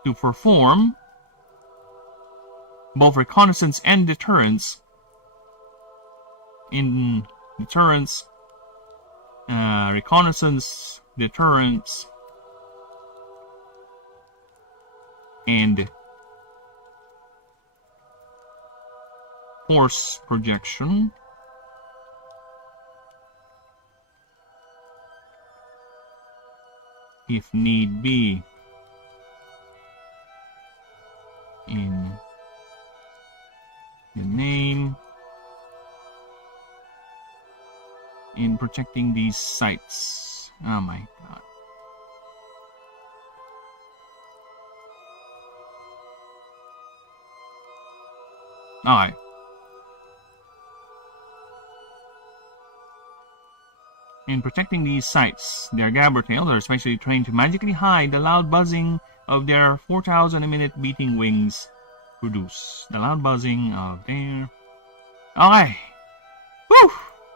to perform both reconnaissance and deterrence. In deterrence, reconnaissance, deterrence, and force projection. If need be. In the name. In protecting these sites. Oh my god. Alright. In protecting these sites, their Gabbertails are especially trained to magically hide the loud buzzing of their 4,000 a minute beating wings produce. The loud buzzing of their... Okay. Whew!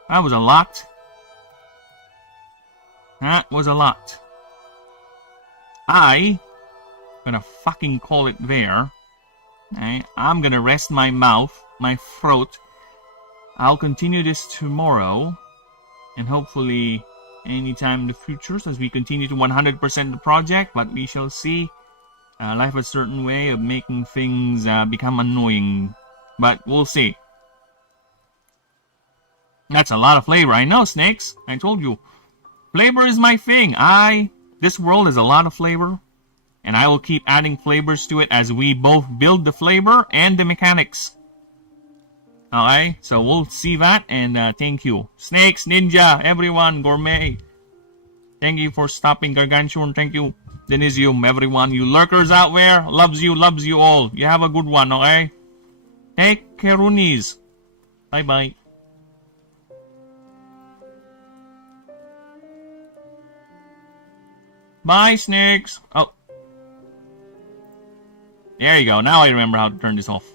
That was a lot. That was a lot. I'm gonna fucking call it there. Okay? I'm gonna rest my mouth, my throat. I'll continue this tomorrow. And hopefully anytime in the future, as we continue to 100% the project, but we shall see. Life has a certain way of making things become annoying. But we'll see. That's a lot of flavor. I know, Snakes. I told you. Flavor is my thing. This world is a lot of flavor. And I will keep adding flavors to it as we both build the flavor and the mechanics. Okay, so we'll see that, and thank you. Snakes, Ninja, everyone, Gourmet. Thank you for stopping, Gargantuan. Thank you, Denisium, everyone. You lurkers out there, loves you all. You have a good one, okay? Hey, Kerunis. Bye-bye. Bye, Snakes. Oh. There you go. Now I remember how to turn this off.